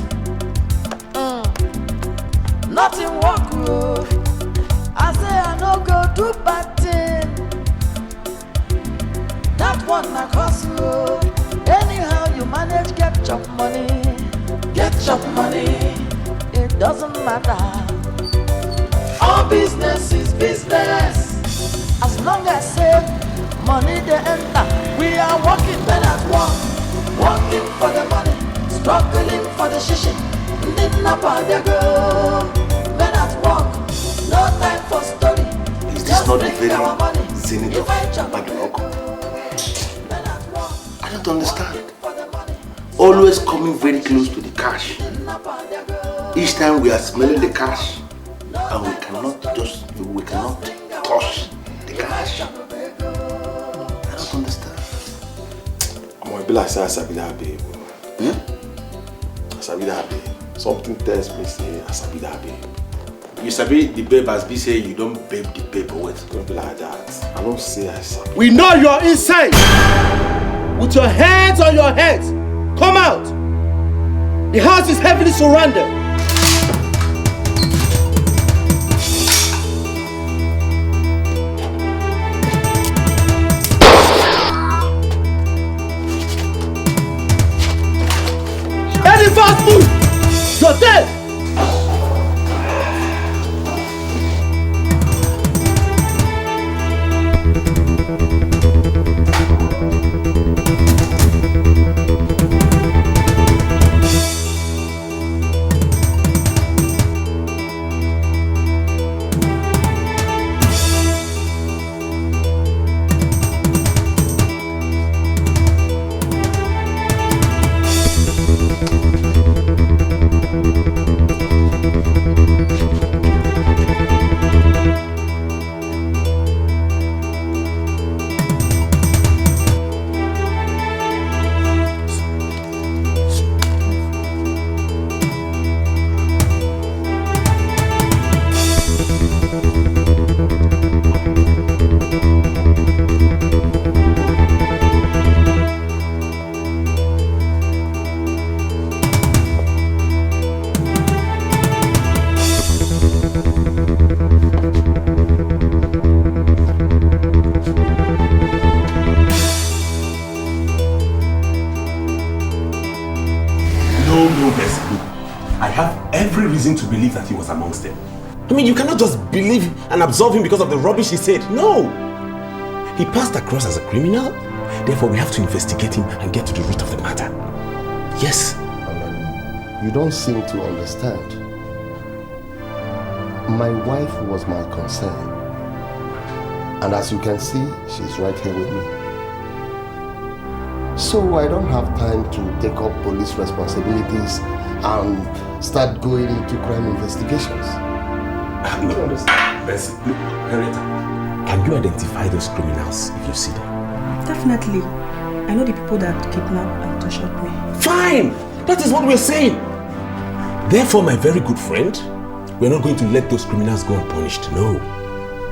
Nothing work good. I say I no go do bad thing. That one na cost you. Anyhow you manage get chop money. Get chop money. It doesn't matter. All business as long as say money they enter. We are working men at work, working for the money, struggling for the shishi. Didn't about their girl. Men at work, no time for story. Is this not the very zenith of bad luck? I don't understand. Always coming very close to the cash. Each time we are smelling the cash, and we cannot touch the cash. I don't understand. I'm going to be like, I sabi that babe. I sabi that babe. Something tells me, say, I sabi that babe. You sabi the babe as be say you don't babe the babe, or what? It's going to be like that. I don't say I sabi. We know you're inside. With your hands on your heads. Come out. The house is heavily surrounded. Any fast move! You're dead! To believe that he was amongst them. I mean, you cannot just believe and absolve him because of the rubbish he said. No! He passed across as a criminal. Therefore, we have to investigate him and get to the root of the matter. Yes. You don't seem to understand. My wife was my concern. And as you can see, she's right here with me. So I don't have time to take up police responsibilities and start going into crime investigations. No, Bessie, look, Henrietta, can you identify those criminals if you see them? Definitely. I know the people that kidnapped and tortured me. Fine! That is what we're saying. Therefore, my very good friend, we're not going to let those criminals go unpunished, no.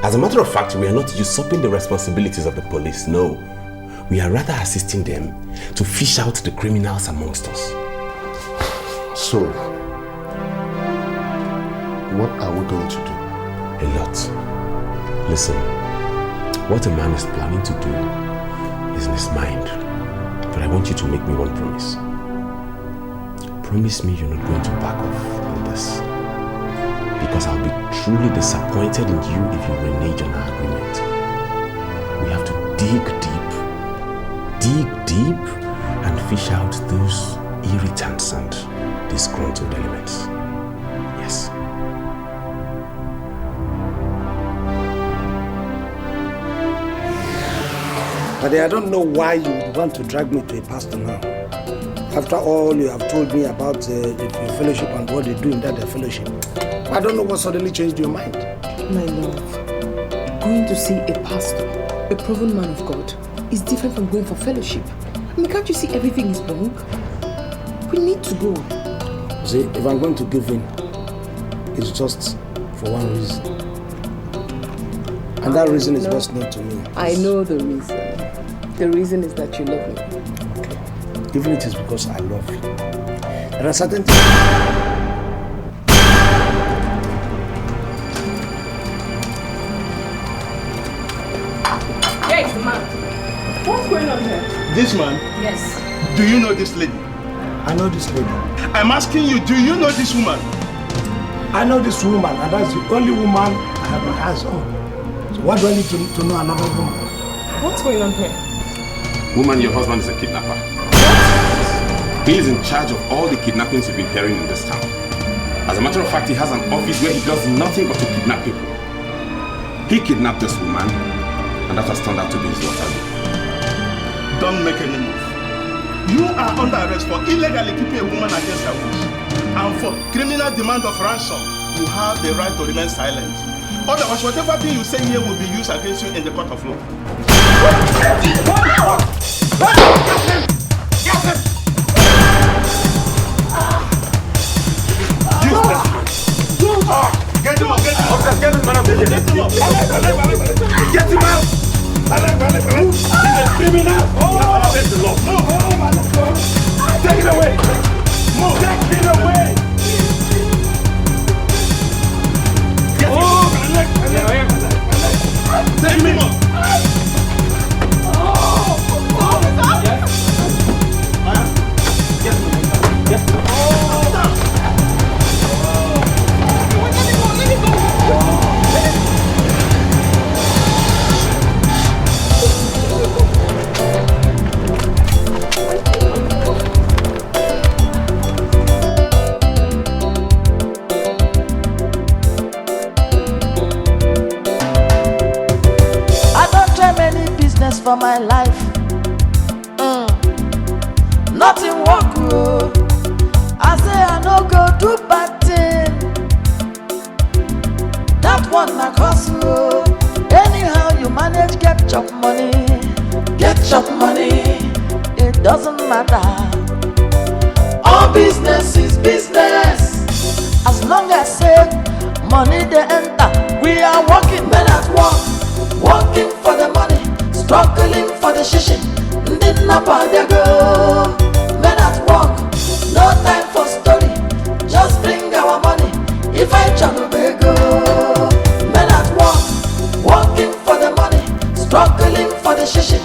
As a matter of fact, we are not usurping the responsibilities of the police, no. We are rather assisting them to fish out the criminals amongst us. So, what are we going to do? A lot. Listen, what a man is planning to do is in his mind. But I want you to make me one promise. Promise me you're not going to back off on this. Because I'll be truly disappointed in you if you renege on our agreement. We have to dig deep and fish out those irritants and disgruntled elements. Yes. But I don't know why you would want to drag me to a pastor now. After all you have told me about the fellowship and what they do in that fellowship. I don't know what suddenly changed your mind. My love, going to see a pastor, a proven man of God, is different from going for fellowship. I mean, can't you see everything is wrong? We need to go. See, if I'm going to give in, it's just for one reason. And that reason is best known to me. I know the reason. The reason is that you love me. Okay. Even it is because I love you. There are certain things. Hey, it's the man. What's going on here? This man? Yes. Do you know this lady? I know this lady. I'm asking you, do you know this woman? I know this woman, and that's the only woman I have my eyes on. What do I need to know another woman? What's going on here? Woman, your husband is a kidnapper. He is in charge of all the kidnappings you've been hearing in this town. As a matter of fact, he has an office where he does nothing but to kidnap people. He kidnapped this woman, and that has turned out to be his daughter. Don't make any move. You are under arrest for illegally keeping a woman against her wish. And for criminal demand of ransom, you have the right to remain silent. Otherwise, whatever thing you say here will be used against you in the court of law. Get him out! Get him out! Get him out! Get him out! He's a criminal! Take the law! Take it away! Take it away! Get him out! Take him out! For my life, nothing work. I say I no go do bad thing. That one na cost you. Anyhow you manage get chop money. Get chop money. It doesn't matter. All business is business. As long as say money they enter, we are working men at work, working for the money. Struggling for the shishi, didn't up they go. Men at work, no time for story. Just bring our money. If I travel, we go. Men at work, working for the money. Struggling for the shishi,